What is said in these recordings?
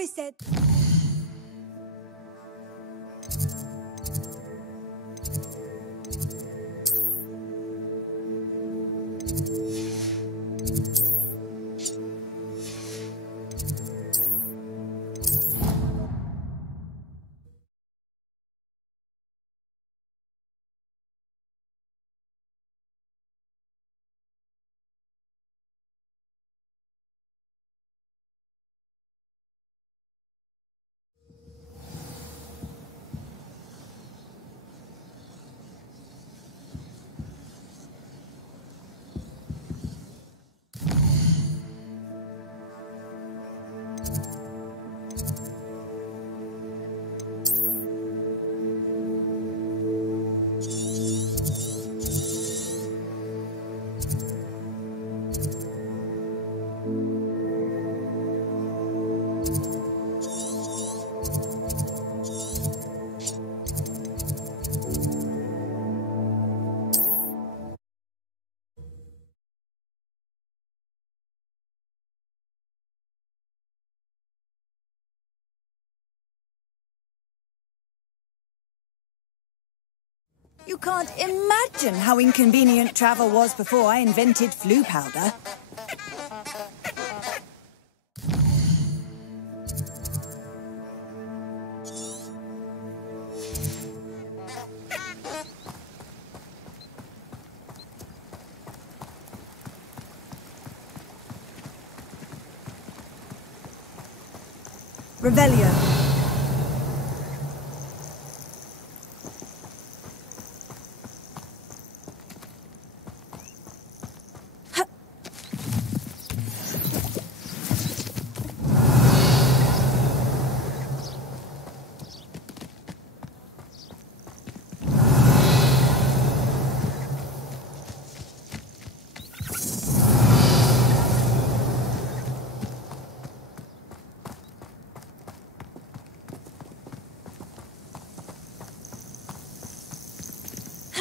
always said... You can't imagine how inconvenient travel was before I invented flu powder. Revelio.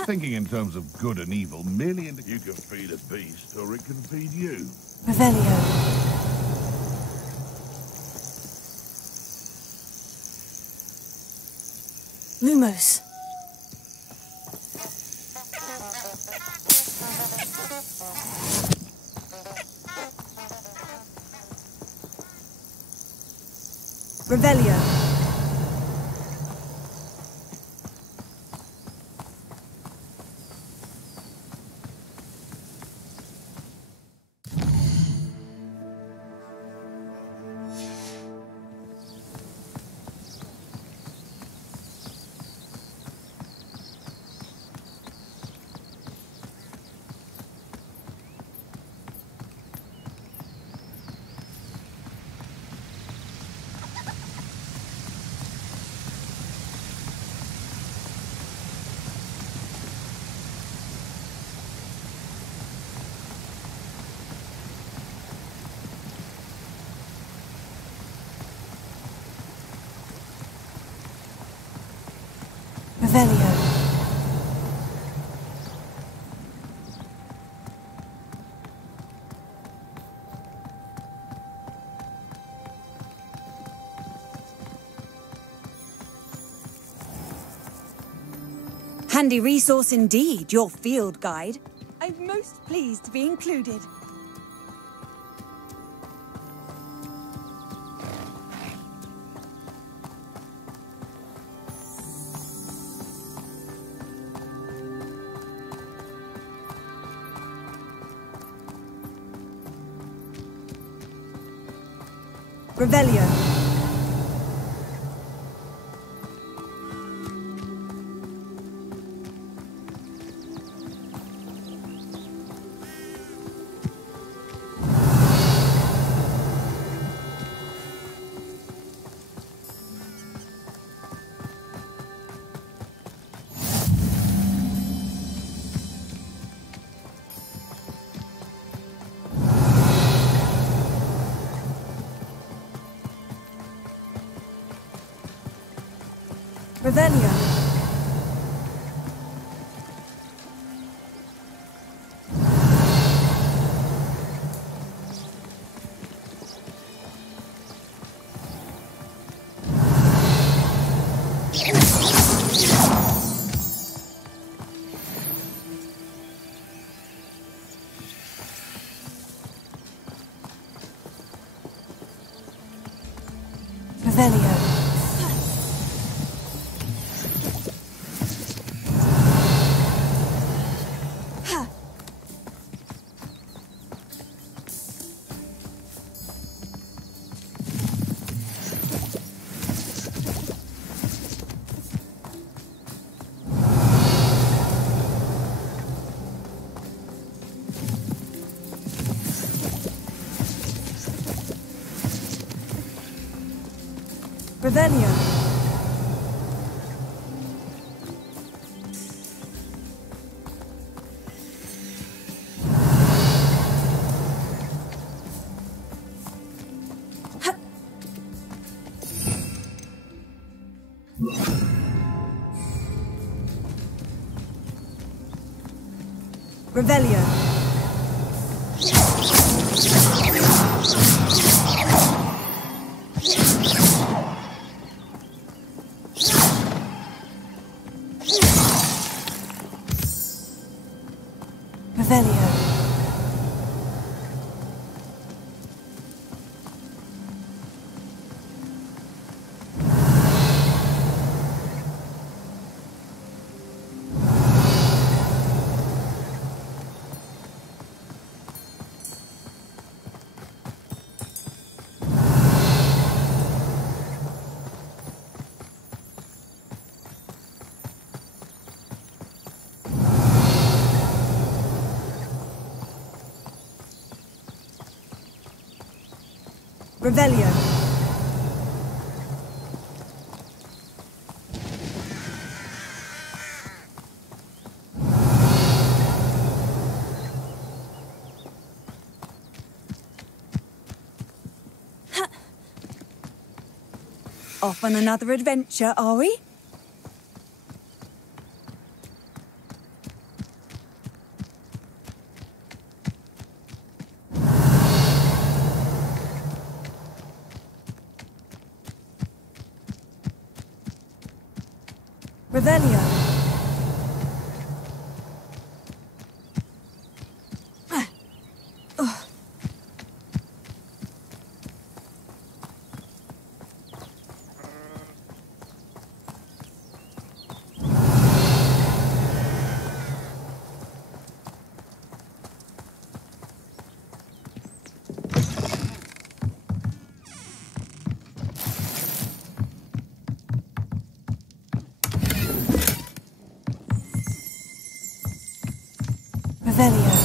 Thinking in terms of good and evil, merely in you can feed a beast or it can feed you. Revelio. Lumos. Revelio. Revelio. Handy resource indeed, your field guide. I'm most pleased to be included. Revelio. Revelio. Revelio. Revelio. Revelio. Revelio. Revelio. Off on another adventure, are we? Revelio. Revelio.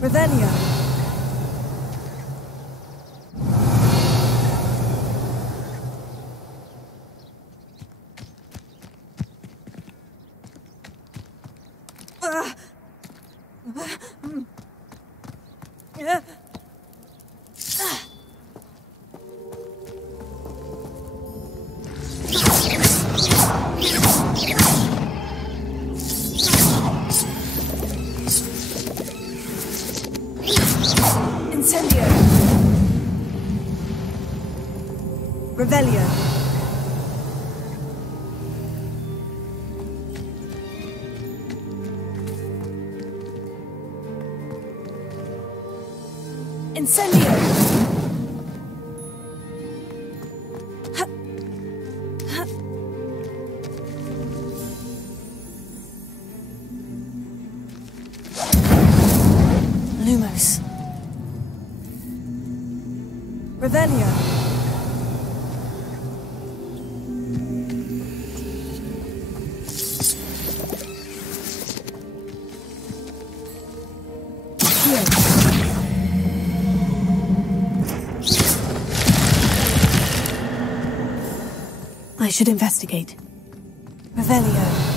Revelio. Incendio. Revelio. Incendio. Lumos. Revelio. Here. I should investigate. Revelio.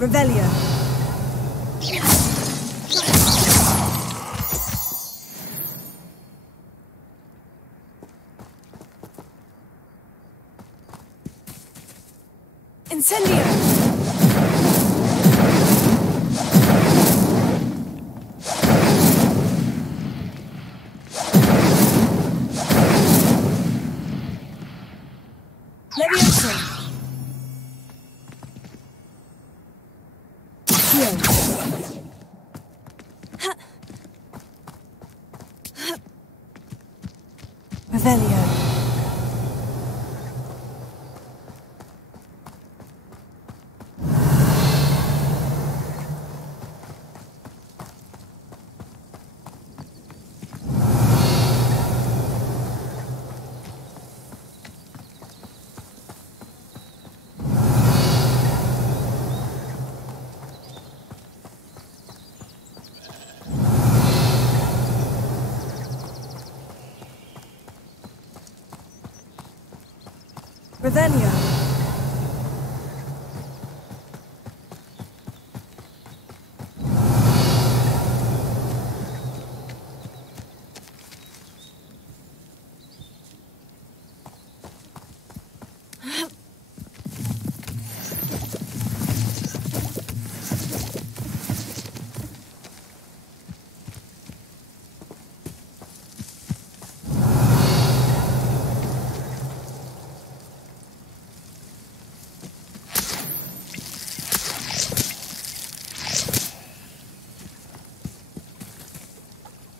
Revelio. Incendio. Leviosa. Revelio. Revelio.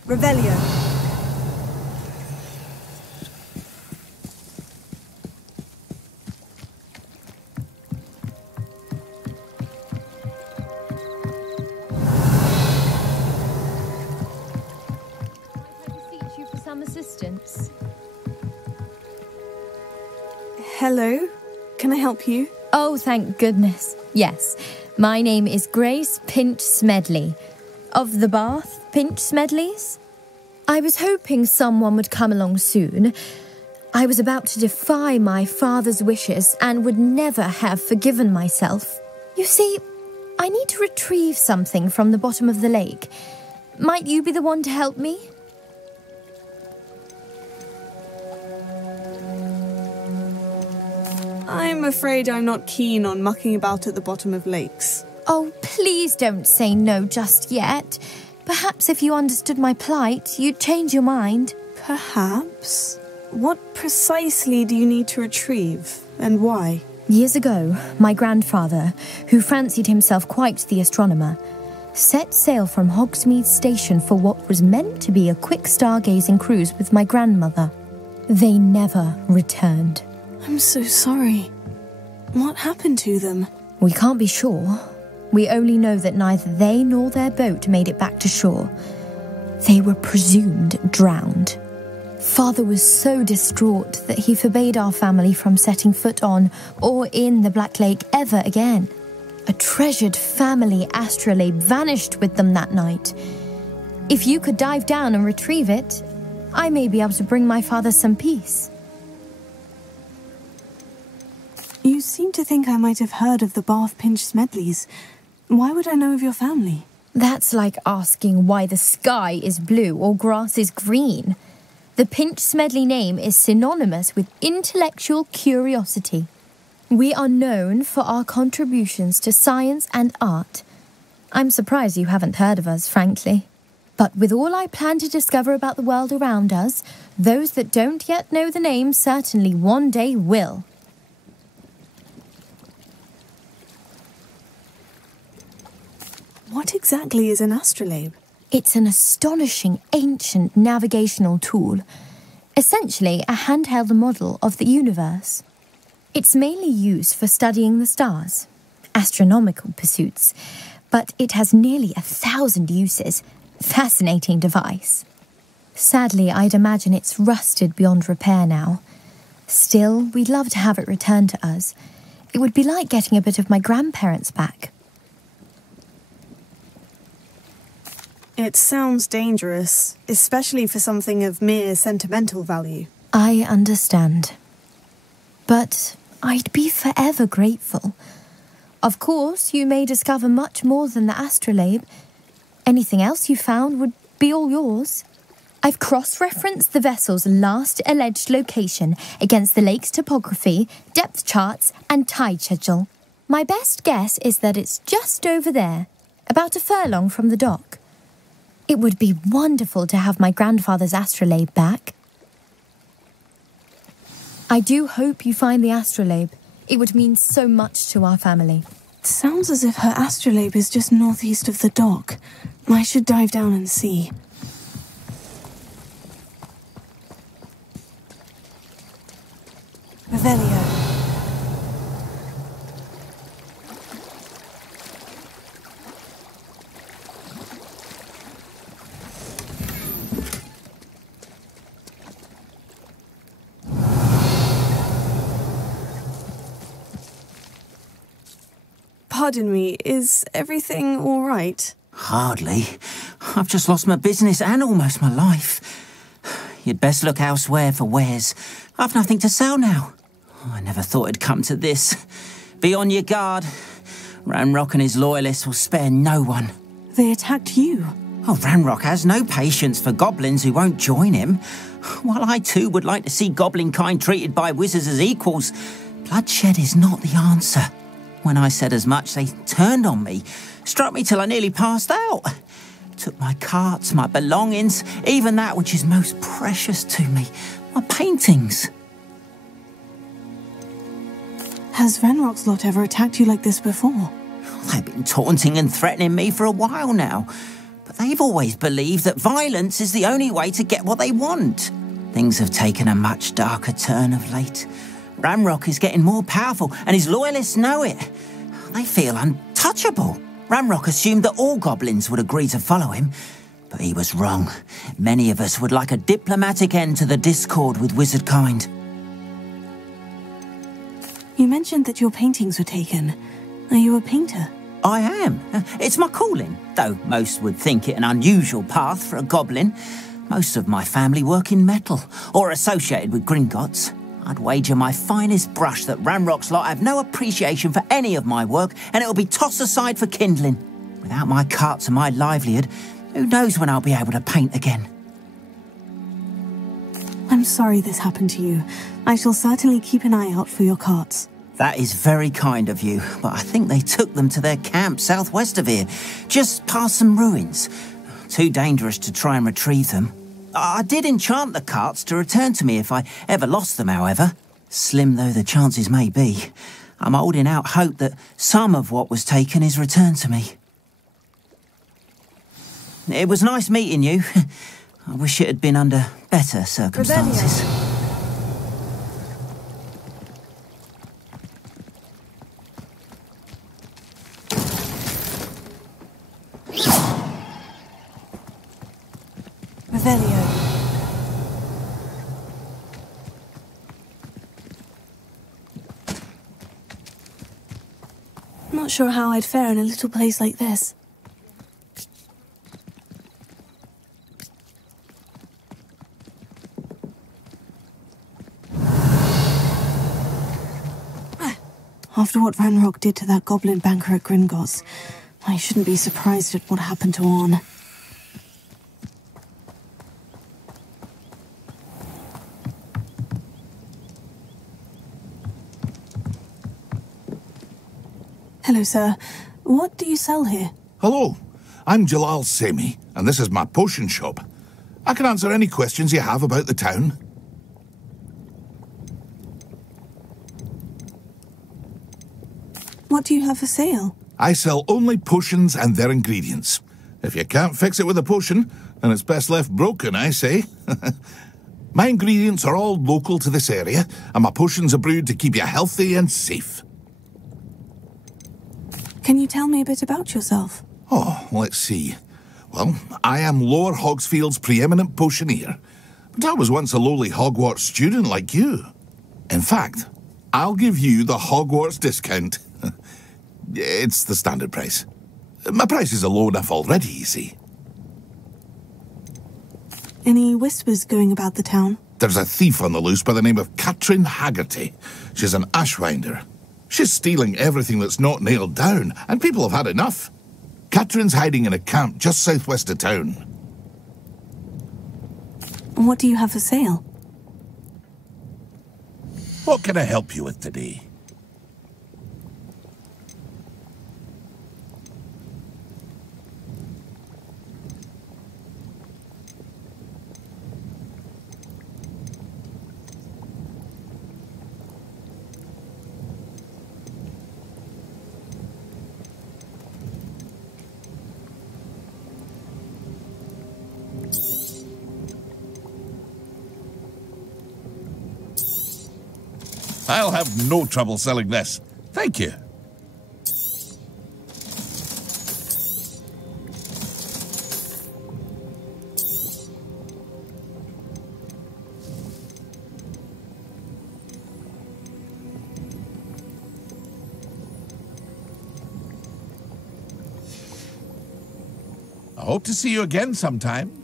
Revelio. You for some assistance. Hello? Can I help you? Oh, thank goodness. Yes. My name is Grace Pinch Smedley. Of the Bath Pinch Smedleys? I was hoping someone would come along soon. I was about to defy my father's wishes and would never have forgiven myself. You see, I need to retrieve something from the bottom of the lake. Might you be the one to help me? I'm afraid I'm not keen on mucking about at the bottom of lakes. Oh, please don't say no just yet. Perhaps if you understood my plight, you'd change your mind. Perhaps? What precisely do you need to retrieve, and why? Years ago, my grandfather, who fancied himself quite the astronomer, set sail from Hogsmeade Station for what was meant to be a quick stargazing cruise with my grandmother. They never returned. I'm so sorry. What happened to them? We can't be sure. We only know that neither they nor their boat made it back to shore. They were presumed drowned. Father was so distraught that he forbade our family from setting foot on or in the Black Lake ever again. A treasured family astrolabe vanished with them that night. If you could dive down and retrieve it, I may be able to bring my father some peace. You seem to think I might have heard of the Bath Pinch Smedleys. Why would I know of your family? That's like asking why the sky is blue or grass is green. The Pinch Smedley name is synonymous with intellectual curiosity. We are known for our contributions to science and art. I'm surprised you haven't heard of us, frankly. But with all I plan to discover about the world around us, those that don't yet know the name certainly one day will. What exactly is an astrolabe? It's an astonishing ancient navigational tool, essentially a handheld model of the universe. It's mainly used for studying the stars, astronomical pursuits, but it has nearly 1,000 uses. Fascinating device. Sadly, I'd imagine it's rusted beyond repair now. Still, we'd love to have it returned to us. It would be like getting a bit of my grandparents back. It sounds dangerous, especially for something of mere sentimental value. I understand. But I'd be forever grateful. Of course, you may discover much more than the astrolabe. Anything else you found would be all yours. I've cross-referenced the vessel's last alleged location against the lake's topography, depth charts, and tide schedule. My best guess is that it's just over there, about a furlong from the dock. It would be wonderful to have my grandfather's astrolabe back. I do hope you find the astrolabe. It would mean so much to our family. It sounds as if her astrolabe is just northeast of the dock. I should dive down and see. Revelio. Pardon me, is everything all right? Hardly. I've just lost my business and almost my life. You'd best look elsewhere for wares. I've nothing to sell now. I never thought it'd come to this. Be on your guard. Ranrock and his loyalists will spare no one. They attacked you? Oh, Ranrock has no patience for goblins who won't join him. While I too would like to see goblin kind treated by wizards as equals, bloodshed is not the answer. When I said as much, they turned on me, struck me till I nearly passed out. Took my carts, my belongings, even that which is most precious to me, my paintings. Has Ranrock's lot ever attacked you like this before? They've been taunting and threatening me for a while now, but they've always believed that violence is the only way to get what they want. Things have taken a much darker turn of late. Ranrock is getting more powerful, and his loyalists know it. They feel untouchable. Ranrock assumed that all goblins would agree to follow him, but he was wrong. Many of us would like a diplomatic end to the discord with wizard kind. You mentioned that your paintings were taken. Are you a painter? I am. It's my calling, though most would think it an unusual path for a goblin. Most of my family work in metal, or associated with Gringotts. I'd wager my finest brush that Ranrock's lot have no appreciation for any of my work, and it'll be tossed aside for kindling. Without my carts and my livelihood, who knows when I'll be able to paint again. I'm sorry this happened to you. I shall certainly keep an eye out for your carts. That is very kind of you, but I think they took them to their camp southwest of here, just past some ruins. Too dangerous to try and retrieve them. I did enchant the carts to return to me if I ever lost them, however. Slim though the chances may be, I'm holding out hope that some of what was taken is returned to me. It was nice meeting you. I wish it had been under better circumstances. Revelio. Not sure how I'd fare in a little place like this. After what Ranrock did to that goblin banker at Gringotts, I shouldn't be surprised at what happened to Orn. Hello, sir. What do you sell here? Hello, I'm Jalal Semi, and this is my potion shop. I can answer any questions you have about the town. What do you have for sale? I sell only potions and their ingredients. If you can't fix it with a potion, then it's best left broken, I say. My ingredients are all local to this area, and my potions are brewed to keep you healthy and safe. Can you tell me a bit about yourself? Oh, let's see. Well, I am Lower Hogsfield's preeminent potioneer, but I was once a lowly Hogwarts student like you. In fact, I'll give you the Hogwarts discount. It's the standard price. My prices are low enough already, you see. Any whispers going about the town? There's a thief on the loose by the name of Katrin Haggerty. She's an ashwinder. She's stealing everything that's not nailed down, and people have had enough. Katrin's hiding in a camp just southwest of town. What do you have for sale? What can I help you with today? I'll have no trouble selling this. Thank you. I hope to see you again sometime.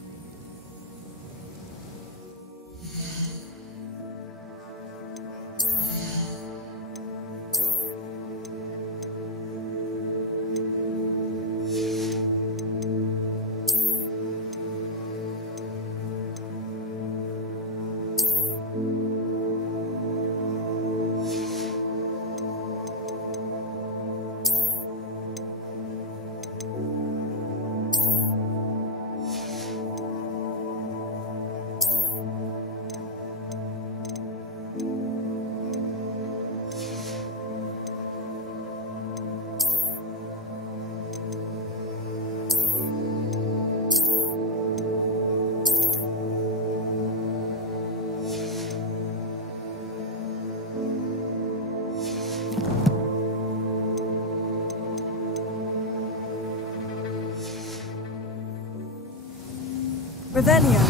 Revelio.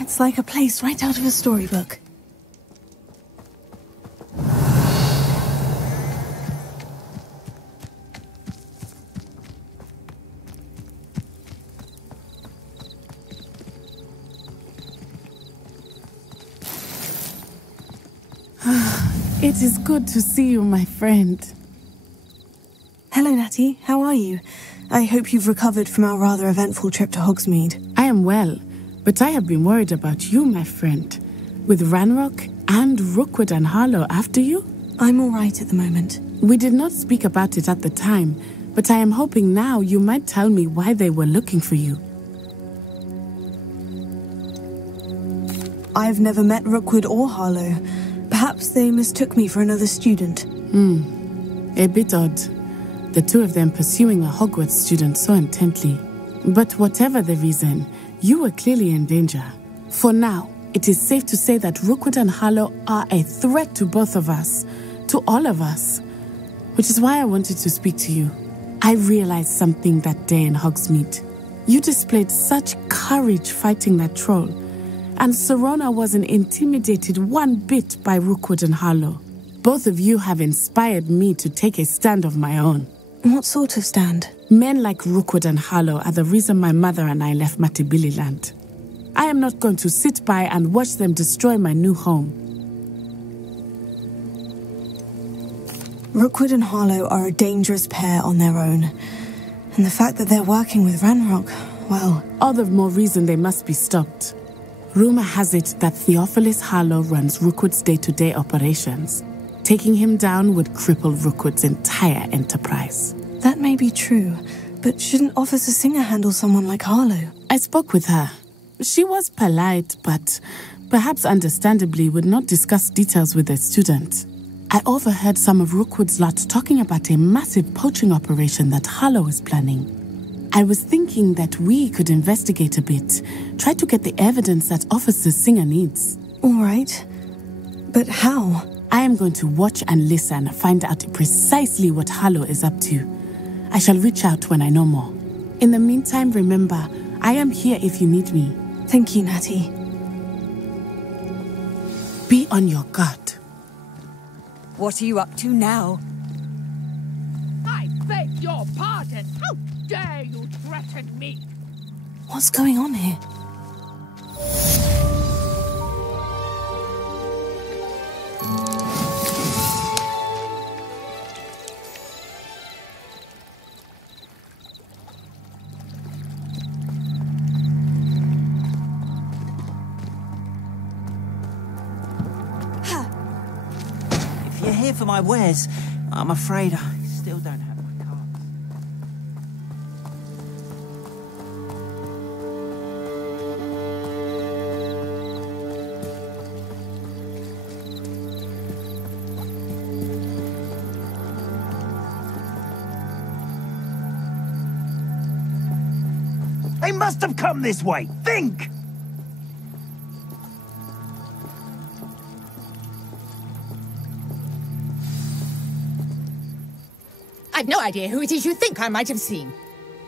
It's like a place right out of a storybook. It is good to see you, my friend. Hello, Natty. How are you? I hope you've recovered from our rather eventful trip to Hogsmeade. I am well, but I have been worried about you, my friend. With Ranrock and Rookwood and Harlow after you? I'm all right at the moment. We did not speak about it at the time, but I am hoping now you might tell me why they were looking for you. I've never met Rookwood or Harlow. Perhaps they mistook me for another student. A bit odd. The two of them pursuing a Hogwarts student so intently. But whatever the reason, you were clearly in danger. For now, it is safe to say that Rookwood and Harlow are a threat to both of us, to all of us. Which is why I wanted to speak to you. I realized something that day in Hogsmeade. You displayed such courage fighting that troll. And Serona wasn't intimidated one bit by Rookwood and Harlow. Both of you have inspired me to take a stand of my own. What sort of stand? Men like Rookwood and Harlow are the reason my mother and I left Matibili Land. I am not going to sit by and watch them destroy my new home. Rookwood and Harlow are a dangerous pair on their own. And the fact that they're working with Ranrock, well... all the more reason they must be stopped. Rumor has it that Theophilus Harlow runs Rookwood's day-to-day operations. Taking him down would cripple Rookwood's entire enterprise. That may be true, but shouldn't Officer Singer handle someone like Harlow? I spoke with her. She was polite, but perhaps understandably, would not discuss details with their students. I overheard some of Rookwood's lot talking about a massive poaching operation that Harlow is planning. I was thinking that we could investigate a bit, try to get the evidence that Officer Singer needs. All right. But how? I am going to watch and listen, find out precisely what Harlow is up to. I shall reach out when I know more. In the meantime, remember, I am here if you need me. Thank you, Natty. Be on your guard. What are you up to now? I beg your pardon. How dare you threaten me? What's going on here? If you're here for my wares, I'm afraid I still don't have my cards. They must have come this way. Think! I've no idea who it is you think I might have seen.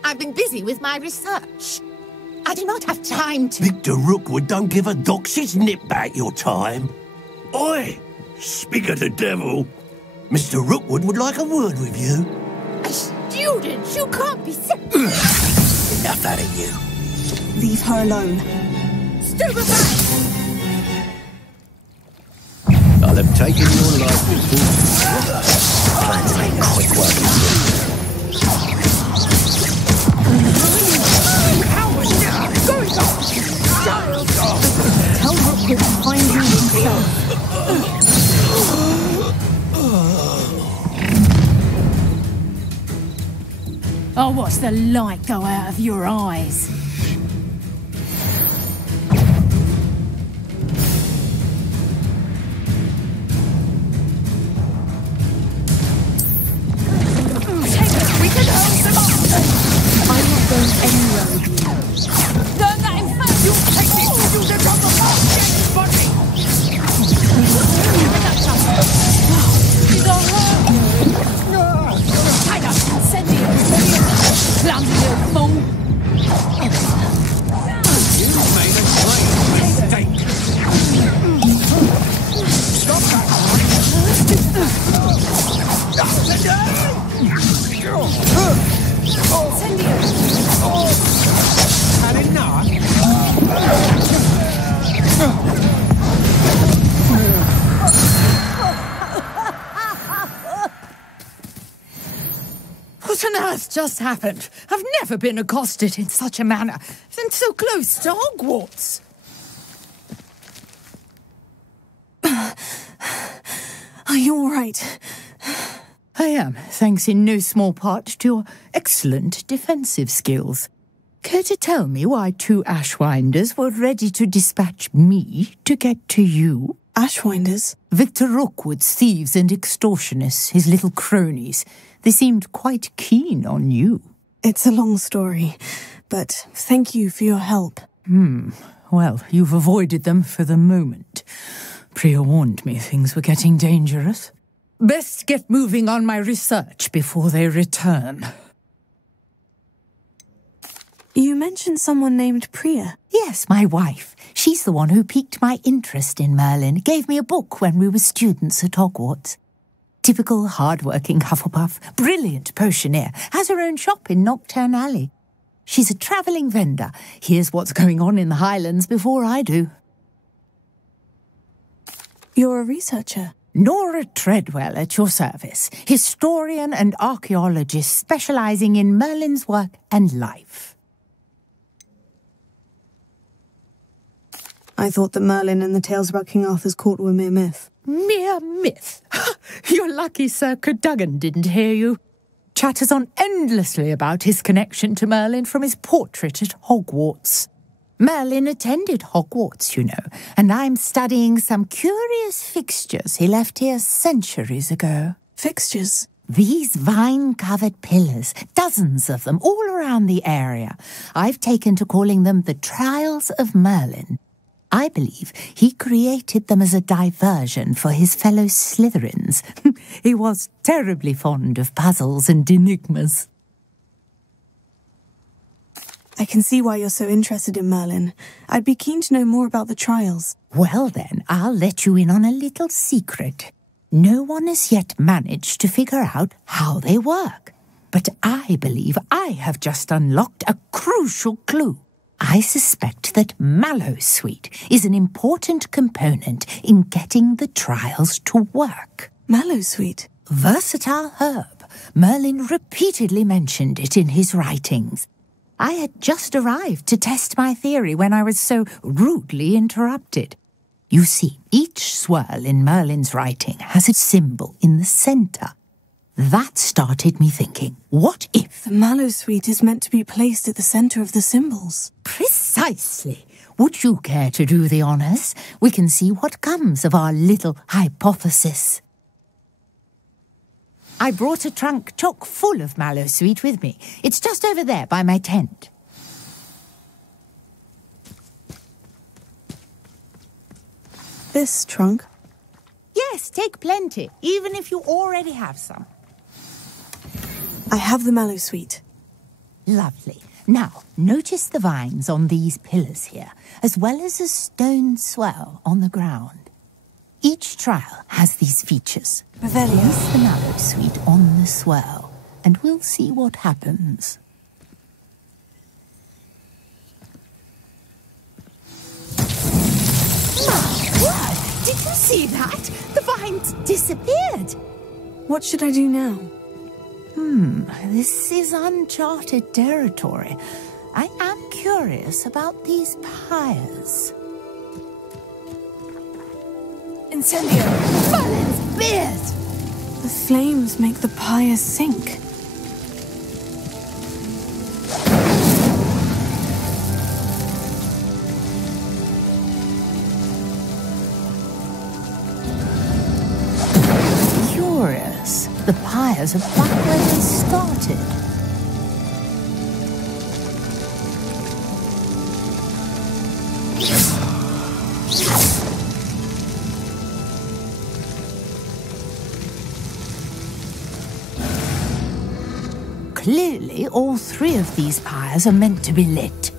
I've been busy with my research. I do not have time to... Victor Rookwood don't give a doxy's nip back your time. Oi! Speak of the devil. Mr. Rookwood would like a word with you. A student? You can't be... Enough out of you. Leave her alone. Stupefy! I'll have taken your life before. Plan to make quick work of you. Tell Rookwood to find you himself. I'll watch the light go out of your eyes. I'm not going anywhere with you. Turn that in front! You take this! You just on the floor! She's all hurt! Tied up! Send it! Clumsy little fool! You made a great mistake. Stop that! Had enough? What on earth just happened? I've never been accosted in such a manner, and so close to Hogwarts. Are you all right? I am, thanks in no small part to your excellent defensive skills. Care to tell me why two Ashwinders were ready to dispatch me to get to you? Ashwinders? Victor Rookwood's thieves and extortionists, his little cronies. They seemed quite keen on you. It's a long story, but thank you for your help. Well, you've avoided them for the moment. Priya warned me things were getting dangerous. Best get moving on my research before they return. You mentioned someone named Priya. Yes, my wife. She's the one who piqued my interest in Merlin. Gave me a book when we were students at Hogwarts. Typical hard-working Hufflepuff, brilliant potioneer, has her own shop in Knockturn Alley. She's a travelling vendor. Hears what's going on in the Highlands before I do. You're a researcher. Nora Treadwell at your service, historian and archaeologist specialising in Merlin's work and life. I thought that Merlin and the tales about King Arthur's court were mere myth. Mere myth? You're lucky Sir Cadogan didn't hear you. Chatters on endlessly about his connection to Merlin from his portrait at Hogwarts. Merlin attended Hogwarts, you know, and I'm studying some curious fixtures he left here centuries ago. Fixtures? These vine-covered pillars, dozens of them, all around the area. I've taken to calling them the Trials of Merlin. I believe he created them as a diversion for his fellow Slytherins. He was terribly fond of puzzles and enigmas. I can see why you're so interested in Merlin. I'd be keen to know more about the trials. Well then, I'll let you in on a little secret. No one has yet managed to figure out how they work. But I believe I have just unlocked a crucial clue. I suspect that Mallowsweet is an important component in getting the trials to work. Mallowsweet? Versatile herb. Merlin repeatedly mentioned it in his writings. I had just arrived to test my theory when I was so rudely interrupted. You see, each swirl in Merlin's writing has a symbol in the centre. That started me thinking, what if... The Mallowsweet is meant to be placed at the centre of the symbols. Precisely. Would you care to do the honours? We can see what comes of our little hypothesis. I brought a trunk chock full of Mallowsweet with me. It's just over there by my tent. This trunk? Yes, take plenty, even if you already have some. I have the Mallowsweet. Lovely. Now, notice the vines on these pillars here, as well as a stone swell on the ground. Each trial has these features. Revelio. Place the Mallowsweet on the swirl, and we'll see what happens. My word! Did you see that? The vines disappeared. What should I do now? This is uncharted territory. I am curious about these pyres. Incendio! Merlin's beard! The flames make the pyres sink. Curious. The pyres are back where they started. Clearly, all three of these pyres are meant to be lit.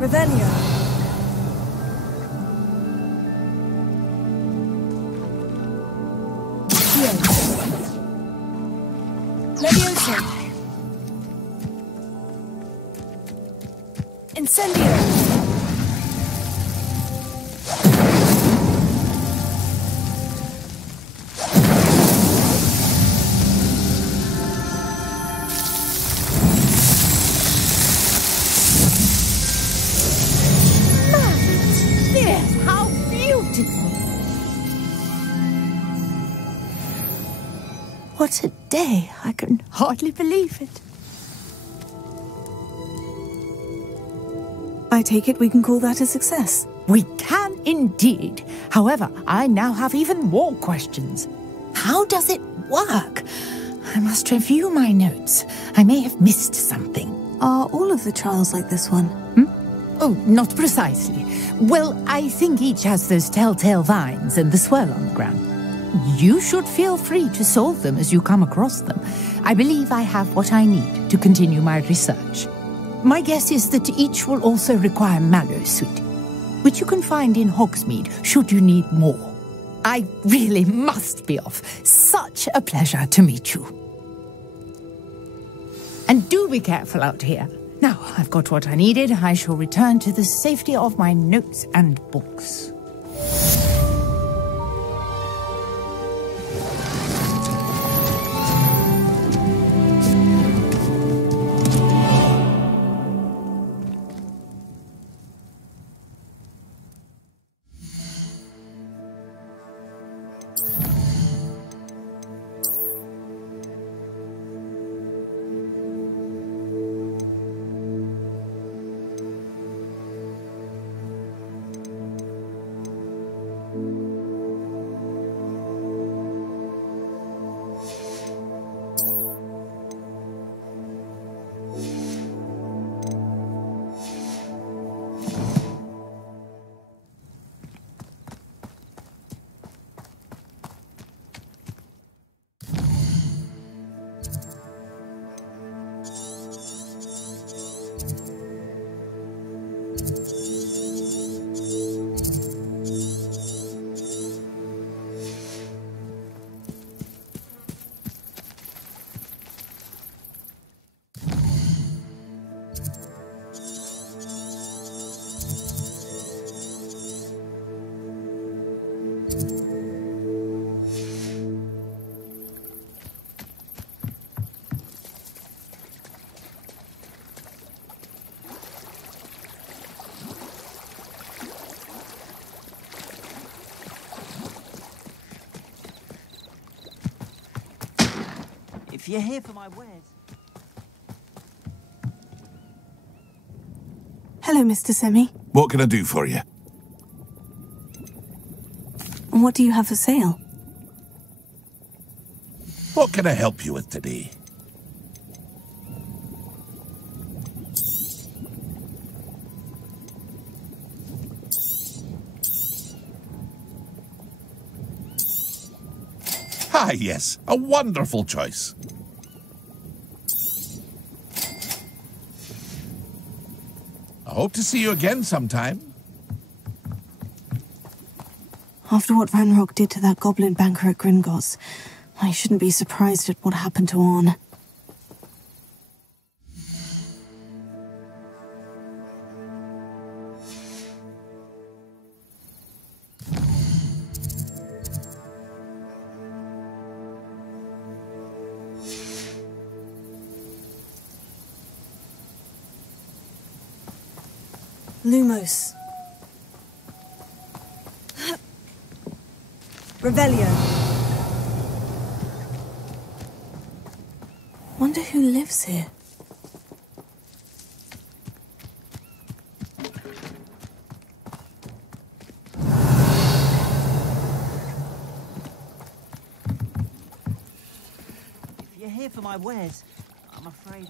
Revelio. Leviosa. Incendio. What a day! I can hardly believe it. I take it we can call that a success. We can indeed. However, I now have even more questions. How does it work? I must review my notes. I may have missed something. Are all of the trials like this one? Oh, not precisely. Well, I think each has those telltale vines and the swirl on the ground. You should feel free to solve them as you come across them. I believe I have what I need to continue my research. My guess is that each will also require Mallowsweet, which you can find in Hogsmeade should you need more. I really must be off. Such a pleasure to meet you. And do be careful out here. Now, I've got what I needed. I shall return to the safety of my notes and books. If you're here for my wares... Hello, Mr. Semi. What can I do for you? What do you have for sale? What can I help you with today? Ah, yes, a wonderful choice. I hope to see you again sometime. After what Ranrock did to that goblin banker at Gringotts, I shouldn't be surprised at what happened to Orn. Lumos. Revelio. Wonder who lives here. If you're here for my wares, I'm afraid...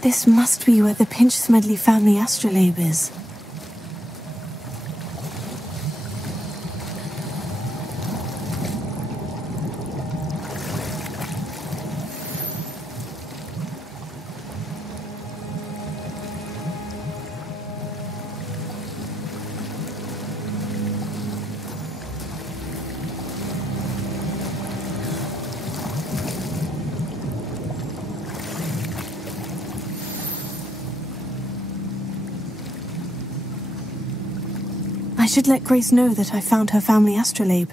This must be where the Pinch-Smedley family astrolabe is. I should let Grace know that I found her family astrolabe.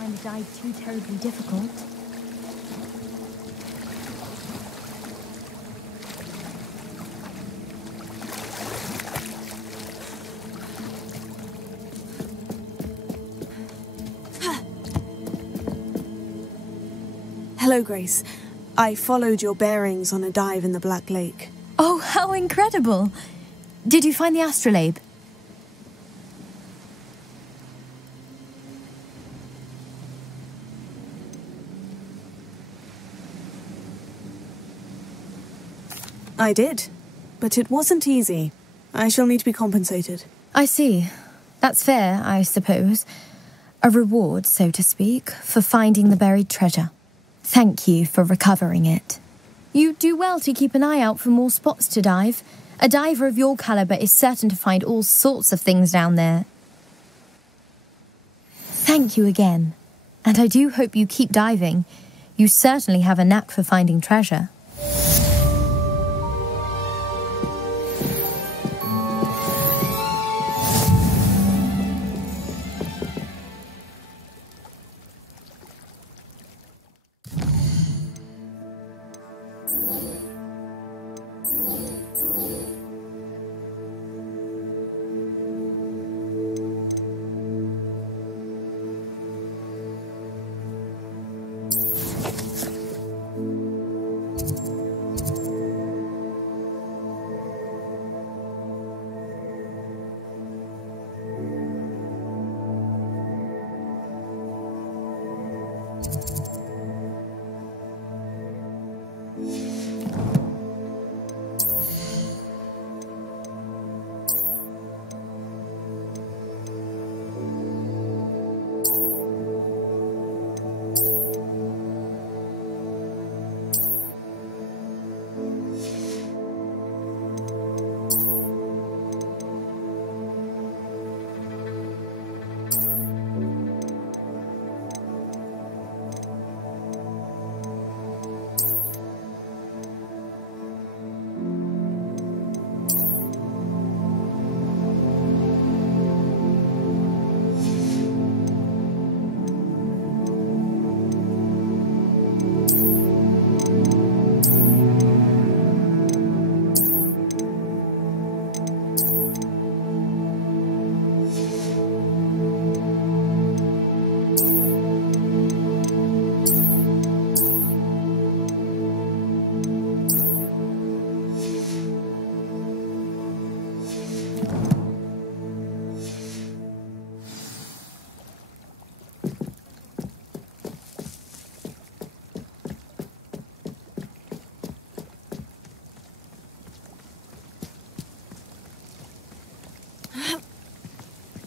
find the dive too terribly difficult. Hello, Grace. I followed your bearings on a dive in the Black Lake. Oh, how incredible! Did you find the astrolabe? I did, but it wasn't easy. I shall need to be compensated. I see. That's fair, I suppose. A reward, so to speak, for finding the buried treasure. Thank you for recovering it. You do well to keep an eye out for more spots to dive. A diver of your caliber is certain to find all sorts of things down there. Thank you again. And I do hope you keep diving. You certainly have a knack for finding treasure.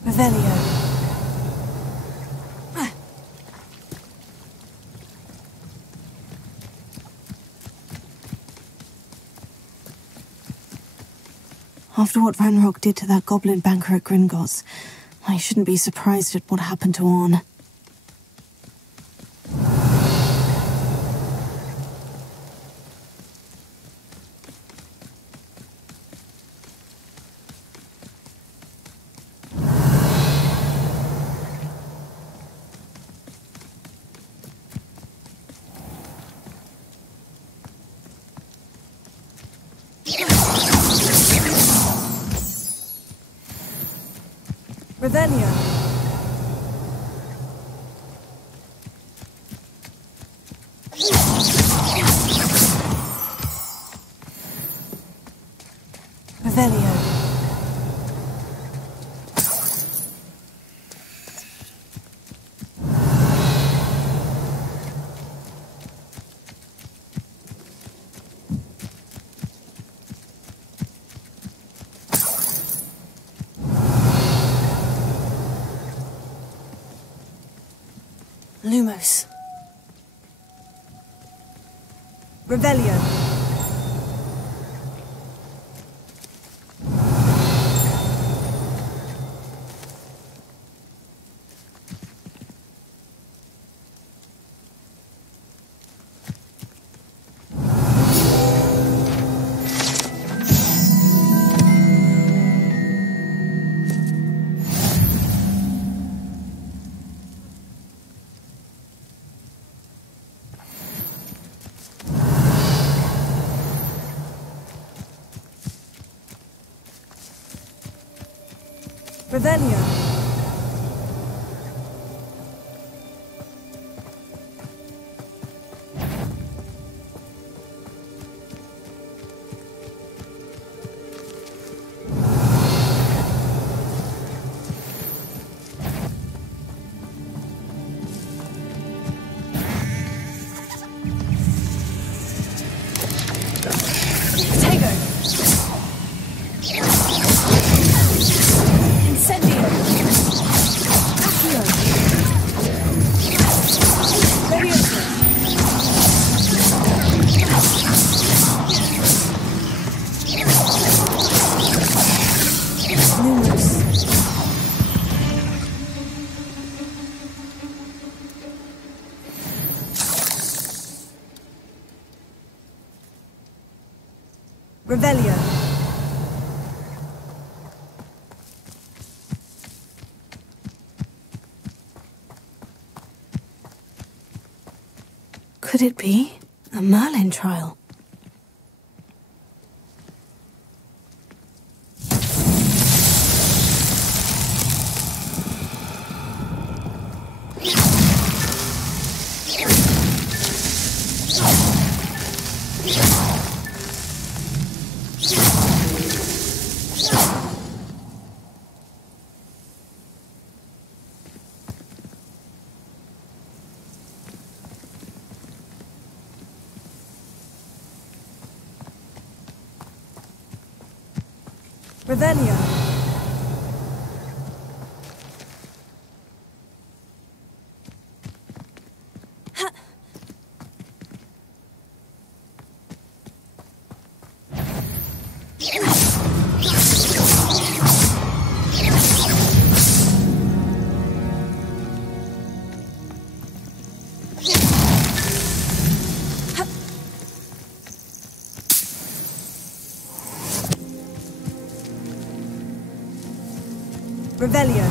Revelio. After what Ranrock did to that goblin banker at Gringotts, I shouldn't be surprised at what happened to Orn. Revelio. Revelio. Lumos. Revelio. Revelio. Revelio. Could it be a Merlin trial? Revelio. Revelio.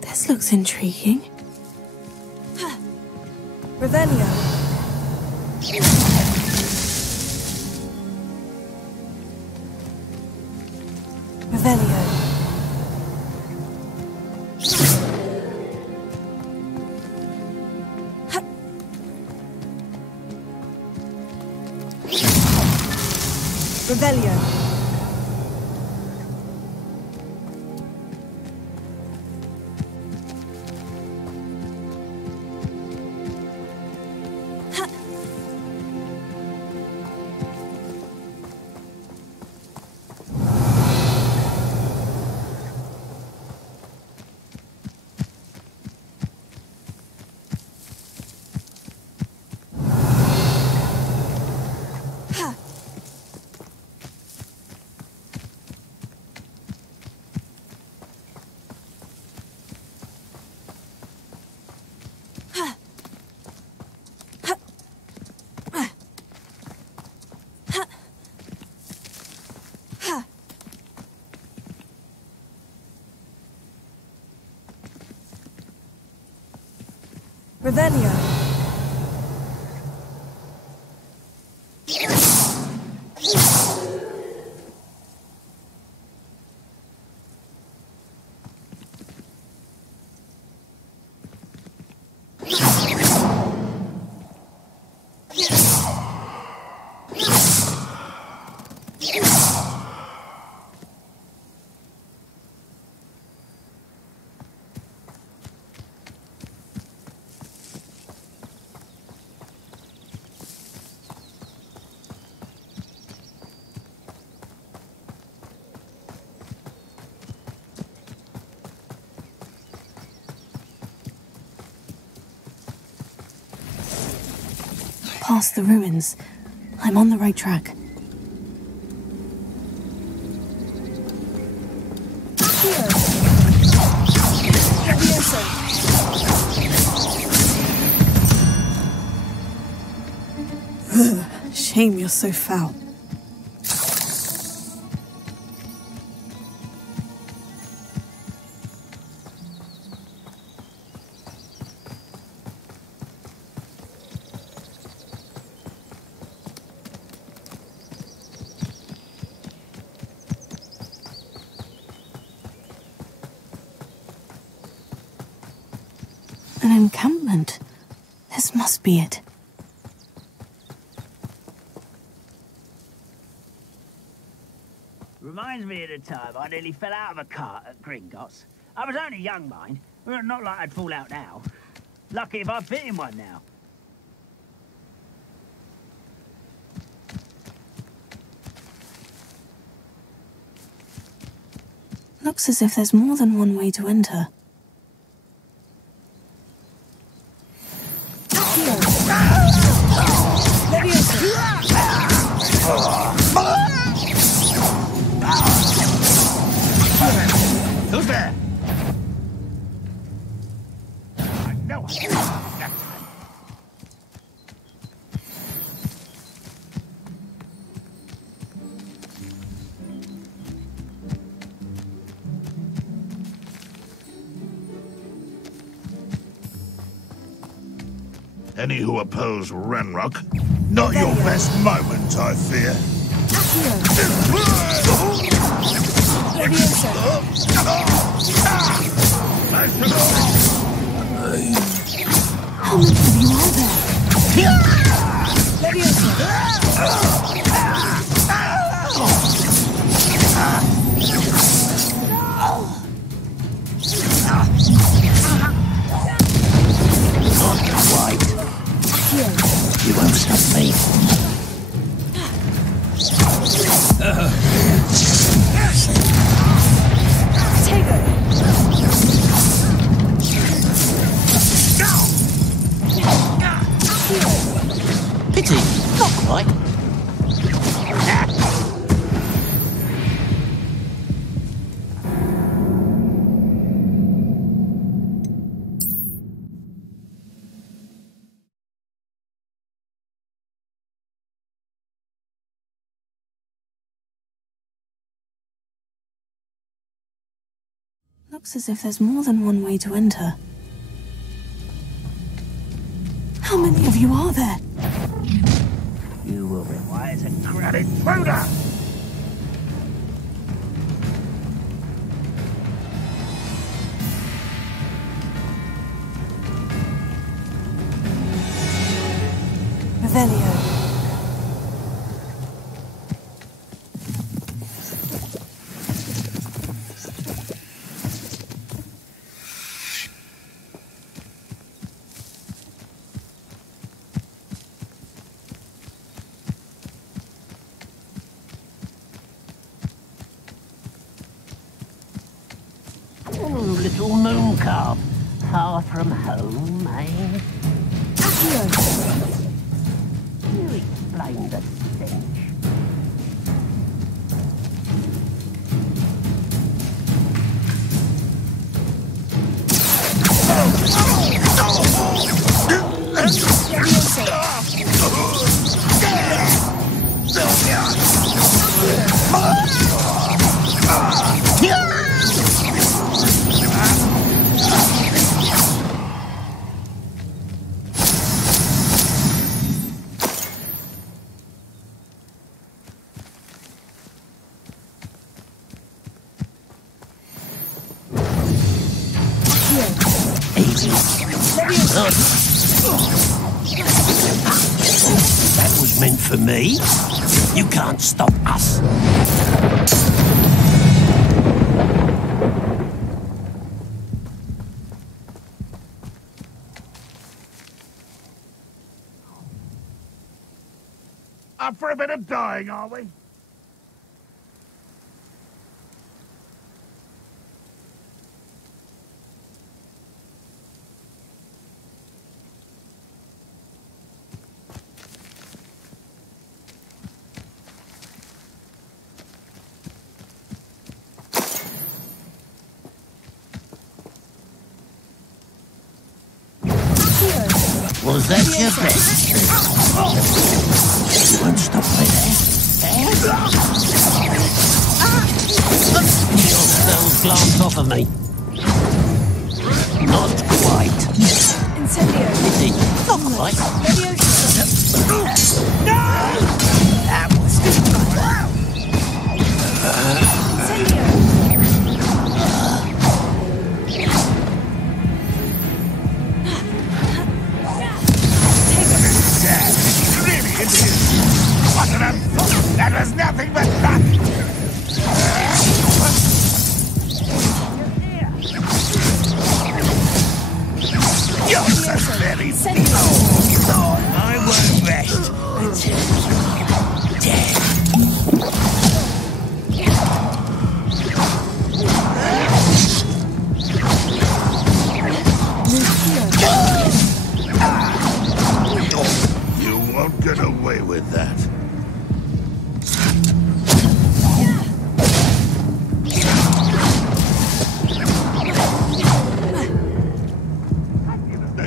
This looks intriguing. Revelio. Revelio. Revelio. Revelio. Past the ruins. I'm on the right track. Shame you're so foul. An encampment. This must be it. Reminds me of the time I nearly fell out of a cart at Gringotts. I was only young, mind. Not like I'd fall out now. Lucky if I fit in one now. Looks as if there's more than one way to enter. Who's there? I know that. Any who oppose Ranrock? Not your best moment, I fear. How many of you are there? You won't stop me. Pity, not quite. Looks as if there's more than one way to enter. How many of you are there? You will require to credit Buddha! Revelio. Little moon calf, far from home, eh? You explain the stench. That was meant for me. You can't stop us. Up for a bit of dying, are we? Was that your best? You won't glanced off of me. Not quite. Incendio. Not quite. No! That was... Incendio. That was nothing but luck! You're so very slow! I won't rest until you're dead. You won't get away with that.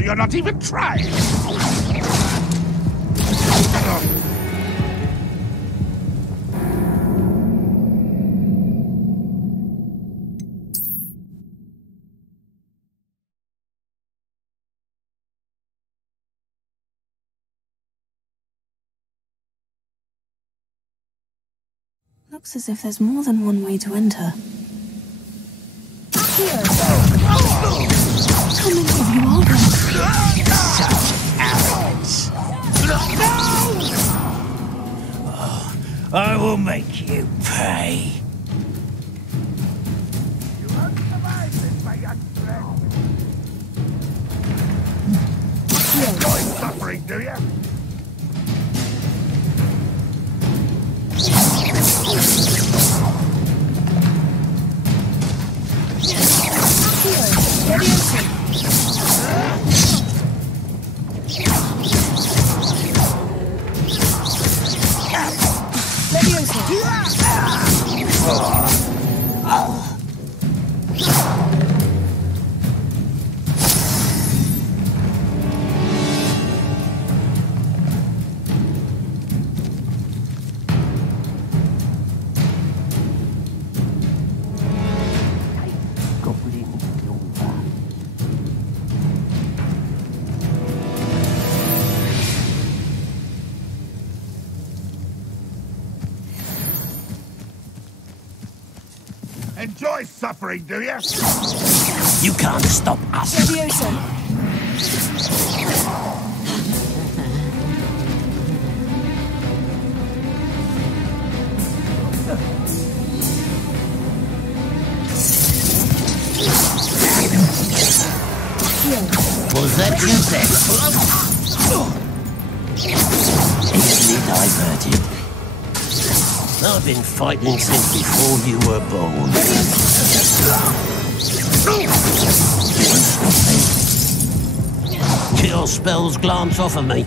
You're not even trying. Looks as if there's more than one way to enter. How many of you are there? Such arrogance. Oh, I will make you pay. You won't survive this, my young friend. Enjoy suffering, do you? Enjoy suffering, do you? You can't stop us. Was that you then? Easily diverted. I've been fighting since before you were born. Your spells glance off of me.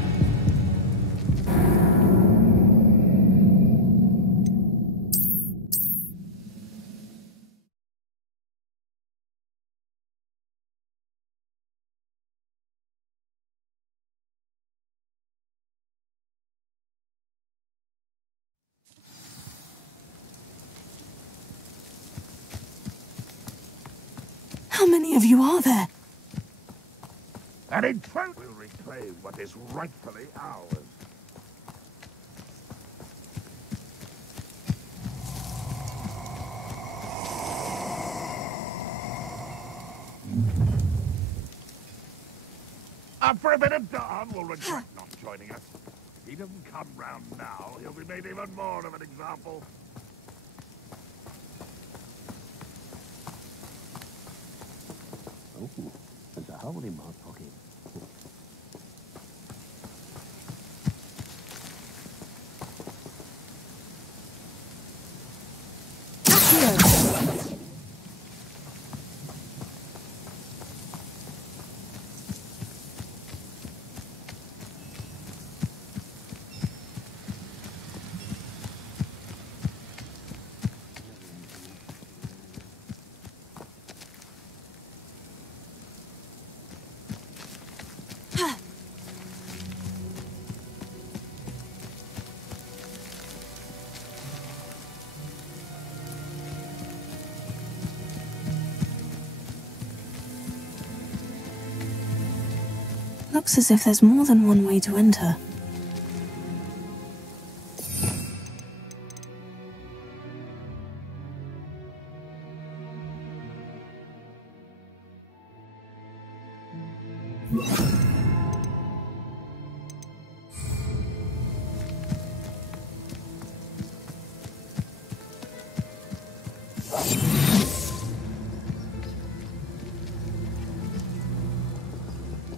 How many of you are there? And in truth, we'll reclaim what is rightfully ours. Up for a bit of Don will regret not joining us. If he doesn't come round now, he'll be made even more of an example. Oh, there's a hole in my pocket. Looks as if there's more than one way to enter.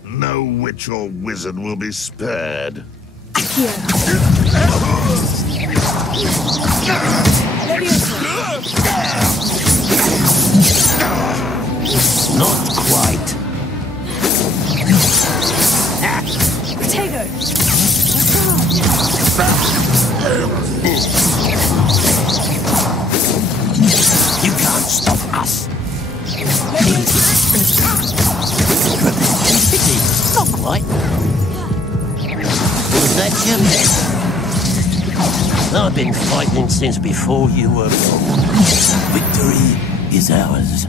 No witch or wizard will be spared. Not quite. Potato! You can't stop us. Not quite. Was that your bet? I've been fighting since before you were born. Victory is ours.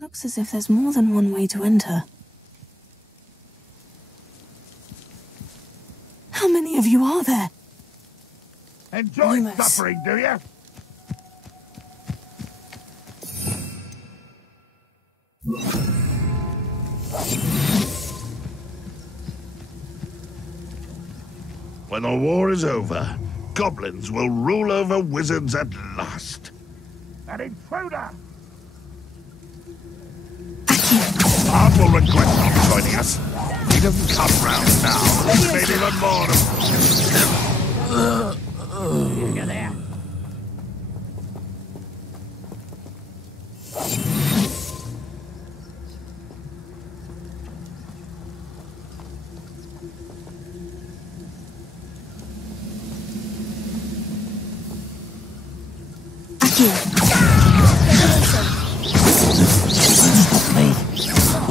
Looks as if there's more than one way to enter. How many of you are there? Enjoy Numerous. suffering, do you? When the war is over, goblins will rule over wizards at last. An intruder! Art will regret not joining us. He doesn't come round now. He's made even more of... Get out.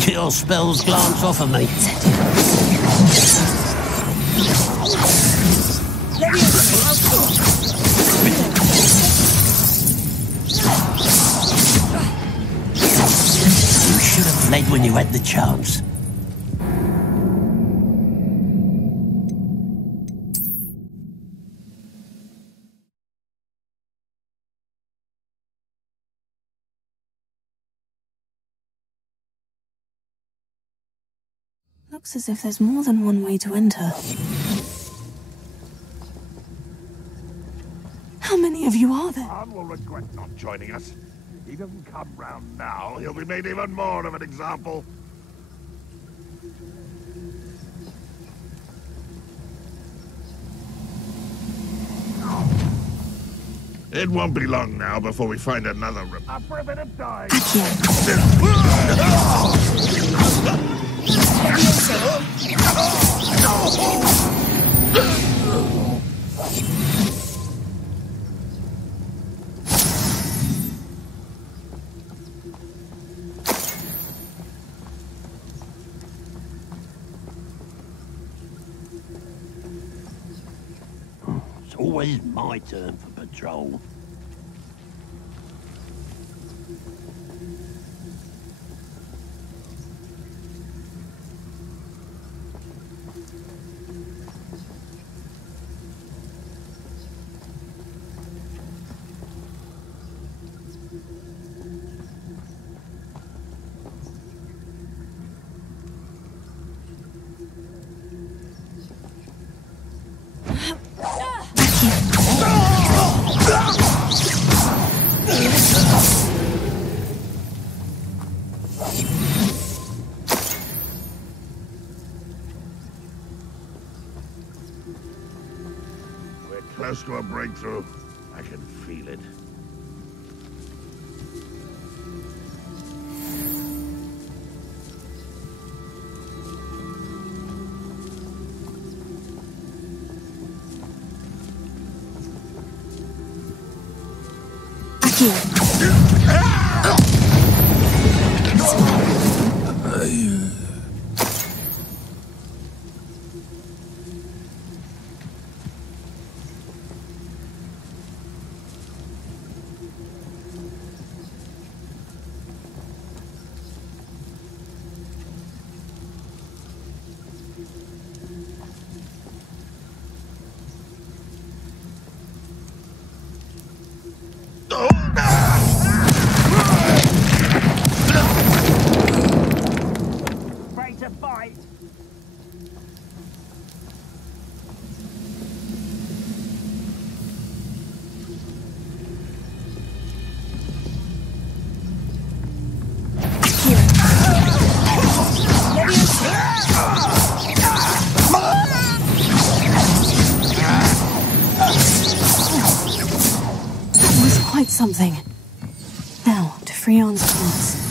Your spells glance off of me. You should have fled when you had the chance. Looks as if there's more than one way to enter. How many of you are there? Art will regret not joining us. He doesn't come round now. He'll be made even more of an example. It won't be long now before we find another room. Up for a bit of time. It's always my turn for patrol. We're close to a breakthrough. I can feel it. light something. Now, to Freon's plants.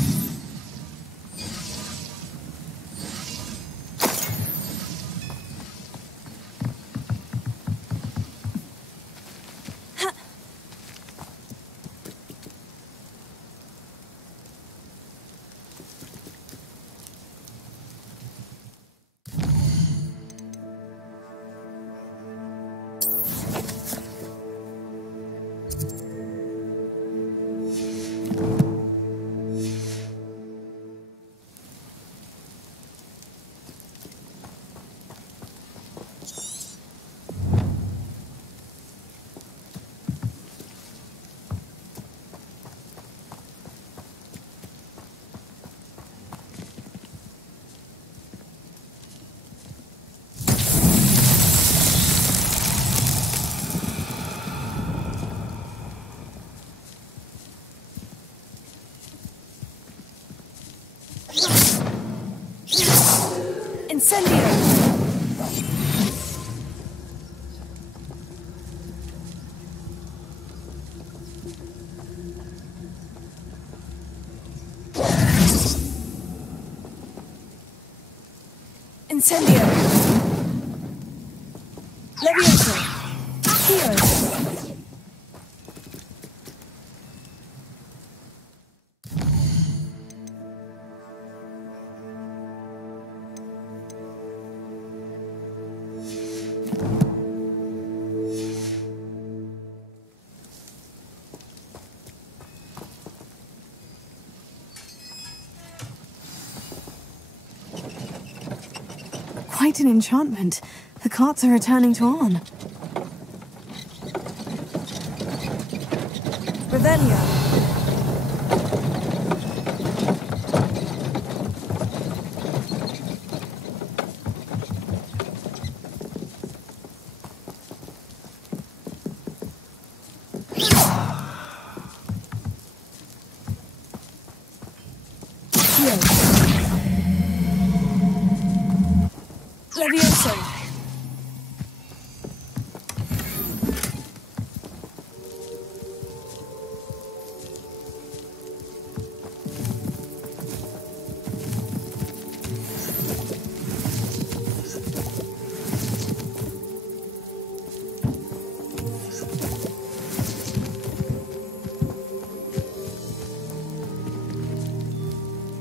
Incendio! Levioso! Accio! Quite an enchantment. The carts are returning to Arn. Revelio. Levioso.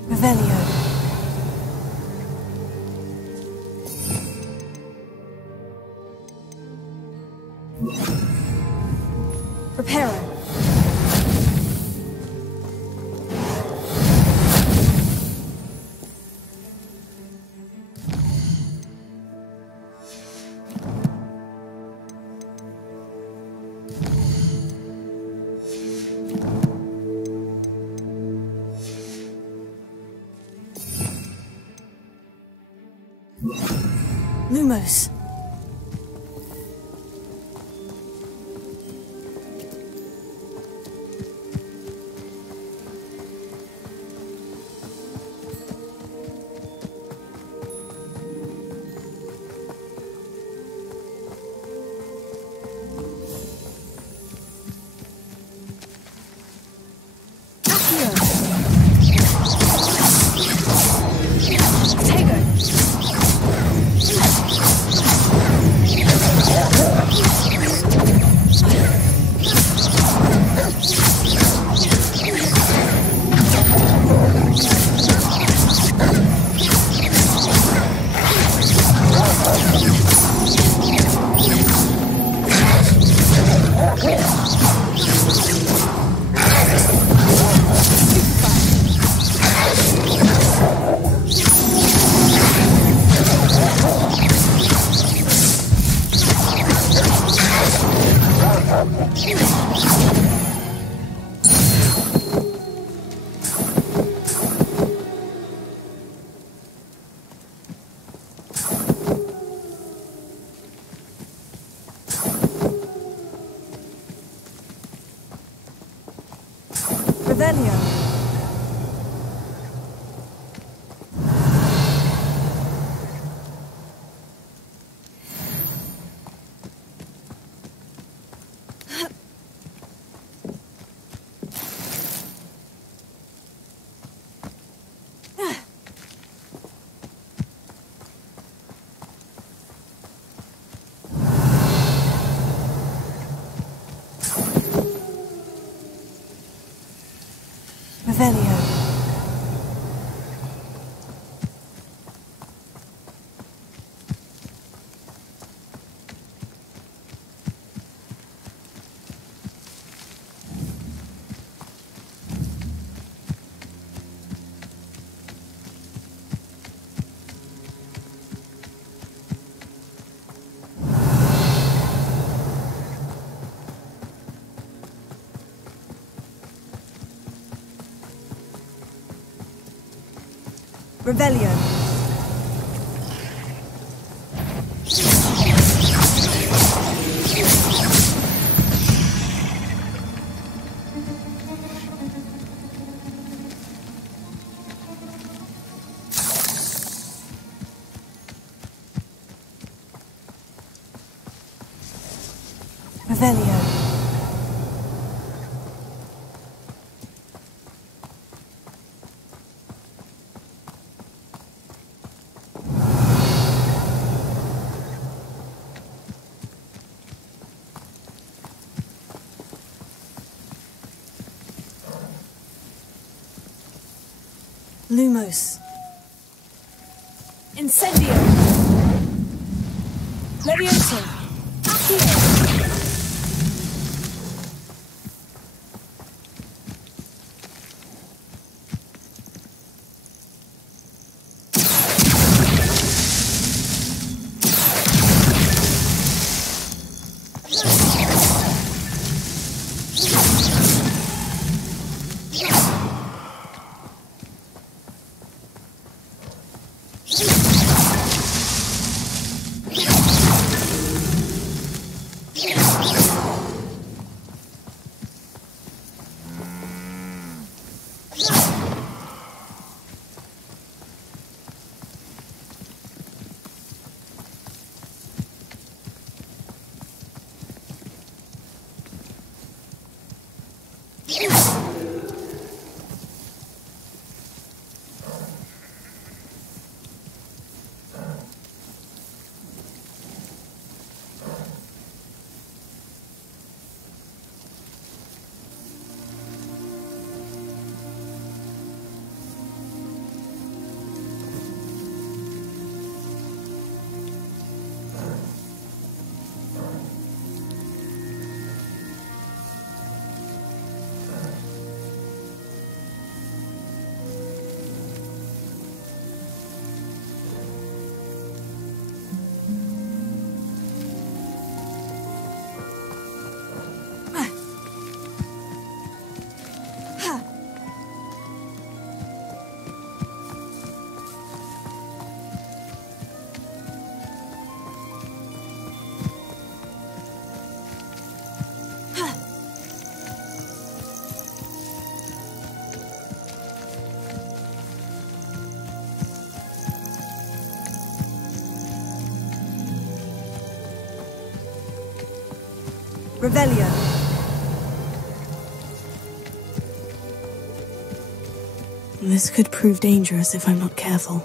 Revelio. Reparo. Lumos. Revelio. Revelio. Revelio. Revelio. Lumos. Incendio. Levioso. Accio. Revelio. This could prove dangerous if I'm not careful.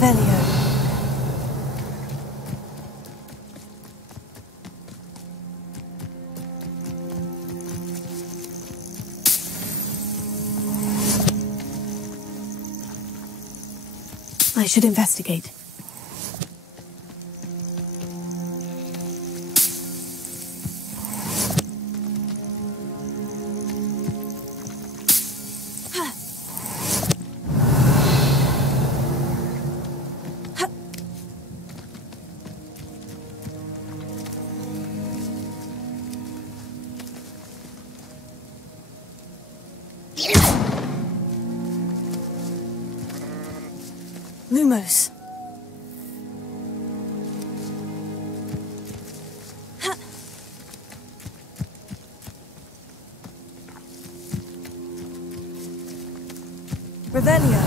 Revelio. I should investigate. Lumos. Revelio.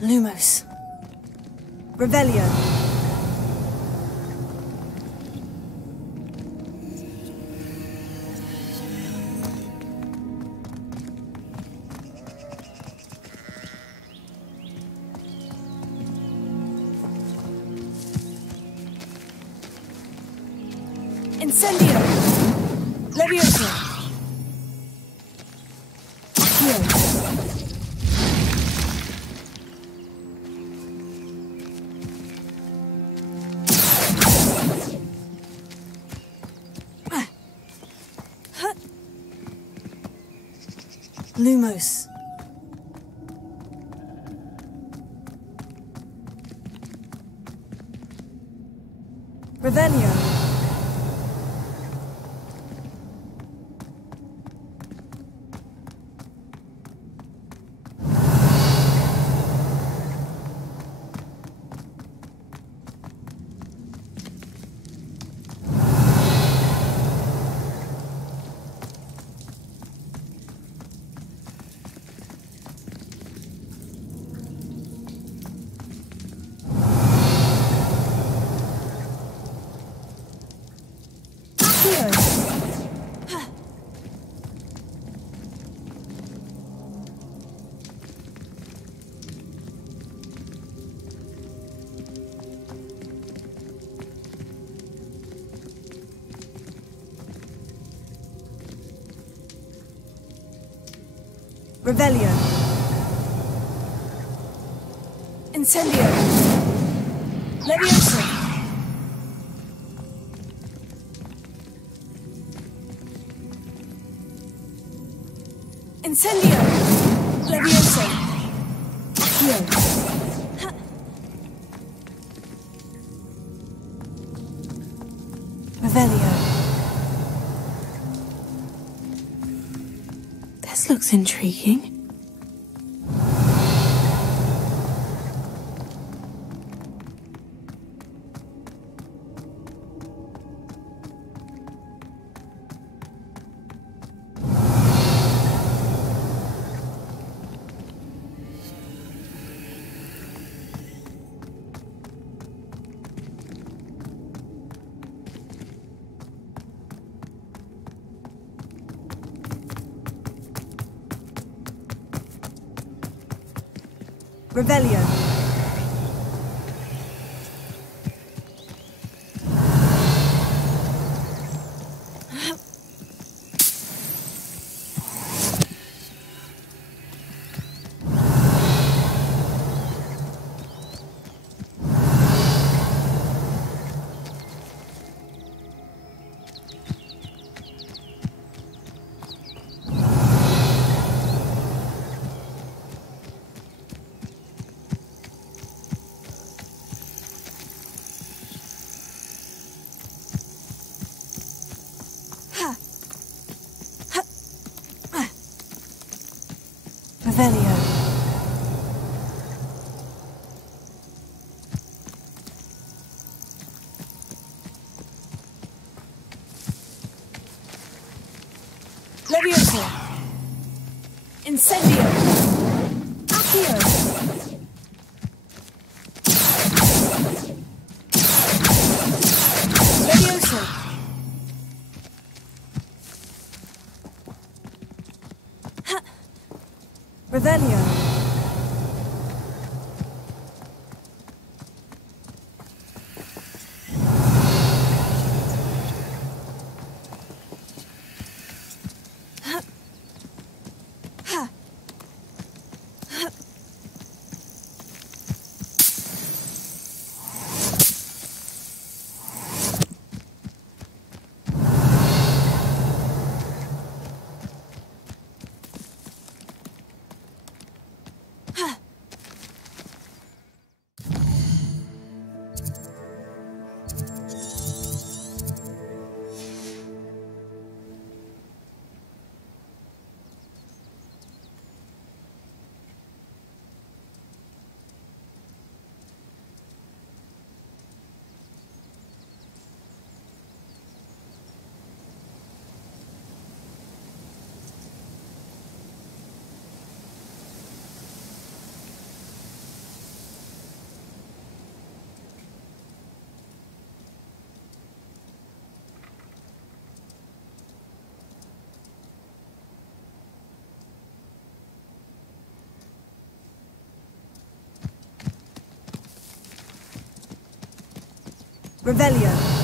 Lumos. Revelio. Incendio. Levioso. Accio. Lumos. Revelio. Revelio. Incendio. Levioso. Incendio. Levioso. Accio. Revelio. This looks intriguing. Revelio. Revelio. Levioso. Incendio. Accio. Levioso. Ha. Revelio. Revelio.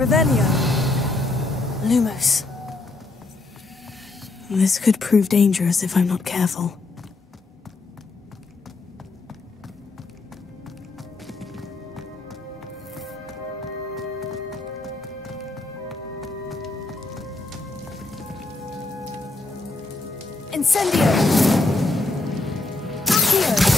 Revelio. Lumos. This could prove dangerous if I'm not careful. Incendio! Accio!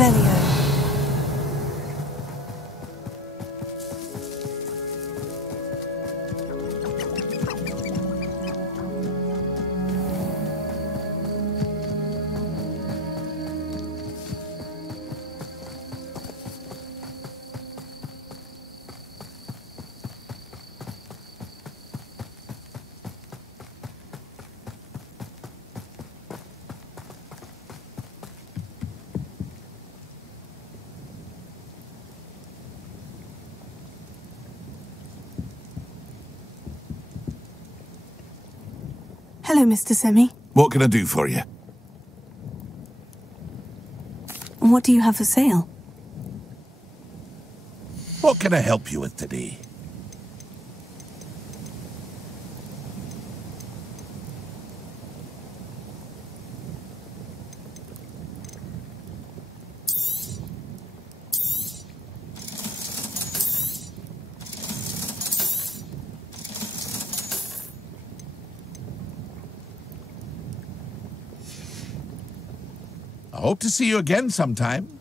Revelio. Hello, Mr. Semi. What can I do for you? What do you have for sale? What can I help you with today? I hope to see you again sometime.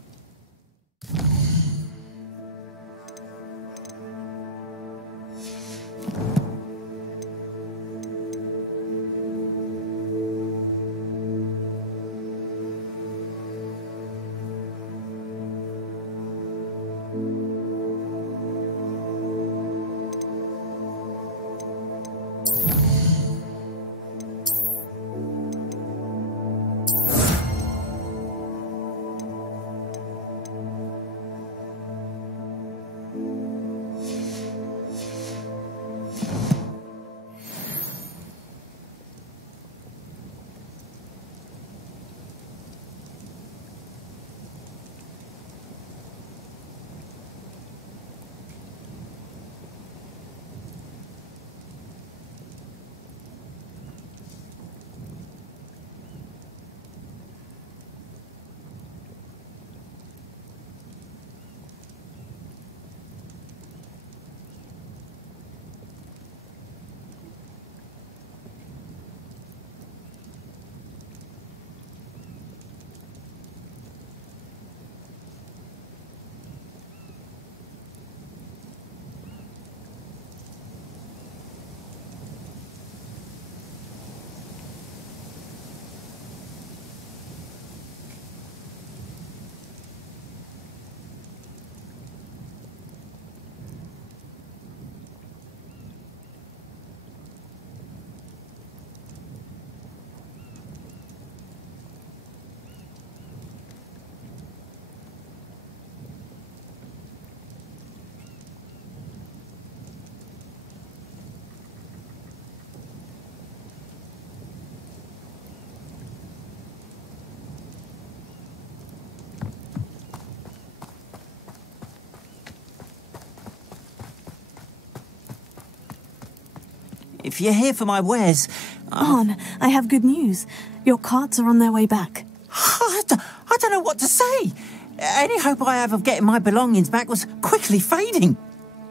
If you're here for my wares... Arn, I have good news. Your carts are on their way back. I don't know what to say. Any hope I have of getting my belongings back was quickly fading.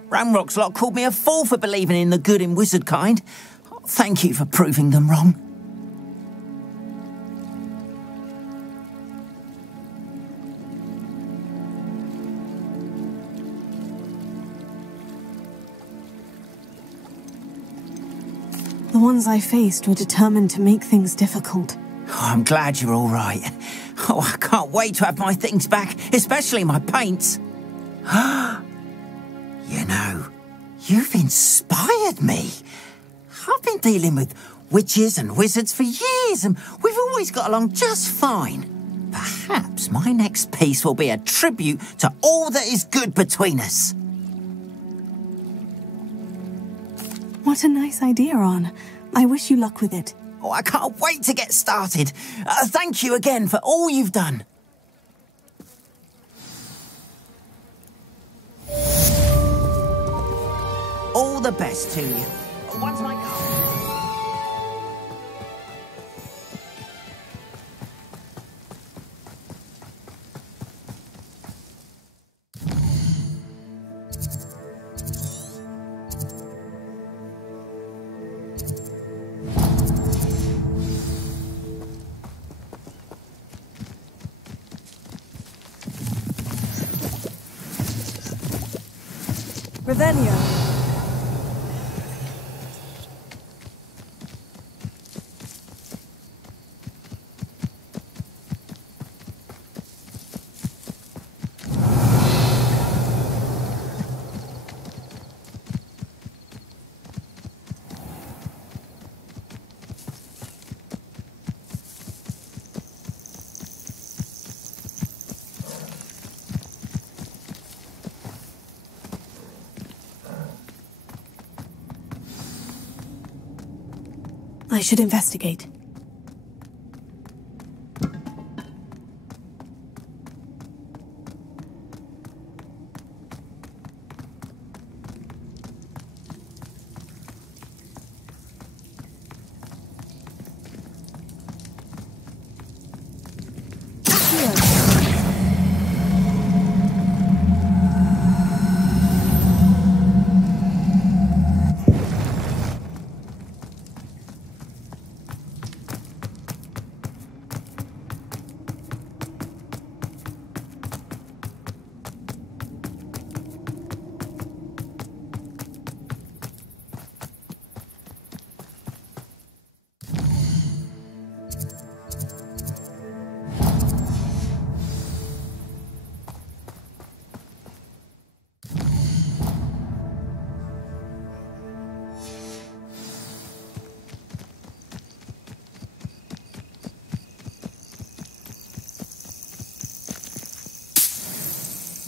Ramrock's lot called me a fool for believing in the good in wizard kind. Thank you for proving them wrong. The ones I faced were determined to make things difficult. Oh, I'm glad you're all right. Oh, I can't wait to have my things back, especially my paints. You know, you've inspired me. I've been dealing with witches and wizards for years, and we've always got along just fine. Perhaps my next piece will be a tribute to all that is good between us. What a nice idea, Arn. I wish you luck with it. Oh, I can't wait to get started. Thank you again for all you've done. All the best to you. Once my car... Revelio. I should investigate.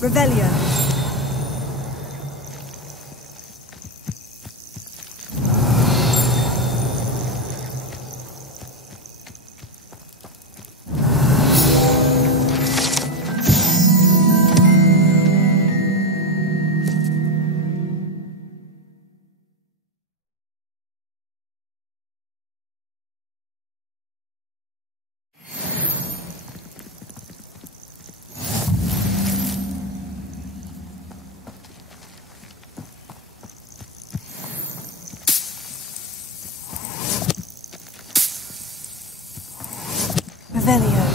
Revelio. Revelio.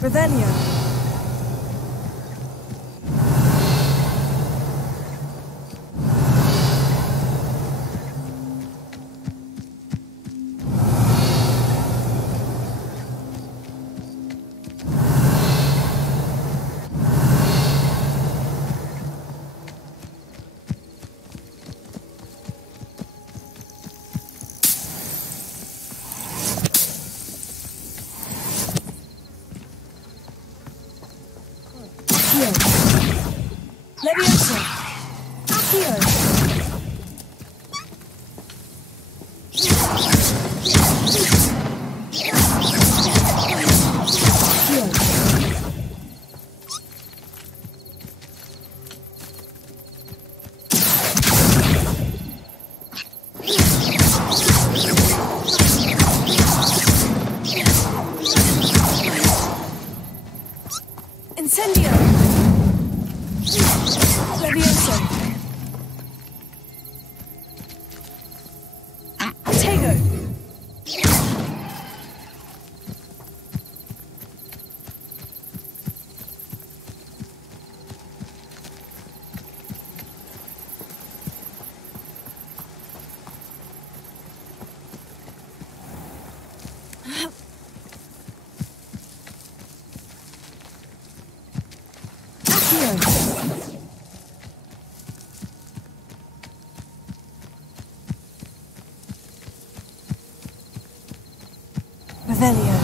Revelio. Leviosa. Accio. Incendio. Leviosa. Tego. Revelio.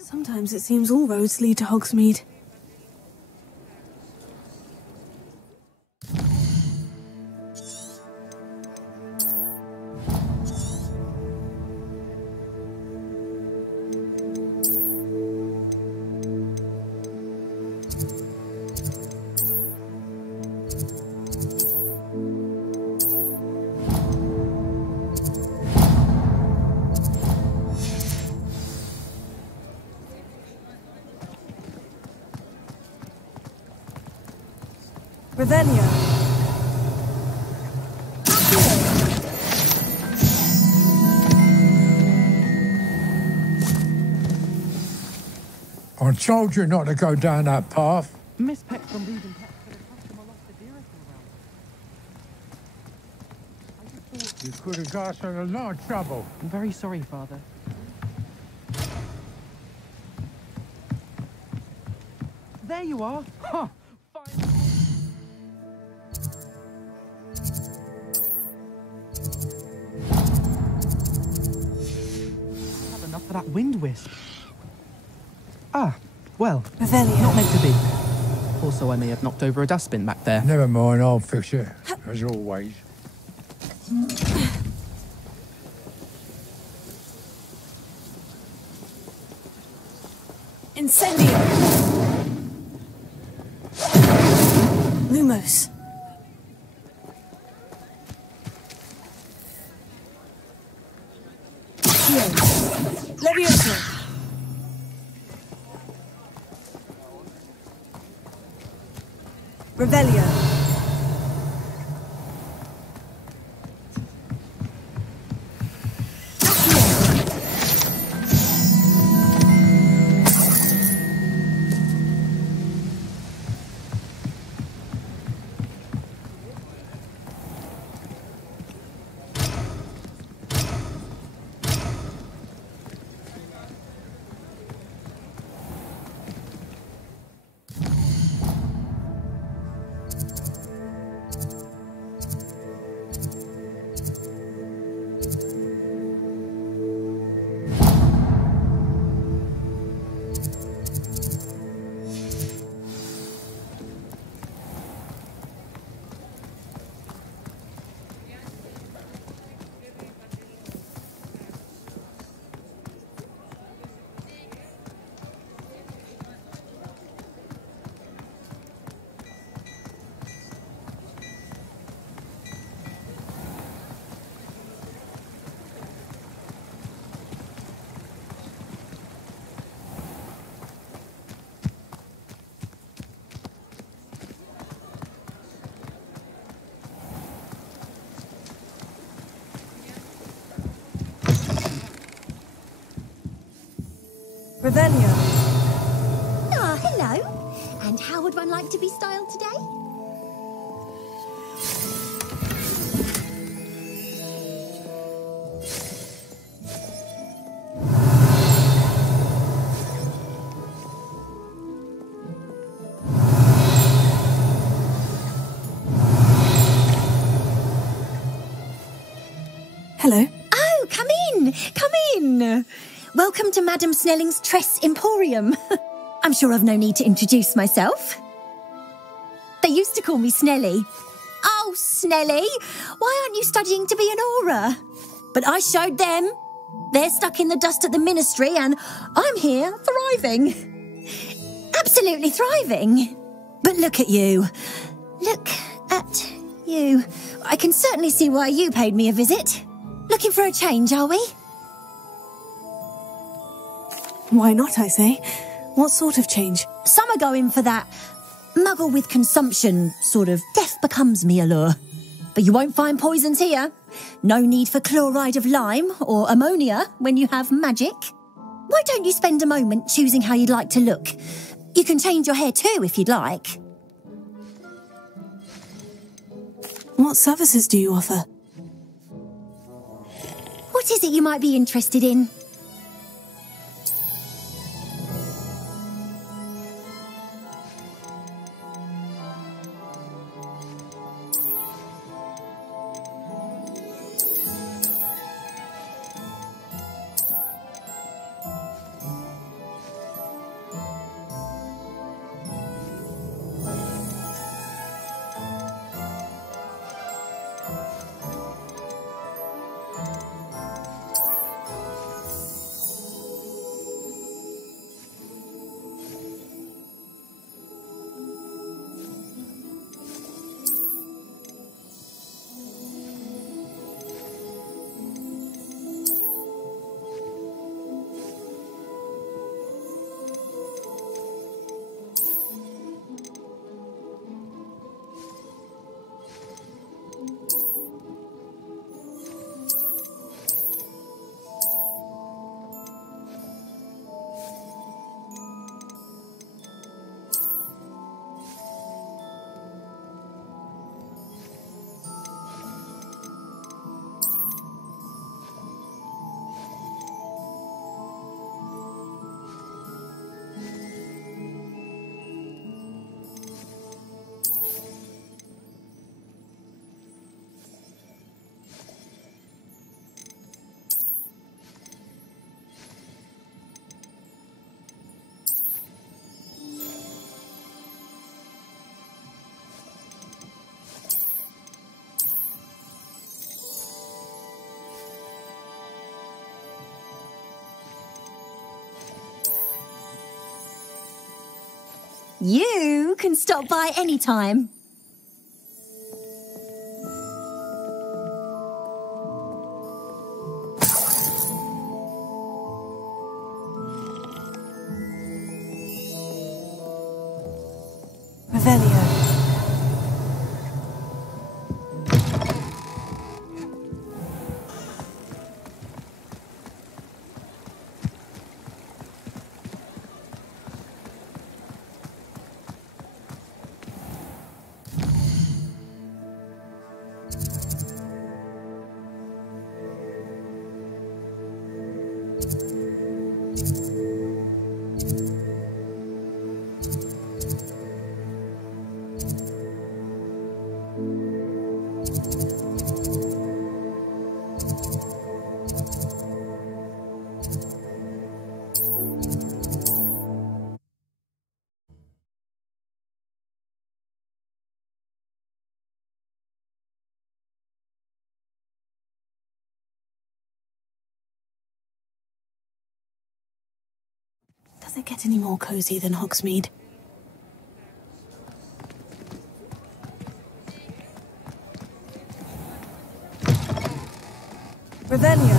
Sometimes it seems all roads lead to Hogsmeade. Revelio. I told you not to go down that path. Miss Peck from Breeding Pets could have customer lost the dearest around. You could have got us in a lot of trouble. I'm very sorry, Father. There you are. Huh. For that wind wisp. Ah, well, Revelio. Not meant to be. Also, I may have knocked over a dustbin back there. Never mind, I'll fix it, as always. Incendio. Lumos. Levioso. Revelio. Revelio. Ah, hello. And how would one like to be styled today? Hello. Oh, come in. Come in. Welcome to Madame Snelling's Tress Emporium. I'm sure I've no need to introduce myself. They used to call me Snelly. Oh, Snelly, why aren't you studying to be an aura? But I showed them. They're stuck in the dust at the ministry and I'm here thriving. Absolutely thriving. But look at you. Look at you. I can certainly see why you paid me a visit. Looking for a change, are we? Why not, I say? What sort of change? Some are going for that muggle with consumption, sort of death becomes me allure. But you won't find poisons here. No need for chloride of lime or ammonia when you have magic. Why don't you spend a moment choosing how you'd like to look? You can change your hair too if you'd like. What services do you offer? What is it you might be interested in? You can stop by anytime. Revelio. Does it get any more cozy than Hogsmeade? Revelio.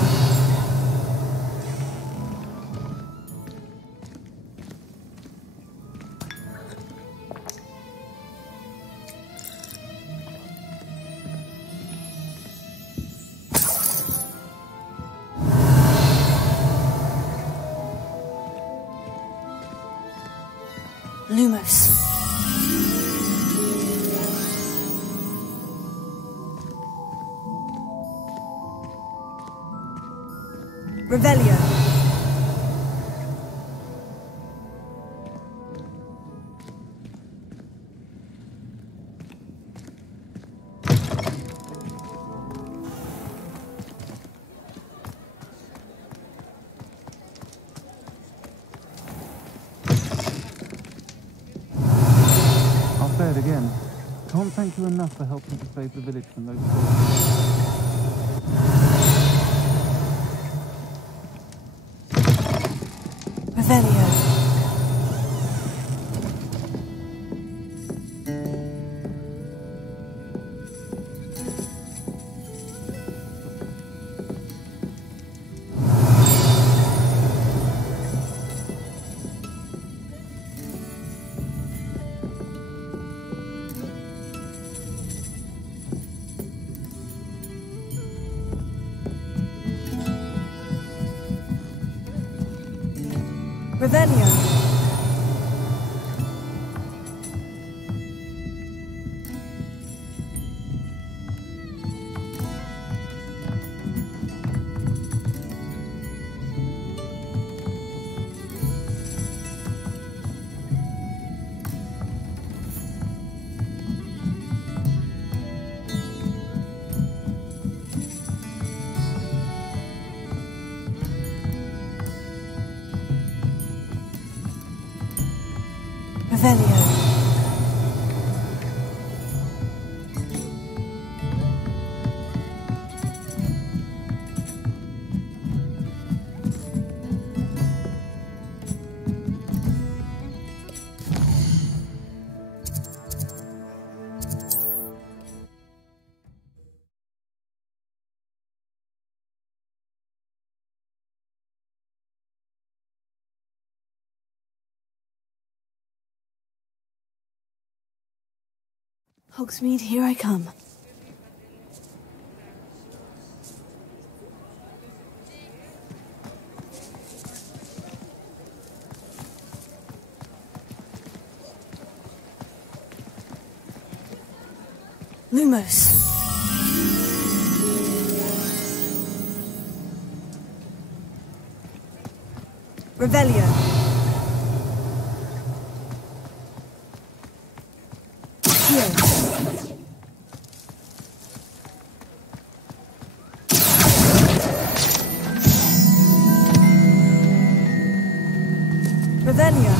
Lumos. Revelio. I'll say it again. Can't thank you enough for helping to save the village from those storms. Revelio. Revelio. Revelio. Hogsmeade, here I come. Lumos. Revelio. Revelio.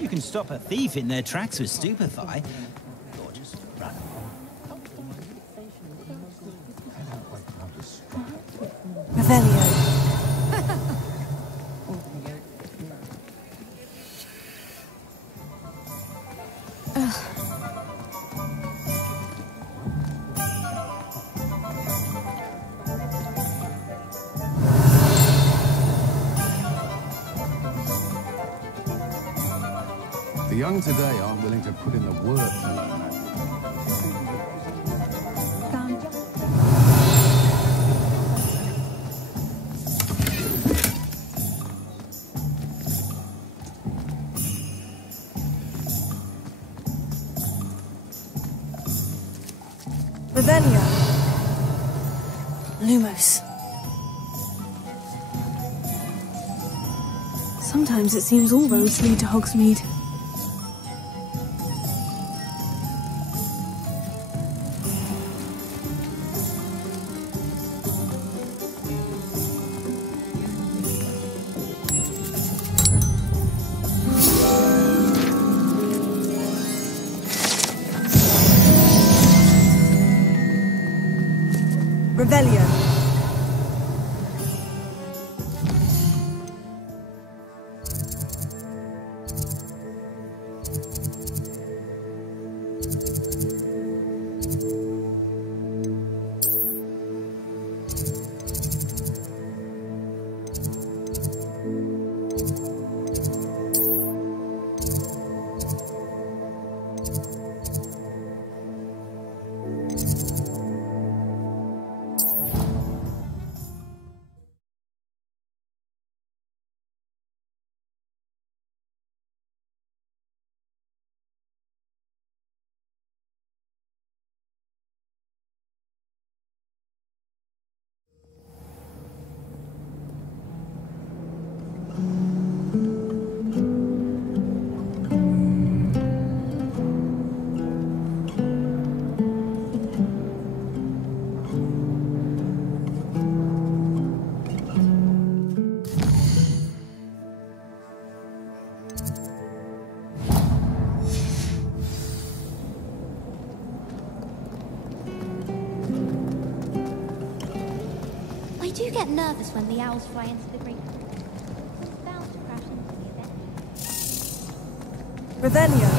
You can stop a thief in their tracks with stupefy. Revelio. The young today aren't willing to put in the work to learn that. Revelio. Lumos. Sometimes it seems all roads lead to Hogsmeade. Revelio. do get nervous when the owls fly into the green. It's bound to crash into me eventually. Revelio.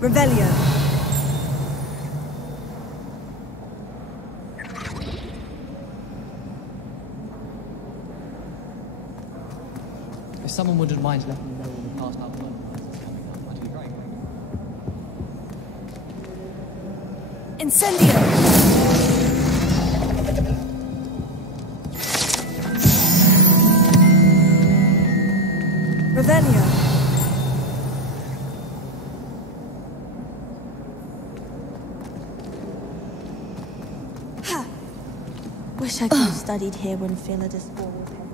Revelio. If someone wouldn't mind letting me know when the pass out work is coming up, that'd be great. Incendio. Revelio. Wish I could have studied here when Philidus War was heading.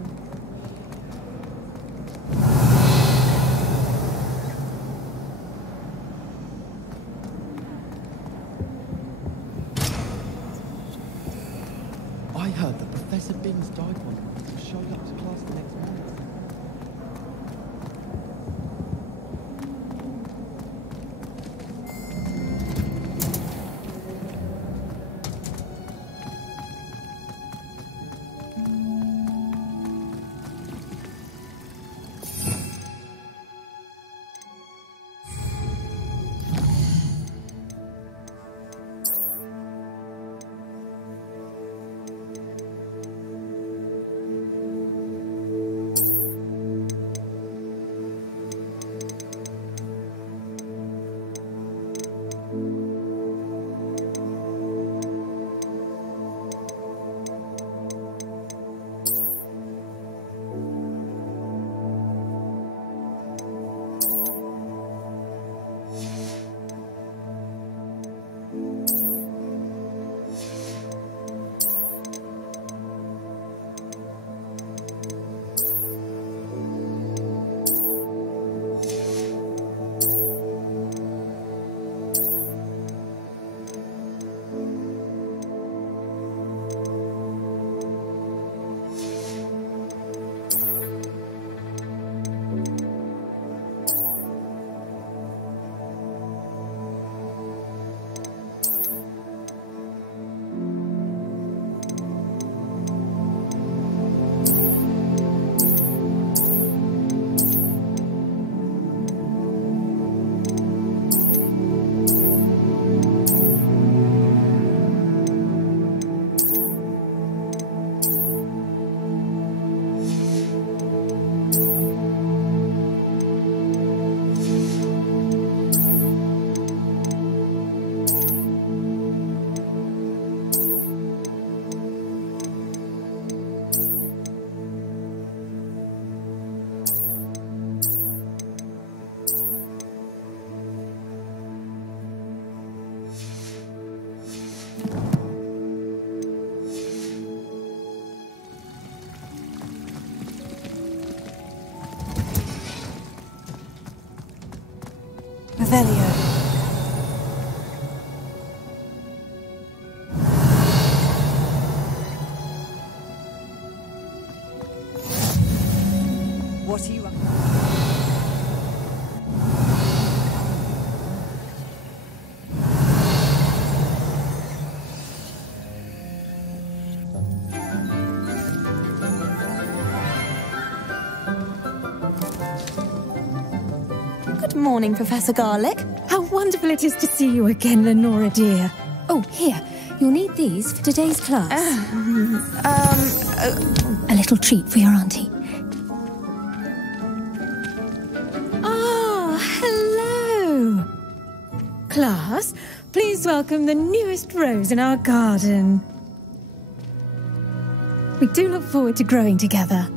I heard that Professor Binns died one night and showed up to class the next morning. Revelio. What are you up to? Good morning, Professor Garlick. How wonderful it is to see you again, Lenora dear. Oh, here. You'll need these for today's class. A little treat for your auntie. Ah, hello. Class, please welcome the newest rose in our garden. We do look forward to growing together.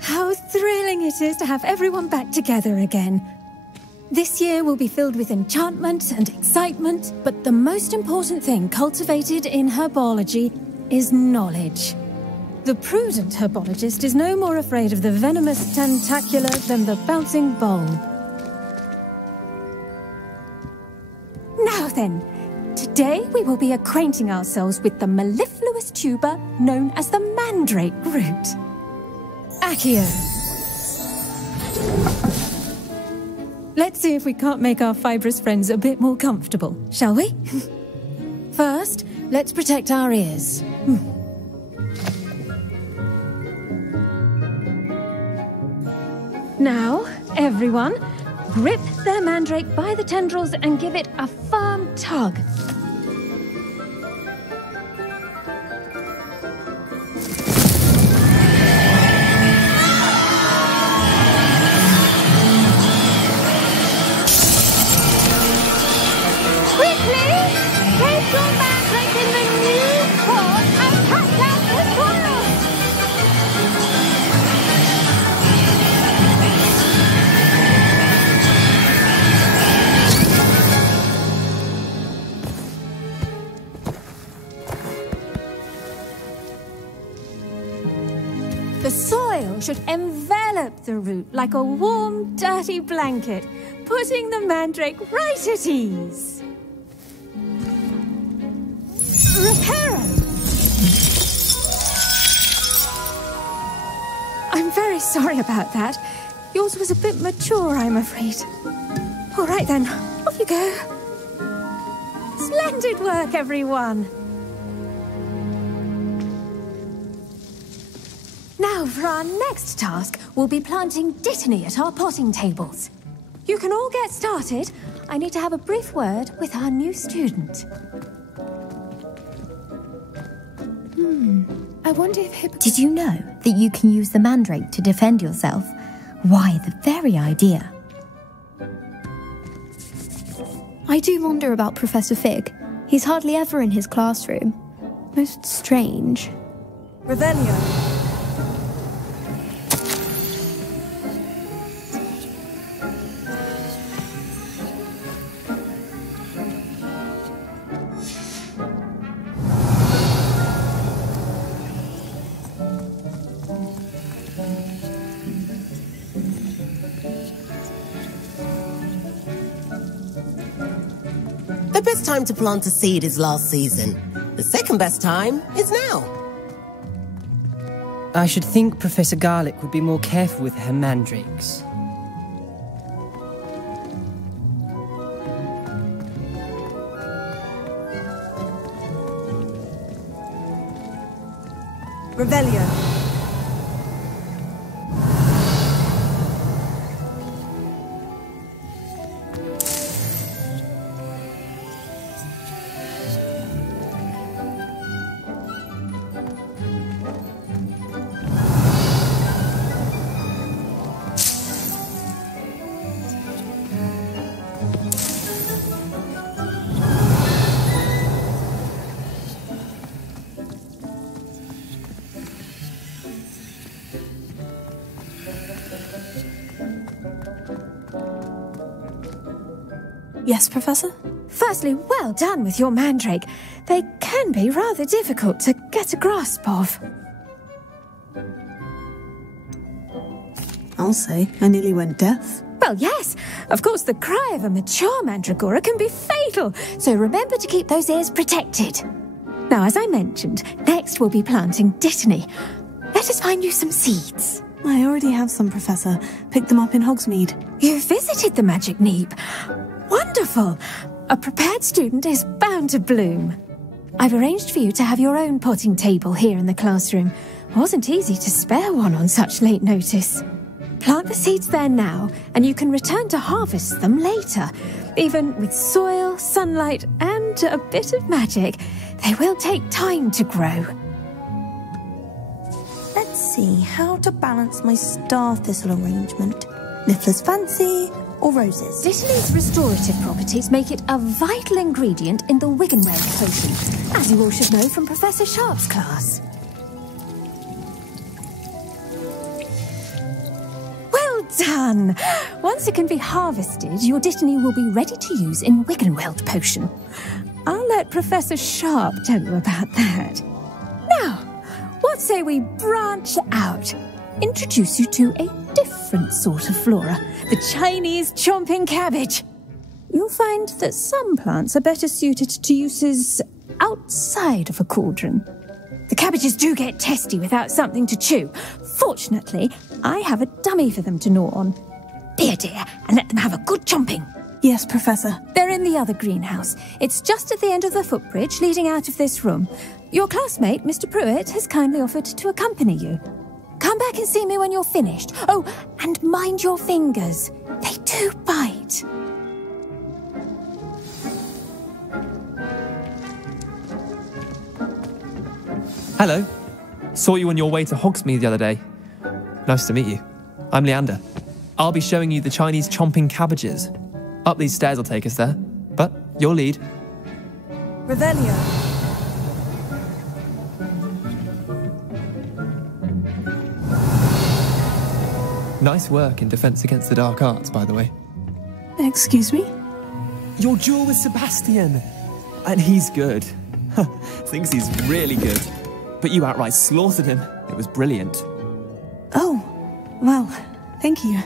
How thrilling it is to have everyone back together again. This year will be filled with enchantment and excitement, but the most important thing cultivated in herbology is knowledge. The prudent herbologist is no more afraid of the venomous tentacula than the bouncing bulb. Now then, today we will be acquainting ourselves with the mellifluous tuber known as the mandrake root. Accio. Let's see if we can't make our fibrous friends a bit more comfortable, shall we? First, let's protect our ears. Now, everyone, grip their mandrake by the tendrils and give it a firm tug. Place your mandrake in the new pot and cut down the soil! The soil should envelop the root like a warm, dirty blanket, putting the mandrake right at ease. Reparo! I'm very sorry about that. Yours was a bit mature, I'm afraid. All right then, off you go. Splendid work, everyone. Now, for our next task, we'll be planting dittany at our potting tables. You can all get started. I need to have a brief word with our new student. I wonder if Did you know that you can use the mandrake to defend yourself? Why, the very idea. I do wonder about Professor Fig. He's hardly ever in his classroom. Most strange. Revelio. The best time to plant a seed is last season. The second best time is now. I should think Professor Garlick would be more careful with her mandrakes. Revelio. Yes, Professor? Firstly, well done with your mandrake. They can be rather difficult to get a grasp of. I'll say, I nearly went deaf. Well, yes. Of course, the cry of a mature mandragora can be fatal, so remember to keep those ears protected. Now, as I mentioned, next we'll be planting dittany. Let us find you some seeds. I already have some, Professor. Picked them up in Hogsmeade. You visited the Magic Neep. Wonderful! A prepared student is bound to bloom. I've arranged for you to have your own potting table here in the classroom. It wasn't easy to spare one on such late notice. Plant the seeds there now, and you can return to harvest them later. Even with soil, sunlight, and a bit of magic, they will take time to grow. Let's see how to balance my star thistle arrangement. Niffler's fancy or roses? Dittany's restorative properties make it a vital ingredient in the Wiggenweld potion, as you all should know from Professor Sharp's class. Well done! Once it can be harvested, your dittany will be ready to use in Wiggenweld potion. I'll let Professor Sharp tell you about that. Now, what say we branch out? Introduce you to a different sort of flora, the Chinese chomping cabbage. You'll find that some plants are better suited to uses outside of a cauldron. The cabbages do get testy without something to chew. Fortunately, I have a dummy for them to gnaw on. Be a dear and let them have a good chomping. Yes, Professor. They're in the other greenhouse. It's just at the end of the footbridge leading out of this room. Your classmate, Mr. Pruitt, has kindly offered to accompany you. Come back and see me when you're finished. Oh, and mind your fingers. They Do bite. Hello. Saw you on your way to Hogsmeade the other day. Nice to meet you. I'm Leander. I'll be showing you the Chinese chomping cabbages. Up these stairs will take us there, but your lead. Revelio. Nice work in Defense Against the Dark Arts, by the way. Excuse me? Your duel with Sebastian! And he's good. Thinks he's really good. But you outright slaughtered him. It was brilliant. Oh, well, thank you.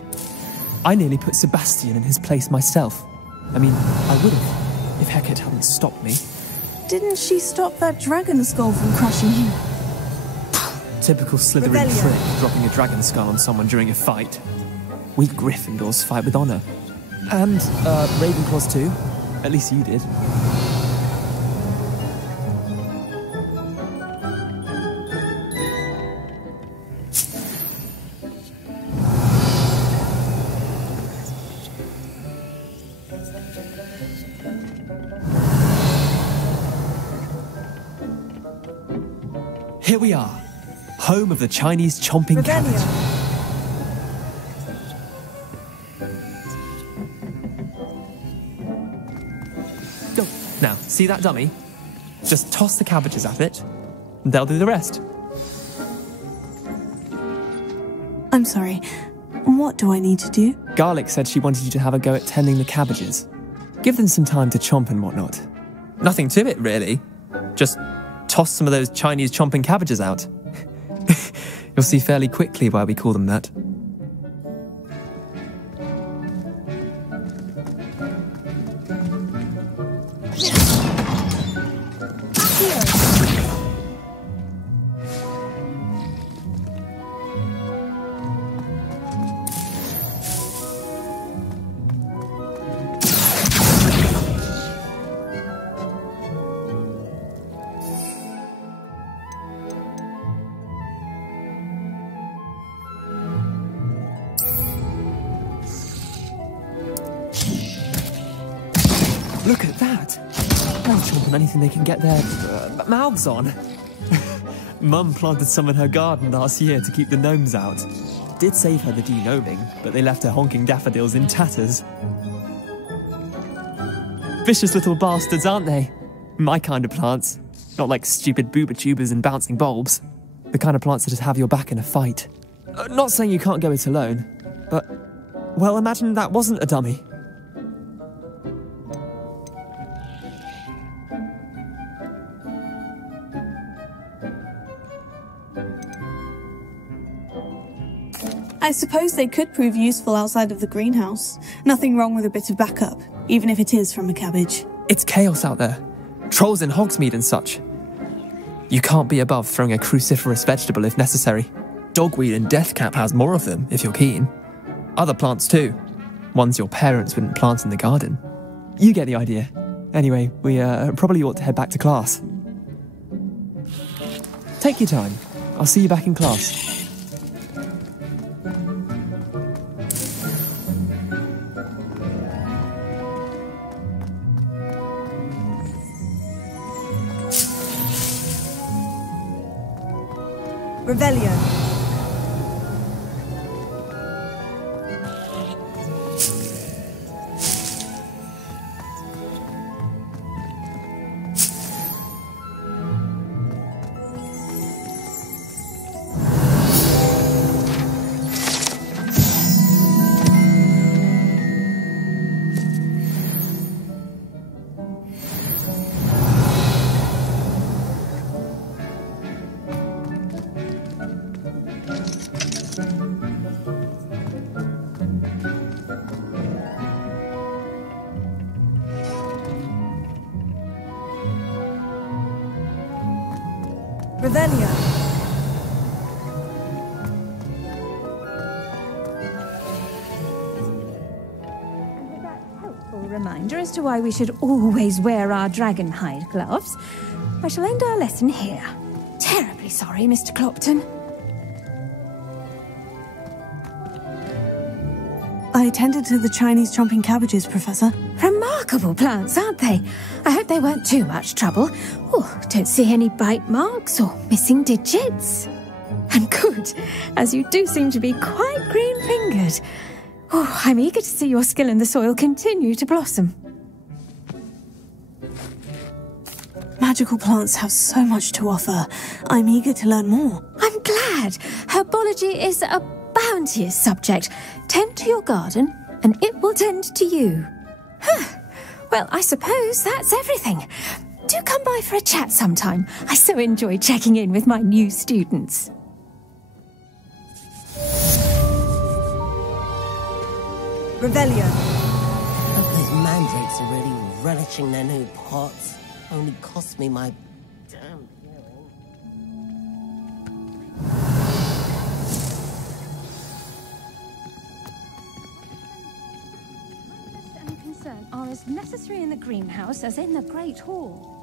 I nearly put Sebastian in his place myself. I mean, I would have, if Hecate hadn't stopped me. Didn't she stop that dragon skull from crushing you? Typical Slytherin trick, dropping a dragon skull on someone during a fight. We Gryffindors fight with honor. And, Ravenclaws too. At least you did. Here we are, home of the Chinese chomping cabbage. Go. Now, see that dummy? Just toss the cabbages at it, and they'll do the rest. I'm sorry. What do I need to do? Garlic said she wanted you to have a go at tending the cabbages. Give them some time to chomp and whatnot. Nothing to it, really. Just toss some of those Chinese chomping cabbages out. You'll see fairly quickly why we call them that. Look at that! They'll chomp on anything they can get their mouths on. Mum planted some in her garden last year to keep the gnomes out. Did save her the de-gnoming, but they left her honking daffodils in tatters. Vicious little bastards, aren't they? My kind of plants. Not like stupid booba tubers and bouncing bulbs. The kind of plants that just have your back in a fight. Not saying you can't go it alone, but... well, imagine that wasn't a dummy. I suppose they could prove useful outside of the greenhouse. Nothing wrong with a bit of backup, even if it is from a cabbage. It's chaos out there. Trolls in Hogsmeade and such. You can't be above throwing a cruciferous vegetable if necessary. Dogweed and deathcap has more of them, if you're keen. Other plants too. Ones your parents wouldn't plant in the garden. You get the idea. Anyway, we probably ought to head back to class. Take your time. I'll see you back in class. Revelio. Revelio. And with that helpful reminder as to why we should always wear our dragon hide gloves, I shall end our lesson here. Terribly sorry, Mr. I tended to the Chinese chomping cabbages, Professor. Remarkable plants, aren't they? I hope they weren't too much trouble. Oh, don't see any bite marks or missing digits. And good, as you do seem to be quite green-fingered. Oh, I'm eager to see your skill in the soil continue to blossom. Magical plants have so much to offer. I'm eager to learn more. I'm glad. Herbology is a bounteous subject. Tend to your garden, and it will tend to you. Huh. Well, I suppose that's everything. Do come by for a chat sometime. I so enjoy checking in with my new students. Revelio. Hope those mandrakes are really relishing their new pots. Only cost me my damn hearing. And concern are as necessary in the greenhouse as in the Great Hall.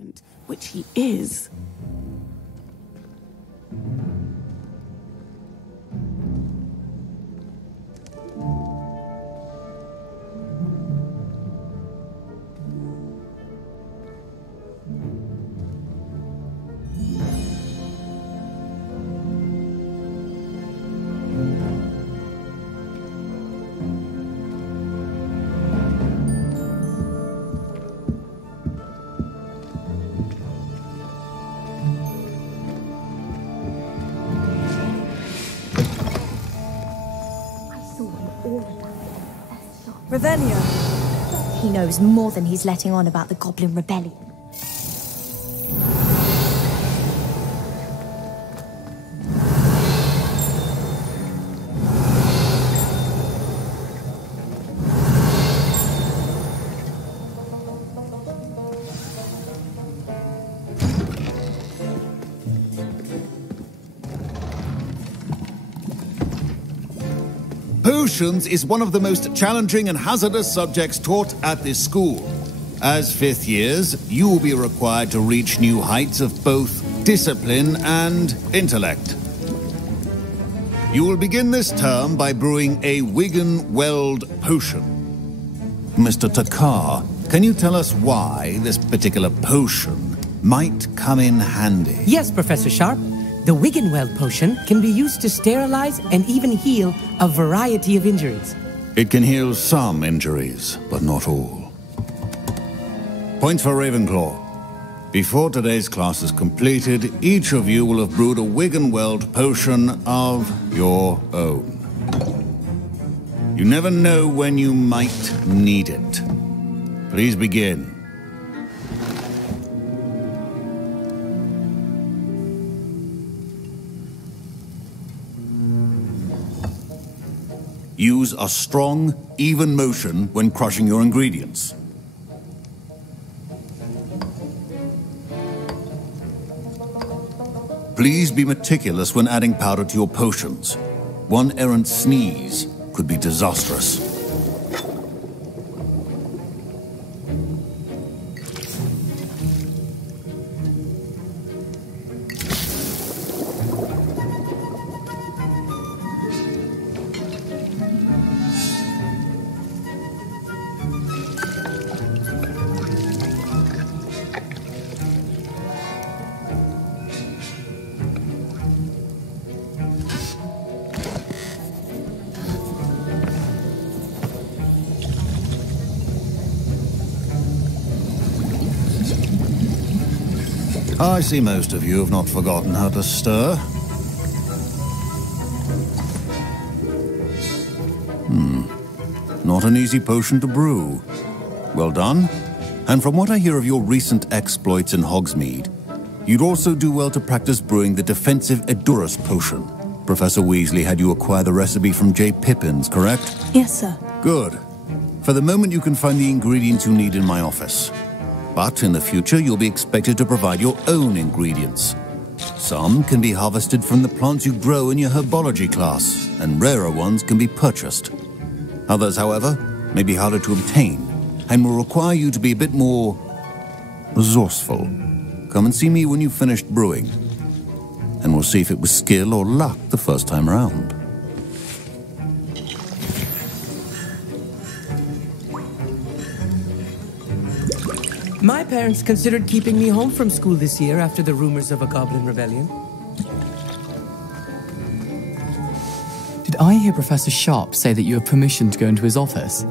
important, which he is. Revelio. He knows more than he's letting on about the Goblin Rebellion. Potions is one of the most challenging and hazardous subjects taught at this school. As fifth years, you will be required to reach new heights of both discipline and intellect. You will begin this term by brewing a Wiggenweld potion. Mr. Takar, can you tell us why this particular potion might come in handy? Yes, Professor Sharp. The Wiggenweld potion can be used to sterilize and even heal a variety of injuries. It can heal some injuries, but not all. Point for Ravenclaw. Before today's class is completed, each of you will have brewed a Wiggenweld potion of your own. You never know when you might need it. Please begin. Use a strong, even motion when crushing your ingredients. Please be meticulous when adding powder to your potions. One errant sneeze could be disastrous. I see most of you have not forgotten how to stir. Not an easy potion to brew. Well done. And from what I hear of your recent exploits in Hogsmeade, you'd also do well to practice brewing the defensive Edurus potion. Professor Weasley had you acquire the recipe from J. Pippins, correct? Yes, sir. Good. For the moment, you can find the ingredients you need in my office. But in the future, you'll be expected to provide your own ingredients. Some can be harvested from the plants you grow in your herbology class, and rarer ones can be purchased. Others, however, may be harder to obtain, and will require you to be a bit more resourceful. Come and see me when you've finished brewing, and we'll see if it was skill or luck the first time around. My parents considered keeping me home from school this year after the rumors of a Goblin Rebellion. Did I hear Professor Sharp say that you have permission to go into his office?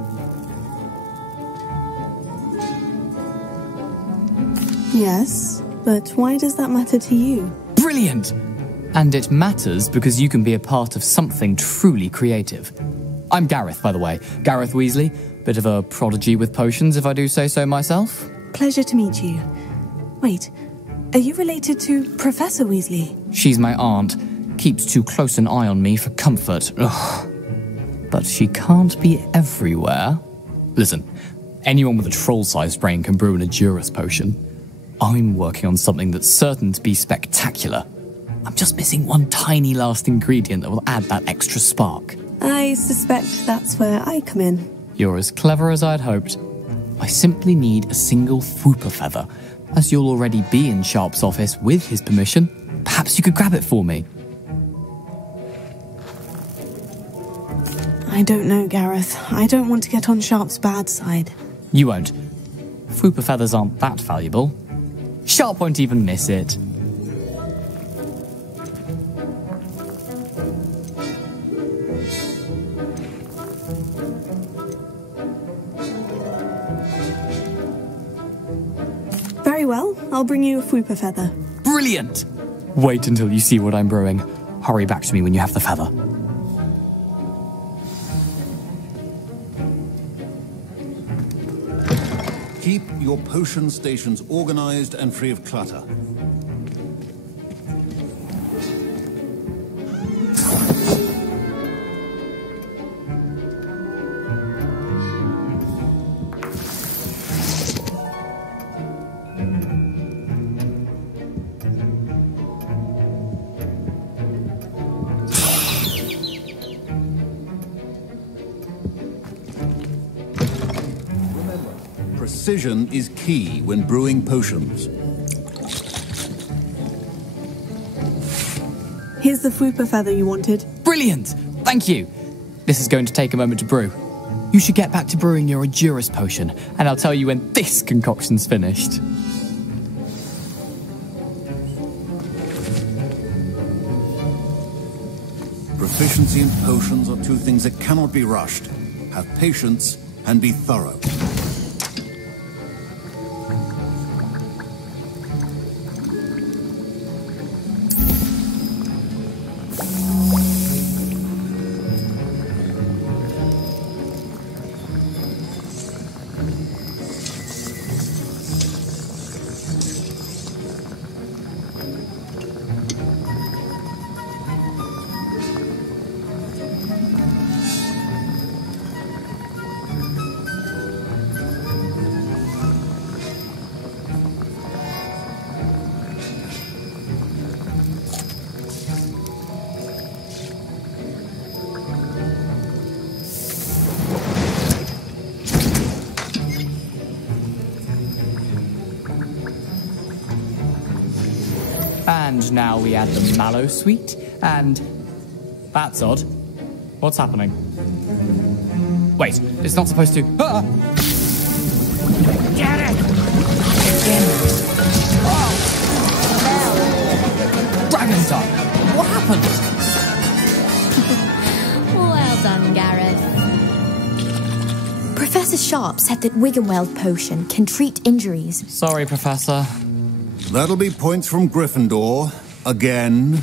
Yes, but why does that matter to you? Brilliant! And it matters because you can be a part of something truly creative. I'm Gareth, by the way. Gareth Weasley. Bit of a prodigy with potions, if I do say so myself. Pleasure to meet you. Wait, are you related to Professor Weasley? She's my aunt. Keeps too close an eye on me for comfort. Ugh. But she can't be everywhere. Listen, anyone with a troll-sized brain can brew an Edurus potion. I'm working on something that's certain to be spectacular. I'm just missing one tiny last ingredient that will add that extra spark. I suspect that's where I come in. You're as clever as I'd hoped. I simply need a single Fwooper feather, As you'll already be in Sharp's office with his permission, perhaps you could grab it for me. I don't know, Gareth. I don't want to get on Sharp's bad side. You won't. Fupa feathers aren't that valuable. Sharp won't even miss it. Very well. I'll bring you a Fupa feather. Brilliant! Wait until you see what I'm brewing. Hurry back to me when you have the feather. Keep your potion stations organized and free of clutter. Precision is key when brewing potions. Here's the Fupa feather you wanted. Brilliant! Thank you! This is going to take a moment to brew. You should get back to brewing your Adurus potion, and I'll tell you when this concoction's finished. Proficiency in potions are two things that cannot be rushed. Have patience and be thorough. And now we add the mallow sweet, and... That's odd. What's happening? Wait, it's not supposed to... Ah! Get it! Again! Oh! Dragon Tongue! What happened? Well done, Gareth. Professor Sharp said that Wiggenweld potion can treat injuries. Sorry, Professor. That'll be points from Gryffindor. Again.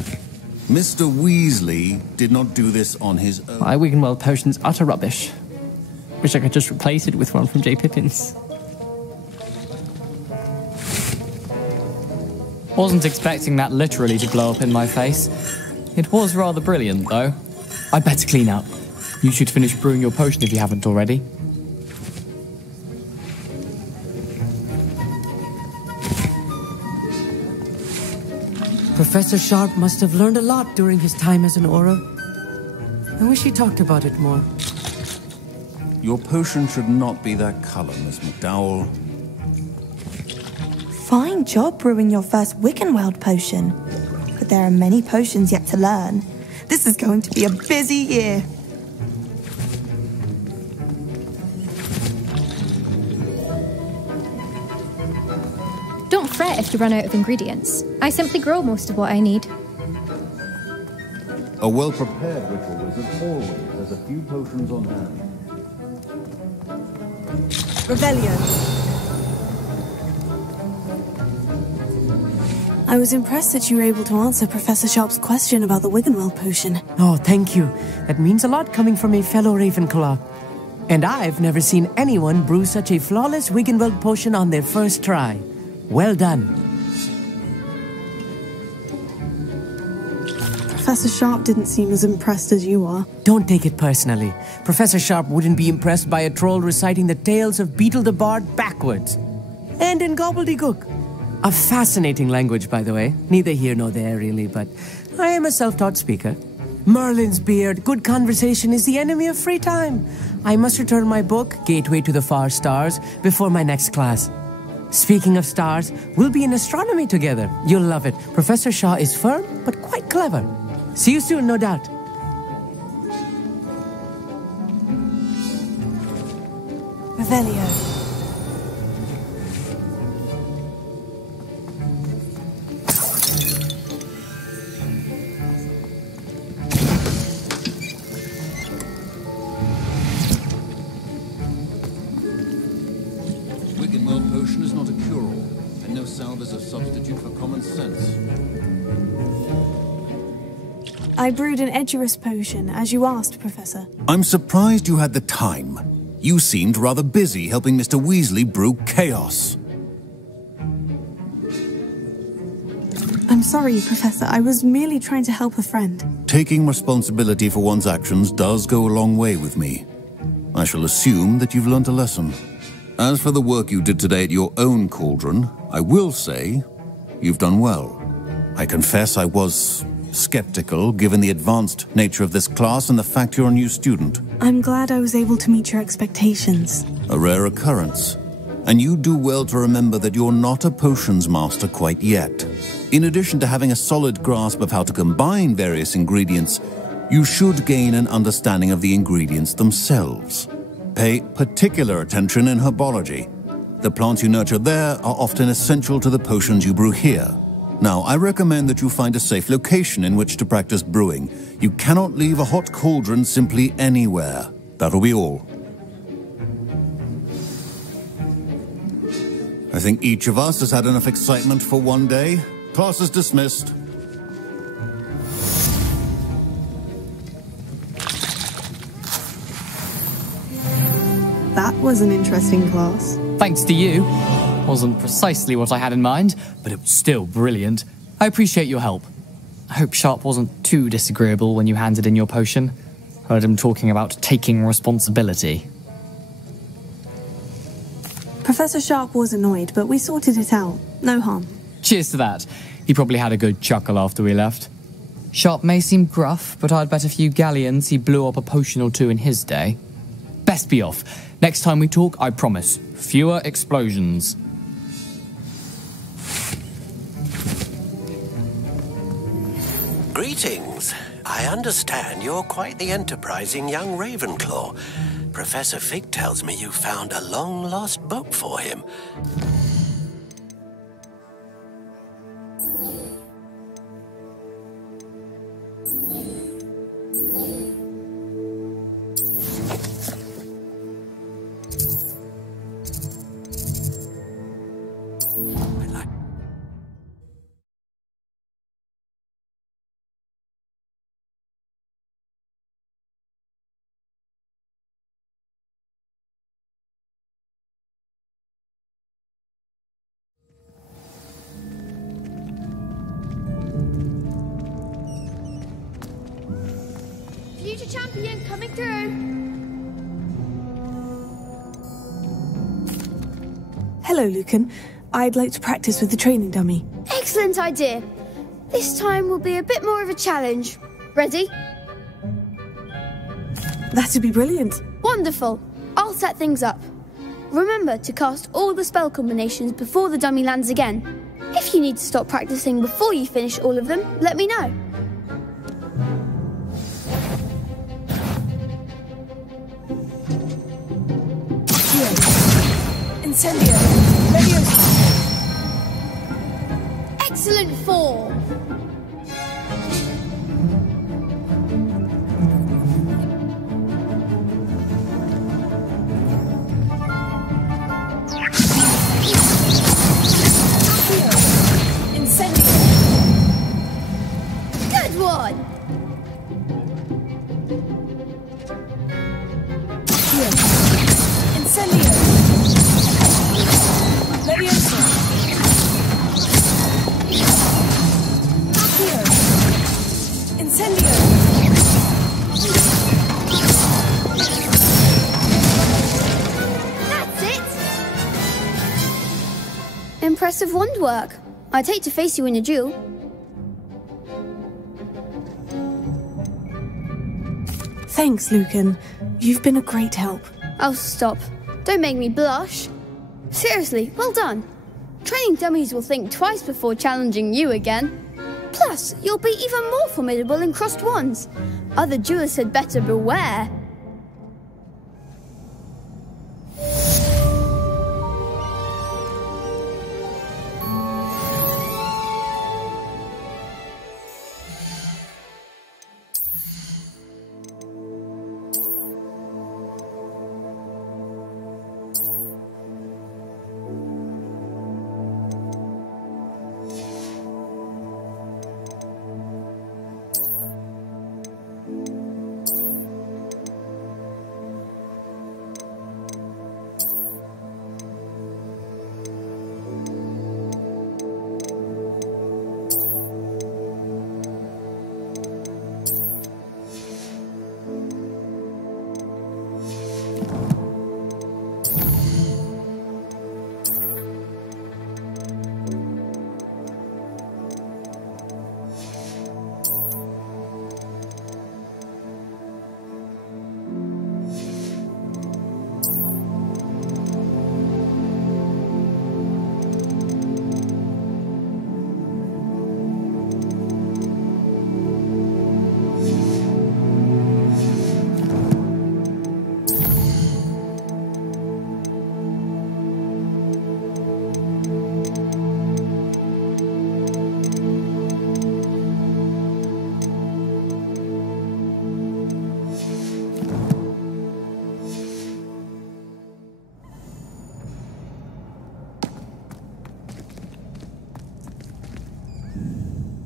Mr. Weasley did not do this on his own. My Wiggenweld potion's utter rubbish. Wish I could just replace it with one from J. Pippin's. Wasn't expecting that literally to blow up in my face. It was rather brilliant, though. I'd better clean up. You should finish brewing your potion if you haven't already. Professor Sharp must have learned a lot during his time as an Auror. I wish he talked about it more. Your potion should not be that color, Miss McDowell. Fine job brewing your first Wiggenweld potion. But there are many potions yet to learn. This is going to be a busy year. Don't fret if you run out of ingredients. I simply grow most of what I need. A well-prepared ritual wizard always has a few potions on hand. Revelio. I was impressed that you were able to answer Professor Sharp's question about the Wiggenweld potion. Oh, thank you. That means a lot coming from a fellow Ravenclaw. And I've never seen anyone brew such a flawless Wiggenweld potion on their first try. Well done. Professor Sharp didn't seem as impressed as you are. Don't take it personally. Professor Sharp wouldn't be impressed by a troll reciting the tales of Beetle the Bard backwards. And in gobbledygook. A fascinating language, by the way. Neither here nor there, really, but I am a self-taught speaker. Merlin's beard, good conversation is the enemy of free time. I must return my book, Gateway to the Far Stars, before my next class. Speaking of stars, we'll be in astronomy together. You'll love it. Professor Shaw is firm, but quite clever. See you soon, no doubt. Revelio. Potion is not a cure-all, and no salve is a substitute for common sense. I brewed an Edurus potion, as you asked, Professor. I'm surprised you had the time. You seemed rather busy helping Mr. Weasley brew chaos. I'm sorry, Professor. I was merely trying to help a friend. Taking responsibility for one's actions does go a long way with me. I shall assume that you've learnt a lesson. As for the work you did today at your own cauldron, I will say you've done well. I confess I was skeptical, given the advanced nature of this class and the fact you're a new student. I'm glad I was able to meet your expectations. A rare occurrence. And you do well to remember that you're not a potions master quite yet. In addition to having a solid grasp of how to combine various ingredients, you should gain an understanding of the ingredients themselves. Pay particular attention in herbology. The plants you nurture there are often essential to the potions you brew here. Now, I recommend that you find a safe location in which to practice brewing. You cannot leave a hot cauldron simply anywhere. That'll be all. I think each of us has had enough excitement for one day. Class is dismissed. That was an interesting class. Thanks to you. Wasn't precisely what I had in mind, but it was still brilliant. I appreciate your help. I hope Sharp wasn't too disagreeable when you handed in your potion. Heard him talking about taking responsibility. Professor Sharp was annoyed, but we sorted it out. No harm. Cheers to that. He probably had a good chuckle after we left. Sharp may seem gruff, but I'd bet a few galleons he blew up a potion or two in his day. Best be off. Next time we talk, I promise, fewer explosions. Greetings. I understand you're quite the enterprising young Ravenclaw. Professor Fig tells me you found a long-lost book for him. Future champion coming through. Hello, Lucan. I'd like to practice with the training dummy. Excellent idea. This time will be a bit more of a challenge. Ready? That'd be brilliant. Wonderful. I'll set things up. Remember to cast all the spell combinations before the dummy lands again. If you need to stop practicing before you finish all of them, let me know. Incendio! Leviosa! Excellent form! Incendio! Good one! Incendio! Leviosa! Accio! Incendio! That's it! Impressive wand work. I'd hate to face you in a duel. Thanks, Lucan. You've been a great help. Oh, stop. Don't make me blush. Seriously, well done. Training dummies will think twice before challenging you again. Plus, you'll be even more formidable in crossed wands. Other duelists had better beware.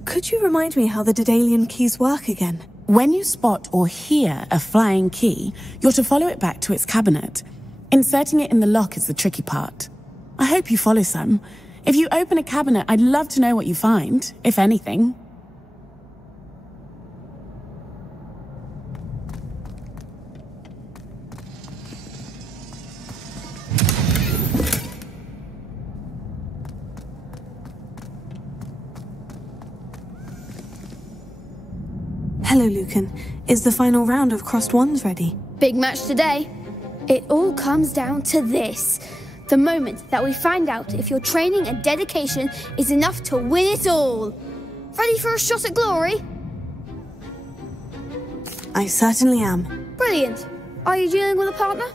Could you remind me how the Daedalian keys work again? When you spot or hear a flying key, you're to follow it back to its cabinet. Inserting it in the lock is the tricky part. I hope you follow some. If you open a cabinet, I'd love to know what you find, if anything. Hello, Lucan. Is the final round of crossed wands ready? Big match today. It all comes down to this. The moment that we find out if your training and dedication is enough to win it all. Ready for a shot at glory? I certainly am. Brilliant. Are you dealing with a partner?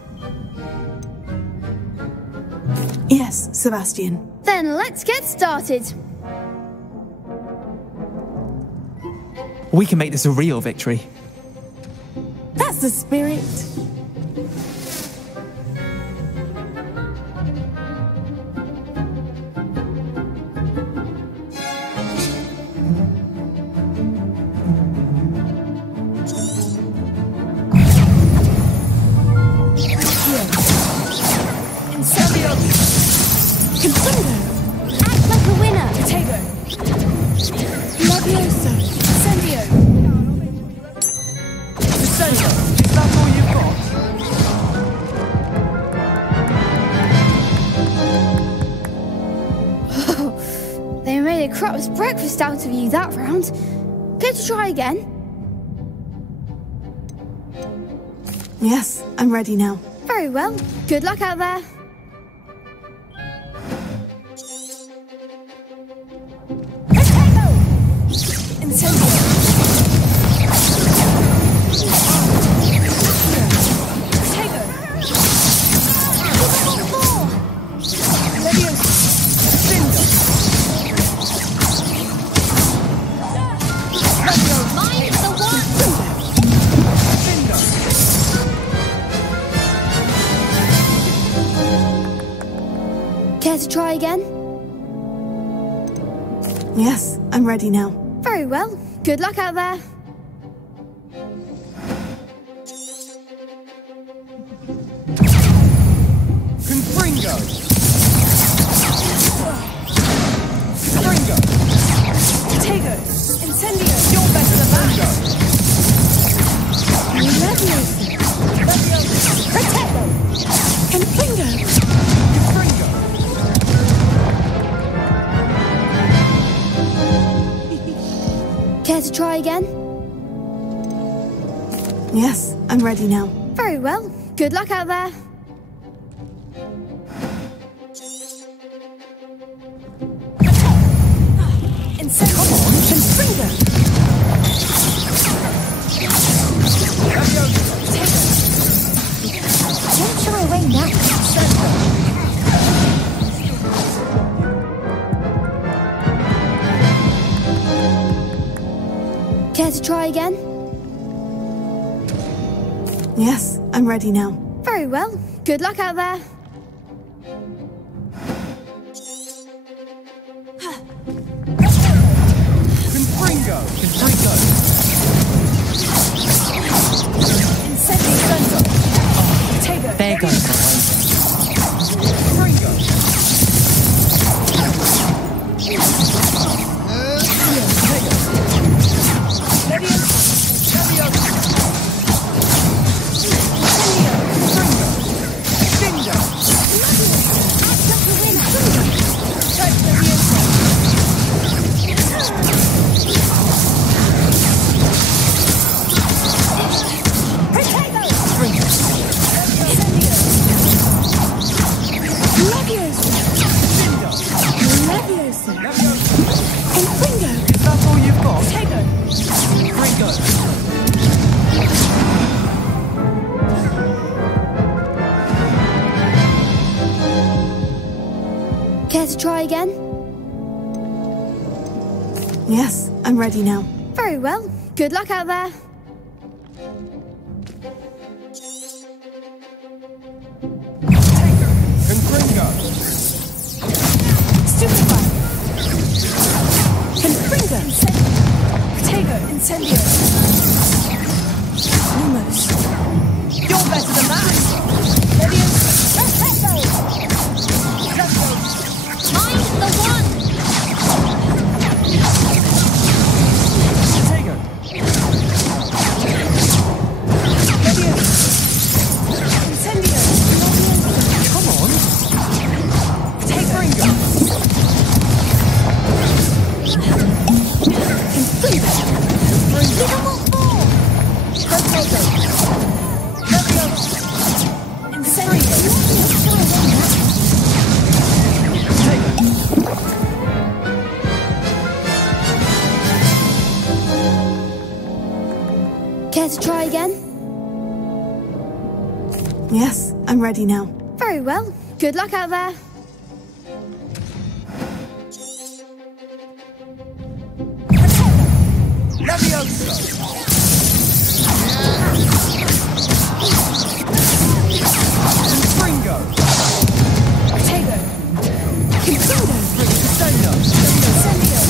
Yes, Sebastian. Then let's get started. We can make this a real victory. That's the spirit. Act like a winner. Levioso. Incendio. Incendio, is that all you've got? They made a crap's breakfast out of you that round. Care to try again? Yes, I'm ready now. Very well. Good luck out there. Incendio. Care to try again? Yes, I'm ready now. Very well. Good luck out there. Confringo! Tego. Incendio. You're better than that. Levioso. Protego. Confringo. Care to try again? Yes, I'm ready now. Very well. Good luck out there. Care to try again? Yes, I'm ready now. Very well. Good luck out there. Confringo! There goes my way. Care to try again? Yes, I'm ready now. Very well. Good luck out there. Confringo! Stupefy! Confringo! Protego! Incendio! Lumos! You're better than that! Leviosa! Protego! Mind the one! Protego! Incendio! Come on! Confringo! Confringo! Protego! Leviosa! Incendio! Care to try again? Yes, I'm ready now. Very well. Good luck out there. Leviosa! Confringo! Protego! Confringo! Crescendo! Incendio!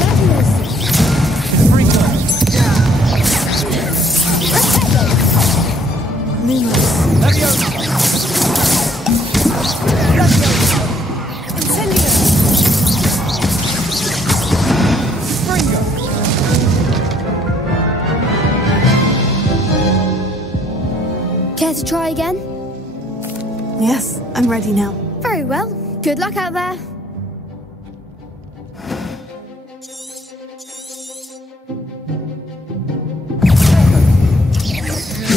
Leviosa! Confringo! Protego! Lumos! Leviosa! Leviosa! Incendio! Confringo! Care to try again? Yes, I'm ready now. Very well. Good luck out there.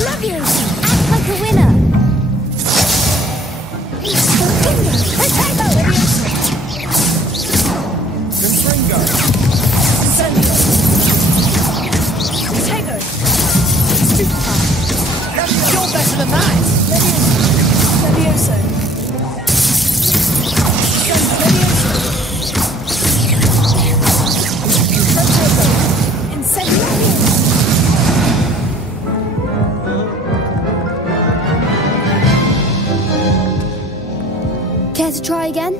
Leviosa! Act like a winner! Protego! Confringo! Incendio! Protego! Stupefy! You're better than that! Leviosa! Leviosa! Protego! Incendio! Care to try again?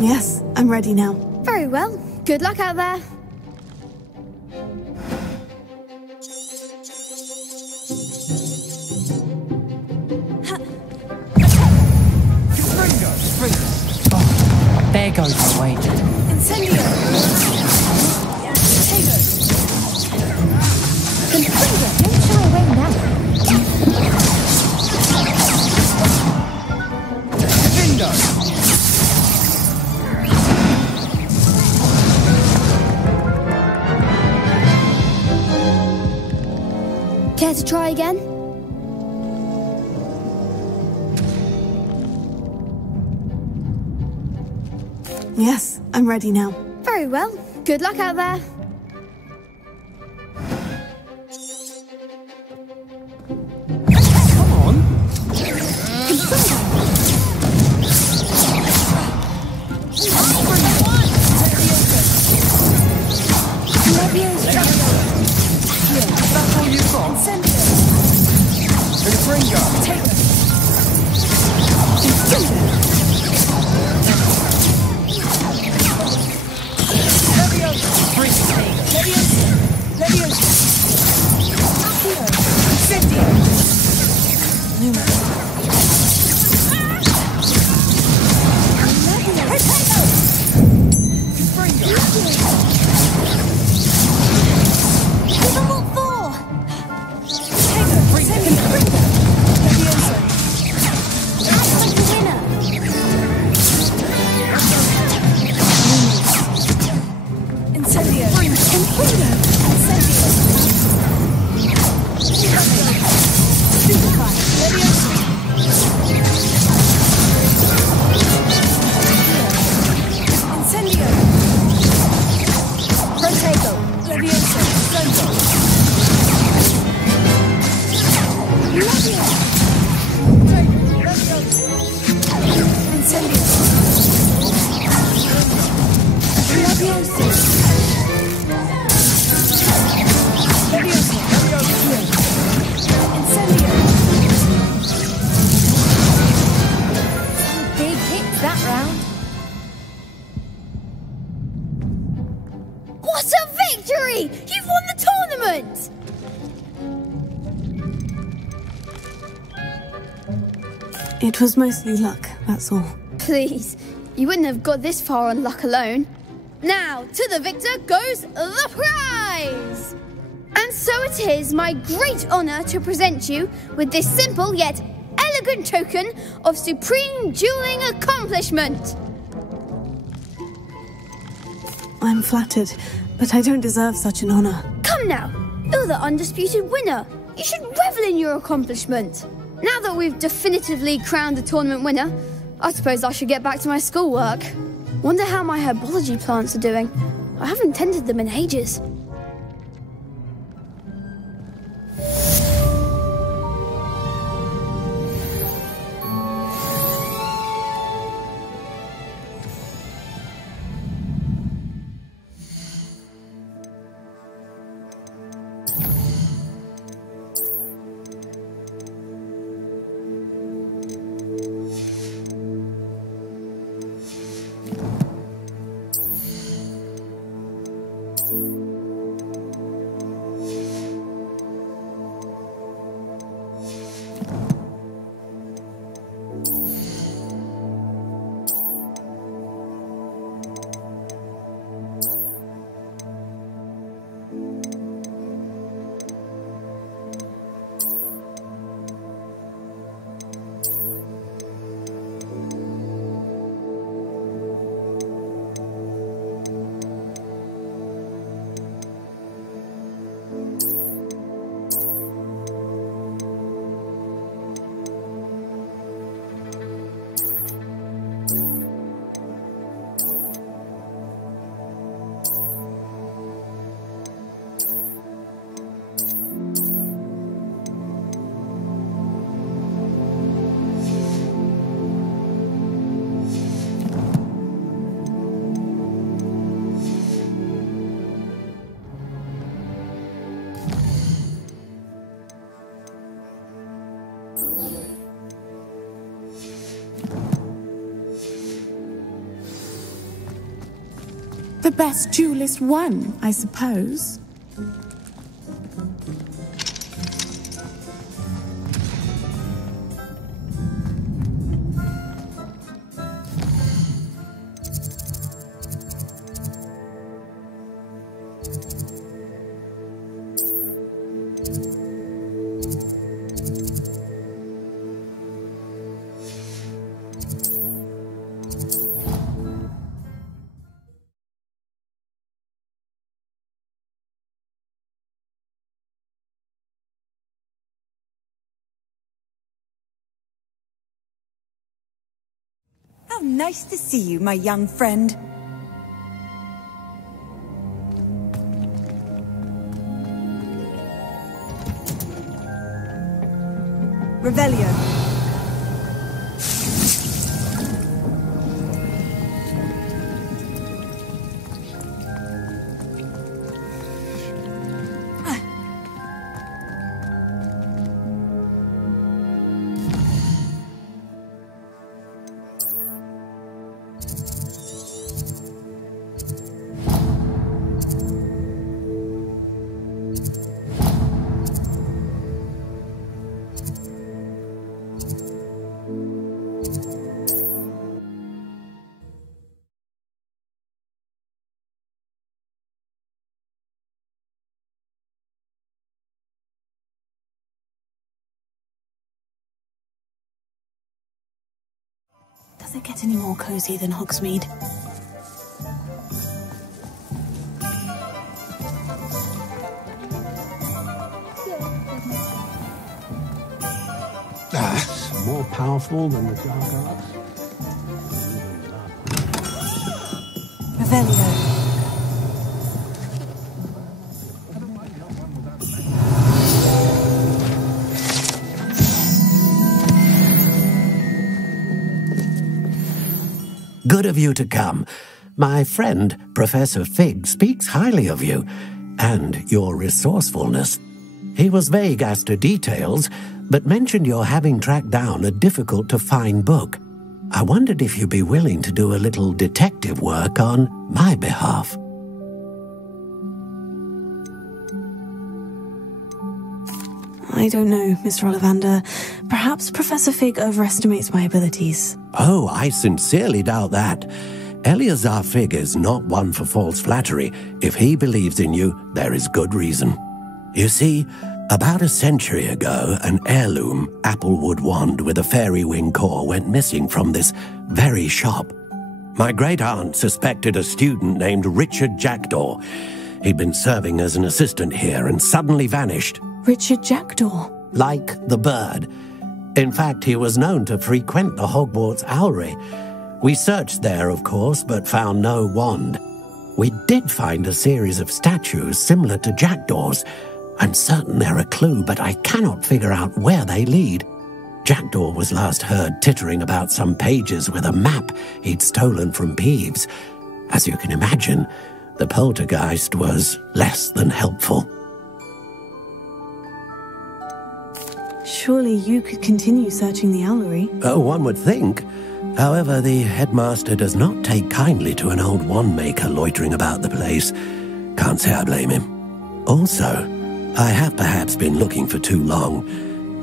Yes, I'm ready now. Very well. Good luck out there. There goes my way. Incendio! Protego! Confringo! Don't shy away now. Vindo! Care to try again? Yes, I'm ready now. Very well. Good luck out there. Come on! It was mostly luck, that's all. Please, you wouldn't have got this far on luck alone. Now, to the victor goes the prize! And so it is my great honour to present you with this simple yet elegant token of supreme dueling accomplishment. I'm flattered, but I don't deserve such an honour. Come now, you're the undisputed winner. You should revel in your accomplishment. Now that we've definitively crowned the tournament winner, I suppose I should get back to my schoolwork. Wonder how my herbology plants are doing. I haven't tended them in ages. The best duelist won, I suppose. How nice to see you, my young friend. Revelio. Does it get any more cozy than Hogsmeade? More powerful than the dark arts. Revelio. Good of you to come. My friend, Professor Fig, speaks highly of you and your resourcefulness. He was vague as to details, but mentioned your having tracked down a difficult-to-find book. I wondered if you'd be willing to do a little detective work on my behalf. I don't know, Mr. Ollivander. Perhaps Professor Fig overestimates my abilities. Oh, I sincerely doubt that. Eleazar Fig is not one for false flattery. If he believes in you, there is good reason. You see, about a century ago, an heirloom applewood wand with a fairy wing core went missing from this very shop. My great-aunt suspected a student named Richard Jackdaw. He'd been serving as an assistant here and suddenly vanished. Richard Jackdaw? Like the bird. In fact, he was known to frequent the Hogwarts Owlery. We searched there, of course, but found no wand. We did find a series of statues similar to Jackdaw's. I'm certain they're a clue, but I cannot figure out where they lead. Jackdaw was last heard tittering about some pages with a map he'd stolen from Peeves. As you can imagine, the poltergeist was less than helpful. Surely you could continue searching the Owlery. Oh, one would think. However, the headmaster does not take kindly to an old wand-maker loitering about the place. Can't say I blame him. Also, I have perhaps been looking for too long.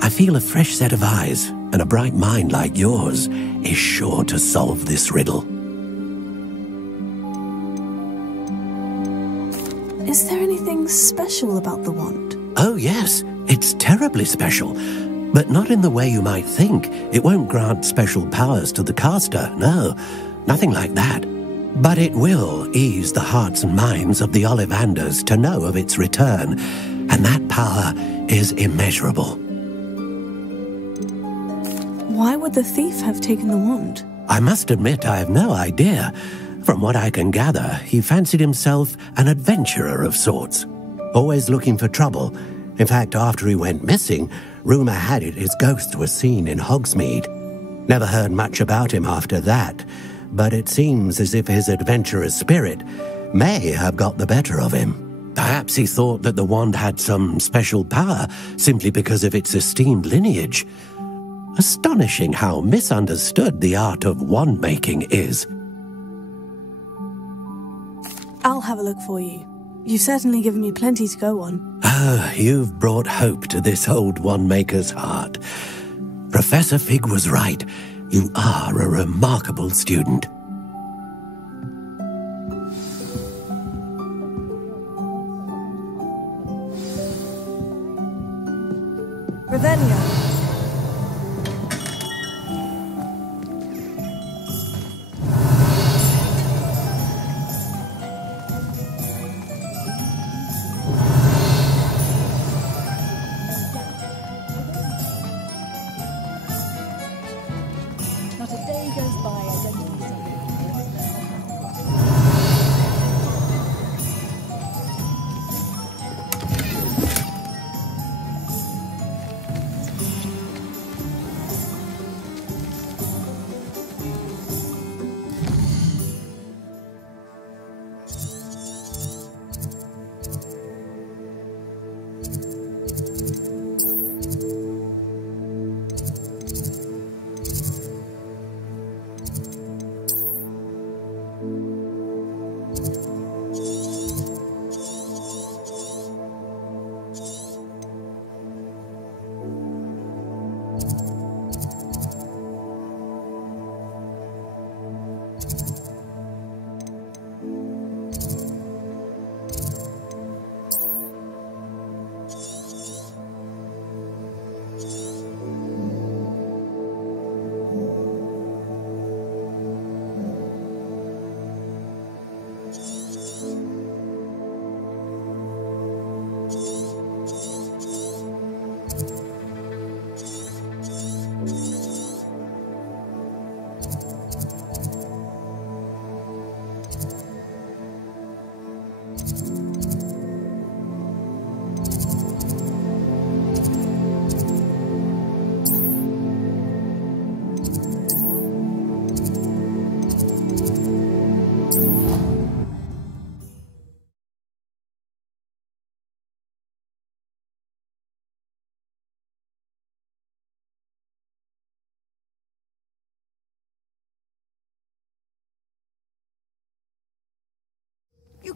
I feel a fresh set of eyes, and a bright mind like yours is sure to solve this riddle. Is there anything special about the wand? Oh, yes. It's terribly special. But not in the way you might think. It won't grant special powers to the caster, no. Nothing like that. But it will ease the hearts and minds of the Ollivanders to know of its return. And that power is immeasurable. Why would the thief have taken the wand? I must admit I have no idea. From what I can gather, he fancied himself an adventurer of sorts. Always looking for trouble. In fact, after he went missing, rumour had it his ghost was seen in Hogsmeade. Never heard much about him after that, but it seems as if his adventurous spirit may have got the better of him. Perhaps he thought that the wand had some special power simply because of its esteemed lineage. Astonishing how misunderstood the art of wand-making is. I'll have a look for you. You've certainly given me plenty to go on. Oh, you've brought hope to this old wand-maker's heart. Professor Fig was right. You are a remarkable student. Revelio.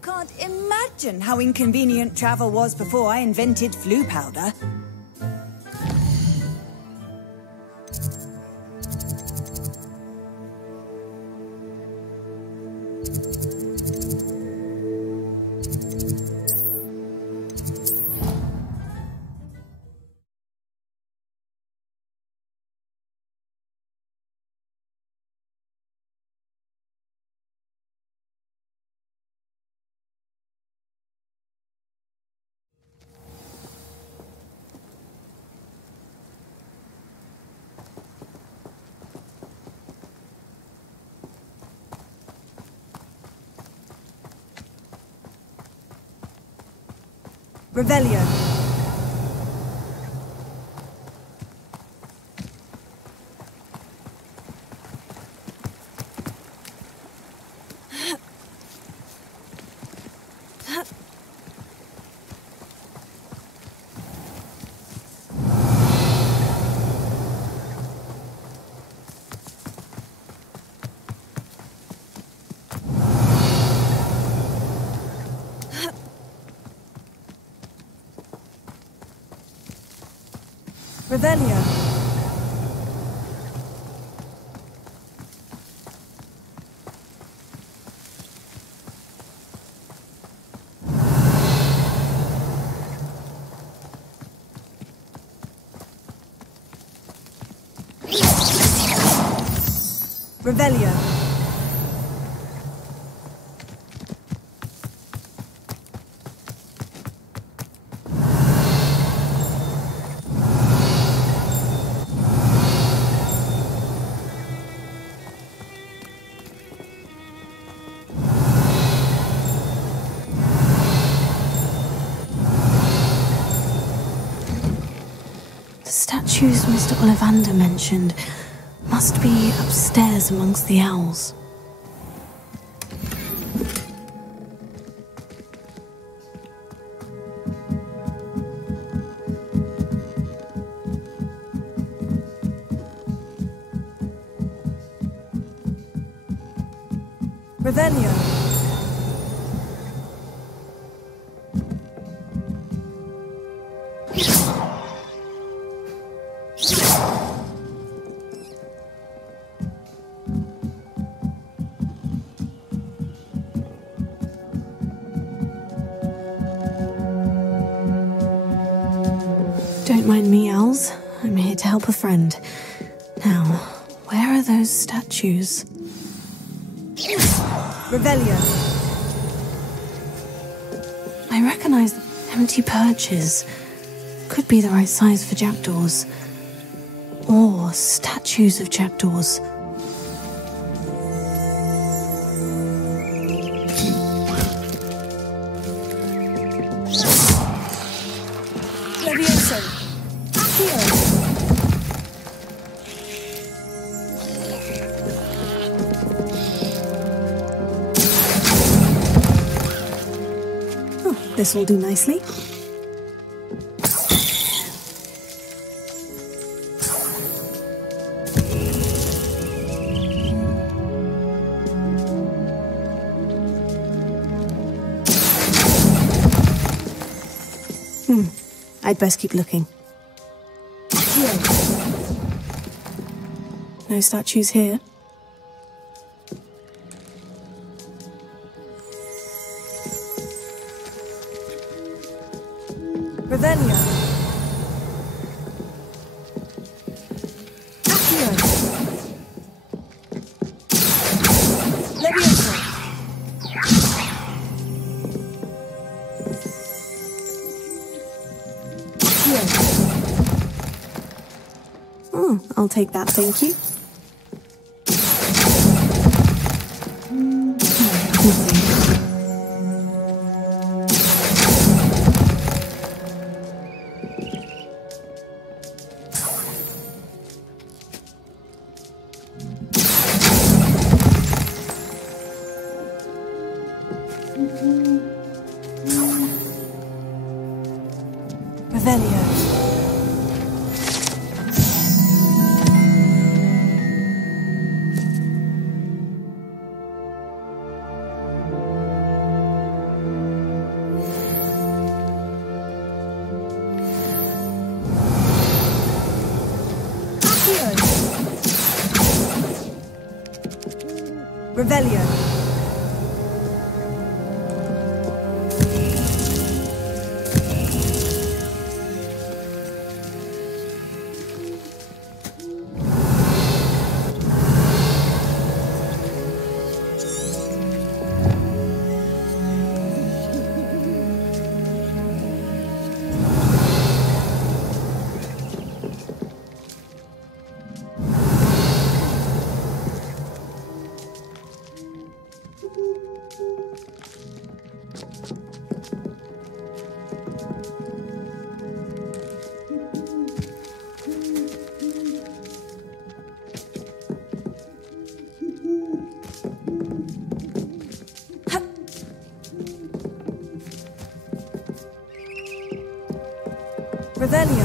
can't imagine how inconvenient travel was before I invented flu powder. Revelio. Revelio. Revelio. Statues Mr. Ollivander mentioned must be upstairs amongst the owls. Revelio. Don't mind me, owls. I'm here to help a friend. Now, where are those statues? Revelio. I recognize the empty perches. Could be the right size for jackdaws. Or statues of jackdaws. Levioso. Accio. This will do nicely. I'd best keep looking. No statues here. Revelio. Accio. Levioso. Oh, I'll take that, thank you. Revelio. Revelio. Revelio.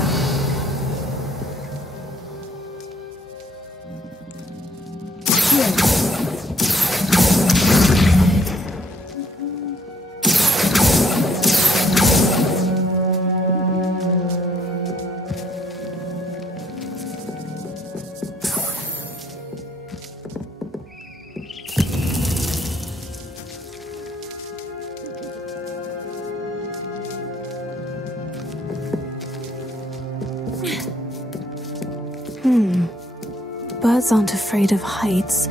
Birds aren't afraid of heights.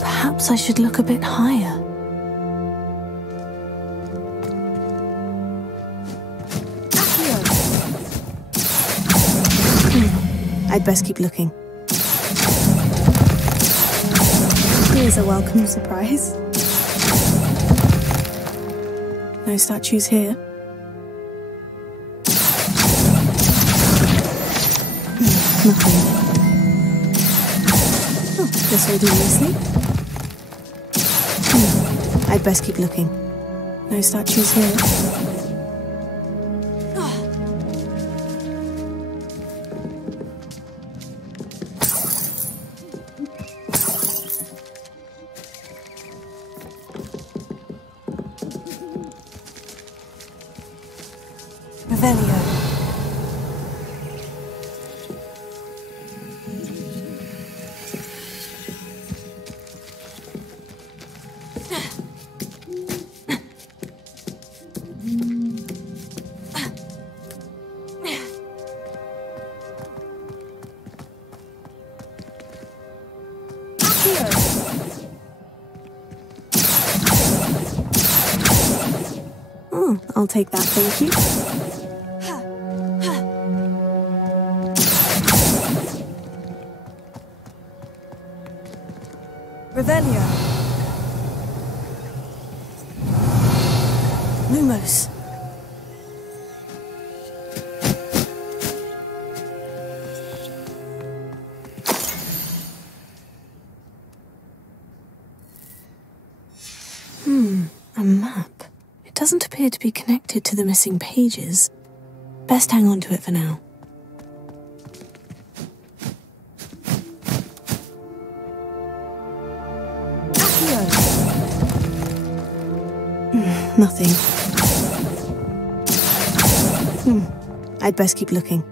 Perhaps I should look a bit higher. I'd best keep looking. Here's a welcome surprise. No statues here. Nothing. This will do nicely. I'd best keep looking. No statues here. Revelio. I'll take that, thank you. Revelio. Lumos. A map. It doesn't appear to be connected to the missing pages. Best hang on to it for now. Nothing. I'd best keep looking.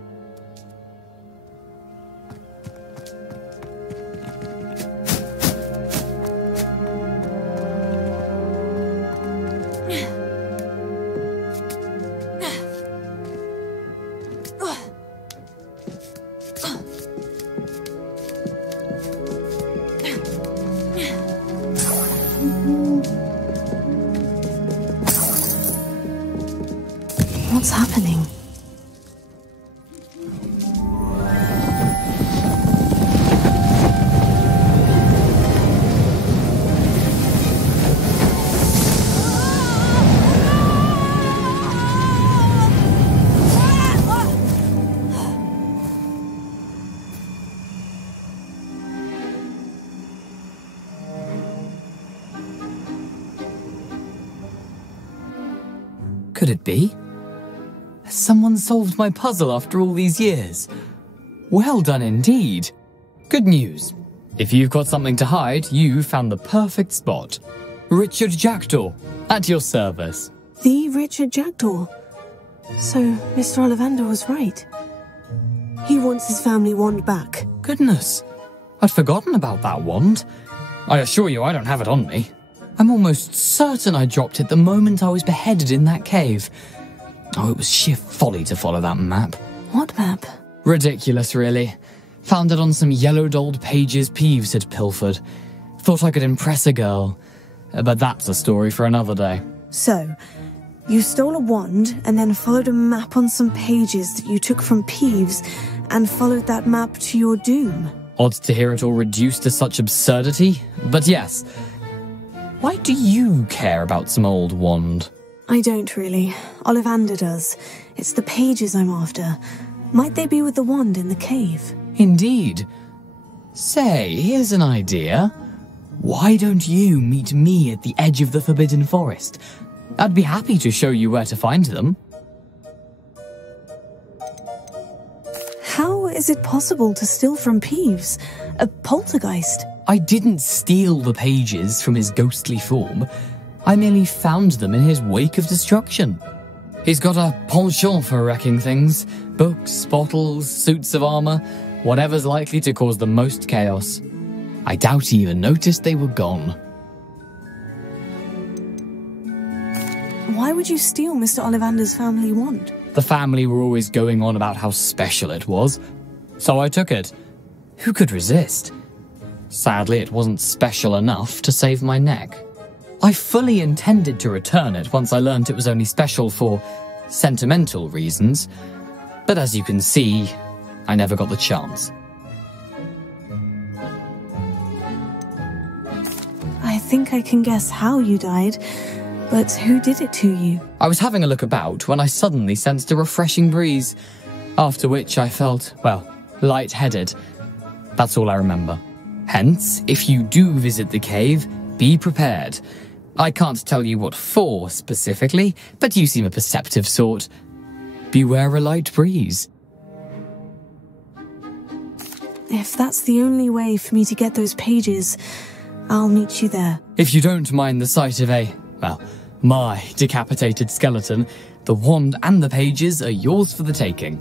What's happening? Could it be? Has someone solved my puzzle after all these years? Well done indeed. Good news. If you've got something to hide, you found the perfect spot. Richard Jackdaw, at your service. The Richard Jackdaw. So, Mr. Ollivander was right. He wants his family wand back. Goodness, I'd forgotten about that wand. I assure you I don't have it on me. I'm almost certain I dropped it the moment I was beheaded in that cave. Oh, it was sheer folly to follow that map. What map? Ridiculous, really. Found it on some yellowed old pages Peeves had pilfered. Thought I could impress a girl. But that's a story for another day. So, you stole a wand and then followed a map on some pages that you took from Peeves and followed that map to your doom. Odd to hear it all reduced to such absurdity, but yes. Why do you care about some old wand? I don't really. Ollivander does. It's the pages I'm after. Might they be with the wand in the cave? Indeed. Say, here's an idea. Why don't you meet me at the edge of the Forbidden Forest? I'd be happy to show you where to find them. How is it possible to steal from Peeves? A poltergeist? I didn't steal the pages from his ghostly form. I merely found them in his wake of destruction. He's got a penchant for wrecking things. Books, bottles, suits of armor, whatever's likely to cause the most chaos. I doubt he even noticed they were gone. Why would you steal Mr. Ollivander's family wand? The family were always going on about how special it was, so I took it. Who could resist? Sadly, it wasn't special enough to save my neck. I fully intended to return it once I learned it was only special for sentimental reasons, but as you can see, I never got the chance. I think I can guess how you died, but who did it to you? I was having a look about when I suddenly sensed a refreshing breeze, after which I felt, well, lightheaded. That's all I remember. Hence, if you do visit the cave, be prepared. I can't tell you what for specifically, but you seem a perceptive sort. Beware a light breeze. If that's the only way for me to get those pages, I'll meet you there. If you don't mind the sight of my decapitated skeleton, the wand and the pages are yours for the taking.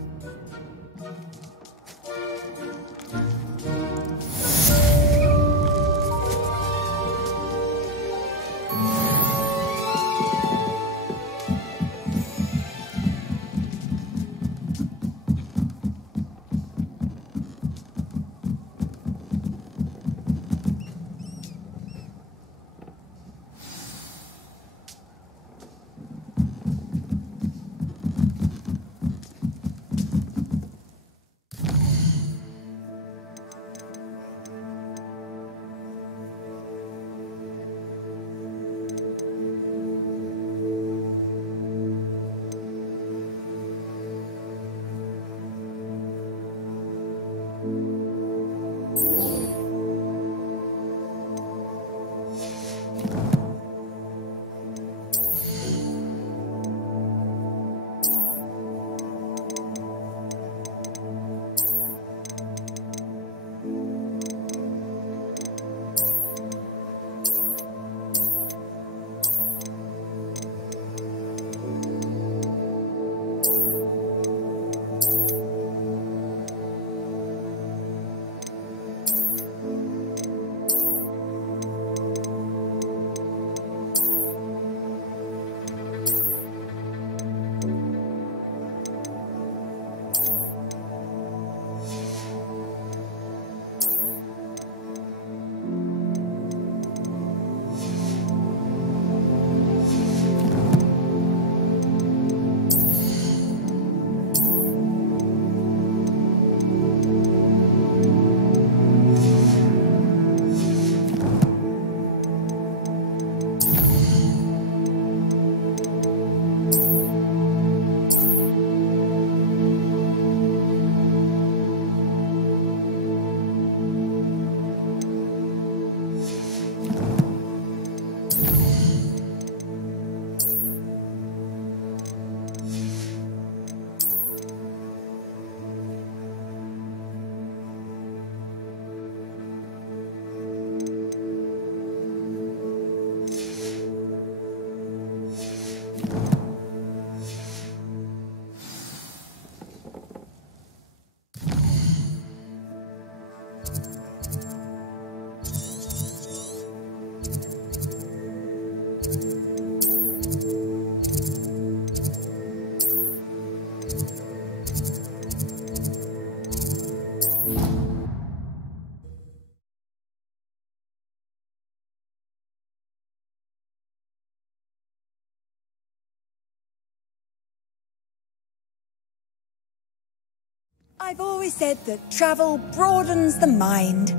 I've always said that travel broadens the mind.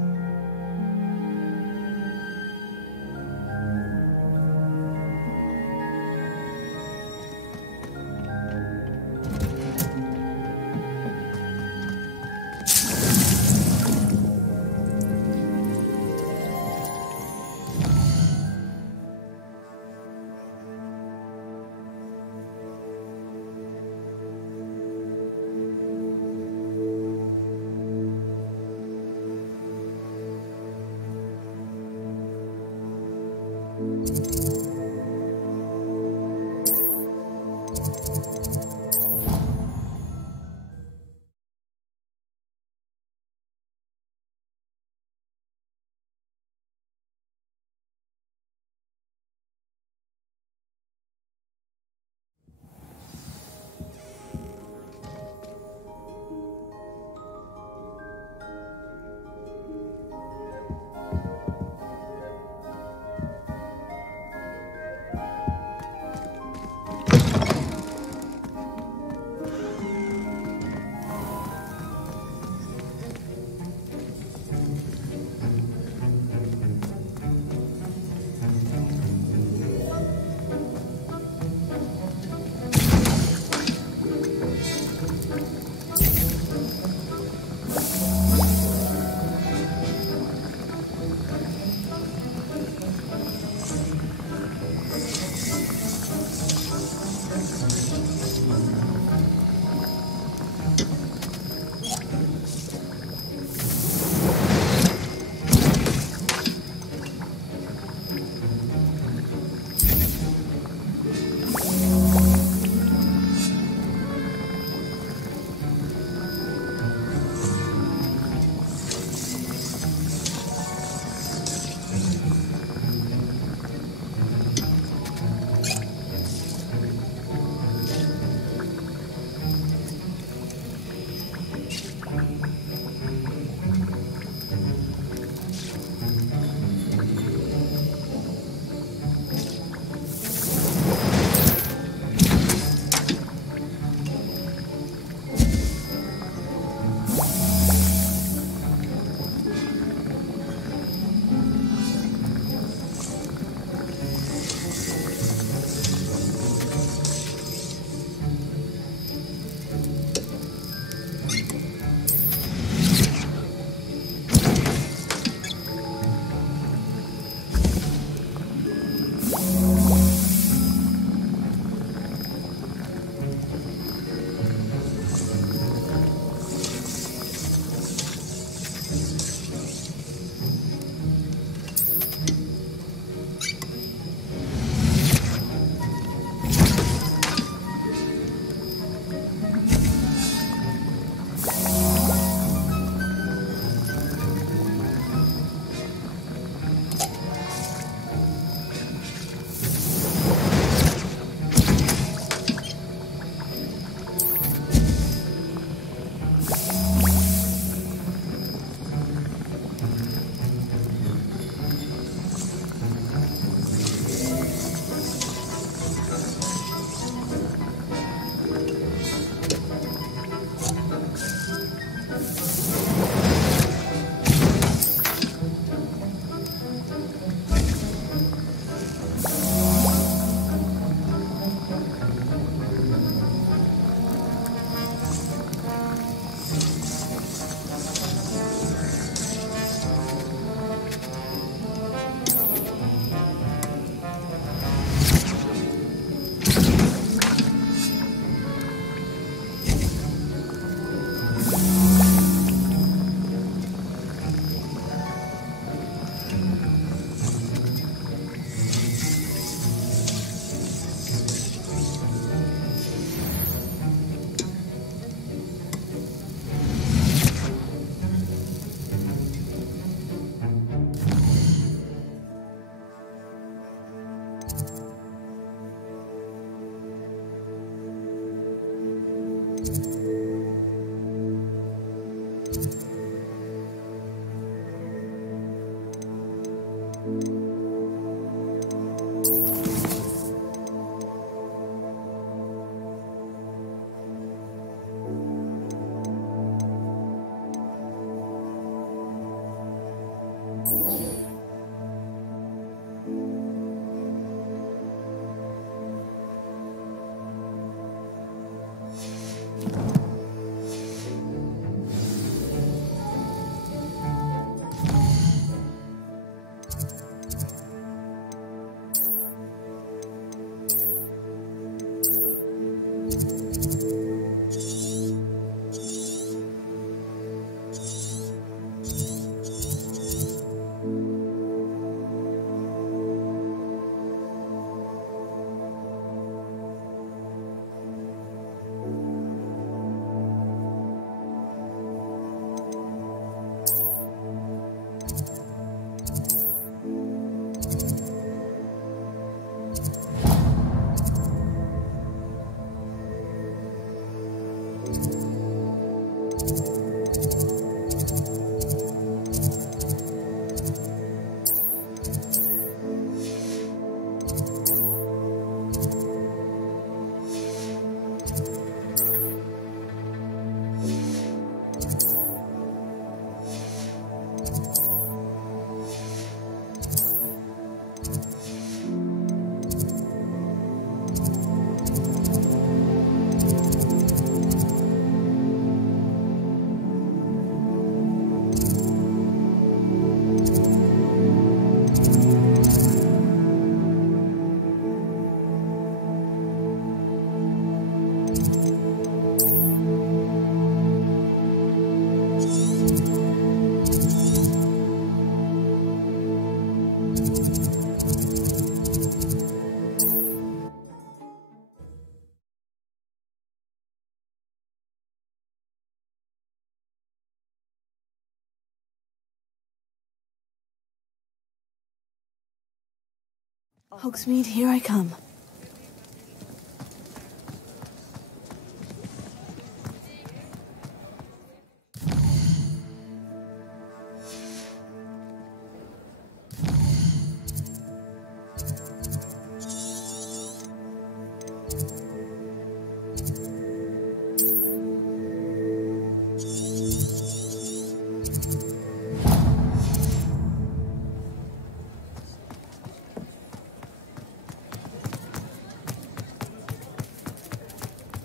Hogsmeade, here I come.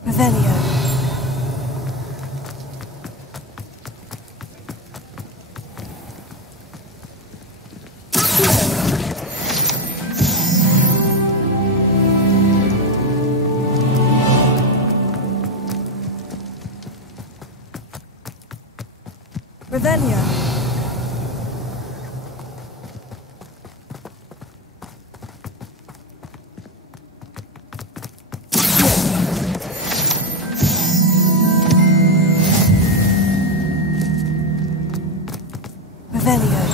Revelio. Revelio. Revelio.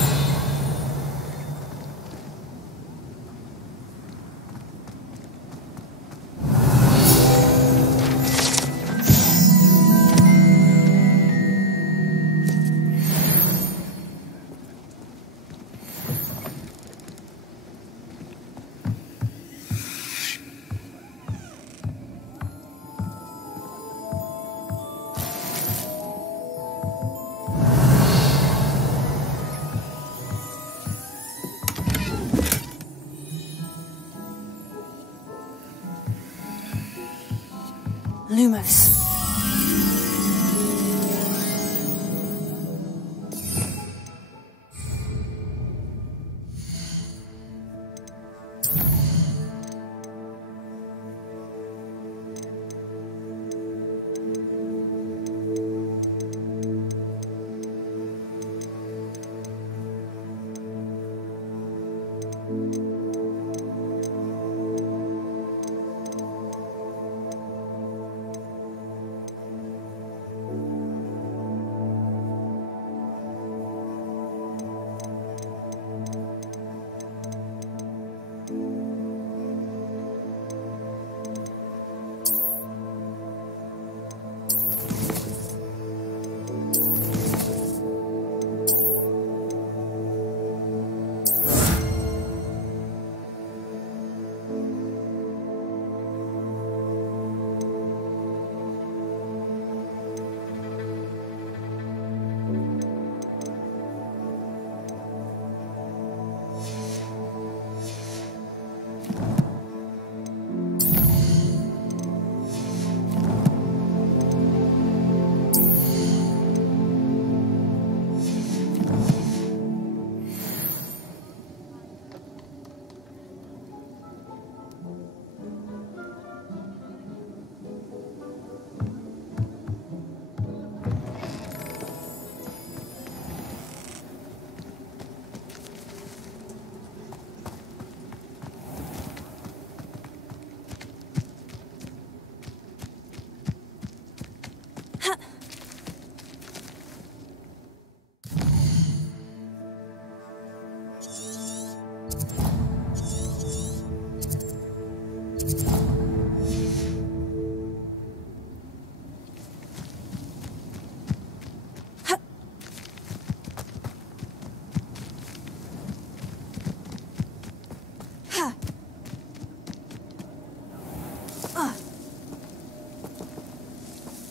Lumos.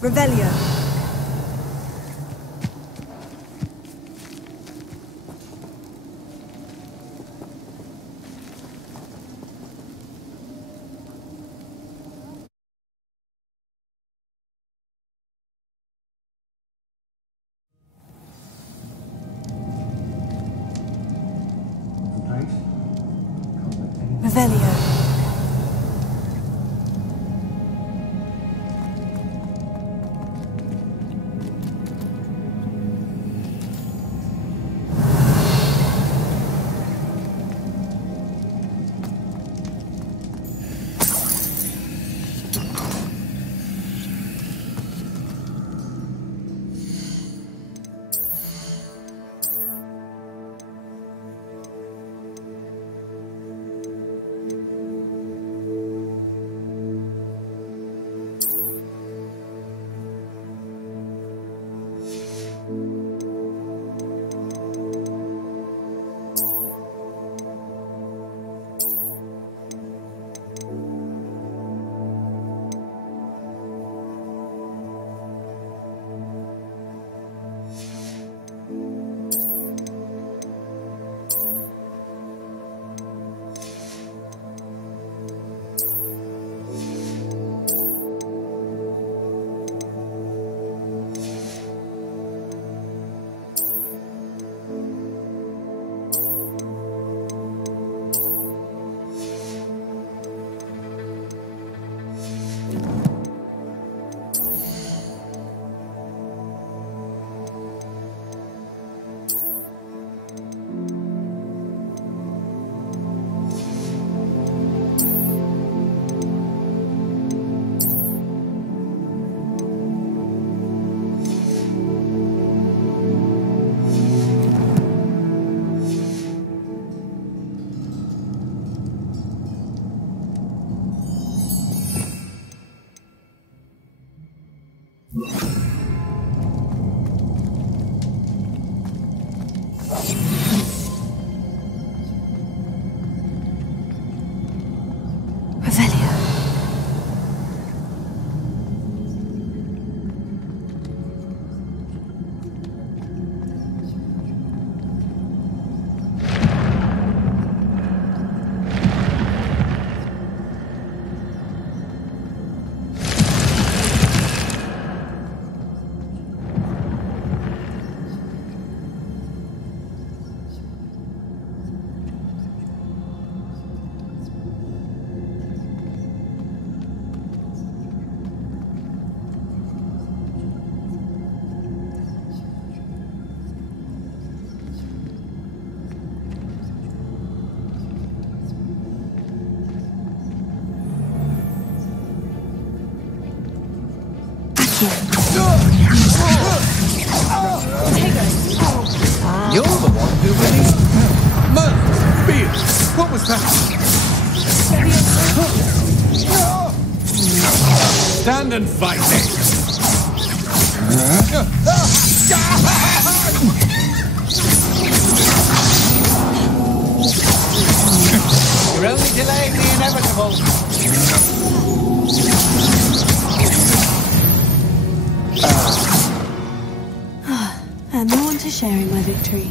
Revelio. Revelio. You're the one who released Merlin, Beard. What was that? Stand and fight me. You're only delaying the inevitable. And no one to sharing my victory.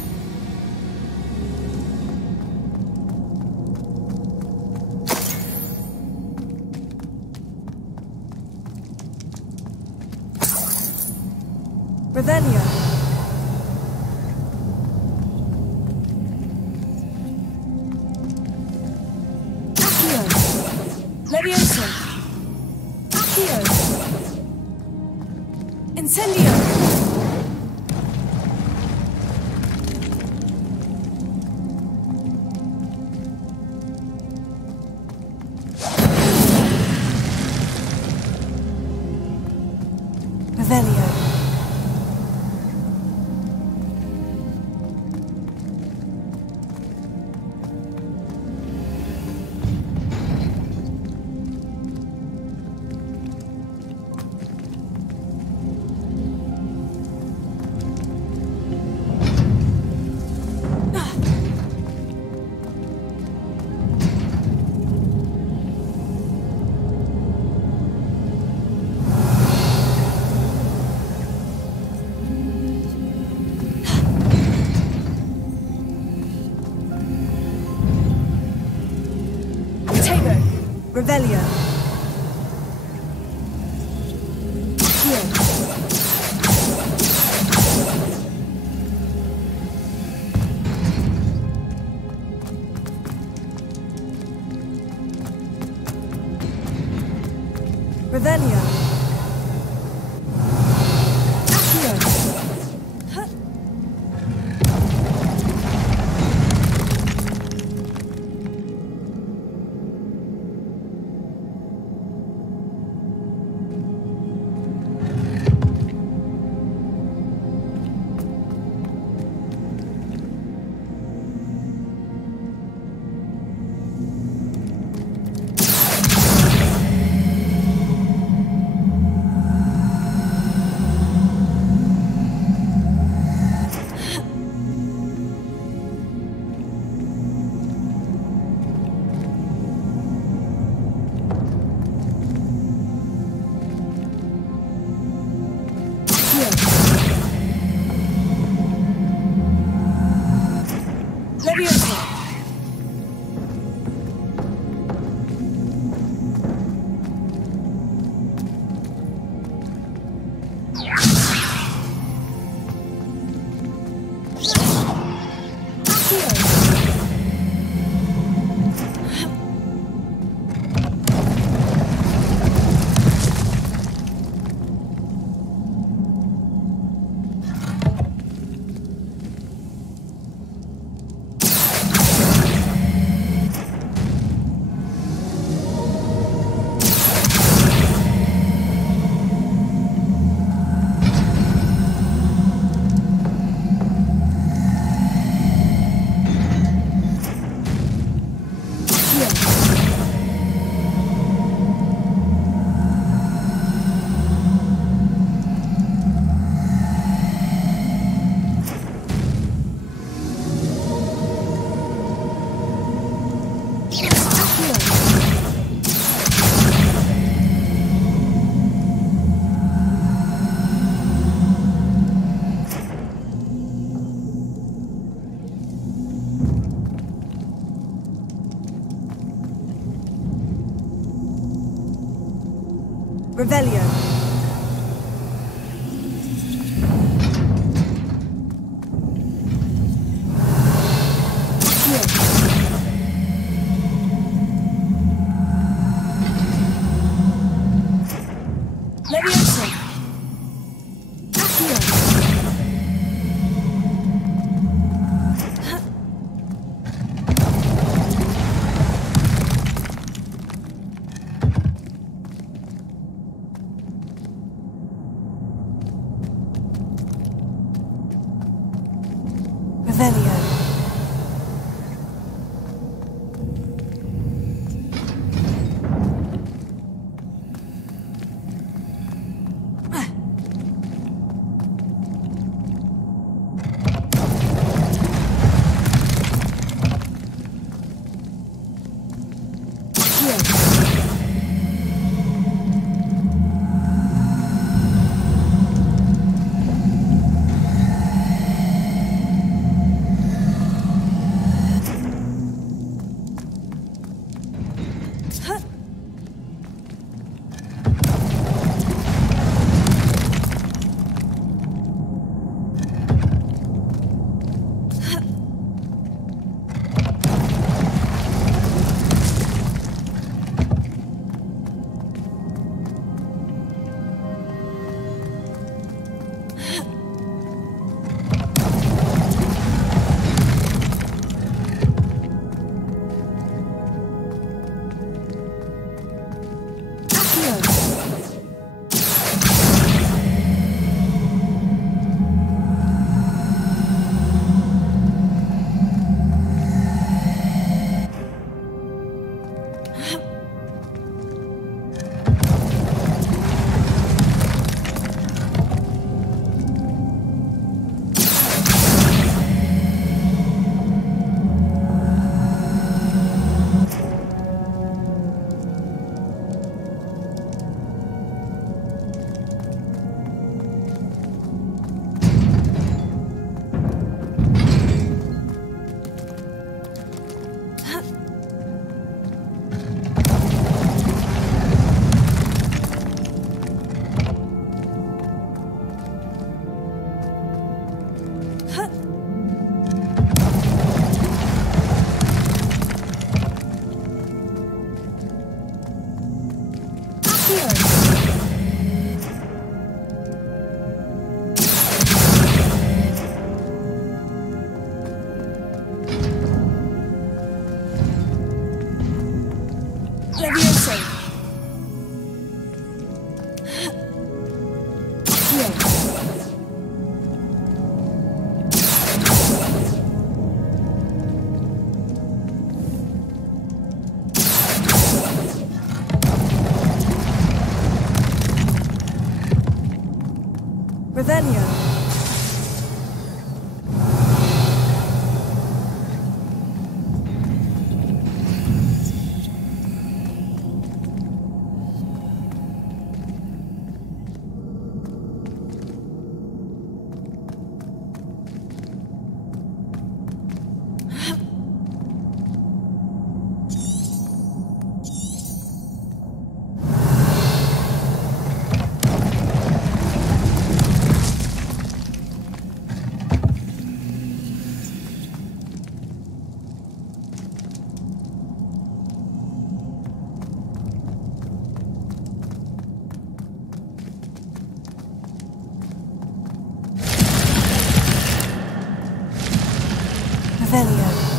Revelio. Accio. Levioso. Accio. Incendio. Revelio. Revelio. Revelio. Revelio. Leviosa. Accio. Revelio. Revelio. Revelio.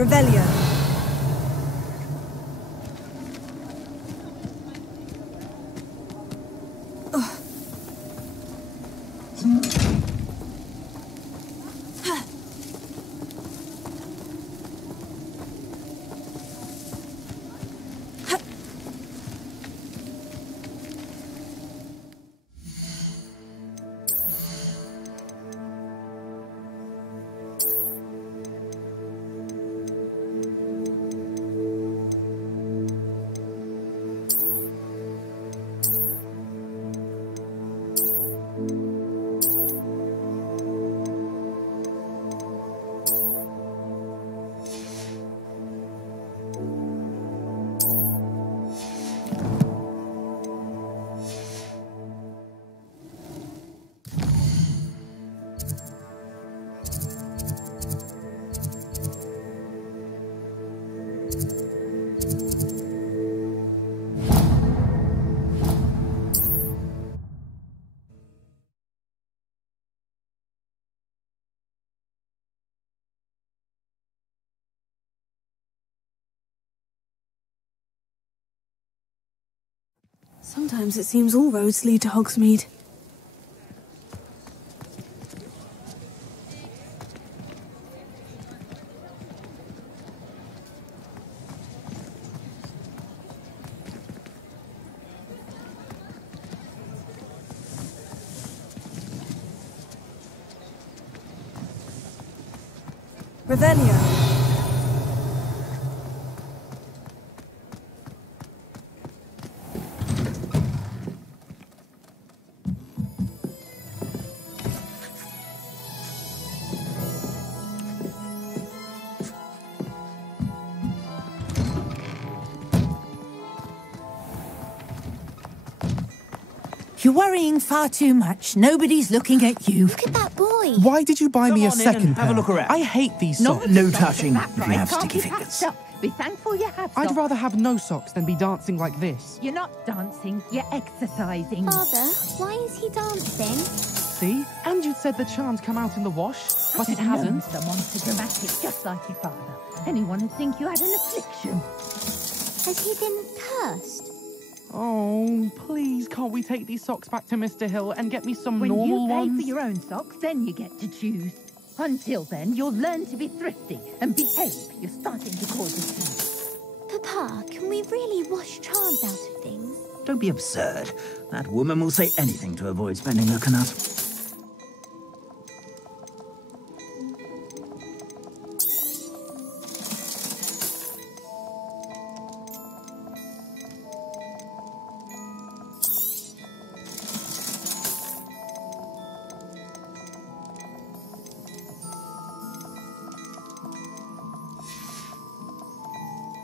Revelio. Sometimes it seems all roads lead to Hogsmeade. Revelio. You're worrying far too much. Nobody's looking at you. Look at that boy. Why did you buy me a second pair? Have a look around. I hate these socks. No touching if you have sticky fingers. Be thankful you have I'd socks. rather have no socks than be dancing like this. You're not dancing, you're exercising. Father, why is he dancing? See? And you said the charms come out in the wash, but it hasn't. Someone's so dramatic, just like your father. Anyone would think you had an affliction. Has he been cursed? Oh, please, can't we take these socks back to Mr. Hill and get me some When normal you pay ones? for your own socks, then you get to choose. Until then, you'll learn to be thrifty and behave. You're starting to cause a scene. Papa, can we really wash charms out of things? Don't be absurd. That woman will say anything to avoid spending her canut.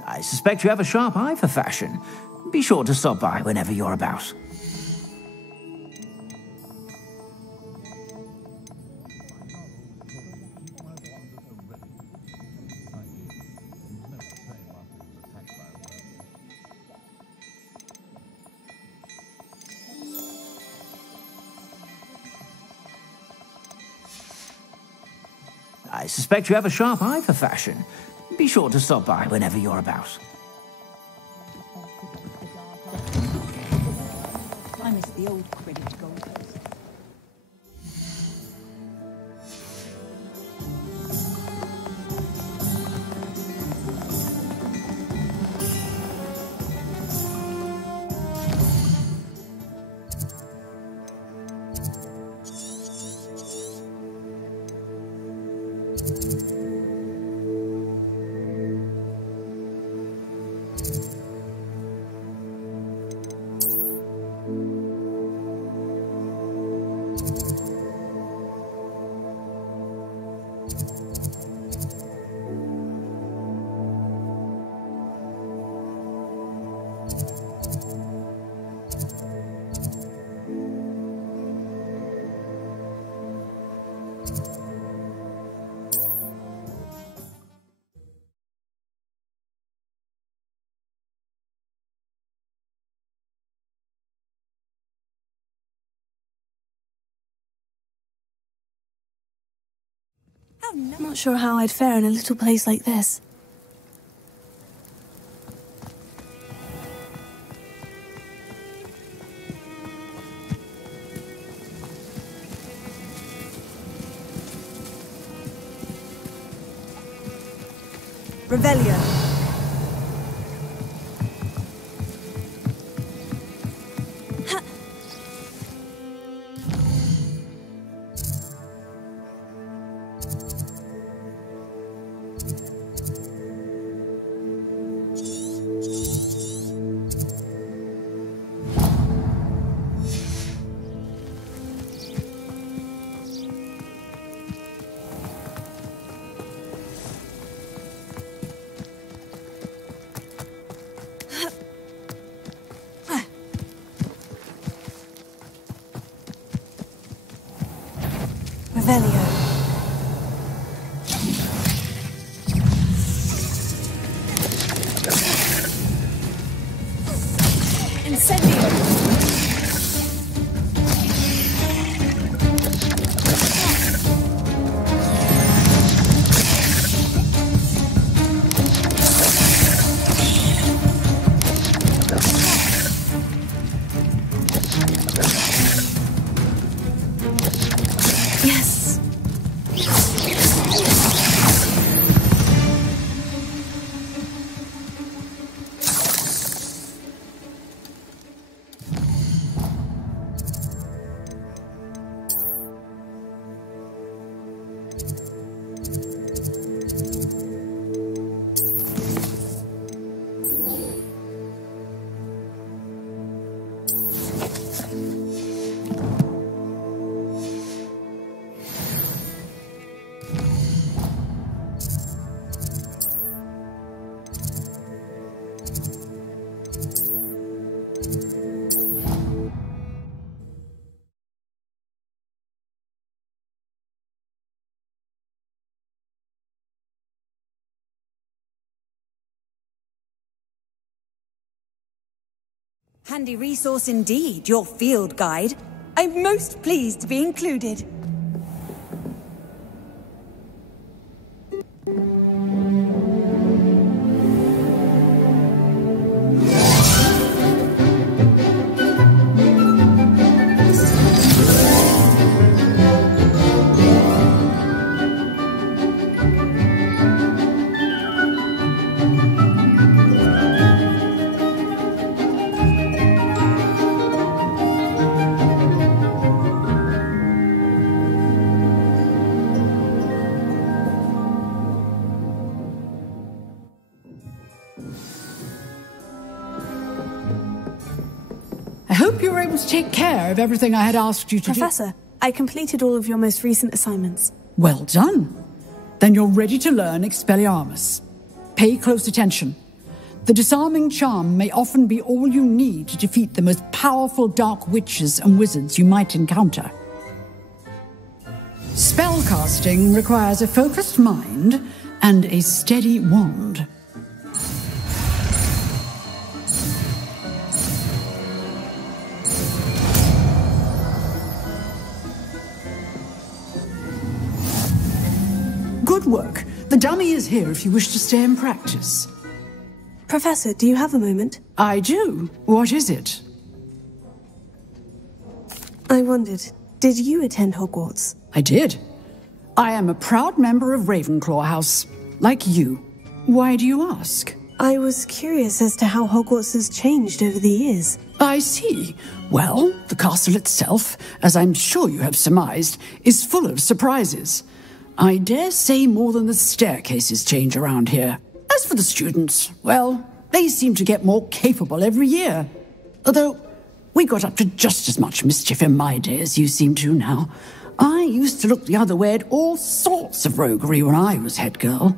I suspect you have a sharp eye for fashion. Be sure to stop by whenever you're about. I suspect you have a sharp eye for fashion. Be sure to stop by whenever you're about. I miss the old Quidditch goalpost. I'm not sure how I'd fare in a little place like this. Revelio. Revelio. Incendio. Yes. Handy resource indeed, your field guide. I'm most pleased to be included. I hope you were able to take care of everything I had asked you to do. Professor, I completed all of your most recent assignments. Well done. Then you're ready to learn Expelliarmus. Pay close attention. The disarming charm may often be all you need to defeat the most powerful dark witches and wizards you might encounter. Spellcasting requires a focused mind and a steady wand. Good work. The dummy is here if you wish to stay and practice. Professor, do you have a moment? I do. What is it? I wondered, did you attend Hogwarts? I did. I am a proud member of Ravenclaw House, like you. Why do you ask? I was curious as to how Hogwarts has changed over the years. I see. Well, the castle itself, as I'm sure you have surmised, is full of surprises. I dare say more than the staircases change around here. As for the students, well, they seem to get more capable every year. Although, we got up to just as much mischief in my day as you seem to now. I used to look the other way at all sorts of roguery when I was head girl.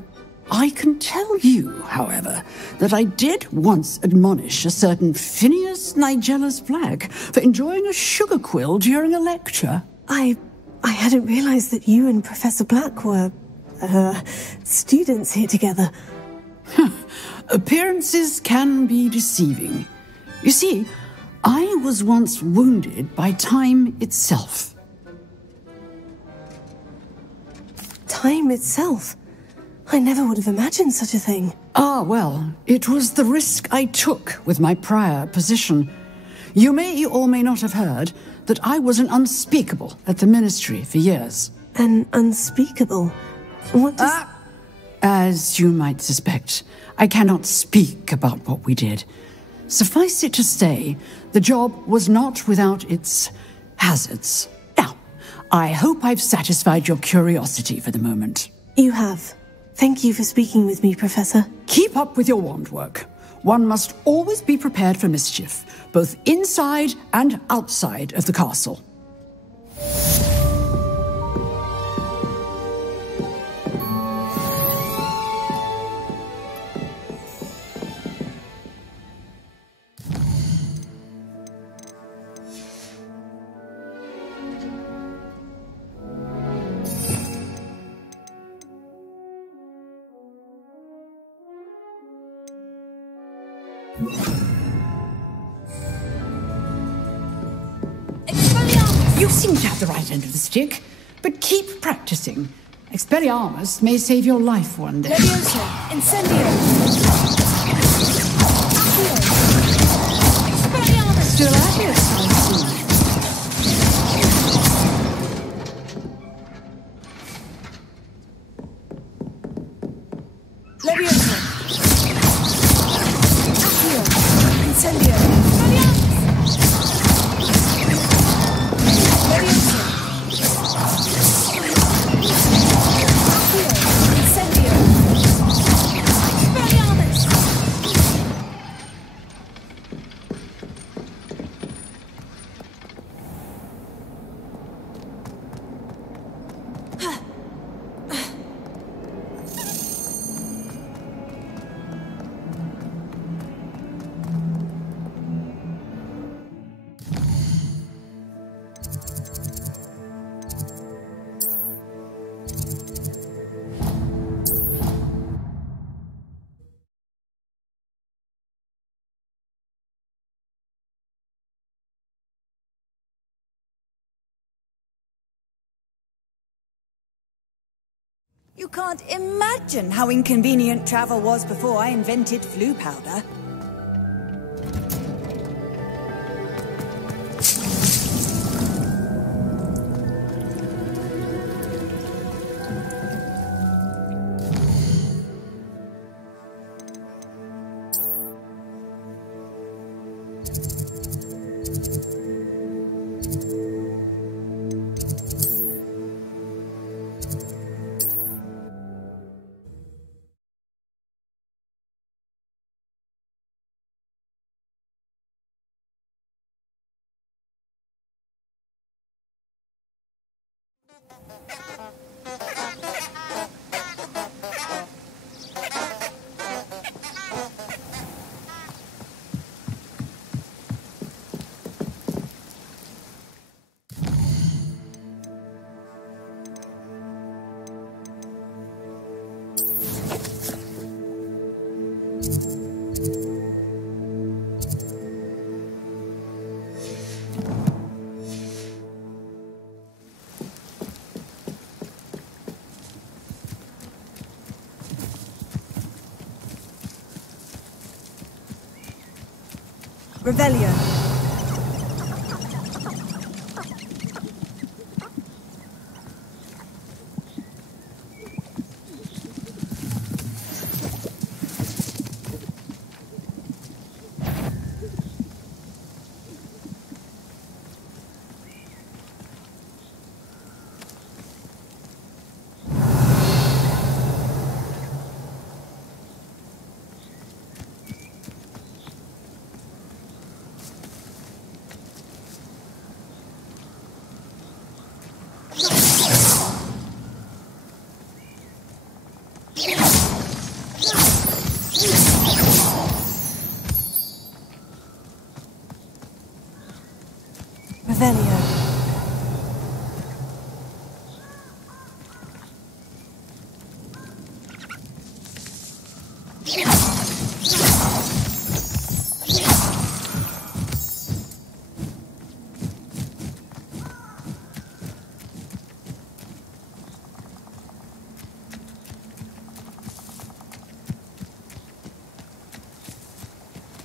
I can tell you, however, that I did once admonish a certain Phineas Nigella's Black for enjoying a sugar quill during a lecture. I hadn't realized that you and Professor Black were, students here together. Appearances can be deceiving. You see, I was once wounded by time itself. Time itself? I never would have imagined such a thing. Ah, well, it was the risk I took with my prior position. You may or may not have heard that I was an unspeakable at the Ministry for years. An unspeakable? What does... As you might suspect, I cannot speak about what we did. Suffice it to say, the job was not without its hazards. Now, I hope I've satisfied your curiosity for the moment. You have. Thank you for speaking with me, Professor. Keep up with your wand work. One must always be prepared for mischief, both inside and outside of the castle. You seem to have the right end of the stick, but keep practicing. Expelliarmus may save your life one day. Leviosa! Incendio! Expelliarmus! Still at it, I see. Leviosa! Accio! Incendio! Expelliarmus! Leviosa! Accio! Incendio! Expelliarmus! You can't imagine how inconvenient travel was before I invented flu powder. Revelio. Revelio.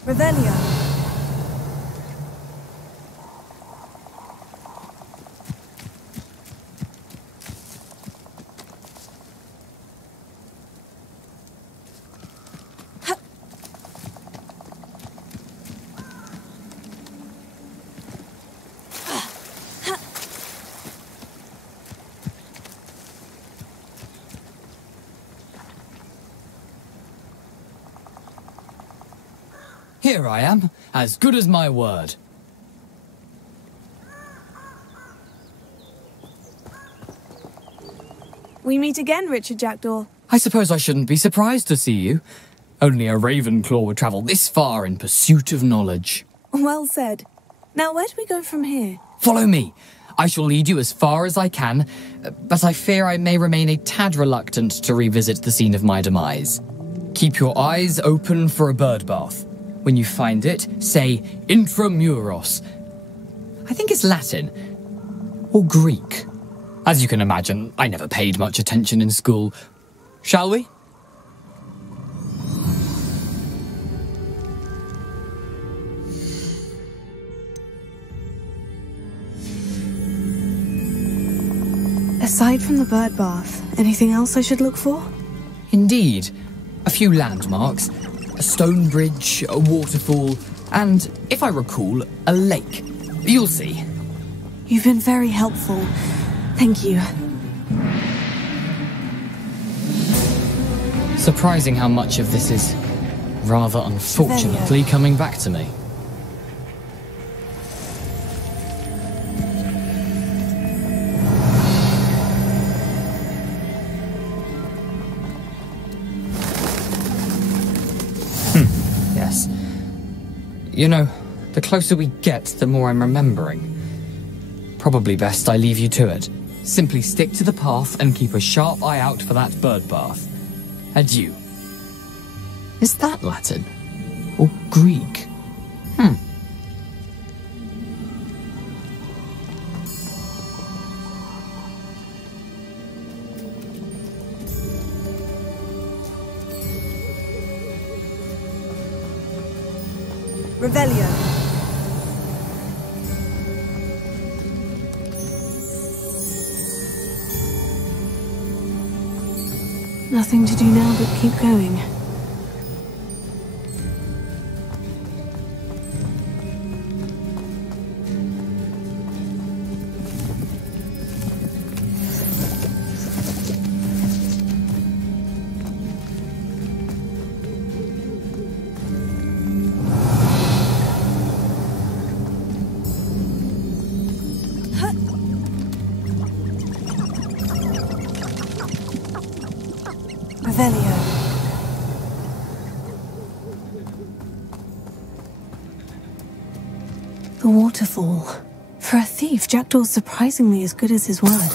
Revelio. Here I am, as good as my word. We meet again, Richard Jackdaw. I suppose I shouldn't be surprised to see you. Only a Ravenclaw would travel this far in pursuit of knowledge. Well said. Now, where do we go from here? Follow me. I shall lead you as far as I can, but I fear I may remain a tad reluctant to revisit the scene of my demise. Keep your eyes open for a bird bath. When you find it, say intramuros. I think it's Latin. Or Greek. As you can imagine, I never paid much attention in school. Shall we? Aside from the bird bath, anything else I should look for? Indeed. A few landmarks, a stone bridge, a waterfall, and, if I recall, a lake. You'll see. You've been very helpful. Thank you. Surprising how much of this is, rather unfortunately, coming back to me. Yes. You know, the closer we get, the more I'm remembering. Probably best I leave you to it. Simply stick to the path and keep a sharp eye out for that bird bath. Adieu. Is that Latin? Or Greek? Revelio. Nothing to do now but keep going. Revelio. The waterfall. For a thief, Jackdaw's surprisingly as good as his word.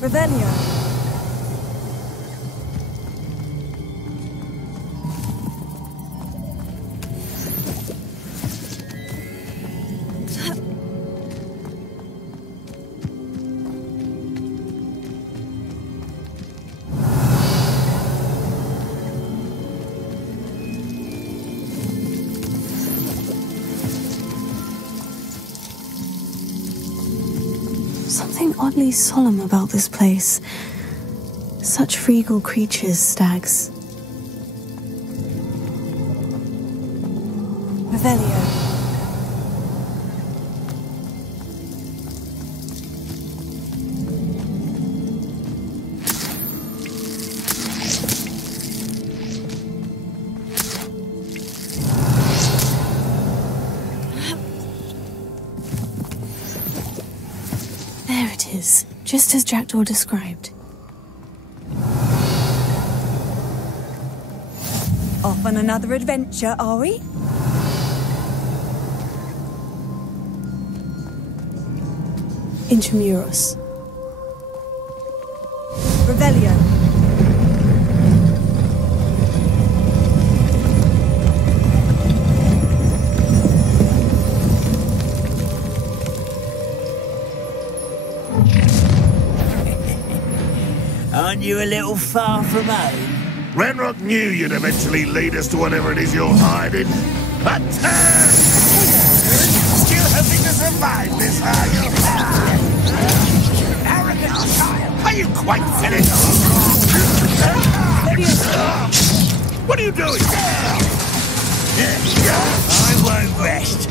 Revelio. Something oddly solemn about this place. Such regal creatures, stags. Revelio. There it is, just as Jackdaw described. Off on another adventure, are we? Intramuros. Revelio. Aren't you a little far from home? Renrock knew you'd eventually lead us to whatever it is you're hiding. But still hoping to survive this, are you? Arrogant child! Are you quite finished? What are you doing? I won't rest.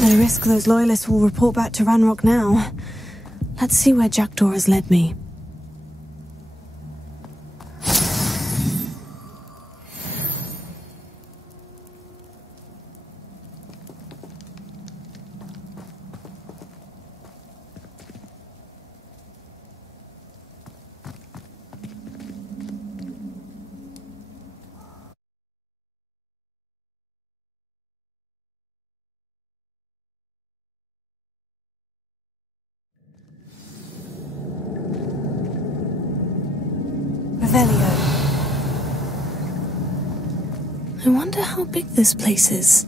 No risk those loyalists will report back to Ranrock now. Let's see where Jackdaw has led me. I wonder how big this place is.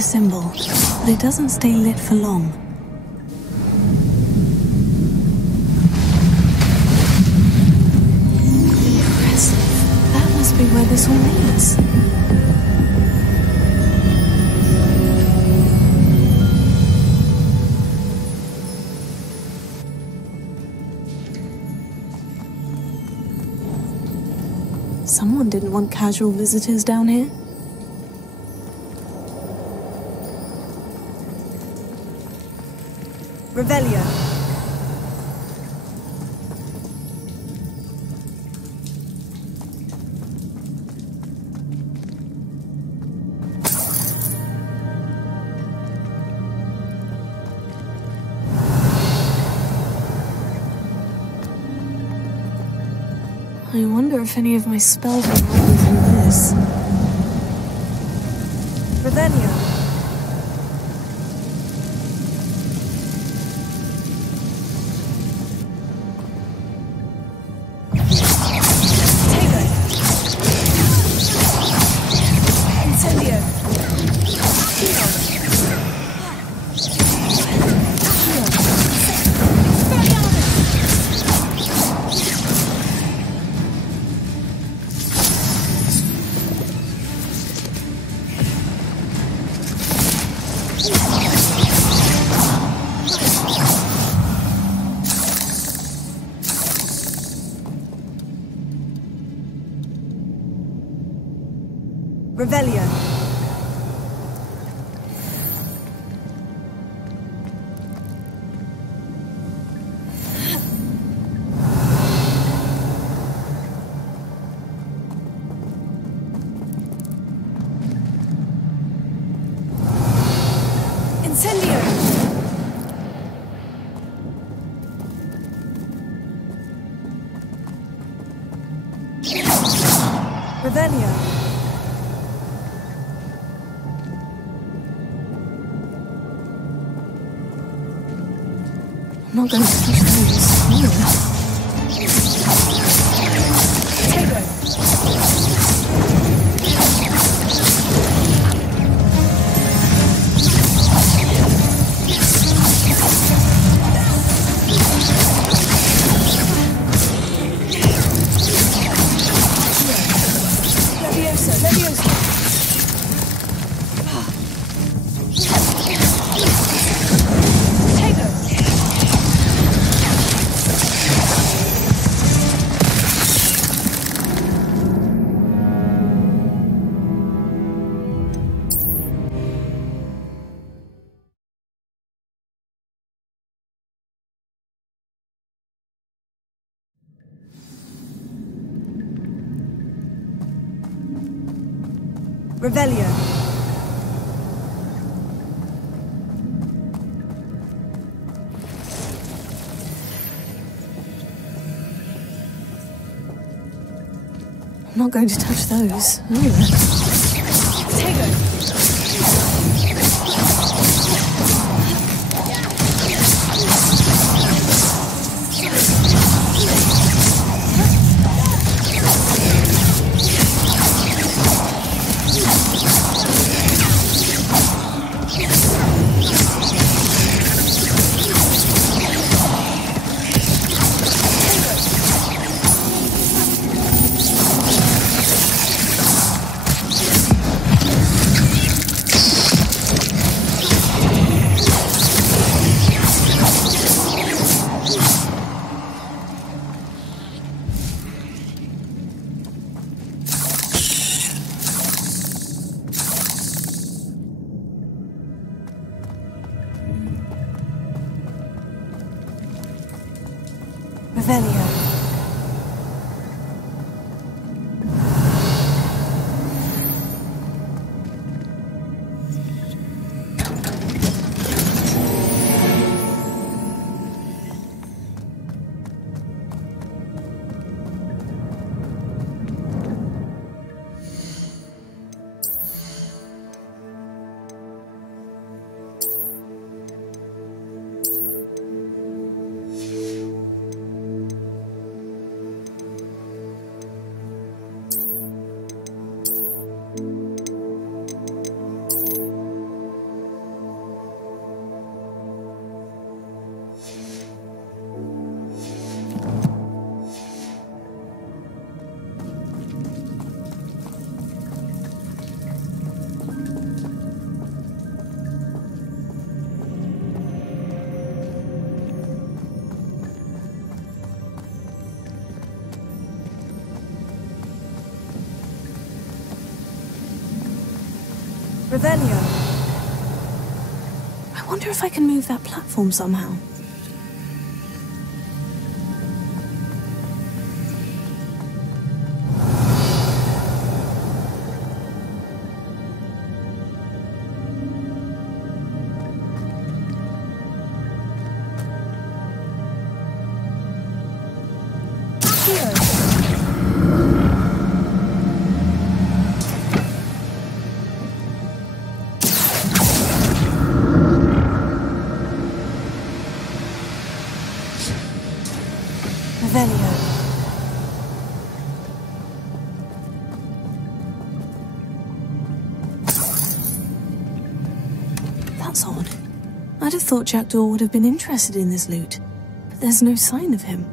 Symbol, but it doesn't stay lit for long. Impressive. That must be where this all leads. Someone didn't want casual visitors down here. Revelio. I wonder if any of my spells will help me through this. Revelio. Revelio. Incendio. Revelio. I'm not going to touch those. Revelio. I'm not going to touch those. Take it. Revelio. I wonder if I can move that platform somehow. That's odd. I'd have thought Jackdaw would have been interested in this loot, but there's no sign of him.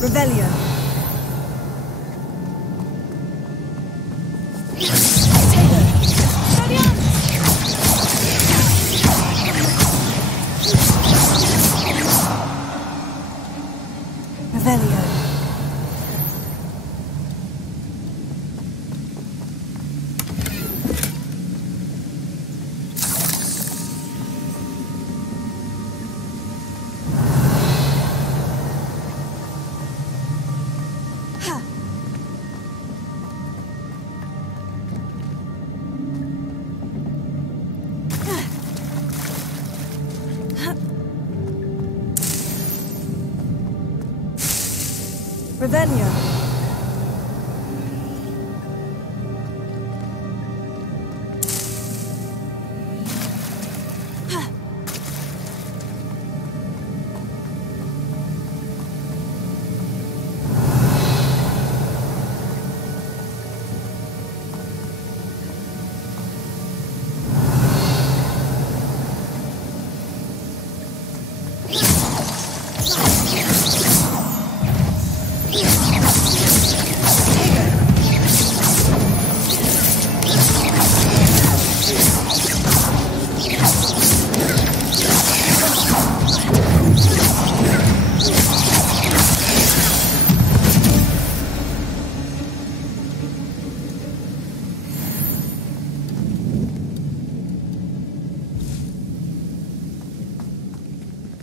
Revelio. Revelio. Revelio.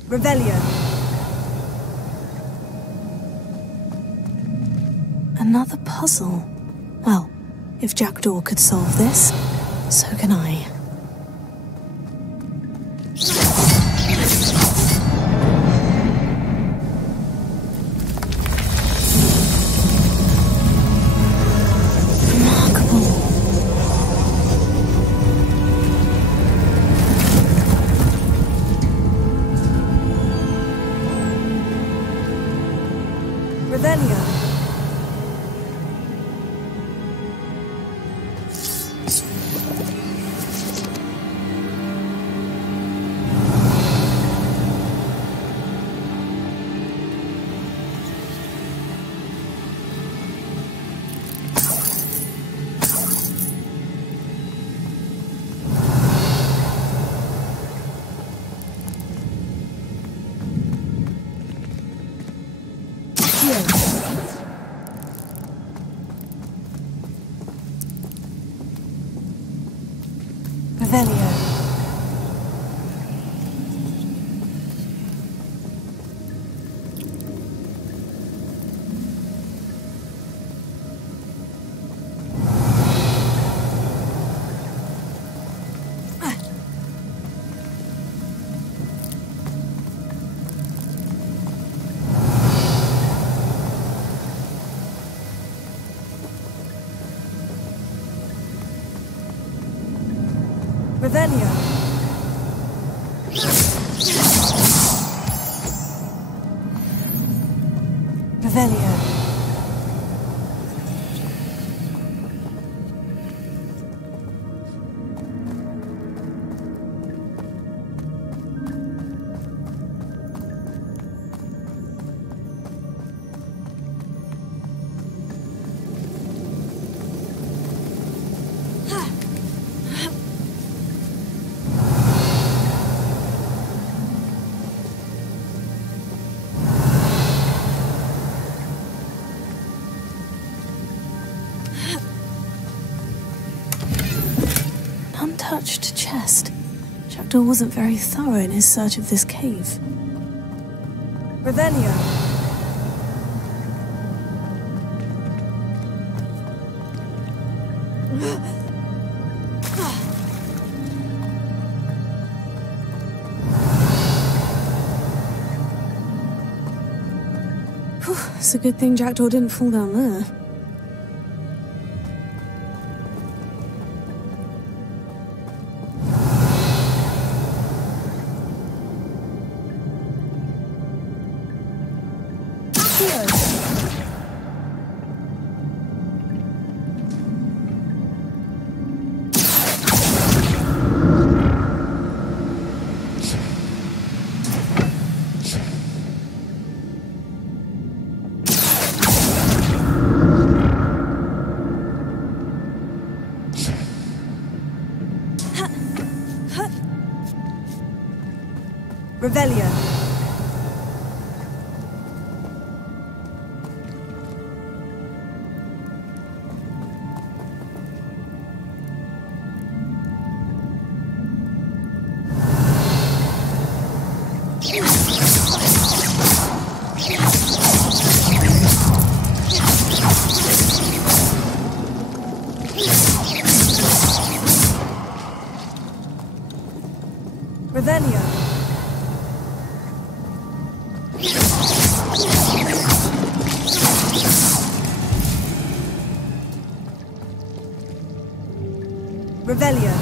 Revelio. Another puzzle. Well, if Jackdaw could solve this, so can I. Revelio. Revelio. Revelio. Revelio. Untouched chest. Jackdaw wasn't very thorough in his search of this cave. Revelio. It's a good thing Jackdaw didn't fall down there. Revelio. Revelio. Revelio.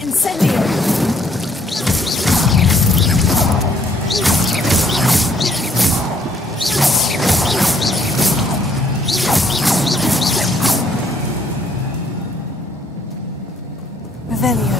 Incendio. Revelio.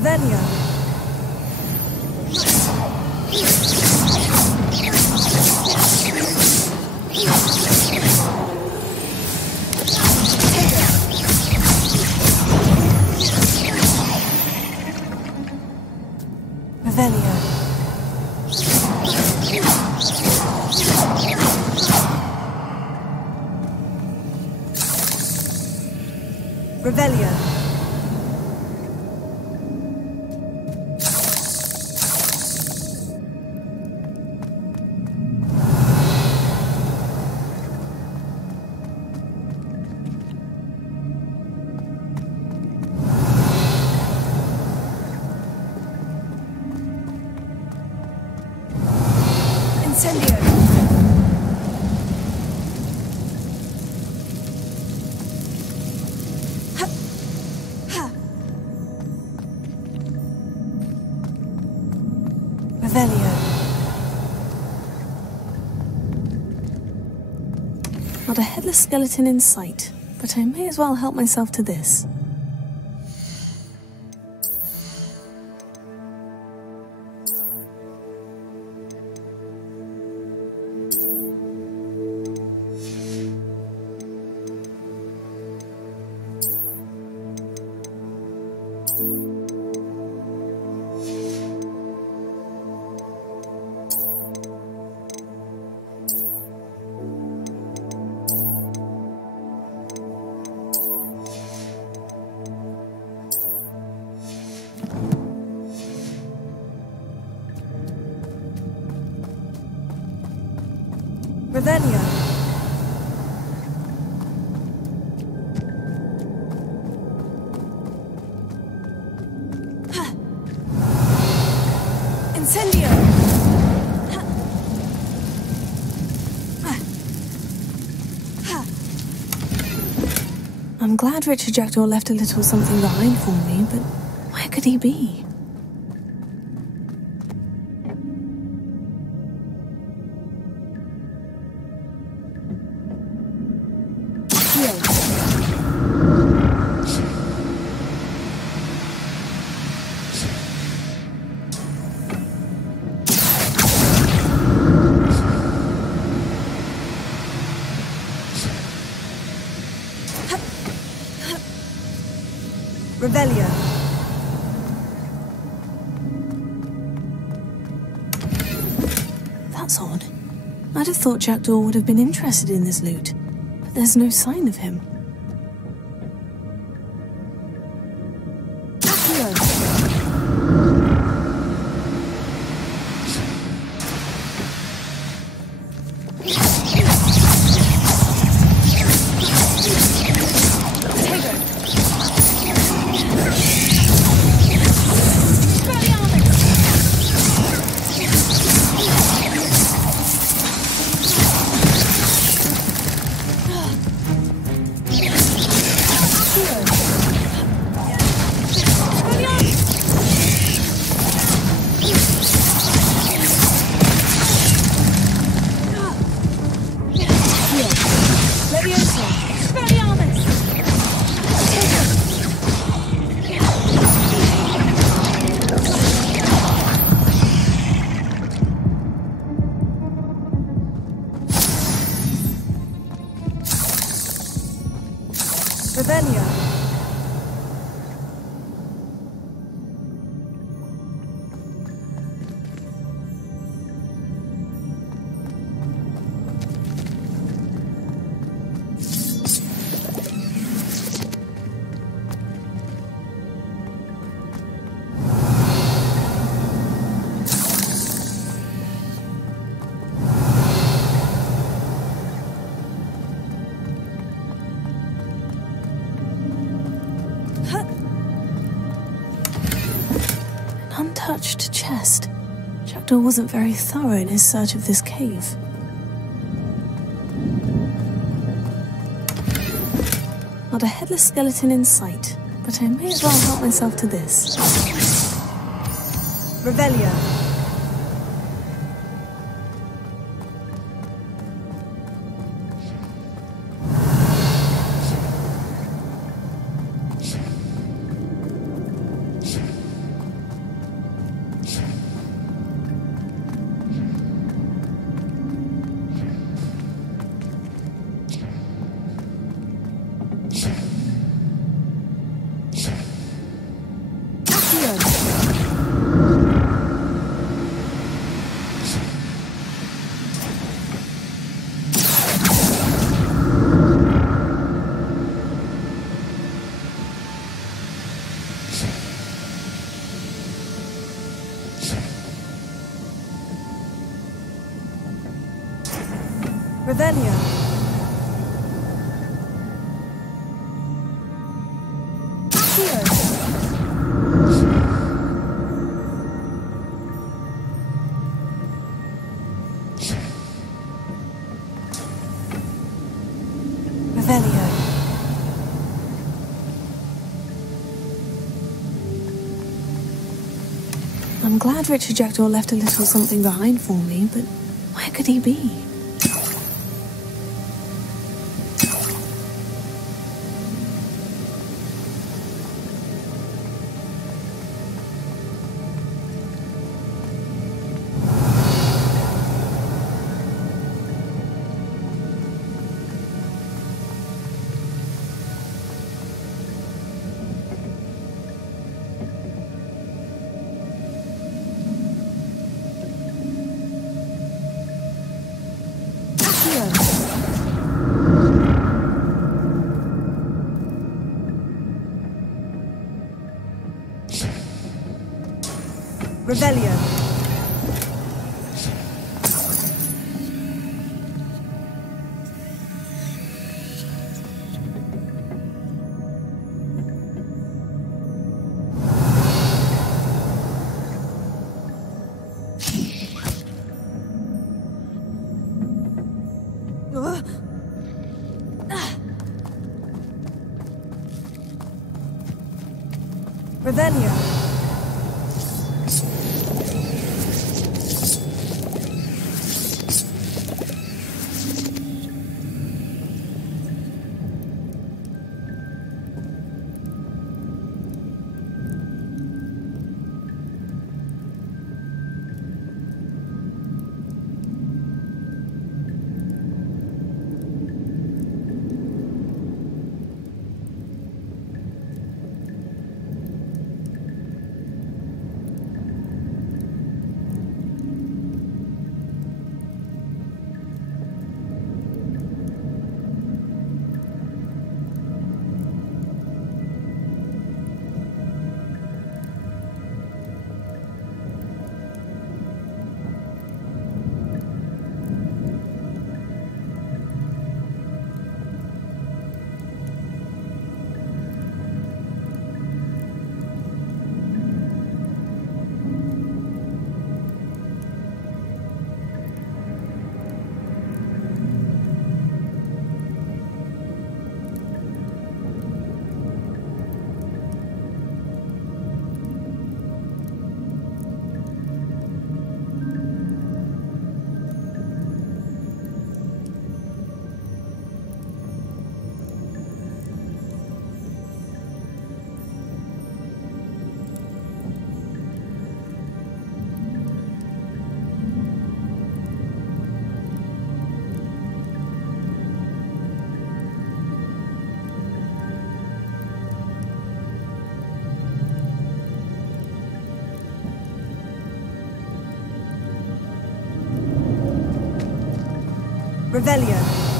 Revelio. Revelio. Revelio. Incendio. Ha. Ha. Revelio. Not a headless skeleton in sight, but I may as well help myself to this. Revelio. Incendio. I'm glad Richard Jackdaw left a little something behind for me, but where could he be? Revelio. That's odd. I'd have thought Jackdaw would have been interested in this loot, but there's no sign of him. Revelio. Untouched chest. Jackdaw wasn't very thorough in his search of this cave. Not a headless skeleton in sight, but I may as well help myself to this. Revelio. Revelio. Revelio. I'm glad Richard Jackdaw left a little something behind for me, but where could he be? Revelio. Revelio. Revelio.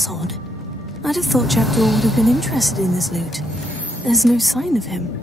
That's odd. I'd have thought Jackdaw would have been interested in this loot. There's no sign of him.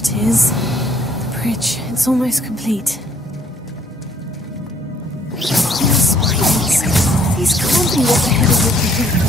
it is. The bridge. It's almost complete. Spiders. These can't be what the head of the computer.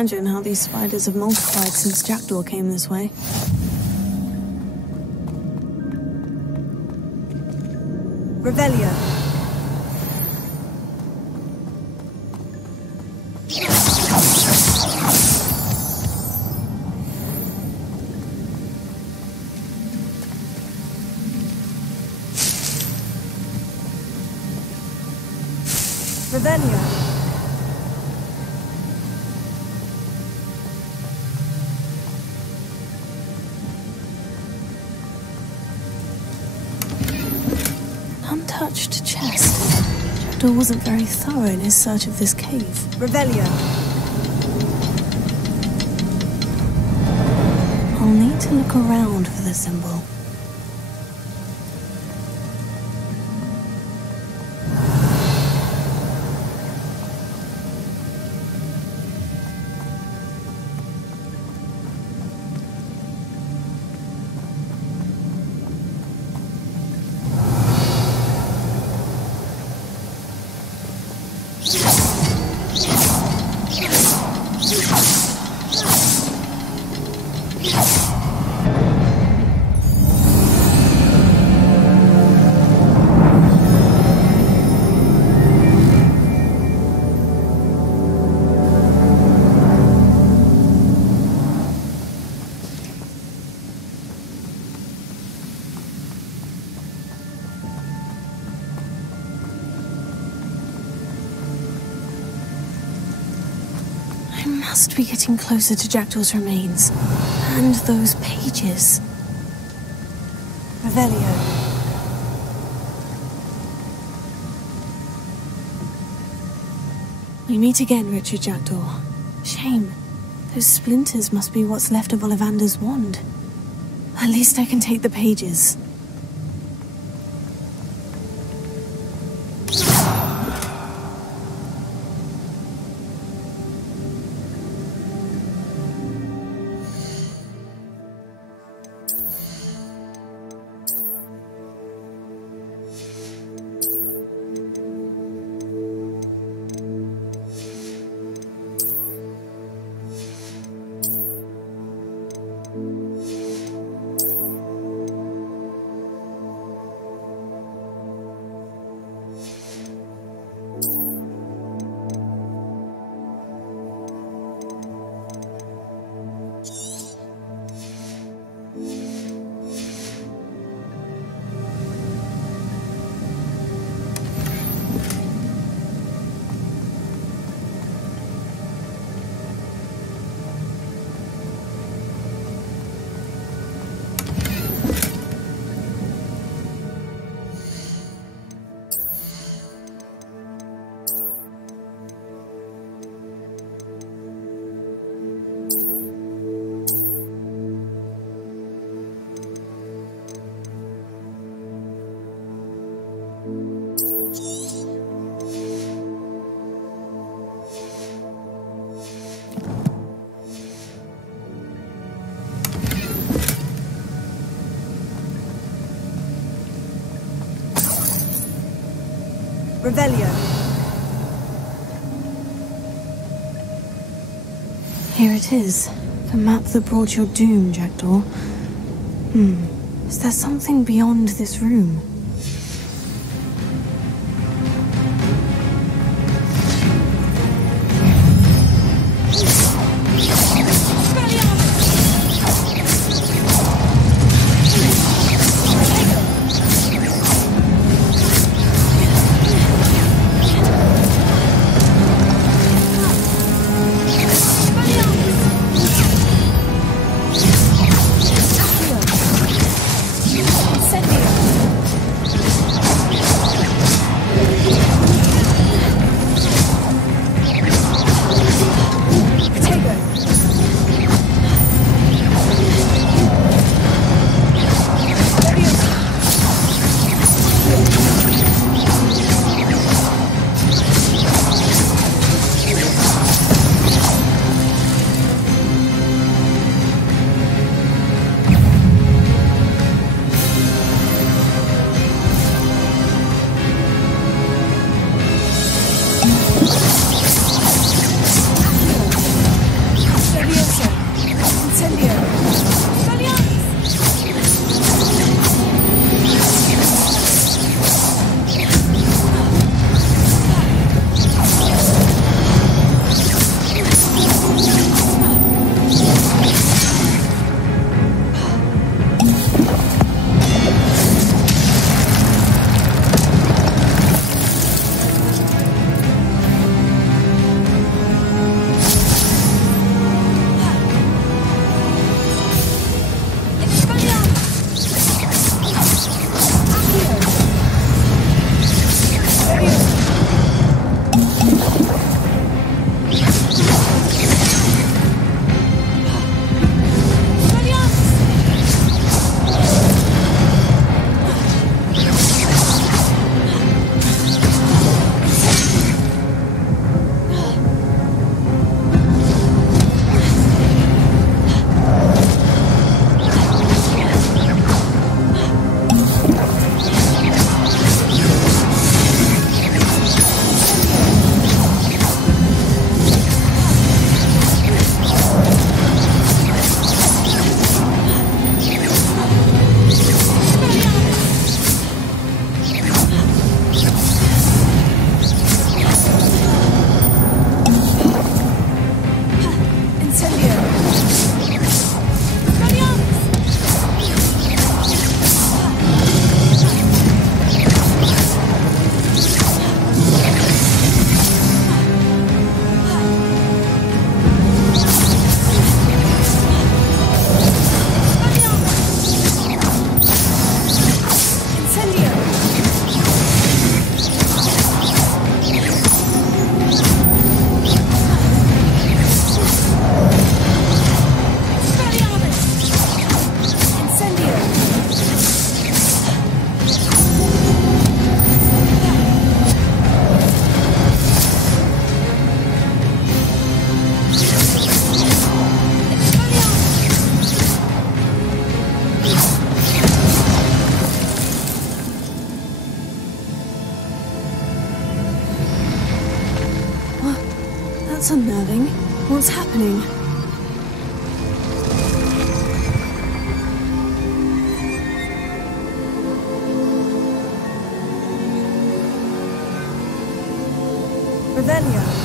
Imagine how these spiders have multiplied since Jackdaw came this way. Revelio. Revelio. Untouched chest. Jackdaw wasn't very thorough in his search of this cave. Revelio. I'll need to look around for the symbol. Must be getting closer to Jackdaw's remains. And those pages. Revelio. We meet again, Richard Jackdaw. Shame. Those splinters must be what's left of Ollivander's wand. At least I can take the pages. Revelio. Here it is. The map that brought your doom, Jackdaw. Is there something beyond this room? That's unnerving. What's happening? Revelio.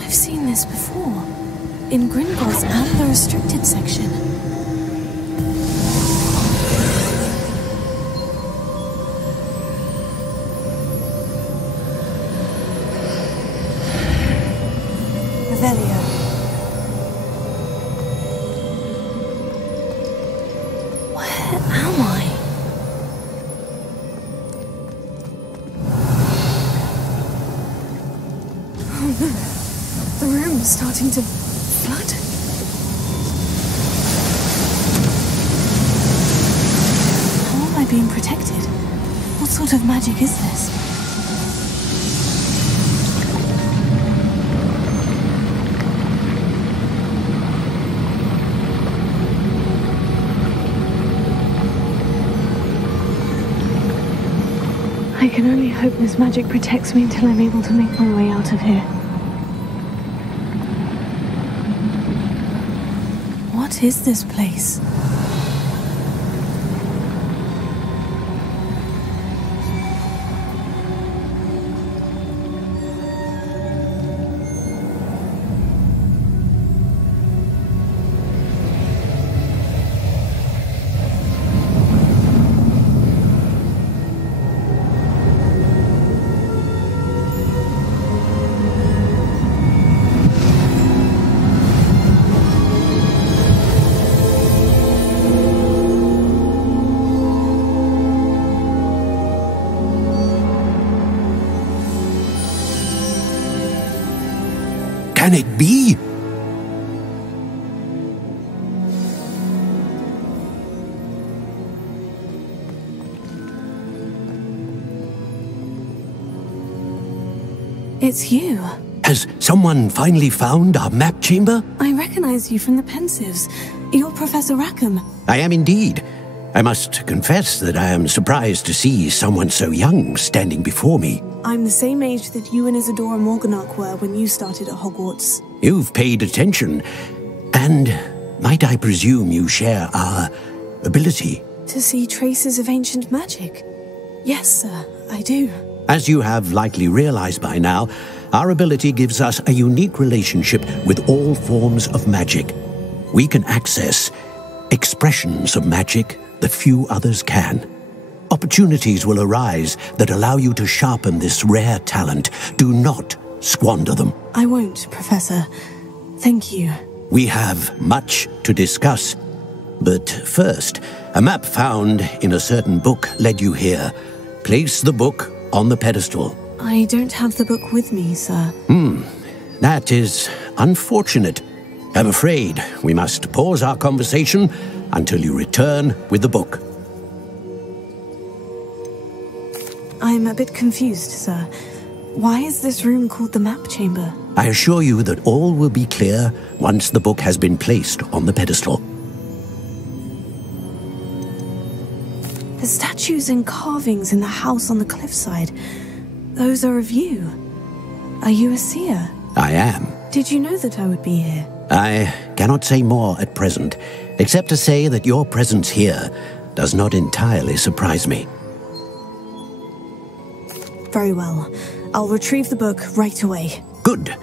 I've seen this before, in Gringotts and the restricted section. Revelio. no. The room is starting to flood. How am I being protected? What sort of magic is this? I can only hope this magic protects me until I'm able to make my way out of here. What is this place? Can it be? It's you. Has someone finally found our map chamber? I recognize you from the Pensives. You're Professor Rackham. I am indeed. I must confess that I am surprised to see someone so young standing before me. I'm the same age that you and Isadora Morganach were when you started at Hogwarts. You've paid attention, and might I presume you share our ability? To see traces of ancient magic? Yes, sir, I do. As you have likely realized by now, our ability gives us a unique relationship with all forms of magic. We can access expressions of magic that few others can. Opportunities will arise that allow you to sharpen this rare talent. Do not squander them. I won't, Professor. Thank you. We have much to discuss. But first, a map found in a certain book led you here. Place the book on the pedestal. I don't have the book with me, sir. That is unfortunate. I'm afraid we must pause our conversation until you return with the book. I'm a bit confused, sir. Why is this room called the map chamber? I assure you that all will be clear once the book has been placed on the pedestal. The statues and carvings in the house on the cliffside, those are of you. Are you a seer? I am. Did you know that I would be here? I cannot say more at present, except to say that your presence here does not entirely surprise me. Very well. I'll retrieve the book right away. Good.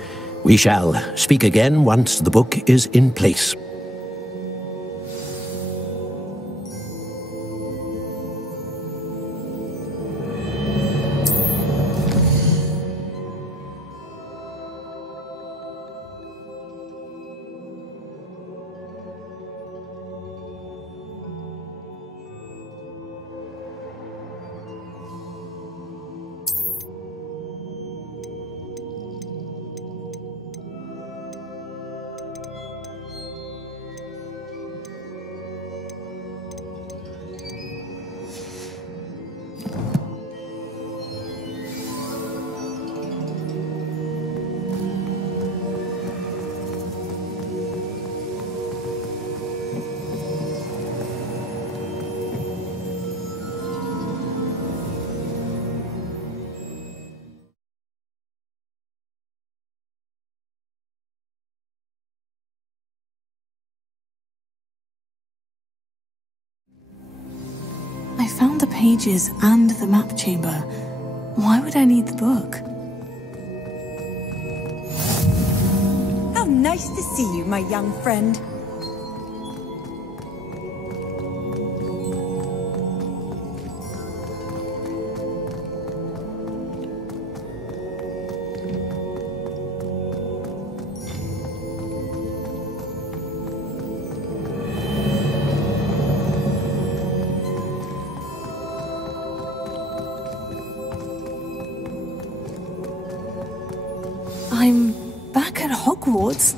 We shall speak again once the book is in place. I found the pages and the map chamber. Why would I need the book? How nice to see you, my young friend. I I'm back at Hogwarts.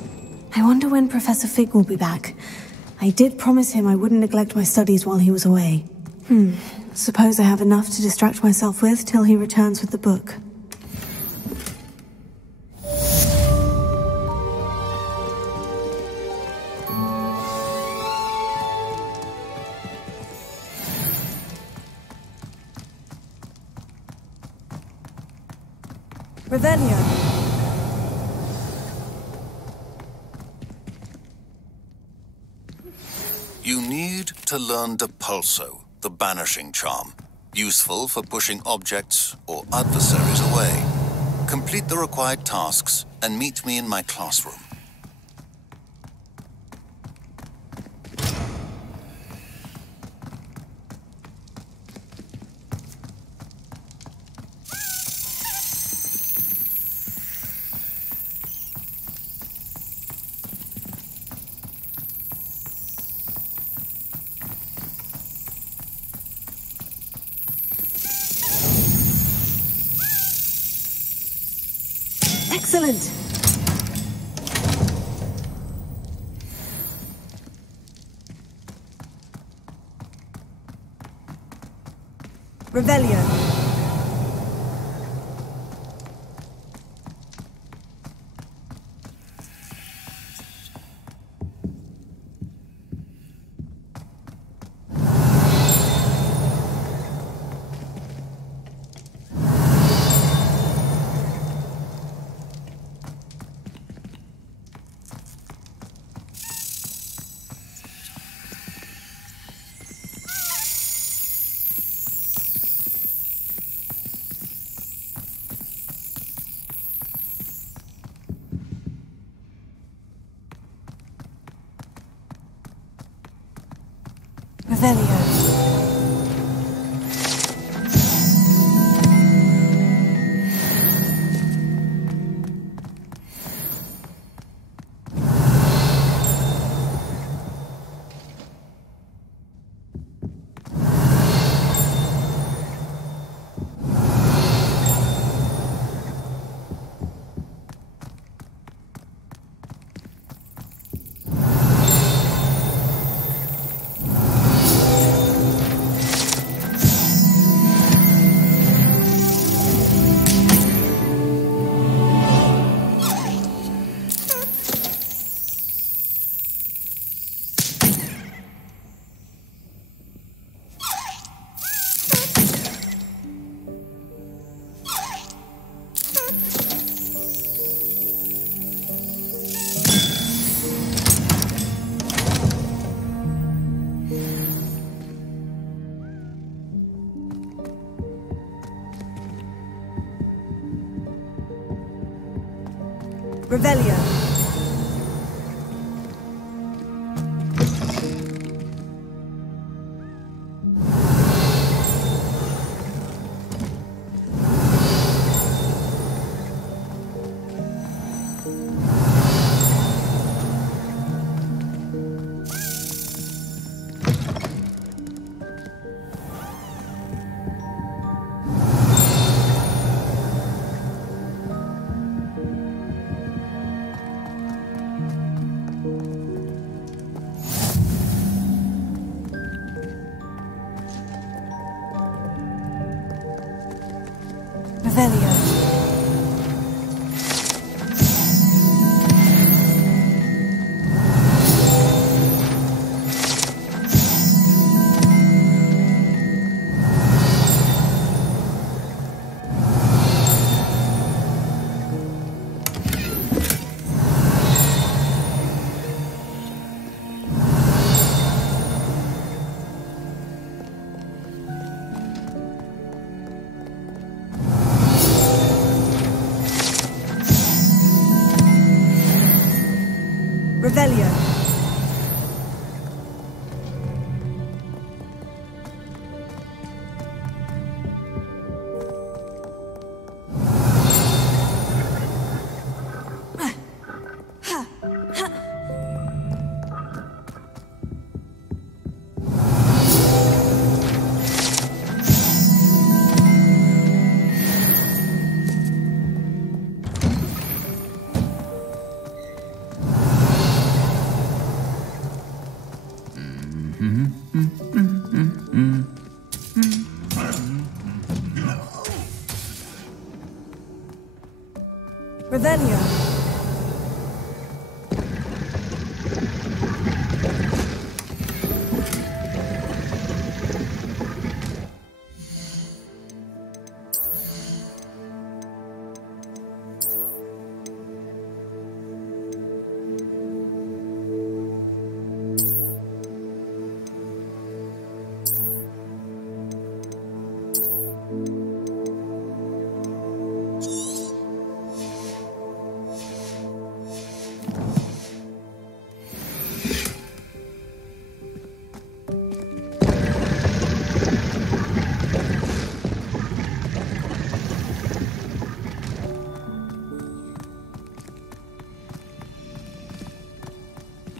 I wonder when Professor Fig will be back. I did promise him I wouldn't neglect my studies while he was away. Suppose I have enough to distract myself with till he returns with the book. Revelio. You need to learn Depulso, the banishing charm, useful for pushing objects or adversaries away. Complete the required tasks and meet me in my classroom. Excellent! Revelio. Revelio. Revelio. Revelio. Revelio. Revelio.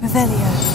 Revelio.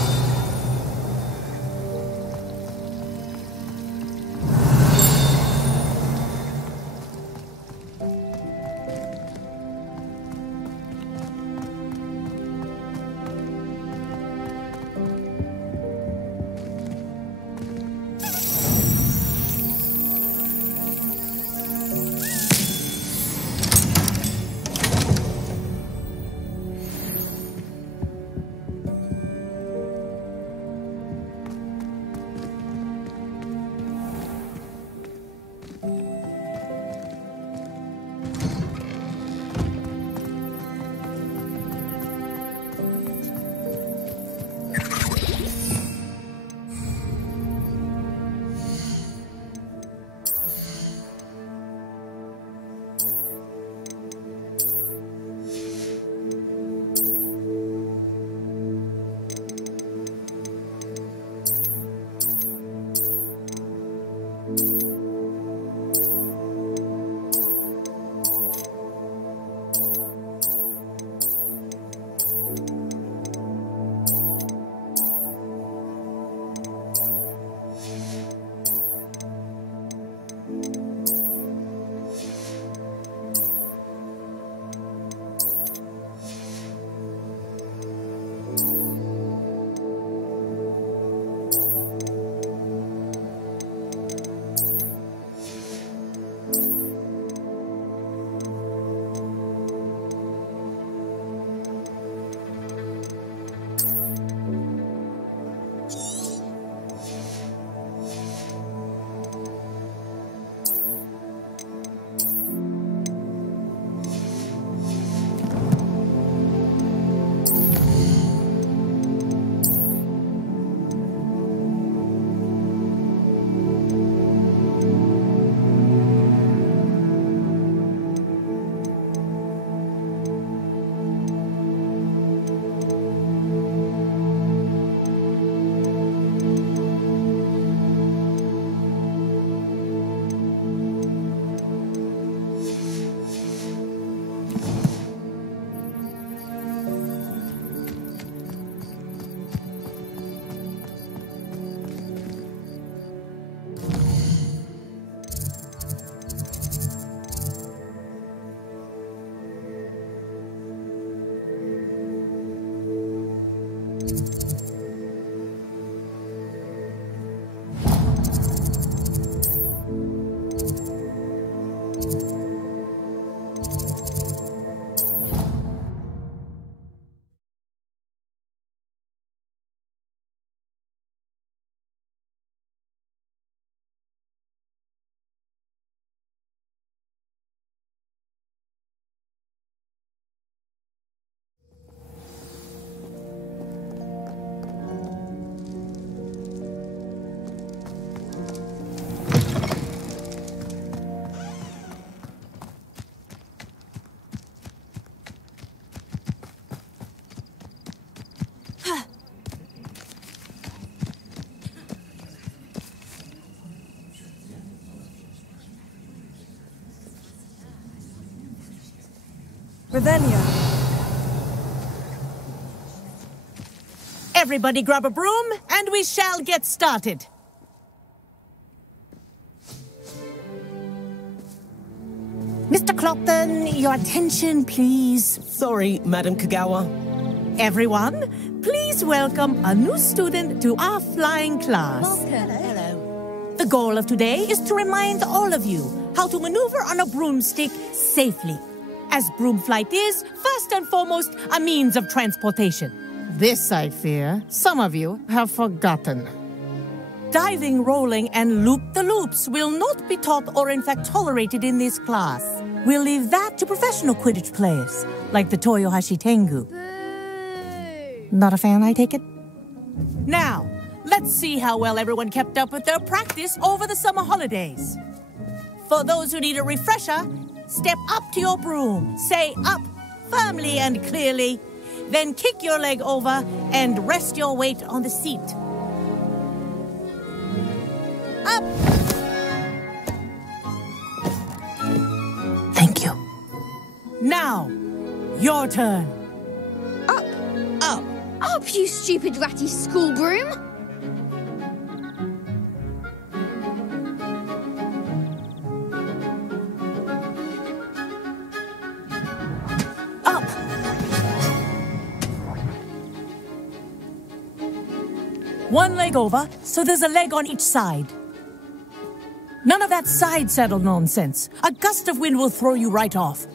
Revelio. Everybody grab a broom, and we shall get started. Mr. Clopton, your attention, please. Sorry, Madam Kagawa. Everyone, please welcome a new student to our flying class. Hello. The goal of today is to remind all of you how to maneuver on a broomstick safely. as broom flight is, first and foremost, a means of transportation. This, I fear, some of you have forgotten. Diving, rolling, and loop-the-loops will not be taught or in fact tolerated in this class. We'll leave that to professional Quidditch players, like the Toyohashi Tengu. Not a fan, I take it? Now, let's see how well everyone kept up with their practice over the summer holidays. For those who need a refresher, step up to your broom, say up firmly and clearly, then kick your leg over and rest your weight on the seat. Up! Thank you. Now, your turn. Up! Up! Up, you stupid ratty school broom! Up! One leg over, so there's a leg on each side. None of that side saddle nonsense. A gust of wind will throw you right off.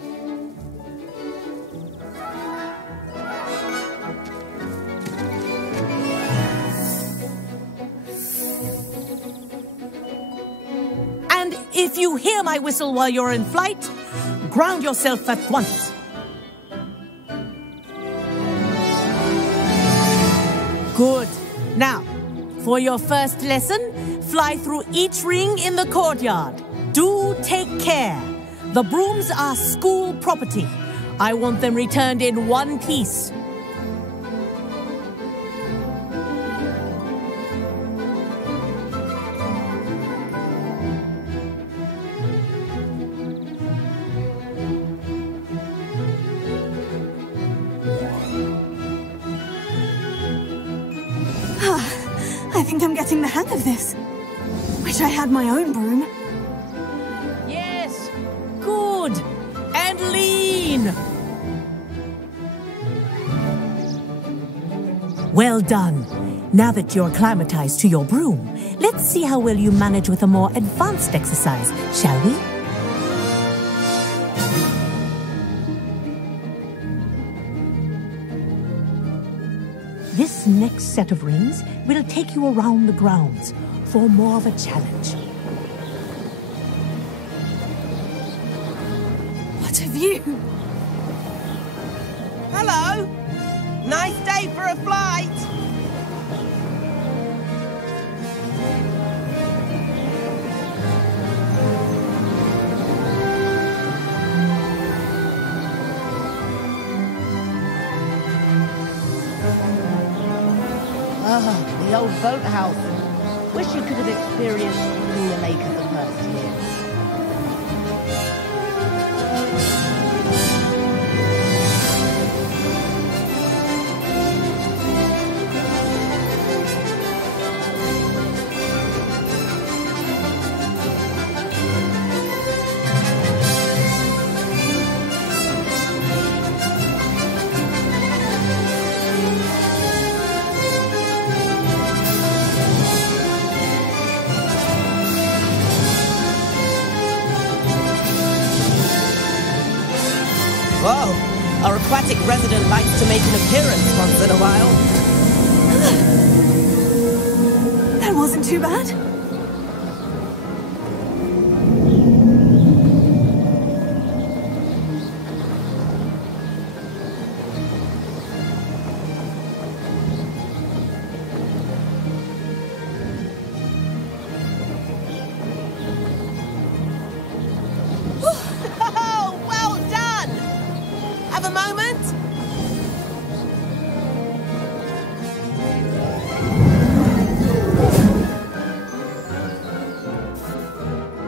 And if you hear my whistle while you're in flight, ground yourself at once. Good. Now, for your first lesson, fly through each ring in the courtyard. Do take care. The brooms are school property. I want them returned in one piece. I think I'm getting the hang of this. Wish I had my own broom. Yes. Good. And lean. Well done. Now that you're acclimatized to your broom, let's see how well you manage with a more advanced exercise, shall we? This next set of rings will take you around the grounds for more of a challenge. What a view! Hello! Nice day for a flight! Ah, the old boathouse. Wish you could have experienced the lake of the first year. Whoa, our aquatic resident likes to make an appearance once in a while. That wasn't too bad. Oh, well done! Have a moment?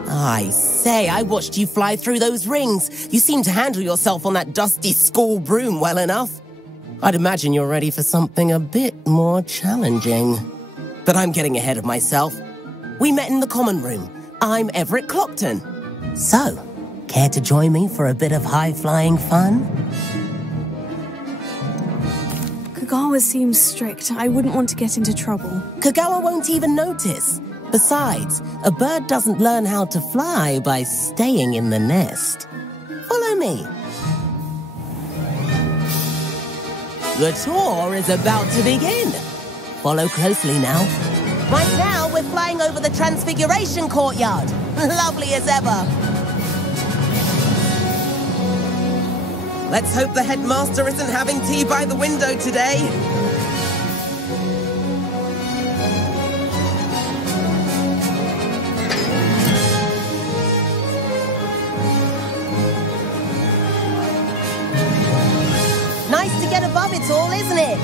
I say, I watched you fly through those rings. You seem to handle yourself on that dusty school broom well enough. I'd imagine you're ready for something a bit more challenging. But I'm getting ahead of myself. We met in the common room. I'm Everett Clockton. So, care to join me for a bit of high-flying fun? Kagawa seems strict. I wouldn't want to get into trouble. Kagawa won't even notice. Besides, a bird doesn't learn how to fly by staying in the nest. Follow me. The tour is about to begin. Follow closely now. Right now, we're flying over the Transfiguration Courtyard. Lovely as ever. Let's hope the headmaster isn't having tea by the window today. Nice to get above it all, isn't it?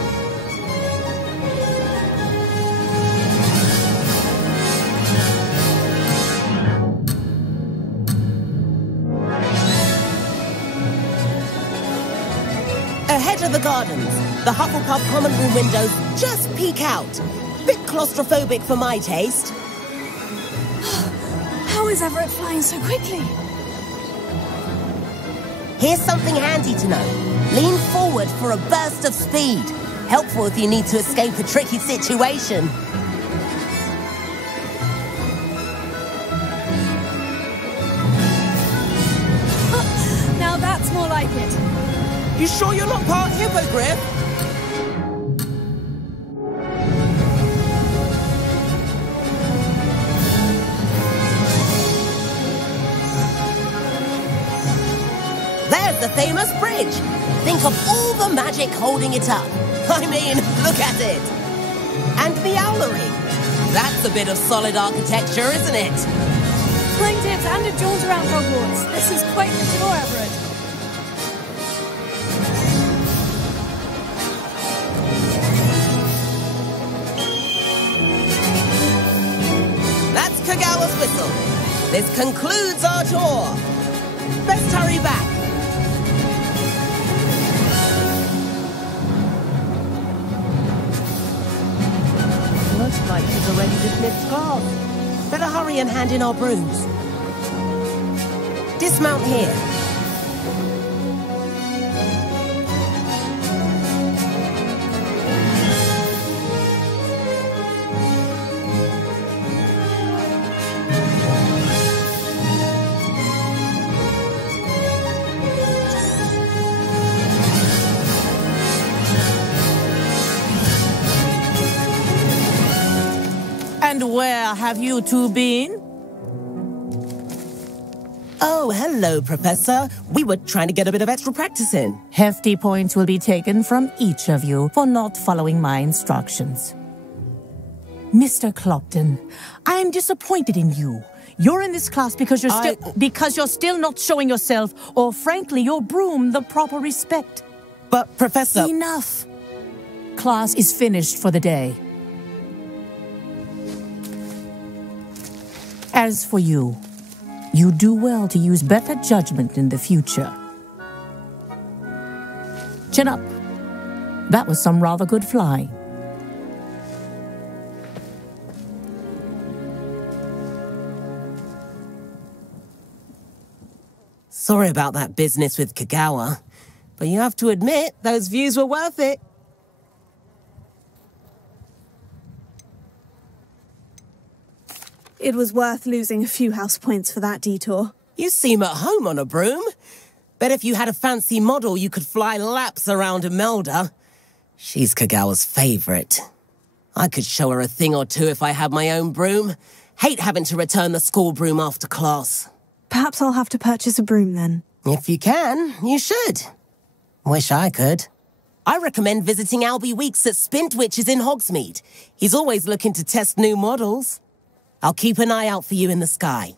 Ahead of the gardens, the Hufflepuff common room windows just peek out. Bit claustrophobic for my taste. How is Everett flying so quickly? Here's something handy to know. Lean forward for a burst of speed. Helpful if you need to escape a tricky situation. Now that's more like it. You sure you're not part hippogriff? There's the famous bridge. Think of all the magic holding it up. I mean, look at it. And the owlery. That's a bit of solid architecture, isn't it? Flying tips and a jaunt around Hogwarts. This is quite the tour, Everett. That's Kagawa's whistle. This concludes our tour. Best hurry back. Looks like she's already dismissed class. Better hurry and hand in our brooms. Dismount here. And where have you two been? Oh, hello, Professor. We were trying to get a bit of extra practice in. Hefty points will be taken from each of you for not following my instructions. Mr. Clopton, I am disappointed in you. You're in this class because you're still not showing yourself, or frankly, your broom the proper respect. But, Professor... Enough. Class is finished for the day. As for you, you do well to use better judgment in the future. Chin up. That was some rather good flying. Sorry about that business with Kagawa, but you have to admit those views were worth it. It was worth losing a few house points for that detour. You seem at home on a broom. Bet if you had a fancy model, you could fly laps around Imelda. She's Kagawa's favorite. I could show her a thing or two if I had my own broom. Hate having to return the school broom after class. Perhaps I'll have to purchase a broom then. If you can, you should. Wish I could. I recommend visiting Albie Weeks at Spintwitches in Hogsmeade. He's always looking to test new models. I'll keep an eye out for you in the sky.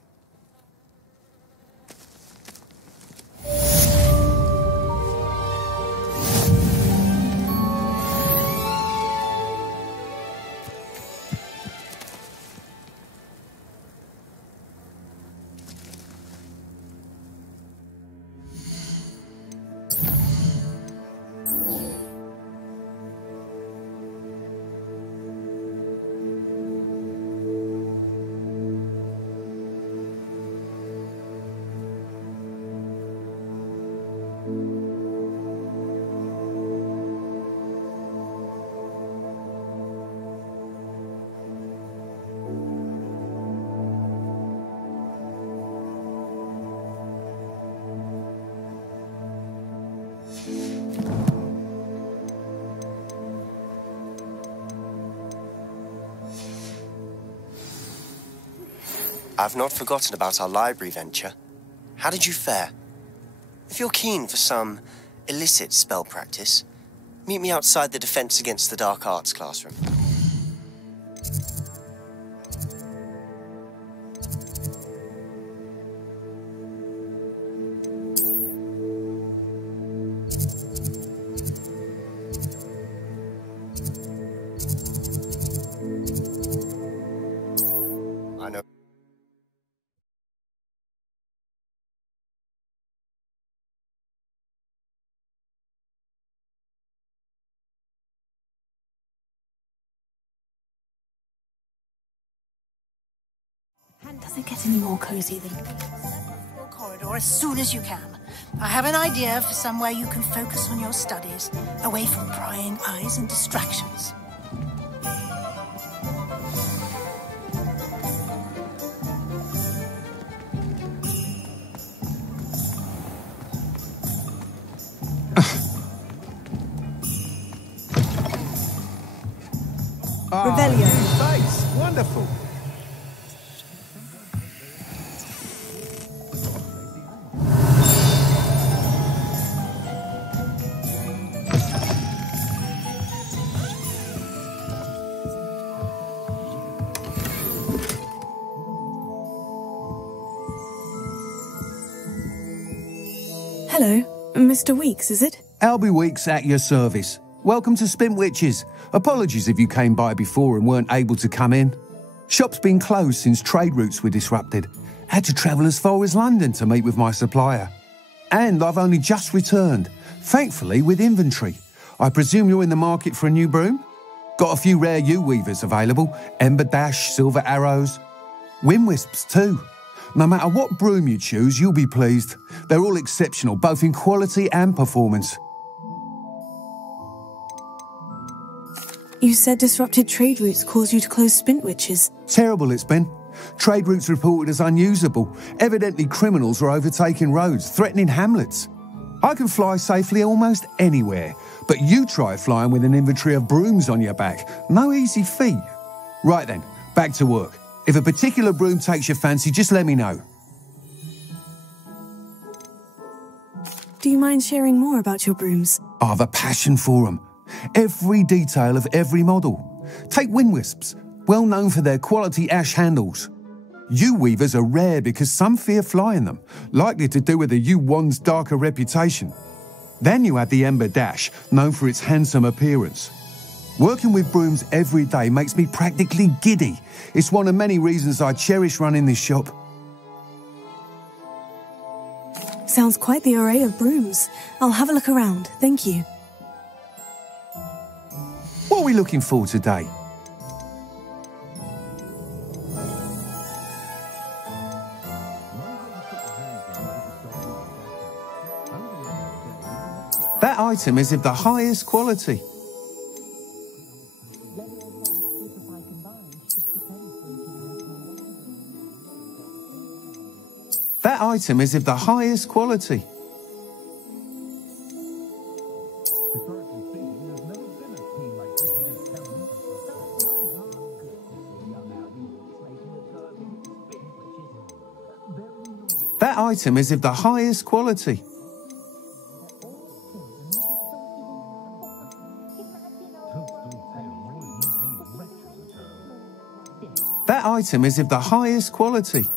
I've not forgotten about our library venture. How did you fare? If you're keen for some illicit spell practice, meet me outside the Defense Against the Dark Arts classroom. I know. Does it get any more cozy than... corridor as soon as you can. I have an idea for somewhere you can focus on your studies, away from prying eyes and distractions. Revelio. Face. Wonderful. Hello, Mr. Weeks, is it? Albie Weeks at your service. Welcome to Spintwitches. Apologies if you came by before and weren't able to come in. Shop's been closed since trade routes were disrupted. Had to travel as far as London to meet with my supplier. And I've only just returned, thankfully with inventory. I presume you're in the market for a new broom? Got a few rare U-weavers available, Ember Dash, Silver Arrows, Wind Wisps too. No matter what broom you choose, you'll be pleased. They're all exceptional, both in quality and performance. You said disrupted trade routes caused you to close Spintwitches. Terrible it's been. Trade routes reported as unusable. Evidently criminals are overtaking roads, threatening hamlets. I can fly safely almost anywhere, but you try flying with an inventory of brooms on your back. No easy feat. Right then, back to work. If a particular broom takes your fancy, just let me know. Do you mind sharing more about your brooms? I have a passion for them. Every detail of every model. Take Wind Wisps, well known for their quality ash handles. U-weavers are rare because some fear flying them, likely to do with the U-wand's darker reputation. Then you add the Ember Dash, known for its handsome appearance. Working with brooms every day makes me practically giddy. It's one of many reasons I cherish running this shop. Sounds quite the array of brooms. I'll have a look around, thank you. What are we looking for today? That item is of the highest quality. That item is of the highest quality. That item is of the highest quality. That item is of the highest quality.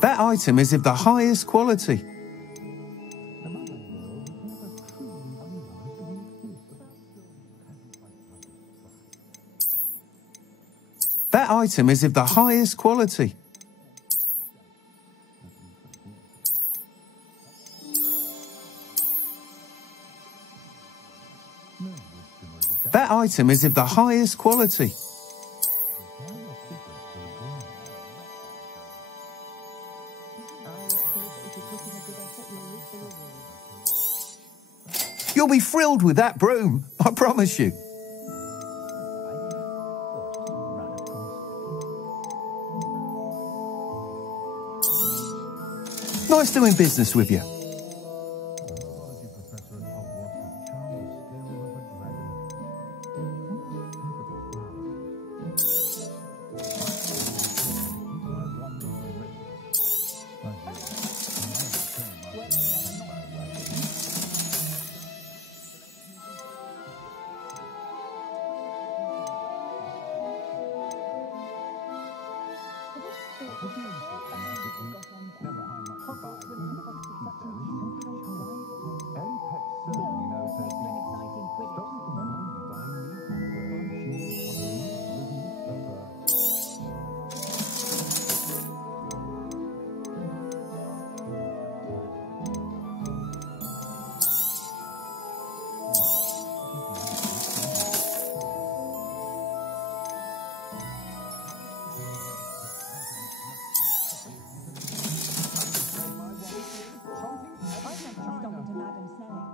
That item is of the highest quality. That item is of the highest quality. That item is of the highest quality. You'll be thrilled with that broom, I promise you. Nice doing business with you.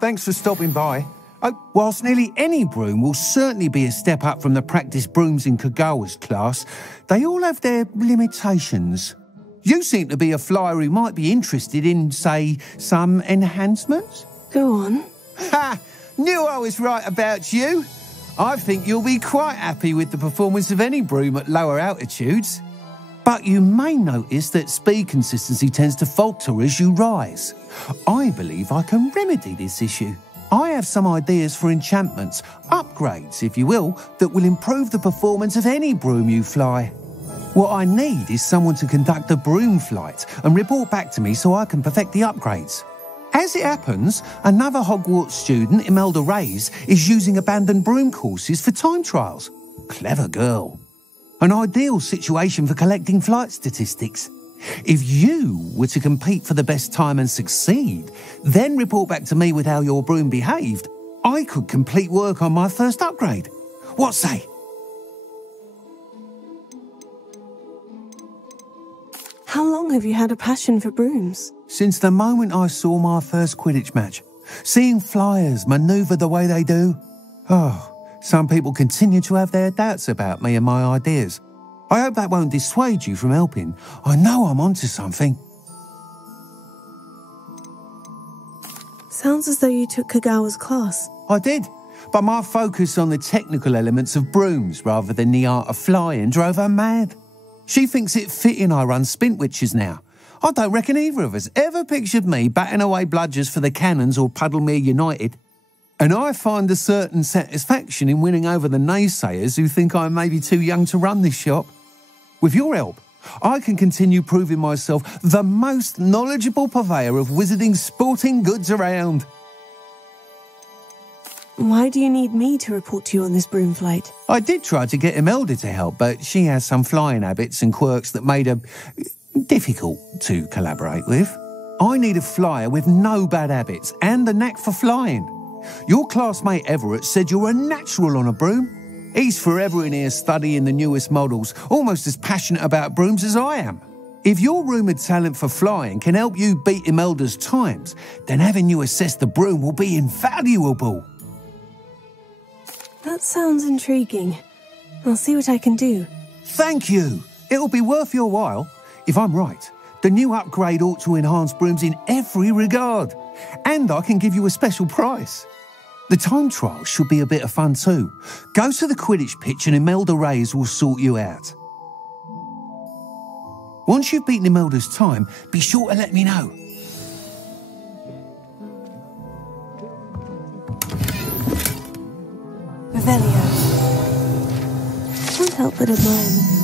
Thanks for stopping by. Whilst nearly any broom will certainly be a step up from the practice brooms in Kagawa's class, they all have their limitations. You seem to be a flyer who might be interested in, say, some enhancements? Go on. Ha! Knew I was right about you. I think you'll be quite happy with the performance of any broom at lower altitudes. But you may notice that speed consistency tends to falter as you rise. I believe I can remedy this issue. I have some ideas for enchantments, upgrades, if you will, that will improve the performance of any broom you fly. What I need is someone to conduct a broom flight and report back to me so I can perfect the upgrades. As it happens, another Hogwarts student, Imelda Reyes, is using abandoned broom courses for time trials. Clever girl. An ideal situation for collecting flight statistics. If you were to compete for the best time and succeed, then report back to me with how your broom behaved, I could complete work on my first upgrade. What say? How long have you had a passion for brooms? Since the moment I saw my first Quidditch match. Seeing flyers manoeuvre the way they do. Oh, some people continue to have their doubts about me and my ideas. I hope that won't dissuade you from helping. I know I'm onto something. Sounds as though you took Kagawa's class. I did, but my focus on the technical elements of brooms rather than the art of flying drove her mad. She thinks it fitting I run Spintwitches now. I don't reckon either of us ever pictured me batting away bludgers for the Cannons or Puddlemere United. And I find a certain satisfaction in winning over the naysayers who think I may be too young to run this shop. With your help, I can continue proving myself the most knowledgeable purveyor of wizarding sporting goods around. Why do you need me to report to you on this broom flight? I did try to get Imelda to help, but she has some flying habits and quirks that made her difficult to collaborate with. I need a flyer with no bad habits and the knack for flying. Your classmate Everett said you're a natural on a broom. He's forever in here studying the newest models, almost as passionate about brooms as I am. If your rumoured talent for flying can help you beat Imelda's times, then having you assess the broom will be invaluable. That sounds intriguing. I'll see what I can do. Thank you. It'll be worth your while. If I'm right, the new upgrade ought to enhance brooms in every regard. And I can give you a special price. The time trial should be a bit of fun too. Go to the Quidditch pitch and Imelda Reyes will sort you out. Once you've beaten Imelda's time, be sure to let me know. Revelio. Can't help but admire them.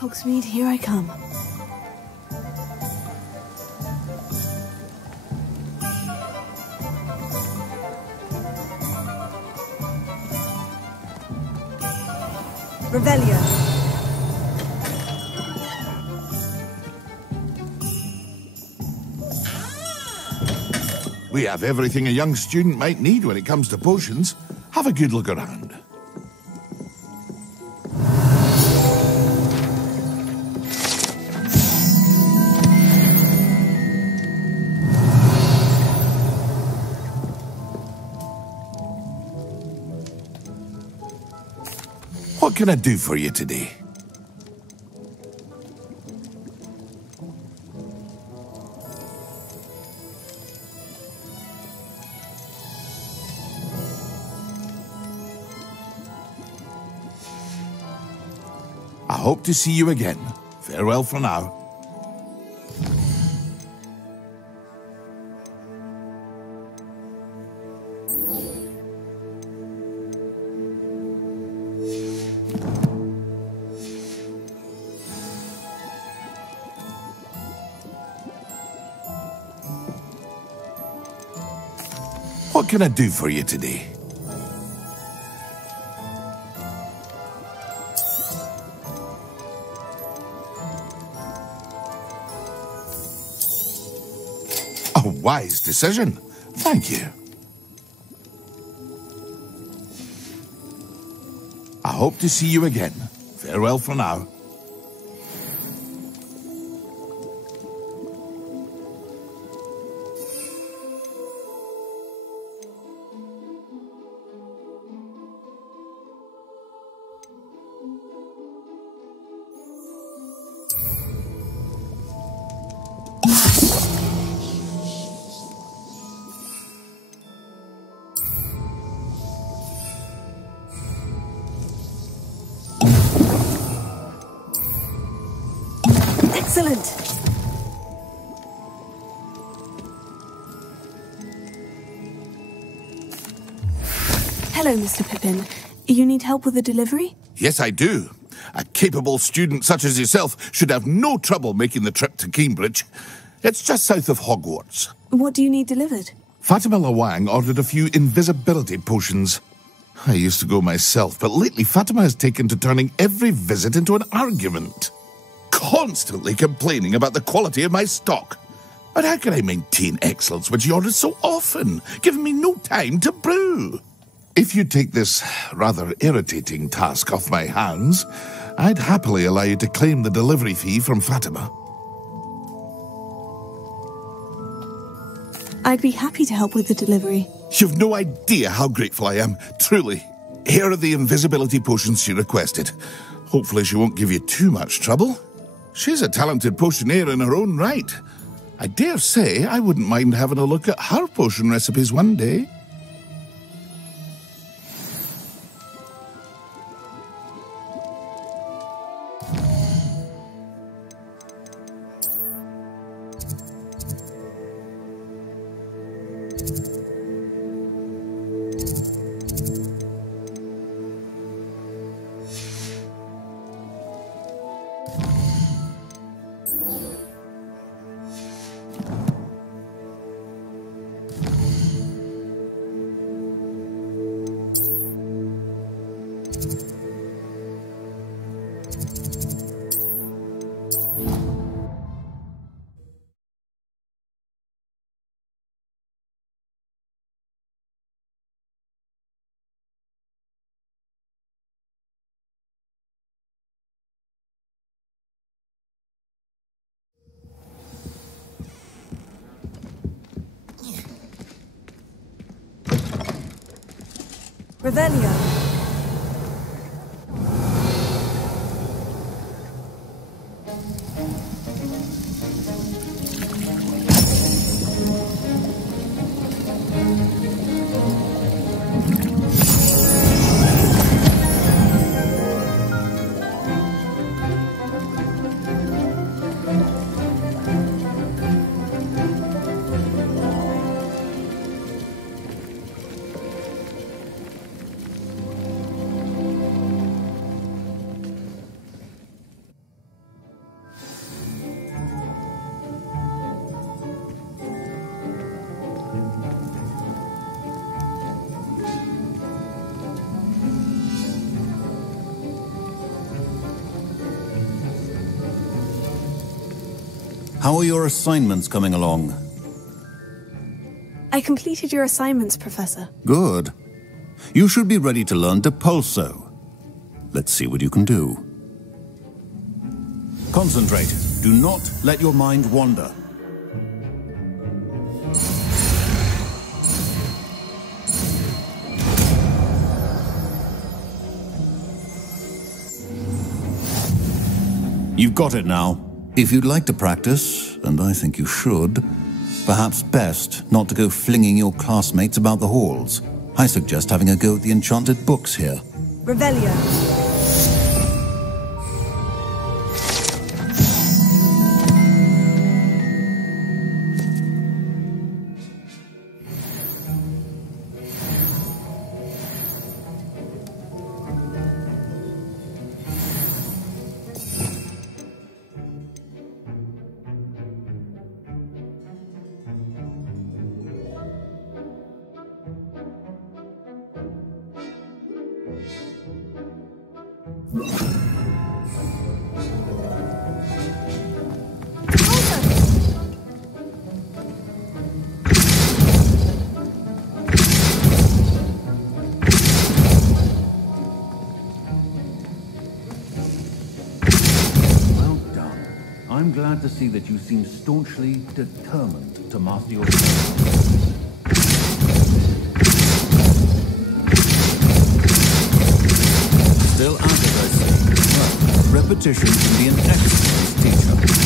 Hogsmeade, here I come. Revelio. We have everything a young student might need when it comes to potions. Have a good look around. What can I do for you today? I hope to see you again. Farewell for now. What can I do for you today? A wise decision. Thank you. I hope to see you again. Farewell for now. Excellent! Hello, Mr. Pippin. You need help with the delivery? Yes, I do. A capable student such as yourself should have no trouble making the trip to Cambridge. It's just south of Hogwarts. What do you need delivered? Fatima Lawang ordered a few invisibility potions. I used to go myself, but lately Fatima has taken to turning every visit into an argument. Constantly complaining about the quality of my stock. But how can I maintain excellence when she orders so often, giving me no time to brew? If you take this rather irritating task off my hands, I'd happily allow you to claim the delivery fee from Fatima. I'd be happy to help with the delivery. You've no idea how grateful I am, truly. Here are the invisibility potions she requested. Hopefully she won't give you too much trouble. She's a talented potioneer in her own right. I dare say I wouldn't mind having a look at her potion recipes one day. Revelio. How are your assignments coming along? I completed your assignments, Professor. Good. You should be ready to learn Depulso. Let's see what you can do. Concentrate. Do not let your mind wander. You've got it now. If you'd like to practice, and I think you should, perhaps best not to go flinging your classmates about the halls. I suggest having a go at the enchanted books here. Revelio. I'm glad to see that you seem staunchly determined to master your skills. Still at it, I see. Well, repetition can be an excellent teacher.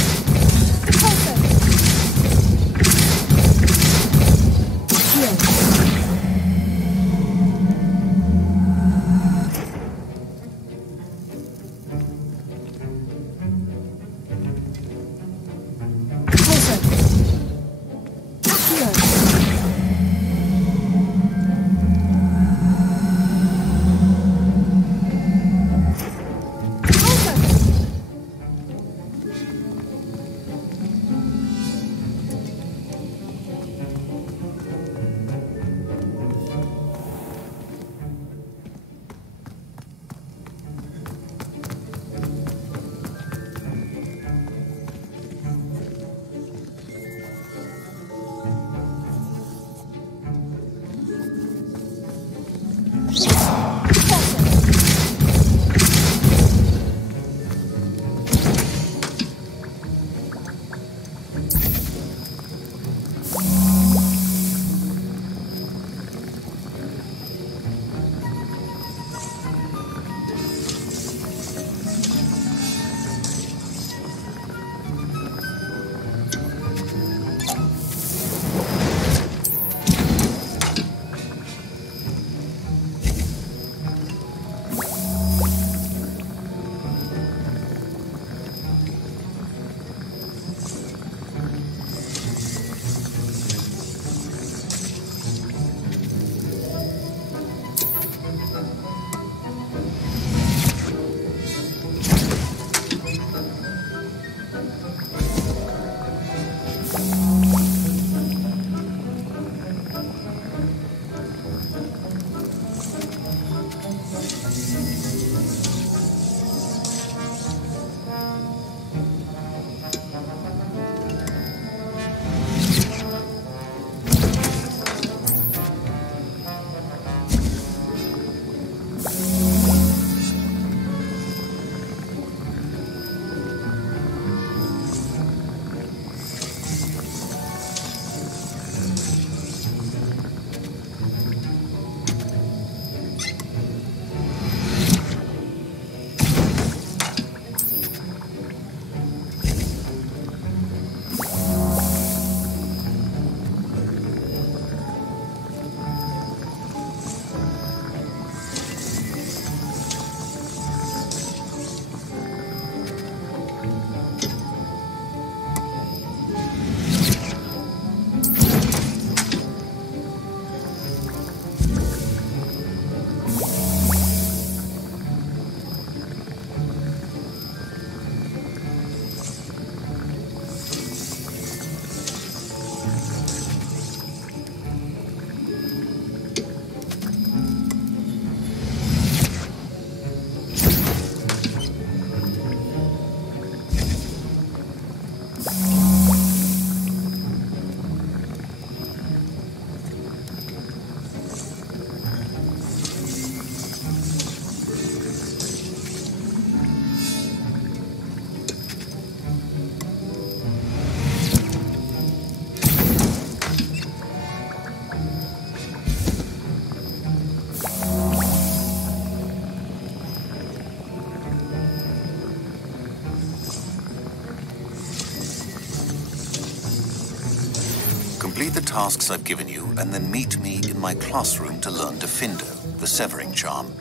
complete the tasks I've given you and then meet me in my classroom to learn Diffindo, the severing charm.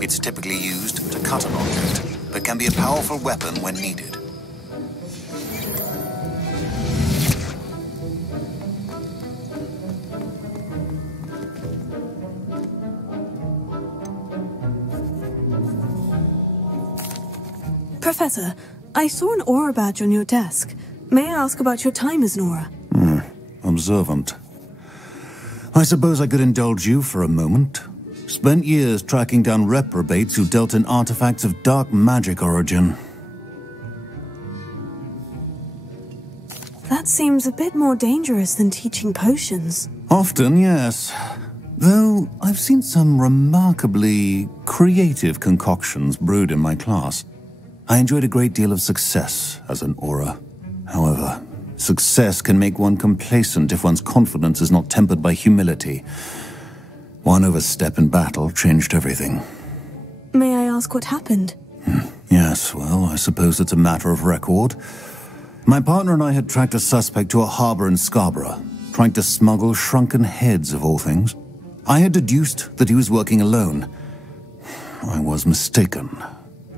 It's typically used to cut an object, but can be a powerful weapon when needed. Professor, I saw an aura badge on your desk. May I ask about your time as an aura? Observant. I suppose I could indulge you for a moment. Spent years tracking down reprobates who dealt in artifacts of dark magic origin. That seems a bit more dangerous than teaching potions. Often, yes. Though I've seen some remarkably creative concoctions brewed in my class. I enjoyed a great deal of success as an aura. However, success can make one complacent if one's confidence is not tempered by humility. One overstep in battle changed everything. May I ask what happened? Yes, well, I suppose it's a matter of record. My partner and I had tracked a suspect to a harbor in Scarborough, trying to smuggle shrunken heads of all things. I had deduced that he was working alone. I was mistaken,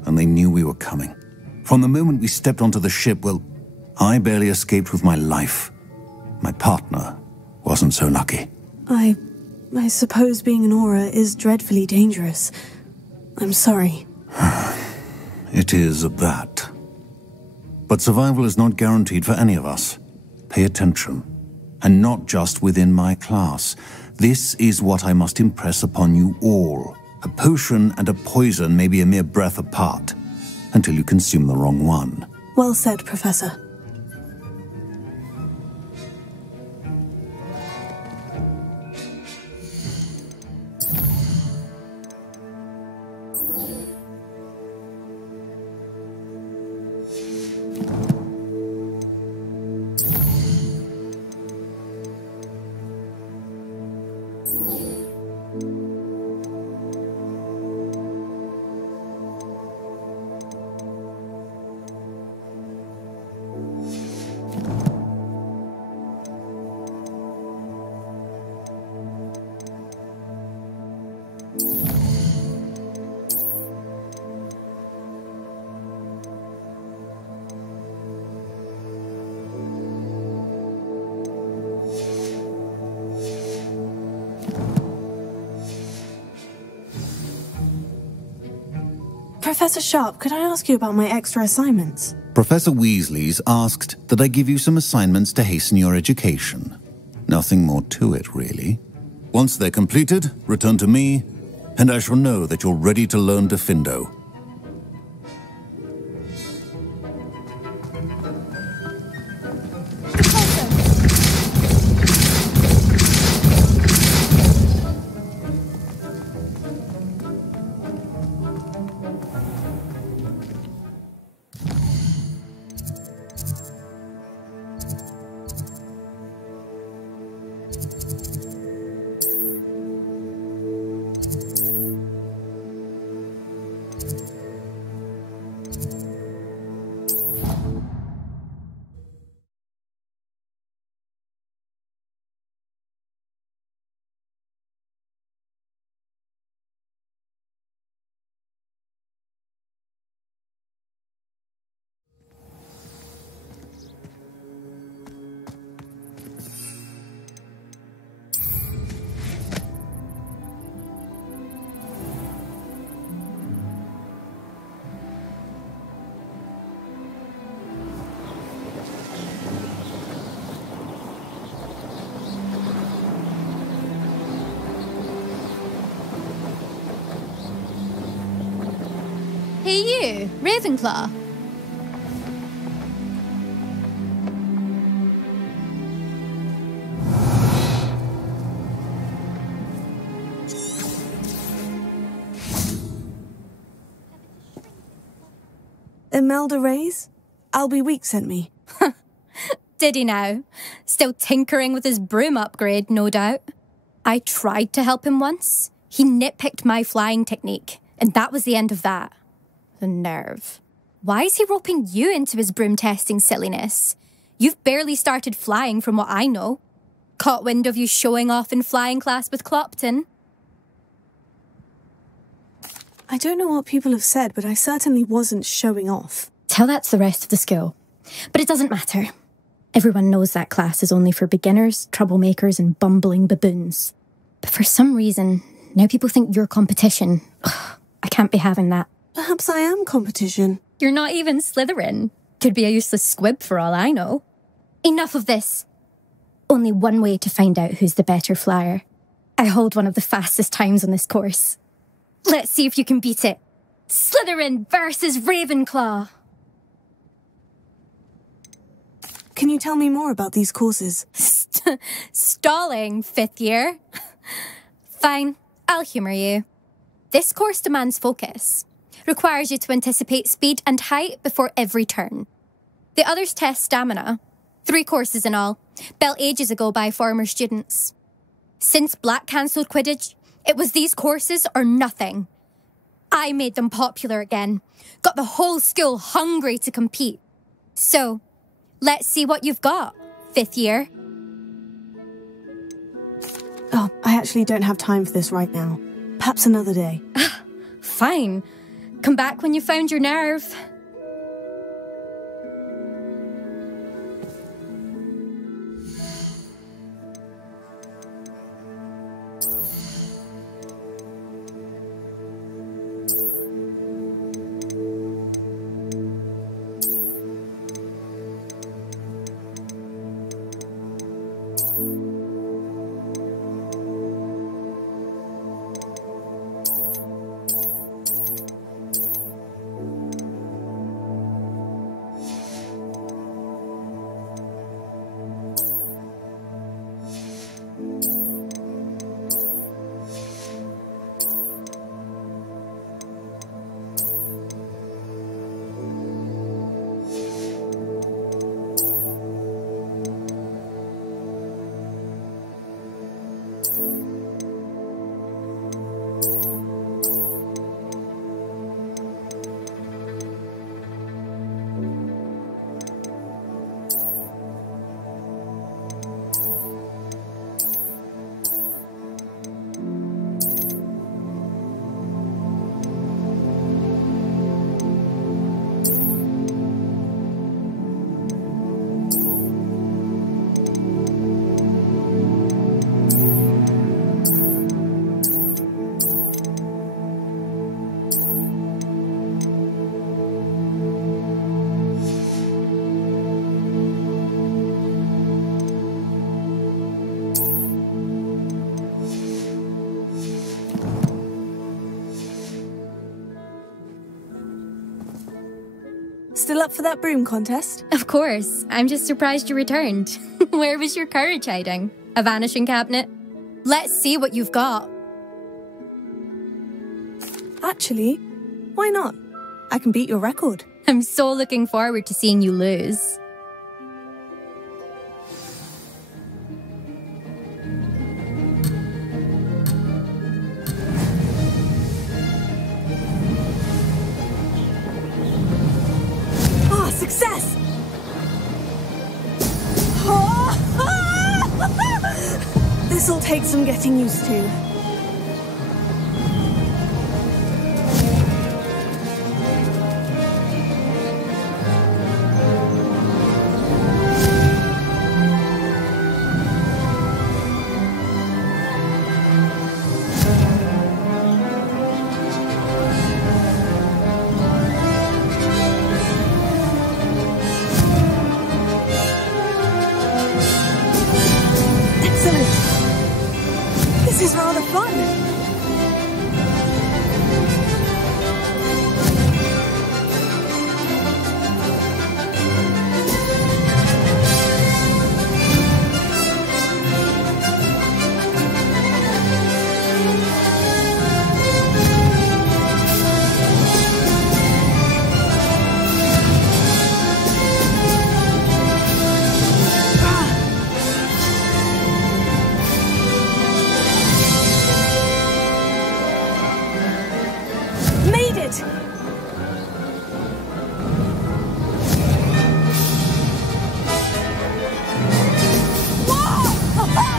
and they knew we were coming. From the moment we stepped onto the ship, well, I barely escaped with my life. My partner wasn't so lucky. I suppose being an aura is dreadfully dangerous. I'm sorry. It is at that. But survival is not guaranteed for any of us. Pay attention. And not just within my class. This is what I must impress upon you all. A potion and a poison may be a mere breath apart, until you consume the wrong one. Well said, Professor. Professor Sharp, could I ask you about my extra assignments? Professor Weasley's asked that I give you some assignments to hasten your education. Nothing more to it, really. Once they're completed, return to me, and I shall know that you're ready to learn Diffindo. Hey you, Ravenclaw. Imelda Reyes? Albie Week sent me. Did he now? Still tinkering with his broom upgrade, no doubt. I tried to help him once. He nitpicked my flying technique, and that was the end of that. The nerve. Why is he roping you into his broom testing silliness? You've barely started flying from what I know. Caught wind of you showing off in flying class with Clopton? I don't know what people have said, but I certainly wasn't showing off. Tell that to the rest of the school. But it doesn't matter. Everyone knows that class is only for beginners, troublemakers, and bumbling baboons. But for some reason, now people think you're competition. Ugh, I can't be having that. Perhaps I am competition. You're not even Slytherin. Could be a useless squib for all I know. Enough of this. Only one way to find out who's the better flyer. I hold one of the fastest times on this course. Let's see if you can beat it. Slytherin versus Ravenclaw. Can you tell me more about these courses? Stalling, 5th year. Fine, I'll humour you. This course demands focus. Requires you to anticipate speed and height before every turn. The others test stamina. 3 courses in all, built ages ago by former students. Since Black cancelled Quidditch, it was these courses or nothing. I made them popular again. Got the whole school hungry to compete. So, let's see what you've got, 5th year. Oh, I actually don't have time for this right now. Perhaps another day. Fine. Come back when you found your nerve. Still up for that broom contest? Of course. I'm just surprised you returned. Where was your courage hiding? A vanishing cabinet? Let's see what you've got. Actually, why not? I can beat your record. I'm so looking forward to seeing you lose. Success! This'll take some getting used to. This is rather fun. Whoa!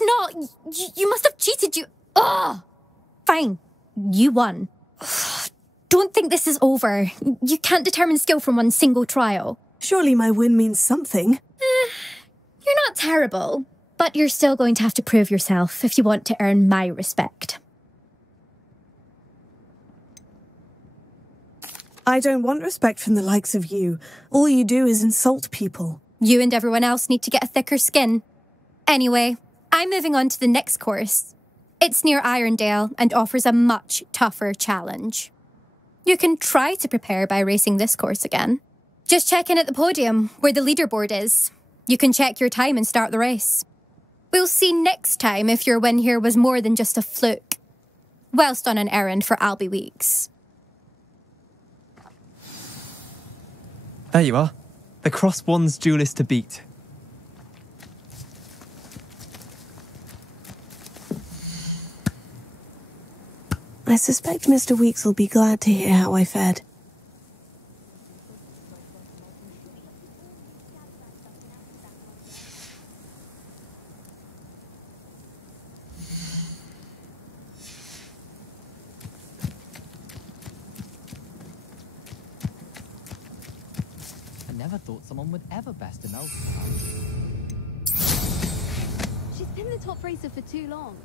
It's not. You must have cheated. Ugh! Fine. You won. Don't think this is over. You can't determine skill from one single trial. Surely my win means something. You're not terrible, but you're still going to have to prove yourself if you want to earn my respect. I don't want respect from the likes of you. All you do is insult people. You and everyone else need to get a thicker skin. Anyway, I'm moving on to the next course. It's near Irondale and offers a much tougher challenge. You can try to prepare by racing this course again. Just check in at the podium, where the leaderboard is. You can check your time and start the race. We'll see next time if your win here was more than just a fluke. Whilst on an errand for Albie Weeks. There you are. The Cross Wands duelist to beat. I suspect Mr. Weeks will be glad to hear how I fared. I never thought someone would ever best an elf. She's been the top racer for too long.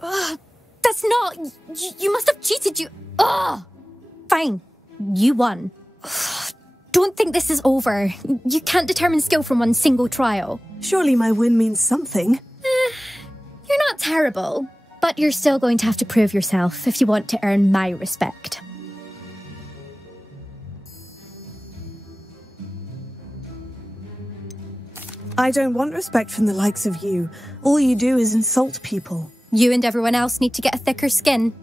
That's not... You must have cheated, you... Ugh! Fine. You won. Don't think this is over. You can't determine skill from one single trial. Surely my win means something. You're not terrible, but you're still going to have to prove yourself if you want to earn my respect. I don't want respect from the likes of you. All you do is insult people. You and everyone else need to get a thicker skin.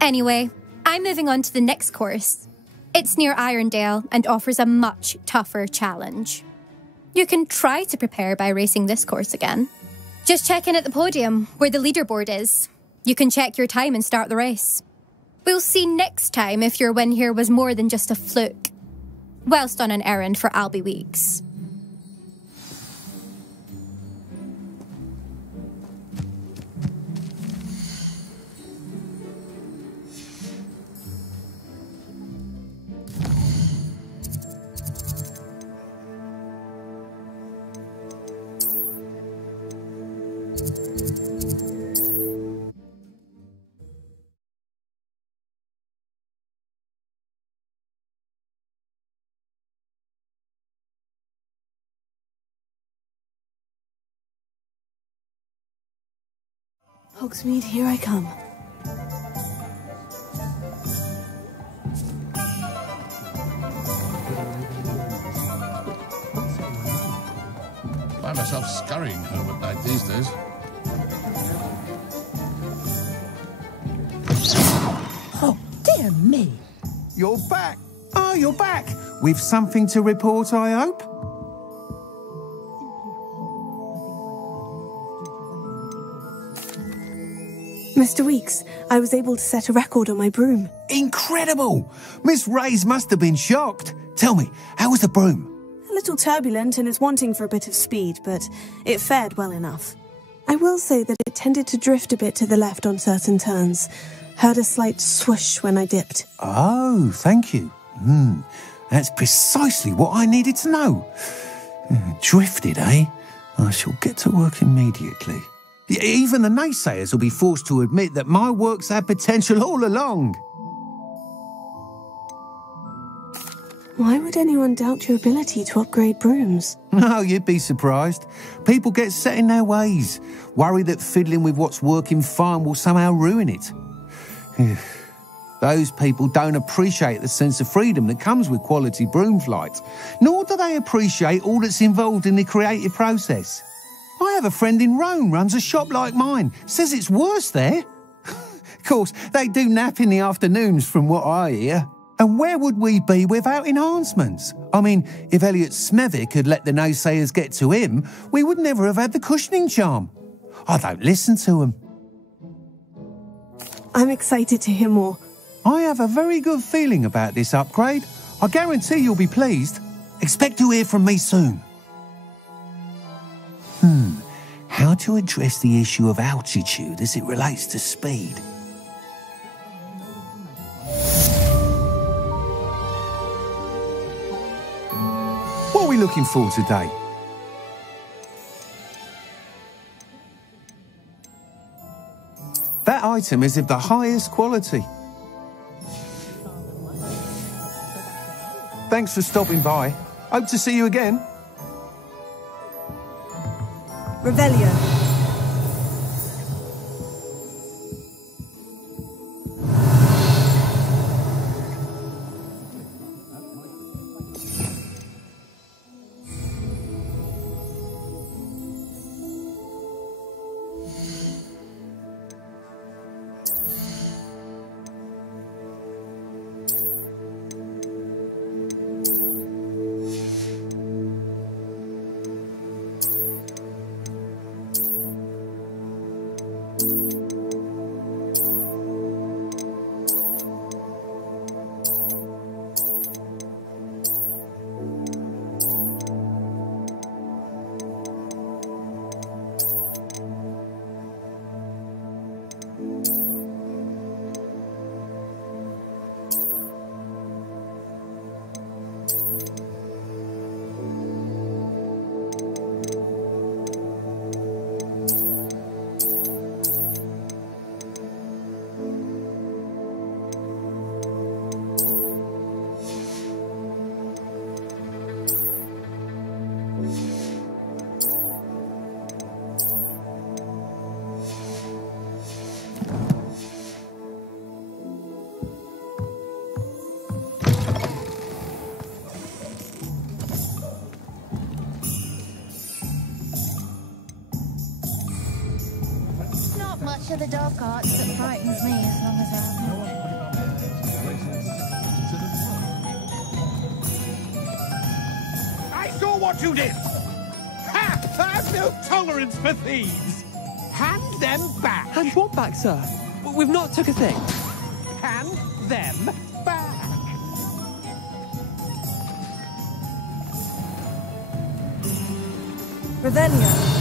Anyway, I'm moving on to the next course. It's near Irondale and offers a much tougher challenge. You can try to prepare by racing this course again. Just check in at the podium, where the leaderboard is. You can check your time and start the race. We'll see next time if your win here was more than just a fluke. Whilst on an errand for Albie Weeks. Hogsmeade, here I come. Find myself scurrying home at night these days. Oh, dear me. You're back. Oh, you're back. With something to report, I hope? Mr. Weeks, I was able to set a record on my broom. Incredible! Miss Reyes must have been shocked. Tell me, how was the broom? A little turbulent and it's wanting for a bit of speed, but it fared well enough. I will say that it tended to drift a bit to the left on certain turns. Heard a slight swoosh when I dipped. Oh, thank you. That's precisely what I needed to know. Drifted, eh? I shall get to work immediately. Even the naysayers will be forced to admit that my work's had potential all along. Why would anyone doubt your ability to upgrade brooms? No, you'd be surprised. People get set in their ways, worry that fiddling with what's working fine will somehow ruin it. Those people don't appreciate the sense of freedom that comes with quality broom flight, nor do they appreciate all that's involved in the creative process. I have a friend in Rome runs a shop like mine, says it's worse there. Of course, they do nap in the afternoons from what I hear. And where would we be without enhancements? I mean, if Elliot Smethwick had let the naysayers get to him, we would never have had the cushioning charm. I don't listen to them. I'm excited to hear more. I have a very good feeling about this upgrade. I guarantee you'll be pleased. Expect to hear from me soon. How to address the issue of altitude as it relates to speed? What are we looking for today? That item is of the highest quality. Thanks for stopping by. Hope to see you again. Revelio. to the dark arts that frightens me as long as I I saw what you did! Ha! I've no tolerance for thieves! Hand them back! Hand what back, sir? We've not took a thing. Hand them back! Revelio.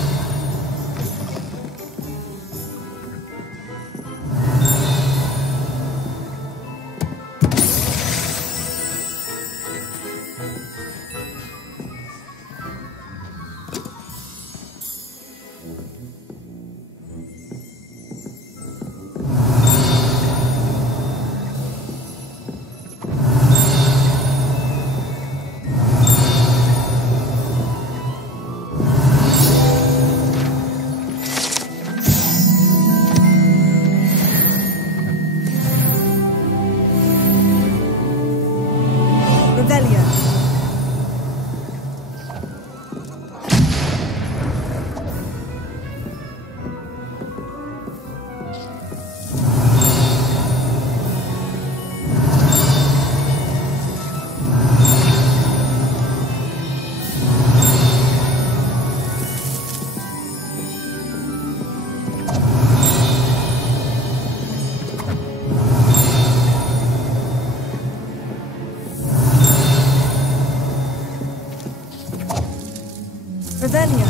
Revelio.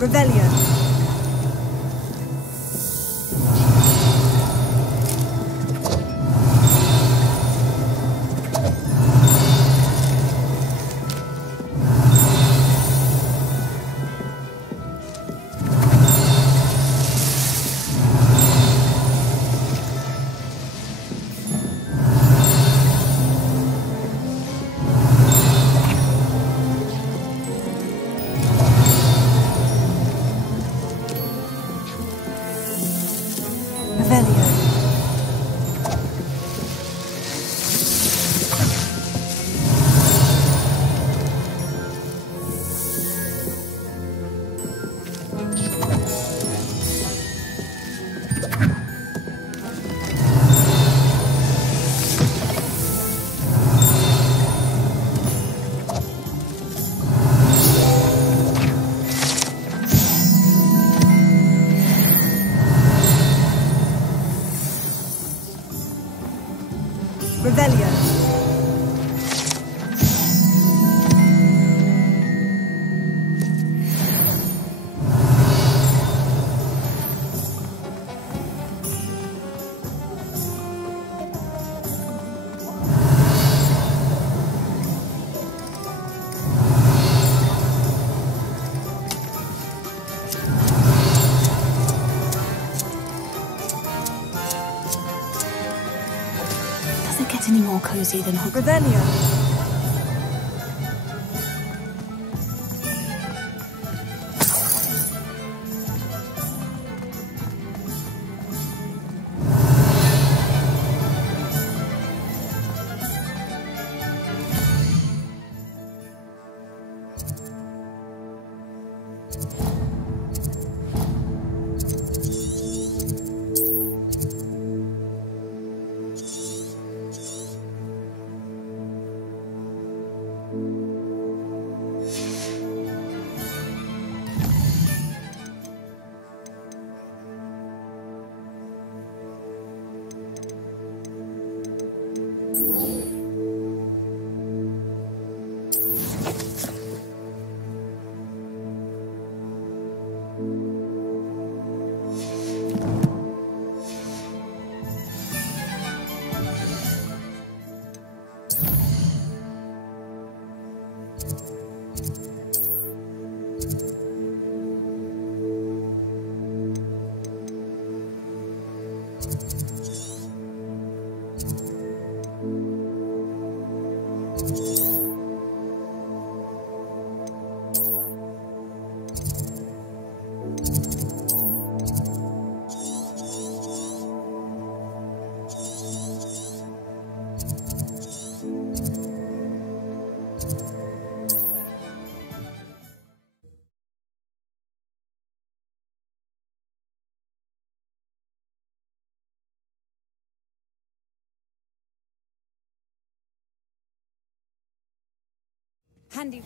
Revelio. Revelio. Any more cozy than Revelio.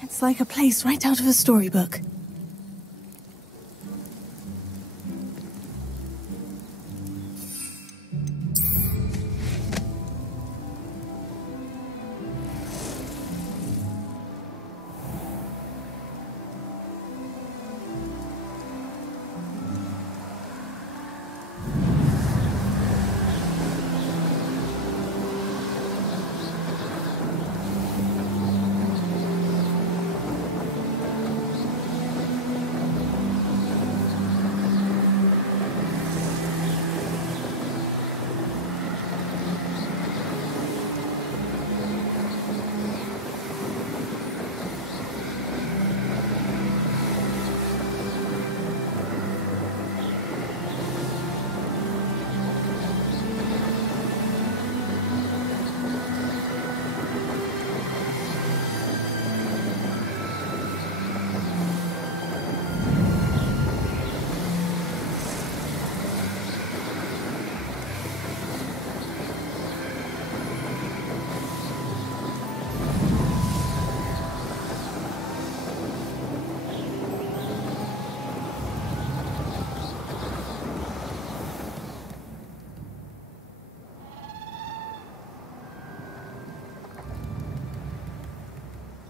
It's like a place right out of a storybook.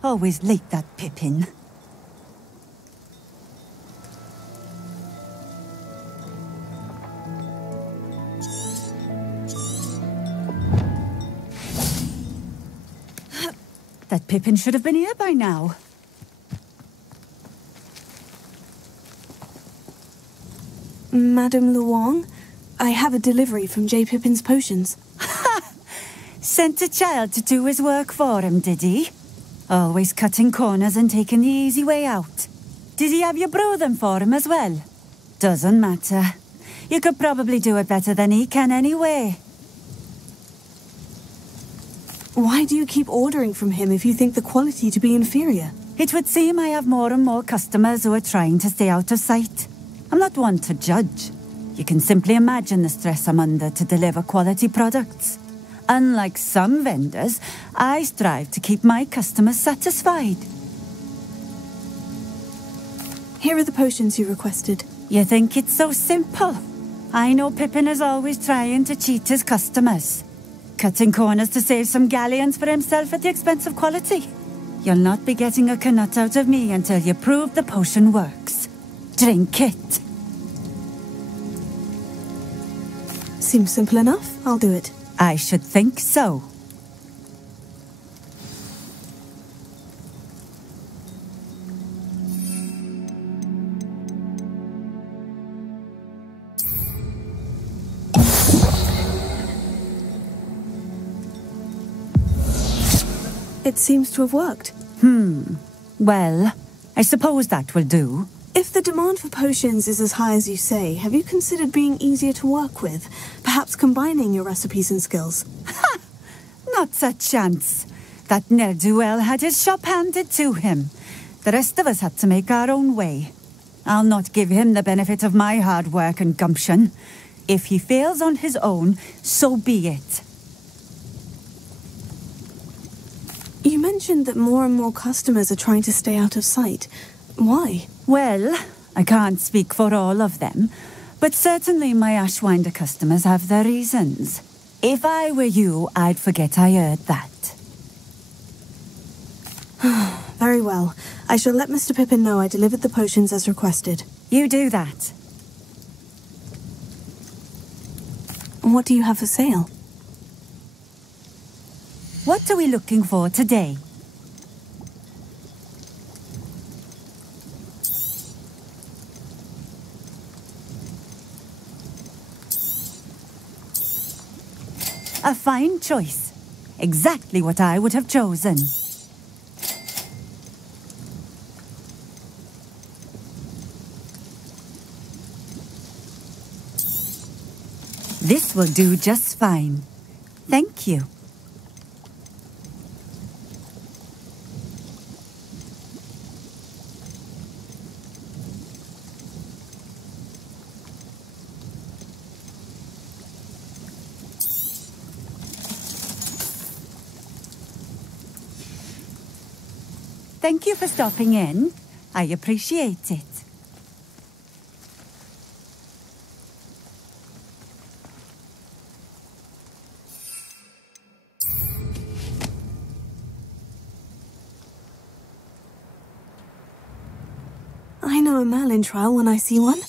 Always late, that Pippin. That Pippin should have been here by now. Madame Luong, I have a delivery from J. Pippin's potions. Sent a child to do his work for him, did he? Always cutting corners and taking the easy way out. Did he have you brew them for him as well? Doesn't matter. You could probably do it better than he can anyway. Why do you keep ordering from him if you think the quality to be inferior? It would seem I have more and more customers who are trying to stay out of sight. I'm not one to judge. You can simply imagine the stress I'm under to deliver quality products. Unlike some vendors, I strive to keep my customers satisfied. Here are the potions you requested. You think it's so simple? I know Pippin is always trying to cheat his customers. Cutting corners to save some galleons for himself at the expense of quality. You'll not be getting a knut out of me until you prove the potion works. Drink it. Seems simple enough. I'll do it. I should think so. It seems to have worked. Well, I suppose that will do. If the demand for potions is as high as you say, have you considered being easier to work with? Perhaps combining your recipes and skills? Ha! Not a chance. That ne'er-do-well had his shop handed to him. The rest of us had to make our own way. I'll not give him the benefit of my hard work and gumption. If he fails on his own, so be it. You mentioned that more and more customers are trying to stay out of sight. Why? Well, I can't speak for all of them, but certainly my Ashwinder customers have their reasons. If I were you, I'd forget I heard that. Very well. I shall let Mr. Pippin know I delivered the potions as requested. You do that. What do you have for sale? What are we looking for today? A fine choice. Exactly what I would have chosen. This will do just fine. Thank you. Thank you for stopping in. I appreciate it. I know a Merlin trial when I see one.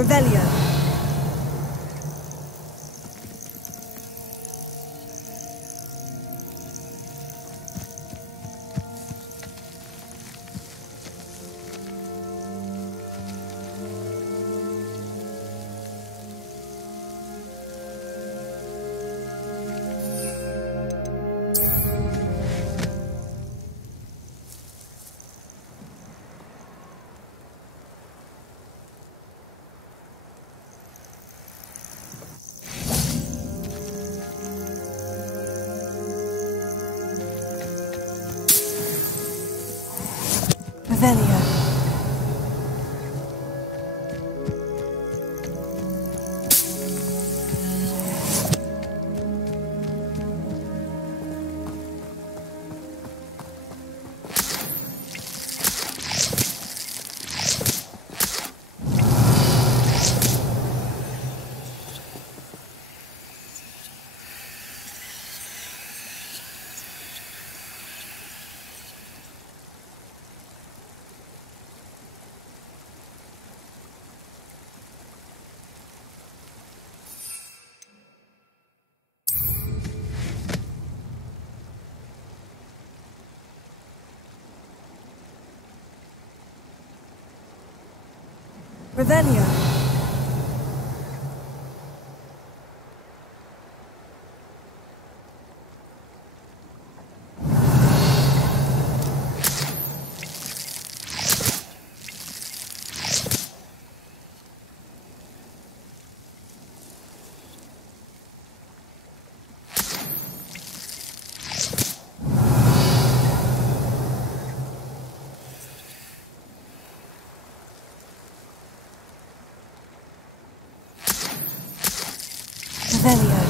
Revelio. Revelio. Revelio. Revelio.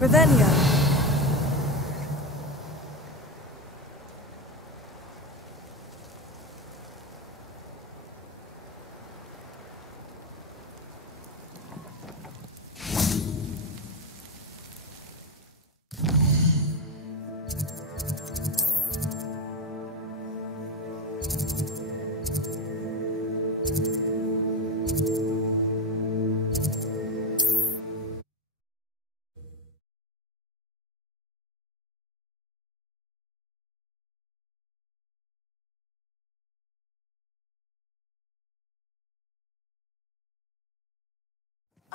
Revelio.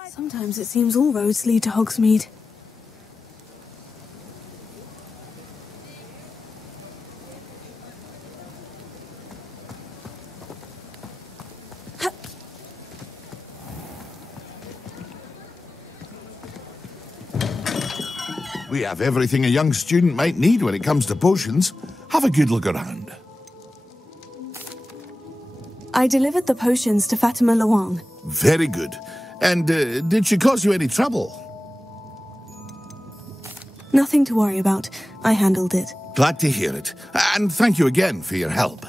Sometimes it seems all roads lead to Hogsmeade. We have everything a young student might need when it comes to potions. Have a good look around. I delivered the potions to Fatima Lawang. Very good. And did she cause you any trouble? Nothing to worry about. I handled it. Glad to hear it. And thank you again for your help.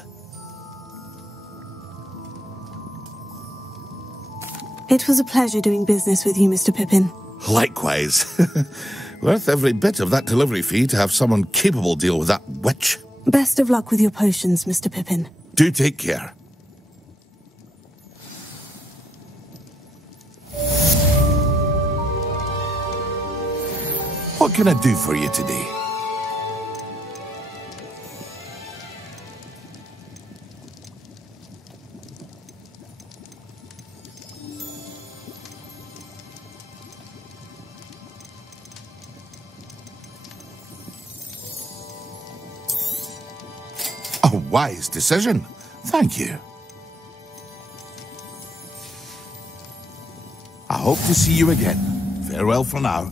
It was a pleasure doing business with you, Mr. Pippin. Likewise. Worth every bit of that delivery fee to have someone capable deal with that witch. Best of luck with your potions, Mr. Pippin. Do take care. What can I do for you today? A wise decision. Thank you. I hope to see you again. Farewell for now.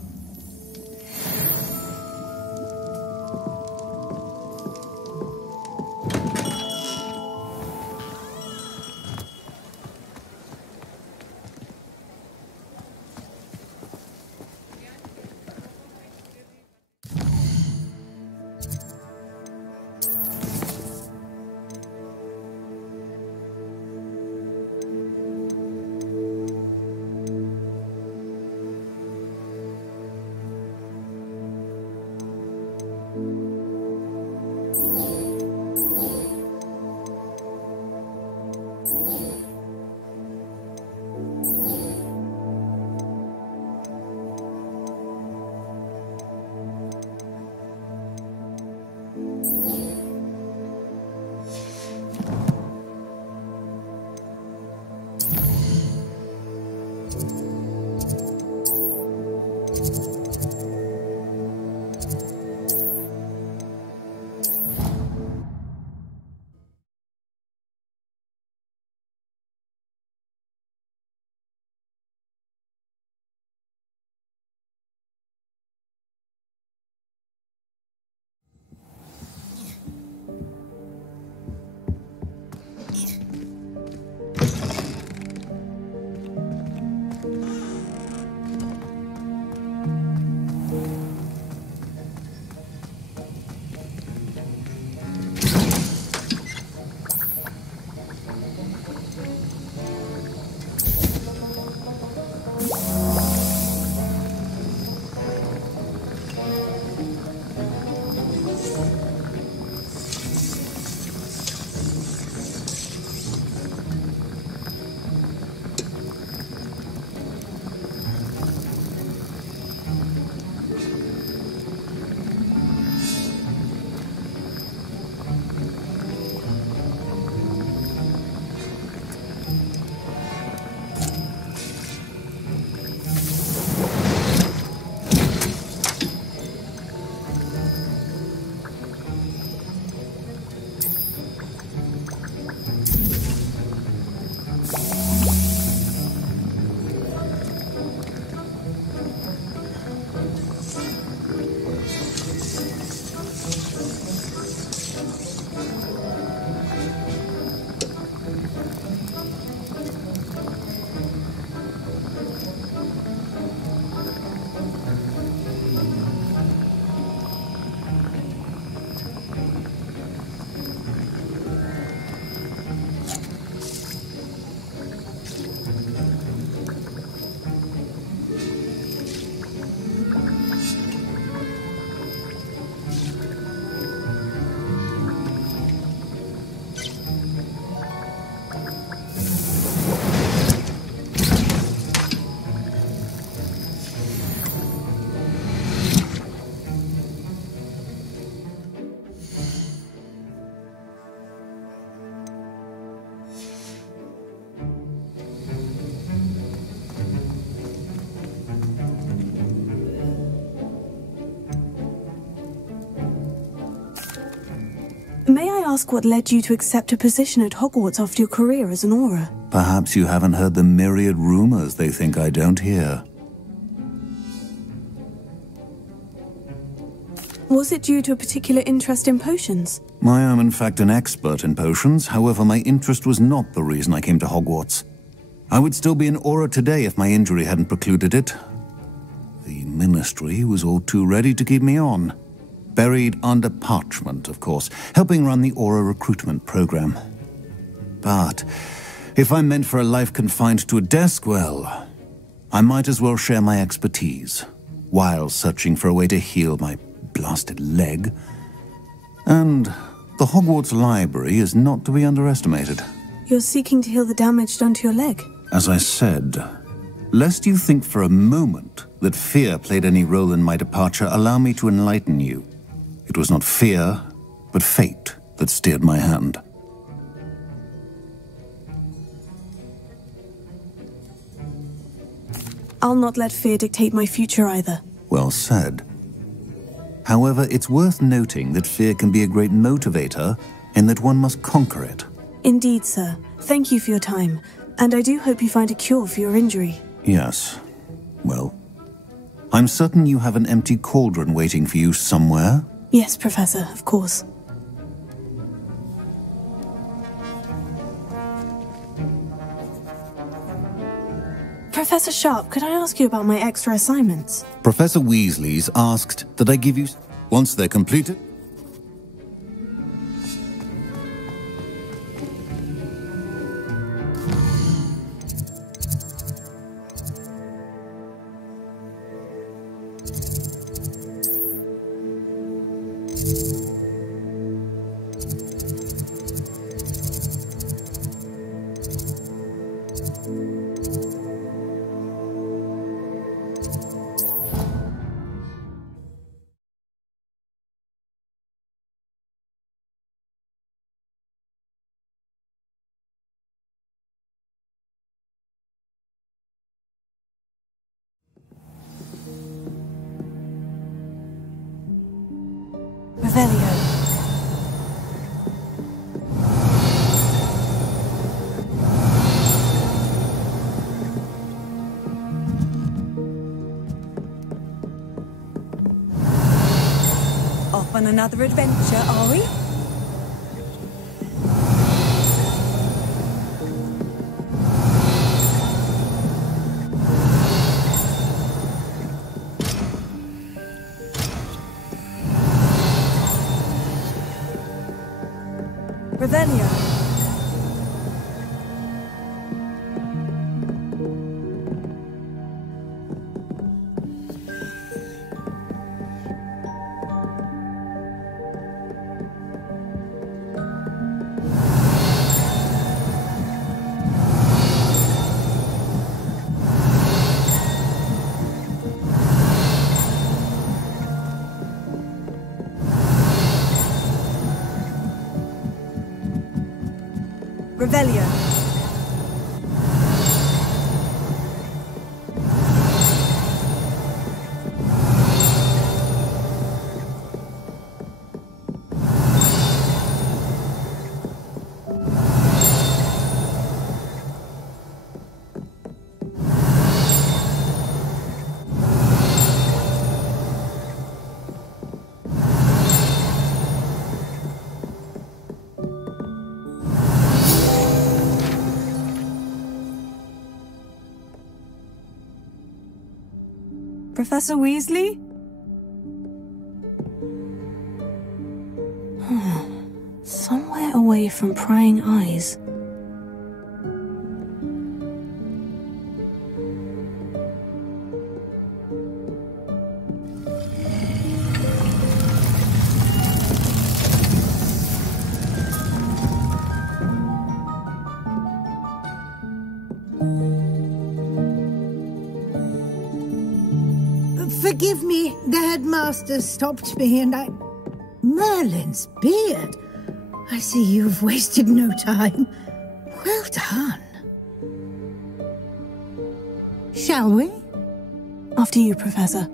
May I ask what led you to accept a position at Hogwarts after your career as an Auror? Perhaps you haven't heard the myriad rumors they think I don't hear. Was it due to a particular interest in potions? I am in fact an expert in potions, however my interest was not the reason I came to Hogwarts. I would still be an Auror today if my injury hadn't precluded it. The Ministry was all too ready to keep me on. Buried under parchment, of course, helping run the Auror recruitment program. But if I'm meant for a life confined to a desk, well, I might as well share my expertise, while searching for a way to heal my blasted leg. And the Hogwarts Library is not to be underestimated. You're seeking to heal the damage done to your leg? As I said, lest you think for a moment that fear played any role in my departure, allow me to enlighten you. It was not fear, but fate that steered my hand. I'll not let fear dictate my future either. Well said. However, it's worth noting that fear can be a great motivator, and that one must conquer it. Indeed, sir. Thank you for your time, and I do hope you find a cure for your injury. Yes. Well, I'm certain you have an empty cauldron waiting for you somewhere. Yes, Professor, of course. Professor Sharp, could I ask you about my extra assignments? Professor Weasley's asked that I give you... Once they're completed... Off on another adventure, are we? Revelio. Revelio. Professor Weasley? Somewhere away from prying eyes. Forgive me, the headmaster stopped me and I... Merlin's beard. I see you've wasted no time. Well done. Shall we? After you, Professor.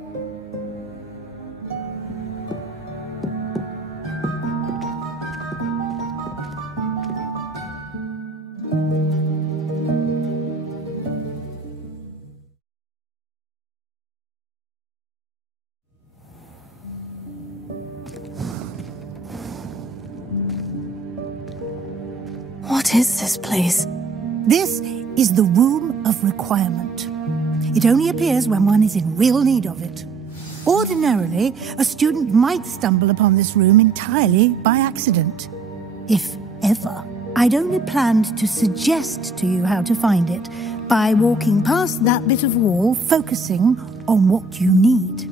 What is this place? This is the Room of Requirement. It only appears when one is in real need of it. Ordinarily, a student might stumble upon this room entirely by accident. If ever. I'd only planned to suggest to you how to find it by walking past that bit of wall, focusing on what you need.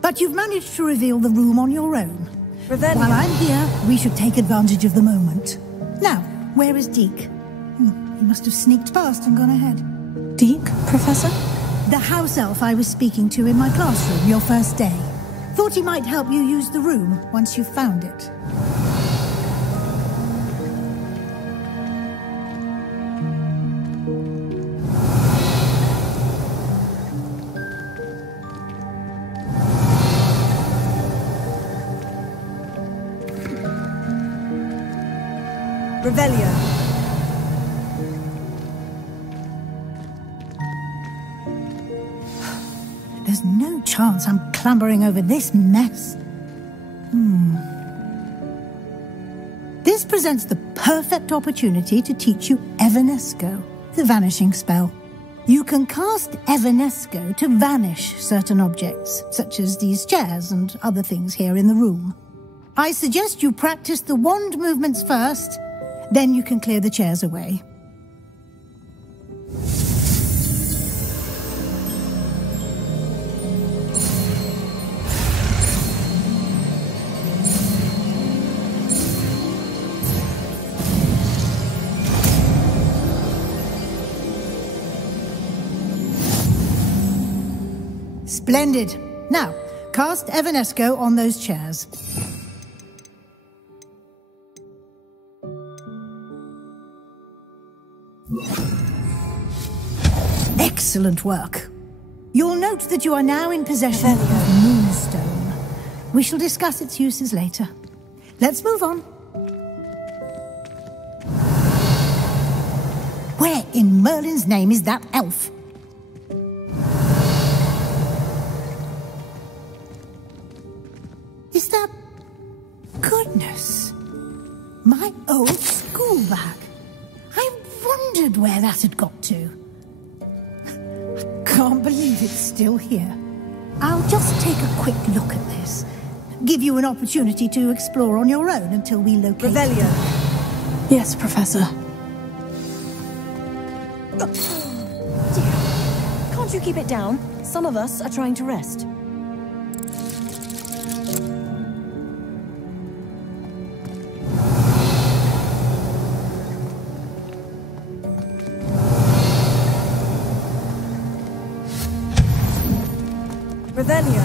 But you've managed to reveal the room on your own. Revelio. While I'm here, we should take advantage of the moment. Now, where is Deke? He must have sneaked past and gone ahead. Deke, Professor? The house elf I was speaking to in my classroom your first day. Thought he might help you use the room once you've found it. Revelio. There's no chance I'm clambering over this mess. This presents the perfect opportunity to teach you Evanesco, the vanishing spell. You can cast Evanesco to vanish certain objects, such as these chairs and other things here in the room. I suggest you practice the wand movements first, then you can clear the chairs away. Splendid. Now, cast Evanesco on those chairs. Excellent work. You'll note that you are now in possession of the Moonstone. We shall discuss its uses later. Let's move on. Where in Merlin's name is that elf? Is that... Goodness. My old school bag. I wondered where that had got to. Can't believe it's still here. I'll just take a quick look at this. Give you an opportunity to explore on your own until we locate Revelio. Yes, Professor. Dear, can't you keep it down? Some of us are trying to rest. Revelio.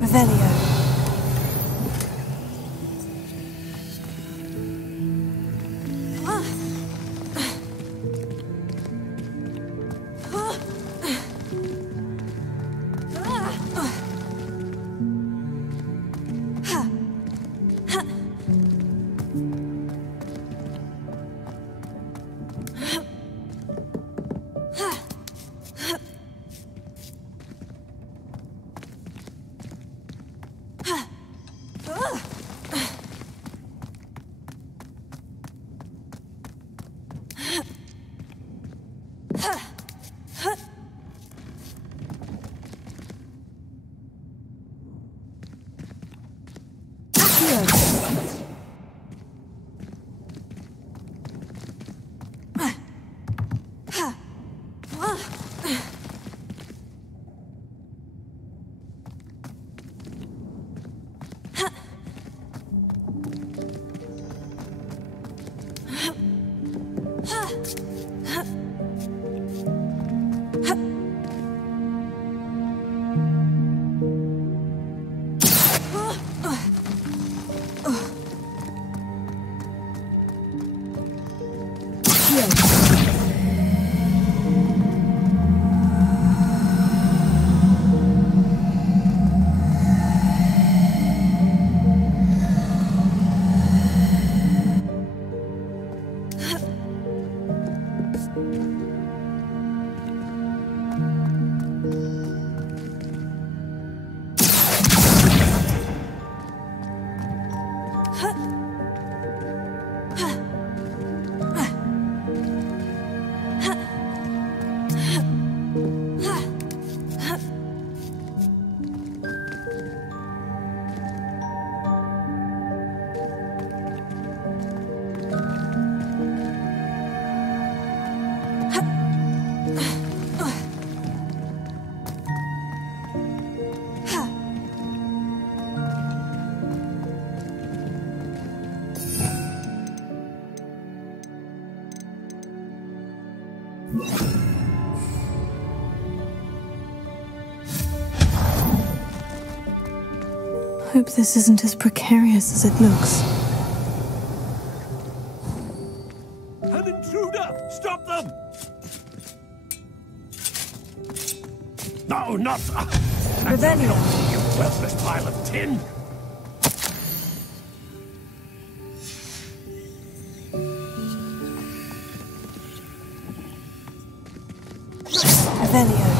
Revelio. Hope this isn't as precarious as it looks. An intruder! Stop them! No, not... Revelio. You worthless pile of tin! Revelio.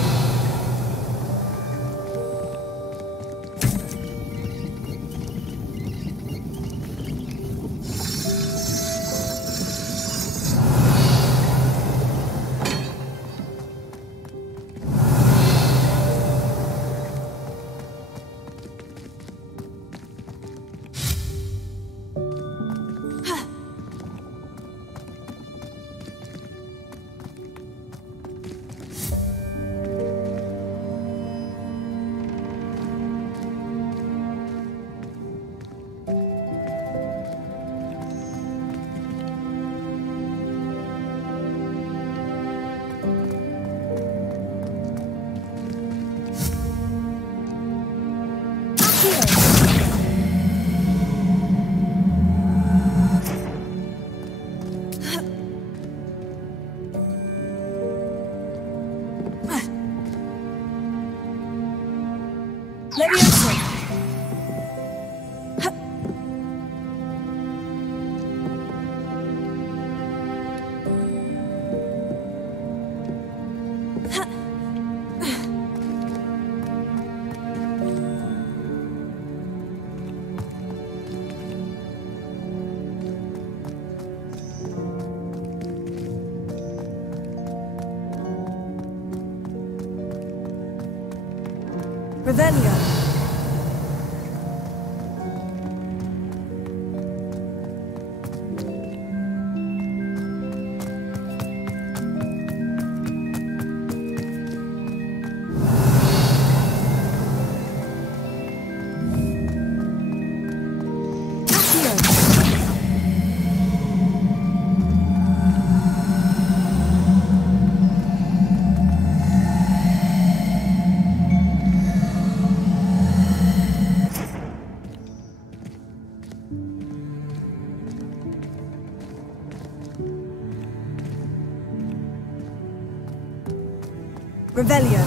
Revelio. Revelio.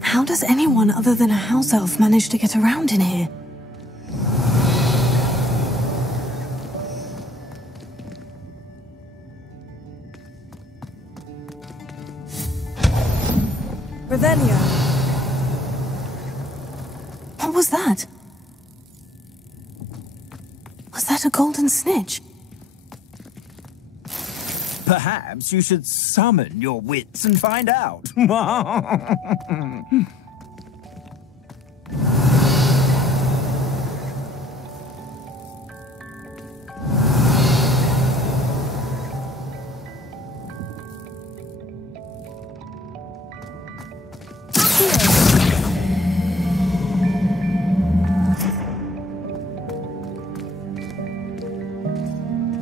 How does anyone other than a house elf manage to get around in here? Revelio. What was that? Was that a golden snitch? Perhaps you should summon your wits and find out.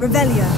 Revelio.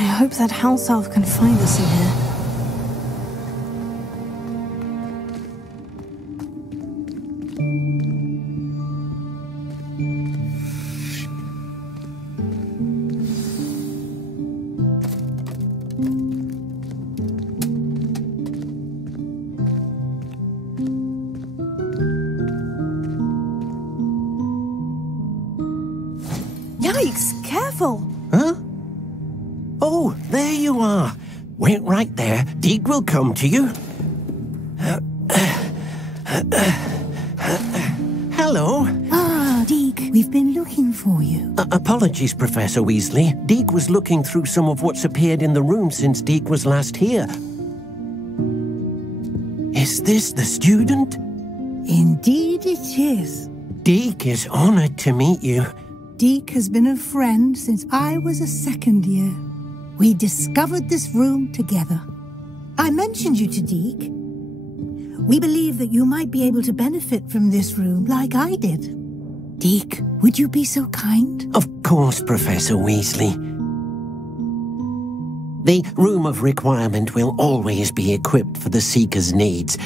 I hope that house elf can find us in here. Yikes! Careful! Huh? Oh, there you are. Wait right there. Deek will come to you. Hello. Ah, Deek, we've been looking for you. Apologies, Professor Weasley. Deek was looking through some of what's appeared in the room since Deek was last here. Is this the student? Indeed it is. Deek is honored to meet you. Deek has been a friend since I was a second year. We discovered this room together. I mentioned you to Deek. We believe that you might be able to benefit from this room like I did. Deek, would you be so kind? Of course, Professor Weasley. The Room of Requirement will always be equipped for the Seeker's needs.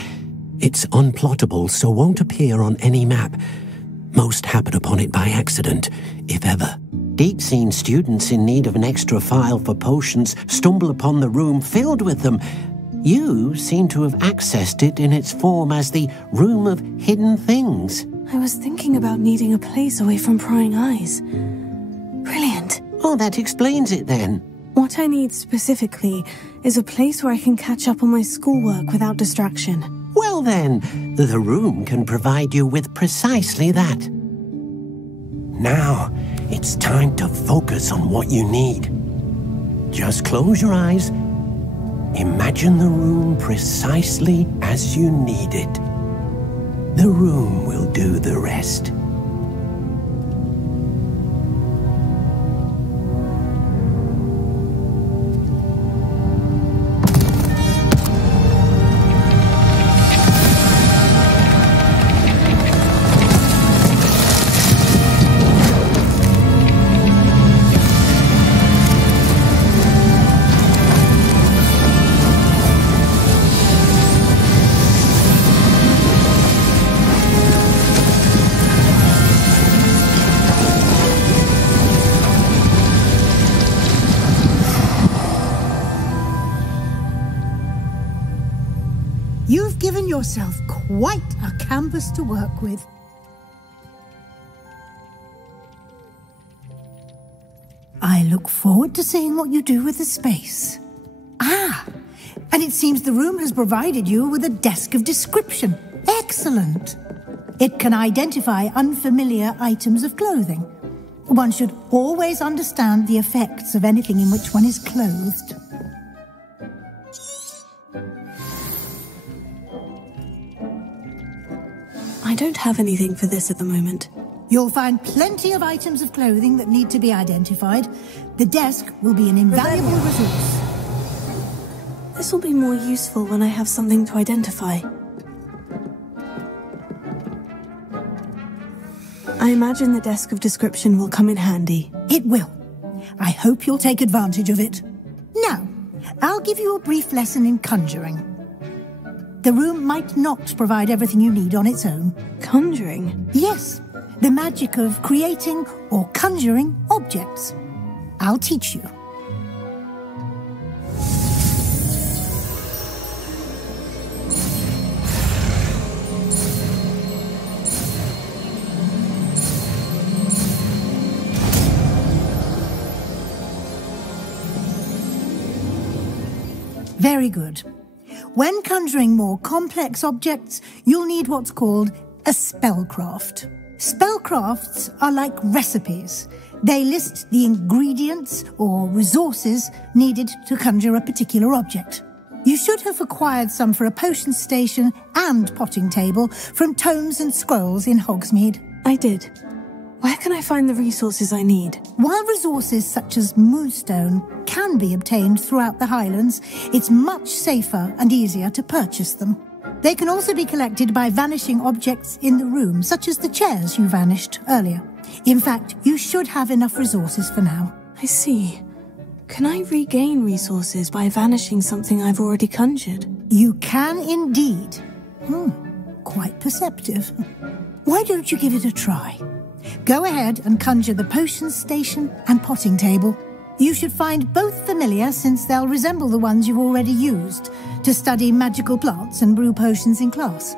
It's unplottable, so won't appear on any map. Most happen upon it by accident, if ever. Deek's seen students in need of an extra file for potions stumble upon the room filled with them. You seem to have accessed it in its form as the Room of Hidden Things. I was thinking about needing a place away from prying eyes. Brilliant. Oh, that explains it then. What I need specifically is a place where I can catch up on my schoolwork without distraction. Well then, the room can provide you with precisely that. Now, it's time to focus on what you need. Just close your eyes. Imagine the room precisely as you need it. The room will do the rest. You've given yourself quite a canvas to work with. I look forward to seeing what you do with the space. Ah, and it seems the room has provided you with a desk of description. Excellent. It can identify unfamiliar items of clothing. One should always understand the effects of anything in which one is clothed. I don't have anything for this at the moment. You'll find plenty of items of clothing that need to be identified. The desk will be an invaluable resource. This will be more useful when I have something to identify. I imagine the desk of description will come in handy. It will. I hope you'll take advantage of it. Now, I'll give you a brief lesson in conjuring. The room might not provide everything you need on its own. Conjuring? Yes, the magic of creating or conjuring objects. I'll teach you. Very good. When conjuring more complex objects, you'll need what's called a spellcraft. Spellcrafts are like recipes. They list the ingredients or resources needed to conjure a particular object. You should have acquired some for a potion station and potting table from tomes and scrolls in Hogsmeade. I did. Where can I find the resources I need? While resources such as moonstone can be obtained throughout the Highlands, it's much safer and easier to purchase them. They can also be collected by vanishing objects in the room, such as the chairs you vanished earlier. In fact, you should have enough resources for now. I see. Can I regain resources by vanishing something I've already conjured? You can indeed. Quite perceptive. Why don't you give it a try? Go ahead and conjure the potions station and potting table. You should find both familiar, since they'll resemble the ones you've already used to study magical plants and brew potions in class.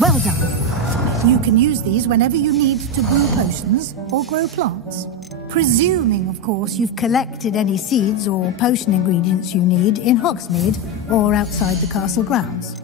Well done. You can use these whenever you need to brew potions or grow plants. Presuming, of course, you've collected any seeds or potion ingredients you need in Hogsmeade or outside the castle grounds.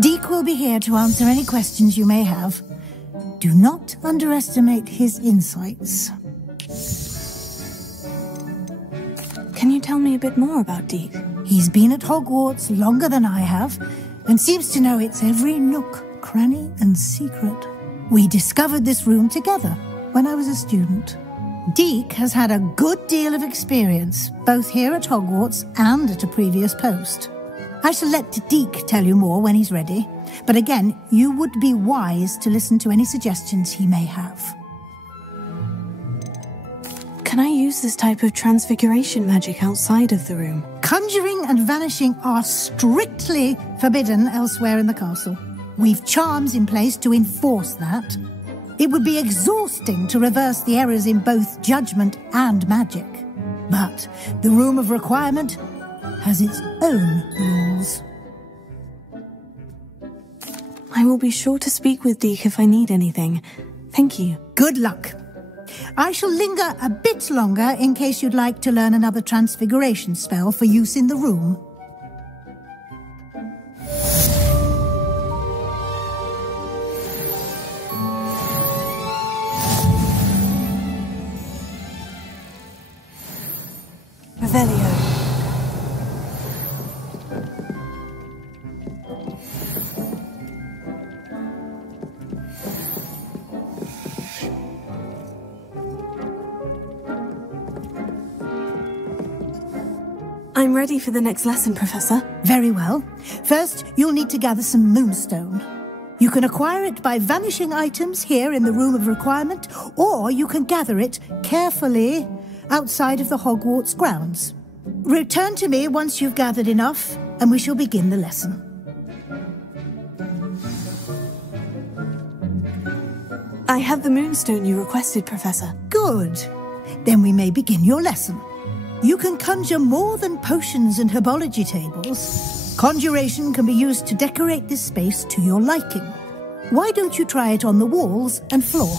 Deke will be here to answer any questions you may have. Do not underestimate his insights. Can you tell me a bit more about Deke? He's been at Hogwarts longer than I have, and seems to know its every nook, cranny, and secret. We discovered this room together when I was a student. Deke has had a good deal of experience, both here at Hogwarts and at a previous post. I shall let Deke tell you more when he's ready, but again, you would be wise to listen to any suggestions he may have. Can I use this type of transfiguration magic outside of the room? Conjuring and vanishing are strictly forbidden elsewhere in the castle. We've charms in place to enforce that. It would be exhausting to reverse the errors in both judgment and magic. But the Room of Requirement has its own rules. I will be sure to speak with Deke if I need anything. Thank you. Good luck. I shall linger a bit longer in case you'd like to learn another transfiguration spell for use in the room. Revelio. I'm ready for the next lesson, Professor. Very well. First, you'll need to gather some moonstone. You can acquire it by vanishing items here in the Room of Requirement, or you can gather it carefully outside of the Hogwarts grounds. Return to me once you've gathered enough, and we shall begin the lesson. I have the moonstone you requested, Professor. Good. Then we may begin your lesson. You can conjure more than potions and herbology tables. Conjuration can be used to decorate this space to your liking. Why don't you try it on the walls and floor?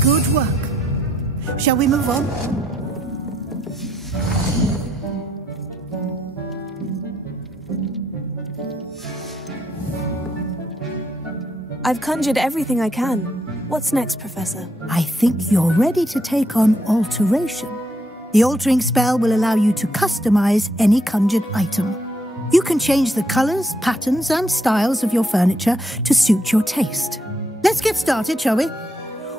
Good work. Shall we move on? I've conjured everything I can. What's next, Professor? I think you're ready to take on alteration. The altering spell will allow you to customize any conjured item. You can change the colors, patterns, and styles of your furniture to suit your taste. Let's get started, shall we?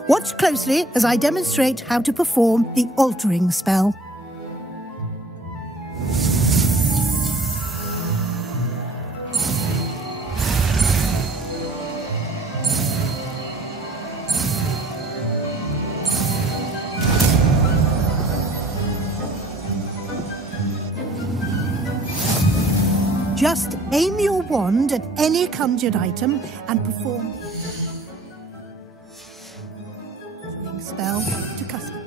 Watch closely as I demonstrate how to perform the altering spell. Just aim your wand at any conjured item and perform the spell to custom.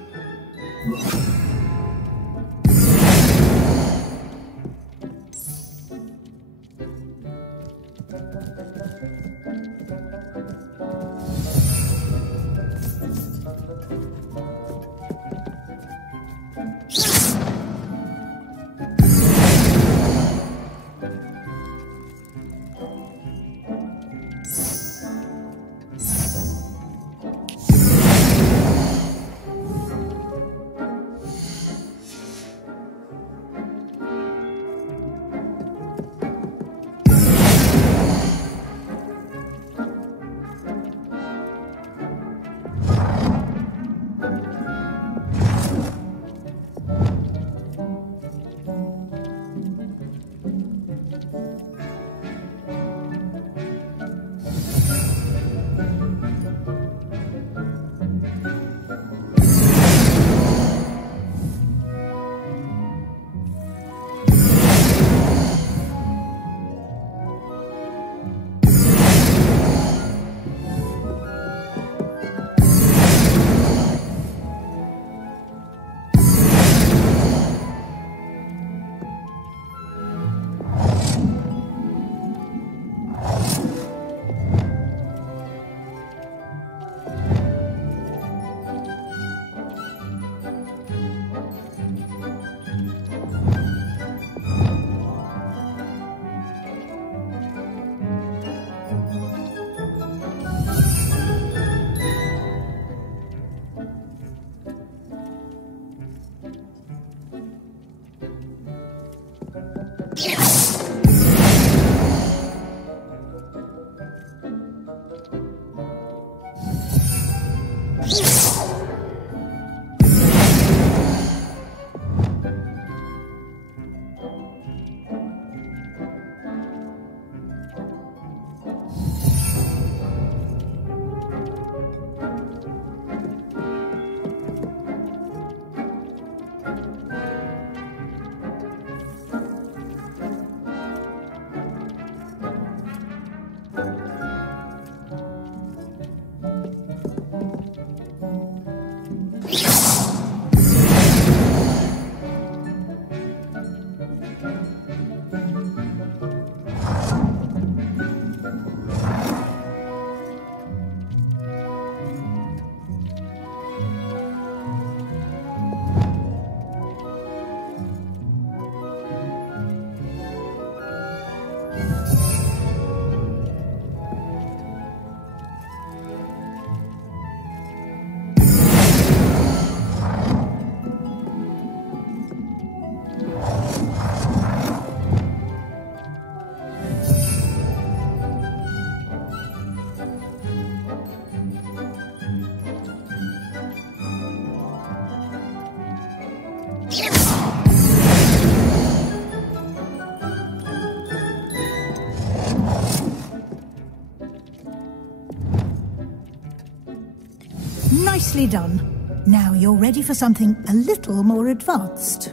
Nicely done. Now you're ready for something a little more advanced.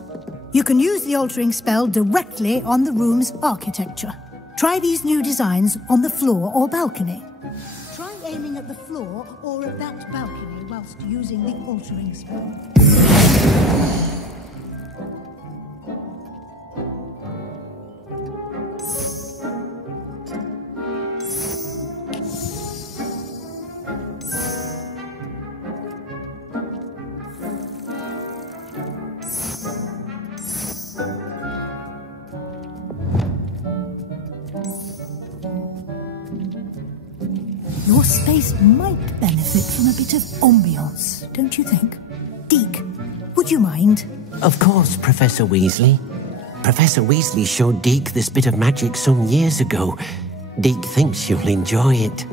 You can use the altering spell directly on the room's architecture. Try these new designs on the floor or balcony. Try aiming at the floor or at that balcony while cast using the altering spell. Your space might benefit from a bit of ambiance, don't you think? Deke, would you mind? Of course, Professor Weasley. Professor Weasley showed Deke this bit of magic some years ago. Deke thinks you'll enjoy it.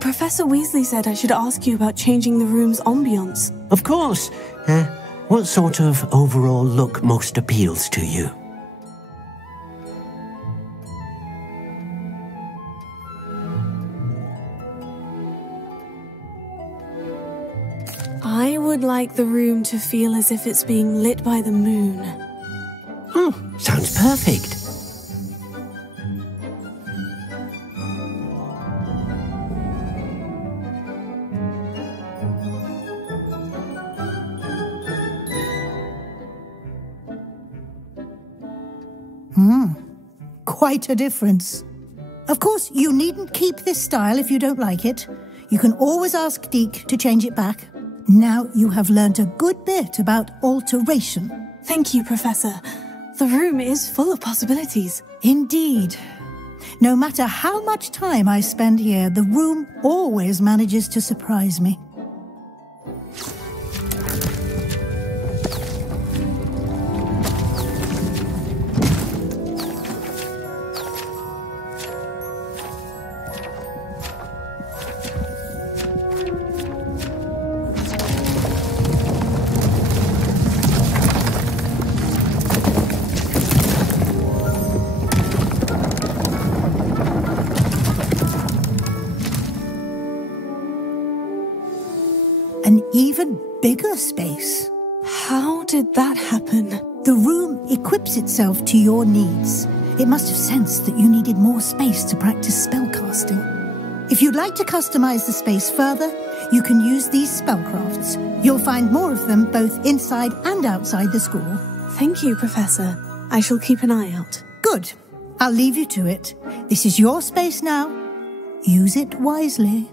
Professor Weasley said I should ask you about changing the room's ambience. Of course. What sort of overall look most appeals to you? I would like the room to feel as if it's being lit by the moon. Oh, sounds perfect. Quite a difference. Of course, you needn't keep this style if you don't like it. You can always ask Deke to change it back. Now you have learnt a good bit about alteration. Thank you, Professor. The room is full of possibilities. Indeed. No matter how much time I spend here, the room always manages to surprise me. An even bigger space. How did that happen? The room equips itself to your needs. It must have sensed that you needed more space to practice spellcasting. If you'd like to customize the space further, you can use these spellcrafts. You'll find more of them both inside and outside the school. Thank you, Professor. I shall keep an eye out. Good. I'll leave you to it. This is your space now. Use it wisely.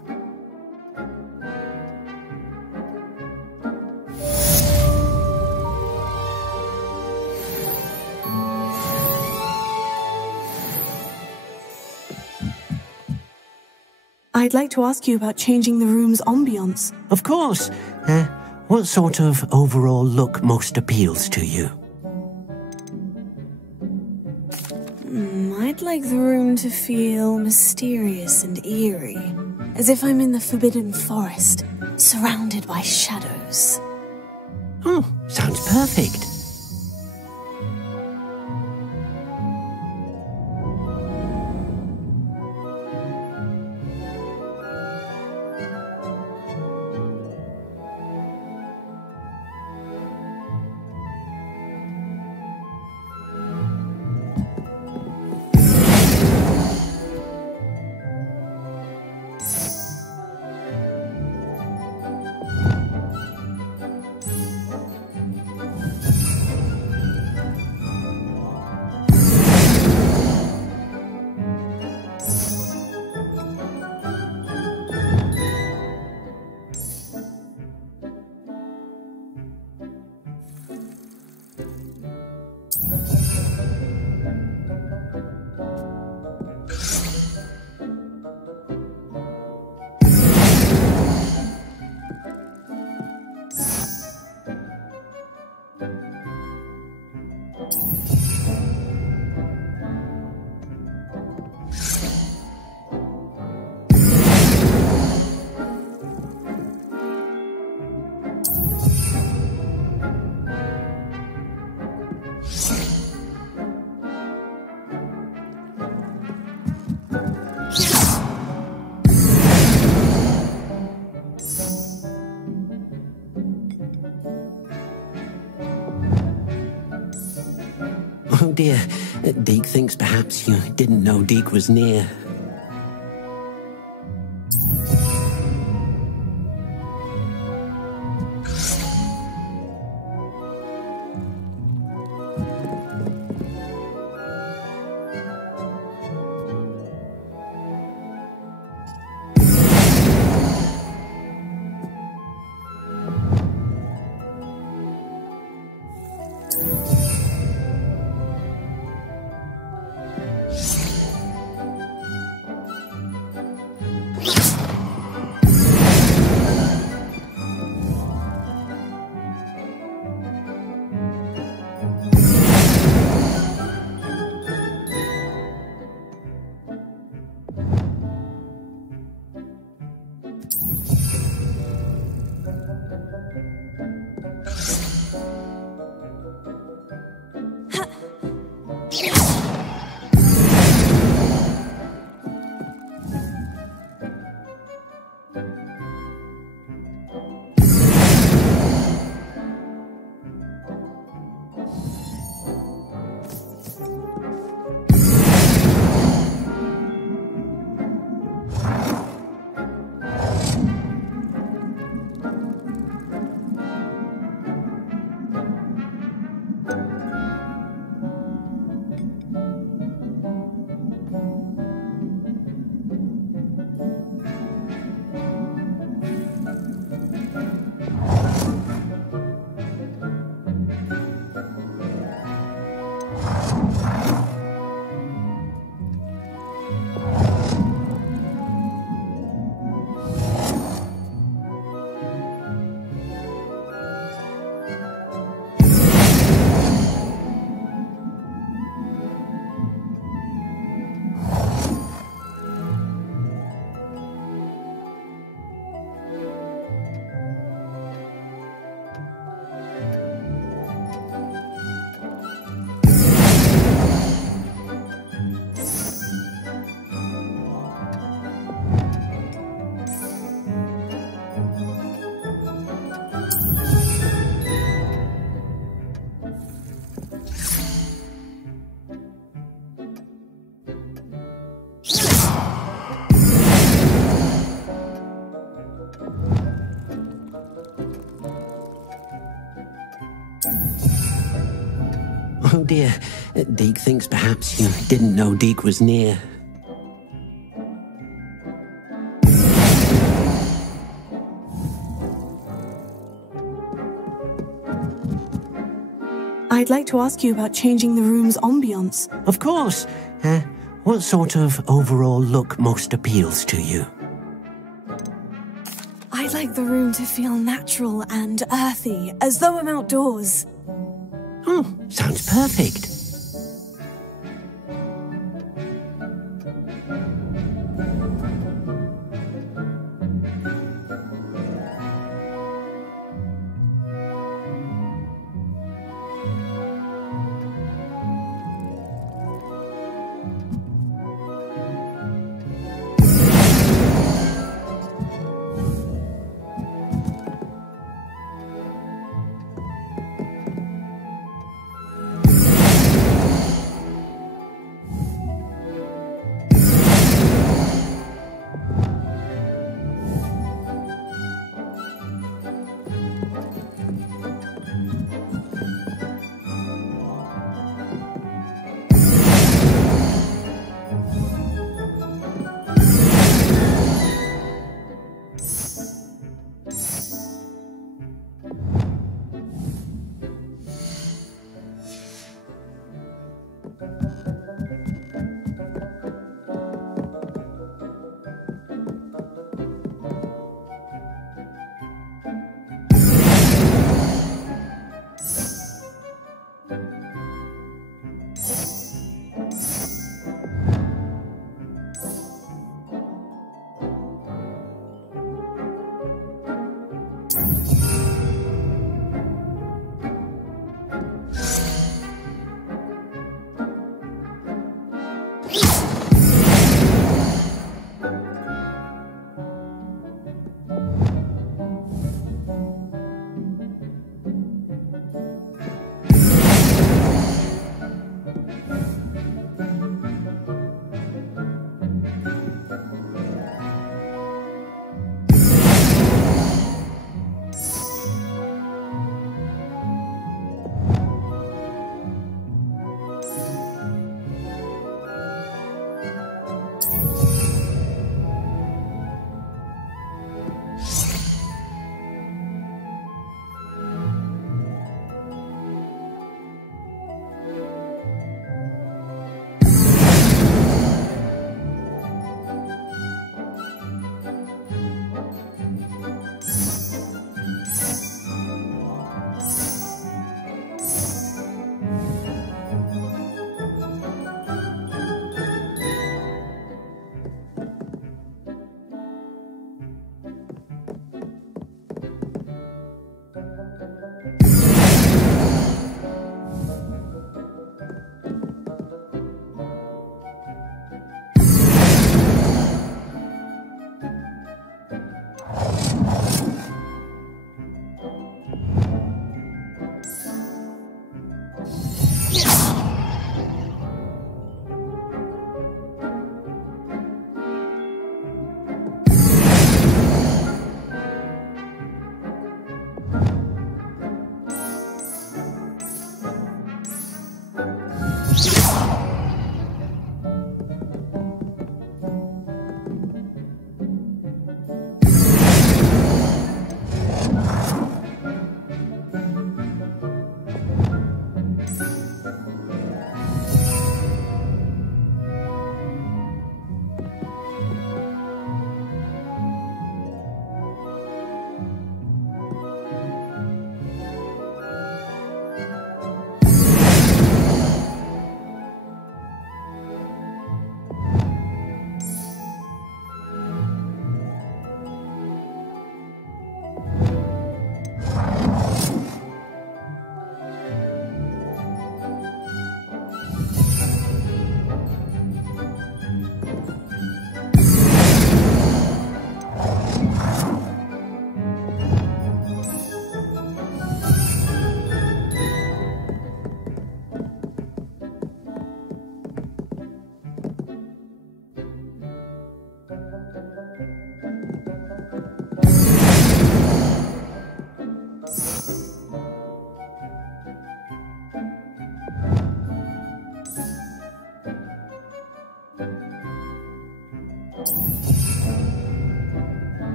I'd like to ask you about changing the room's ambience. Of course. What sort of overall look most appeals to you? I'd like the room to feel mysterious and eerie, as if I'm in the Forbidden Forest, surrounded by shadows. Oh, sounds perfect. Oh dear, Deke thinks perhaps you didn't know Deke was near. Oh dear, Deke thinks perhaps you didn't know Deke was near. I'd like to ask you about changing the room's ambiance. Of course. What sort of overall look most appeals to you? I'd like the room to feel natural and earthy, as though I'm outdoors. Oh, sounds perfect.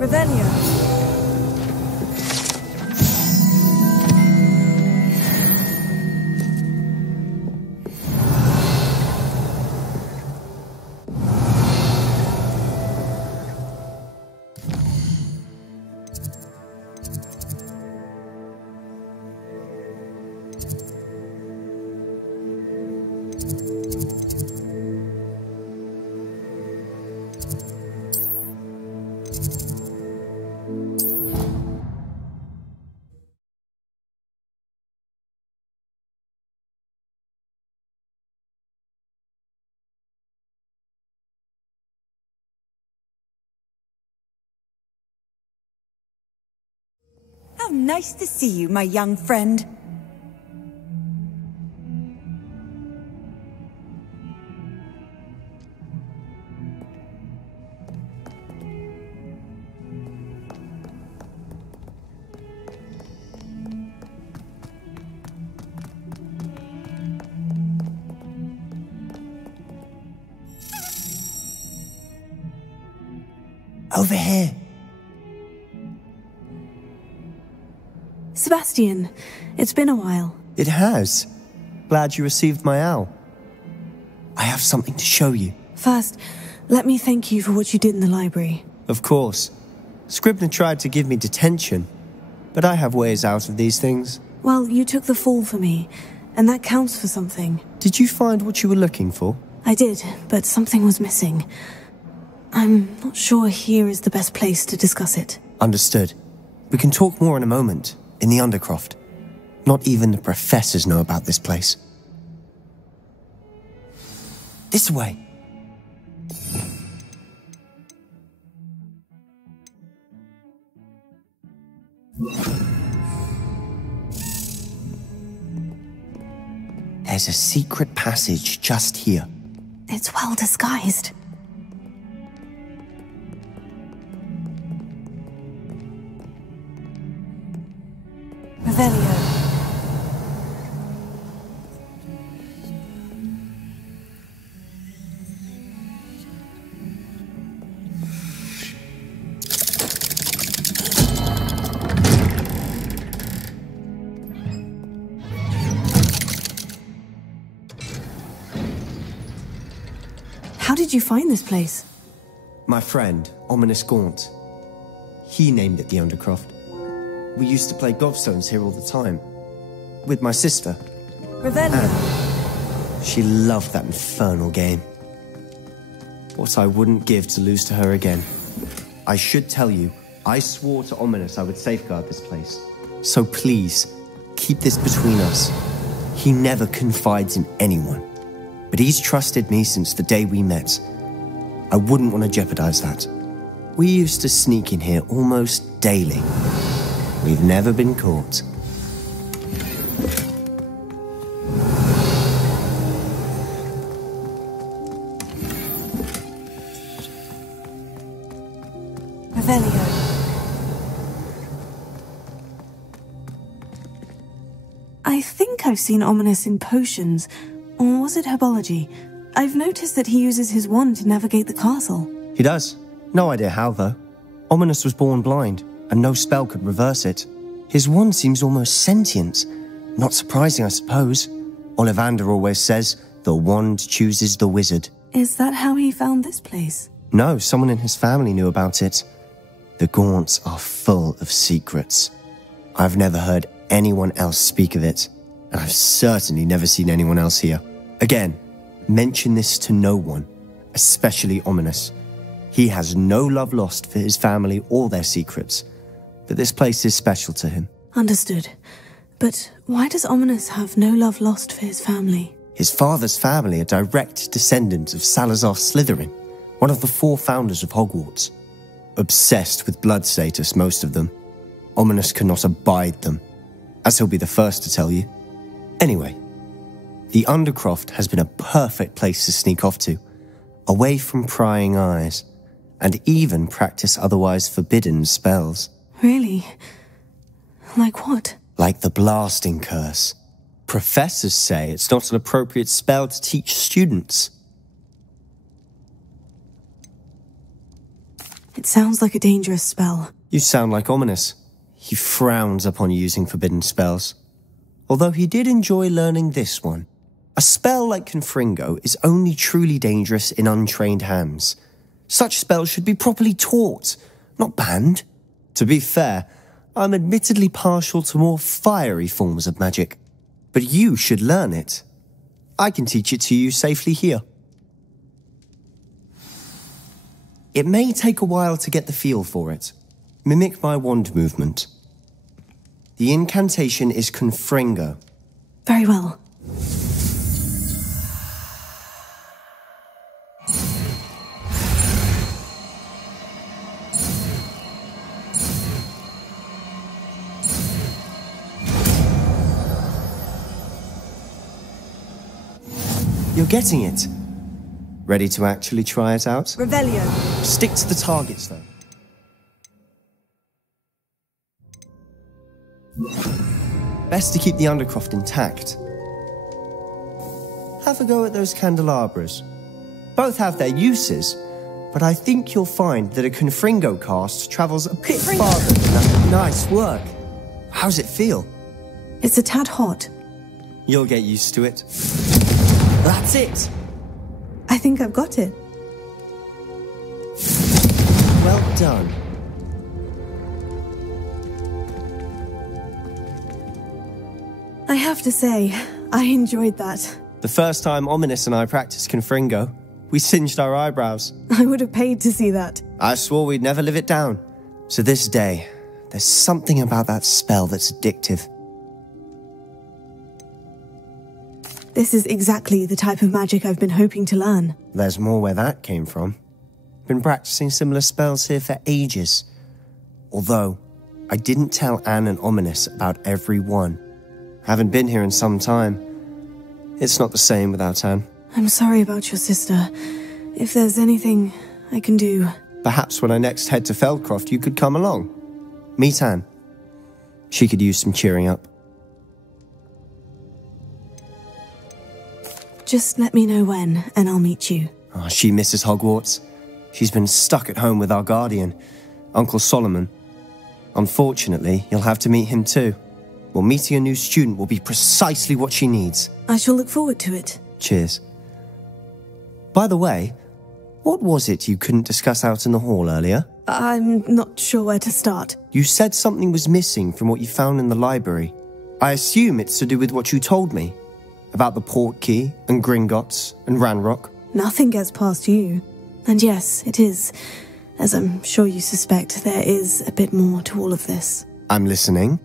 Revelio. nice to see you, my young friend. Over here. Sebastian, it's been a while. It has. Glad you received my owl. I have something to show you. First, let me thank you for what you did in the library. Of course. Scribner tried to give me detention, but I have ways out of these things. Well, you took the fall for me, and that counts for something. Did you find what you were looking for? I did, but something was missing. I'm not sure here is the best place to discuss it. Understood. We can talk more in a moment, in the Undercroft. Not even the professors know about this place. This way. There's a secret passage just here. It's well disguised. Revelio. How did you find this place? My friend, Ominous Gaunt. He named it the Undercroft. We used to play gobstones here all the time. With my sister. Revelio. She loved that infernal game. What I wouldn't give to lose to her again. I should tell you, I swore to Ominous I would safeguard this place. So please, keep this between us. He never confides in anyone. But he's trusted me since the day we met. I wouldn't want to jeopardize that. We used to sneak in here almost daily. We've never been caught. Revelio. I think I've seen Ominous in potions. Or was it herbology? I've noticed that he uses his wand to navigate the castle. He does. No idea how, though. Ominous was born blind, and no spell could reverse it. His wand seems almost sentient. Not surprising, I suppose. Ollivander always says, the wand chooses the wizard. Is that how he found this place? No, someone in his family knew about it. The Gaunts are full of secrets. I've never heard anyone else speak of it, and I've certainly never seen anyone else here. Again, mention this to no one, especially Ominous. He has no love lost for his family or their secrets, but this place is special to him. Understood. But why does Ominous have no love lost for his family? His father's family are direct descendants of Salazar Slytherin, one of the 4 founders of Hogwarts. Obsessed with blood status, most of them. Ominous cannot abide them, as he'll be the first to tell you. Anyway, the Undercroft has been a perfect place to sneak off to, away from prying eyes, and even practice otherwise forbidden spells. Really? Like what? Like the blasting curse. Professors say it's not an appropriate spell to teach students. It sounds like a dangerous spell. You sound like Ominous. He frowns upon using forbidden spells. Although he did enjoy learning this one. A spell like Confringo is only truly dangerous in untrained hands. Such spells should be properly taught, not banned. To be fair, I'm admittedly partial to more fiery forms of magic. But you should learn it. I can teach it to you safely here. It may take a while to get the feel for it. Mimic my wand movement. The incantation is Confringo. Very well. You're getting it. Ready to actually try it out? Revelio. Stick to the targets, though. Best to keep the Undercroft intact. Have a go at those candelabras. Both have their uses, but I think you'll find that a Confringo cast travels a bit farther than that. Nice work. How's it feel? It's a tad hot. You'll get used to it. That's it. I think I've got it. Well done. I have to say, I enjoyed that. The first time Ominous and I practiced Confringo, we singed our eyebrows. I would have paid to see that. I swore we'd never live it down. So this day, there's something about that spell that's addictive. This is exactly the type of magic I've been hoping to learn. There's more where that came from. Been practicing similar spells here for ages. Although, I didn't tell Anne and Ominous about every one. Haven't been here in some time. It's not the same without Anne. I'm sorry about your sister. If there's anything I can do... Perhaps when I next head to Feldcroft, you could come along. Meet Anne. She could use some cheering up. Just let me know when, and I'll meet you. Oh, she misses Hogwarts. She's been stuck at home with our guardian, Uncle Solomon. Unfortunately, you'll have to meet him too. Well, meeting a new student will be precisely what she needs. I shall look forward to it. Cheers. By the way, what was it you couldn't discuss out in the hall earlier? I'm not sure where to start. You said something was missing from what you found in the library. I assume it's to do with what you told me. About the Portkey, and Gringotts, and Ranrock. Nothing gets past you. And yes, it is. As I'm sure you suspect, there is a bit more to all of this. I'm listening.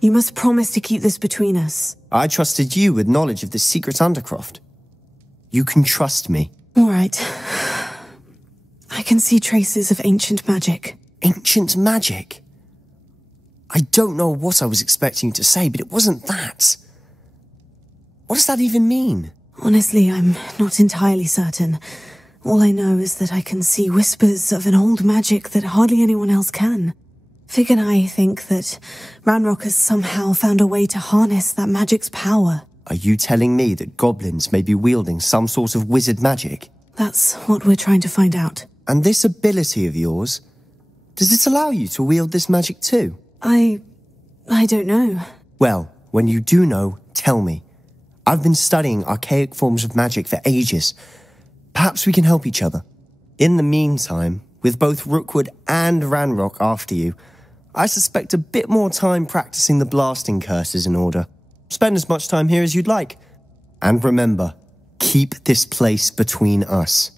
You must promise to keep this between us. I trusted you with knowledge of the secret Undercroft. You can trust me. All right. I can see traces of ancient magic. Ancient magic? I don't know what I was expecting you to say, but it wasn't that. What does that even mean? Honestly, I'm not entirely certain. All I know is that I can see whispers of an old magic that hardly anyone else can. Fig and I think that Ranrock has somehow found a way to harness that magic's power. Are you telling me that goblins may be wielding some sort of wizard magic? That's what we're trying to find out. And this ability of yours, does it allow you to wield this magic too? I don't know. Well, when you do know, tell me. I've been studying archaic forms of magic for ages. Perhaps we can help each other. In the meantime, with both Rookwood and Ranrock after you, I suspect a bit more time practicing the blasting curses in order. Spend as much time here as you'd like. And remember, keep this place between us.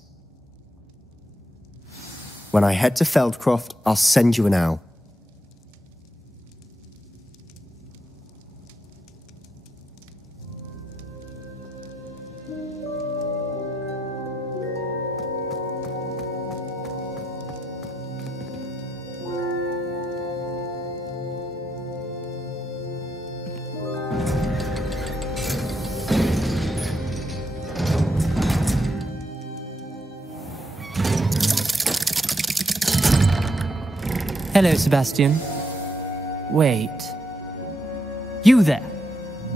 When I head to Feldcroft, I'll send you an owl. Hello, Sebastian. Wait. You there?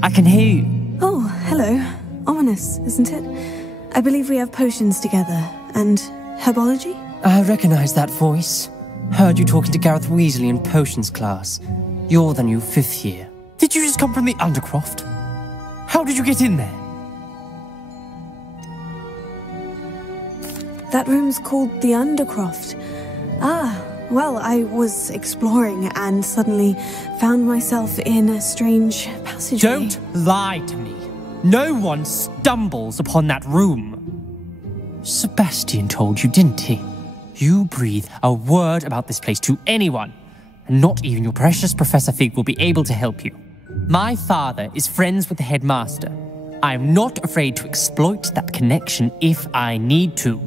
I can hear you. Oh, hello. Ominous, isn't it? I believe we have potions together. And herbology? I recognize that voice. Heard you talking to Gareth Weasley in potions class. You're the new 5th year. Did you just come from the Undercroft? How did you get in there? That room's called the Undercroft. Ah, well, I was exploring and suddenly found myself in a strange passageway. Don't lie to me. No one stumbles upon that room. Sebastian told you, didn't he? You breathe a word about this place to anyone, and not even your precious Professor Fig will be able to help you. My father is friends with the headmaster. I am not afraid to exploit that connection if I need to.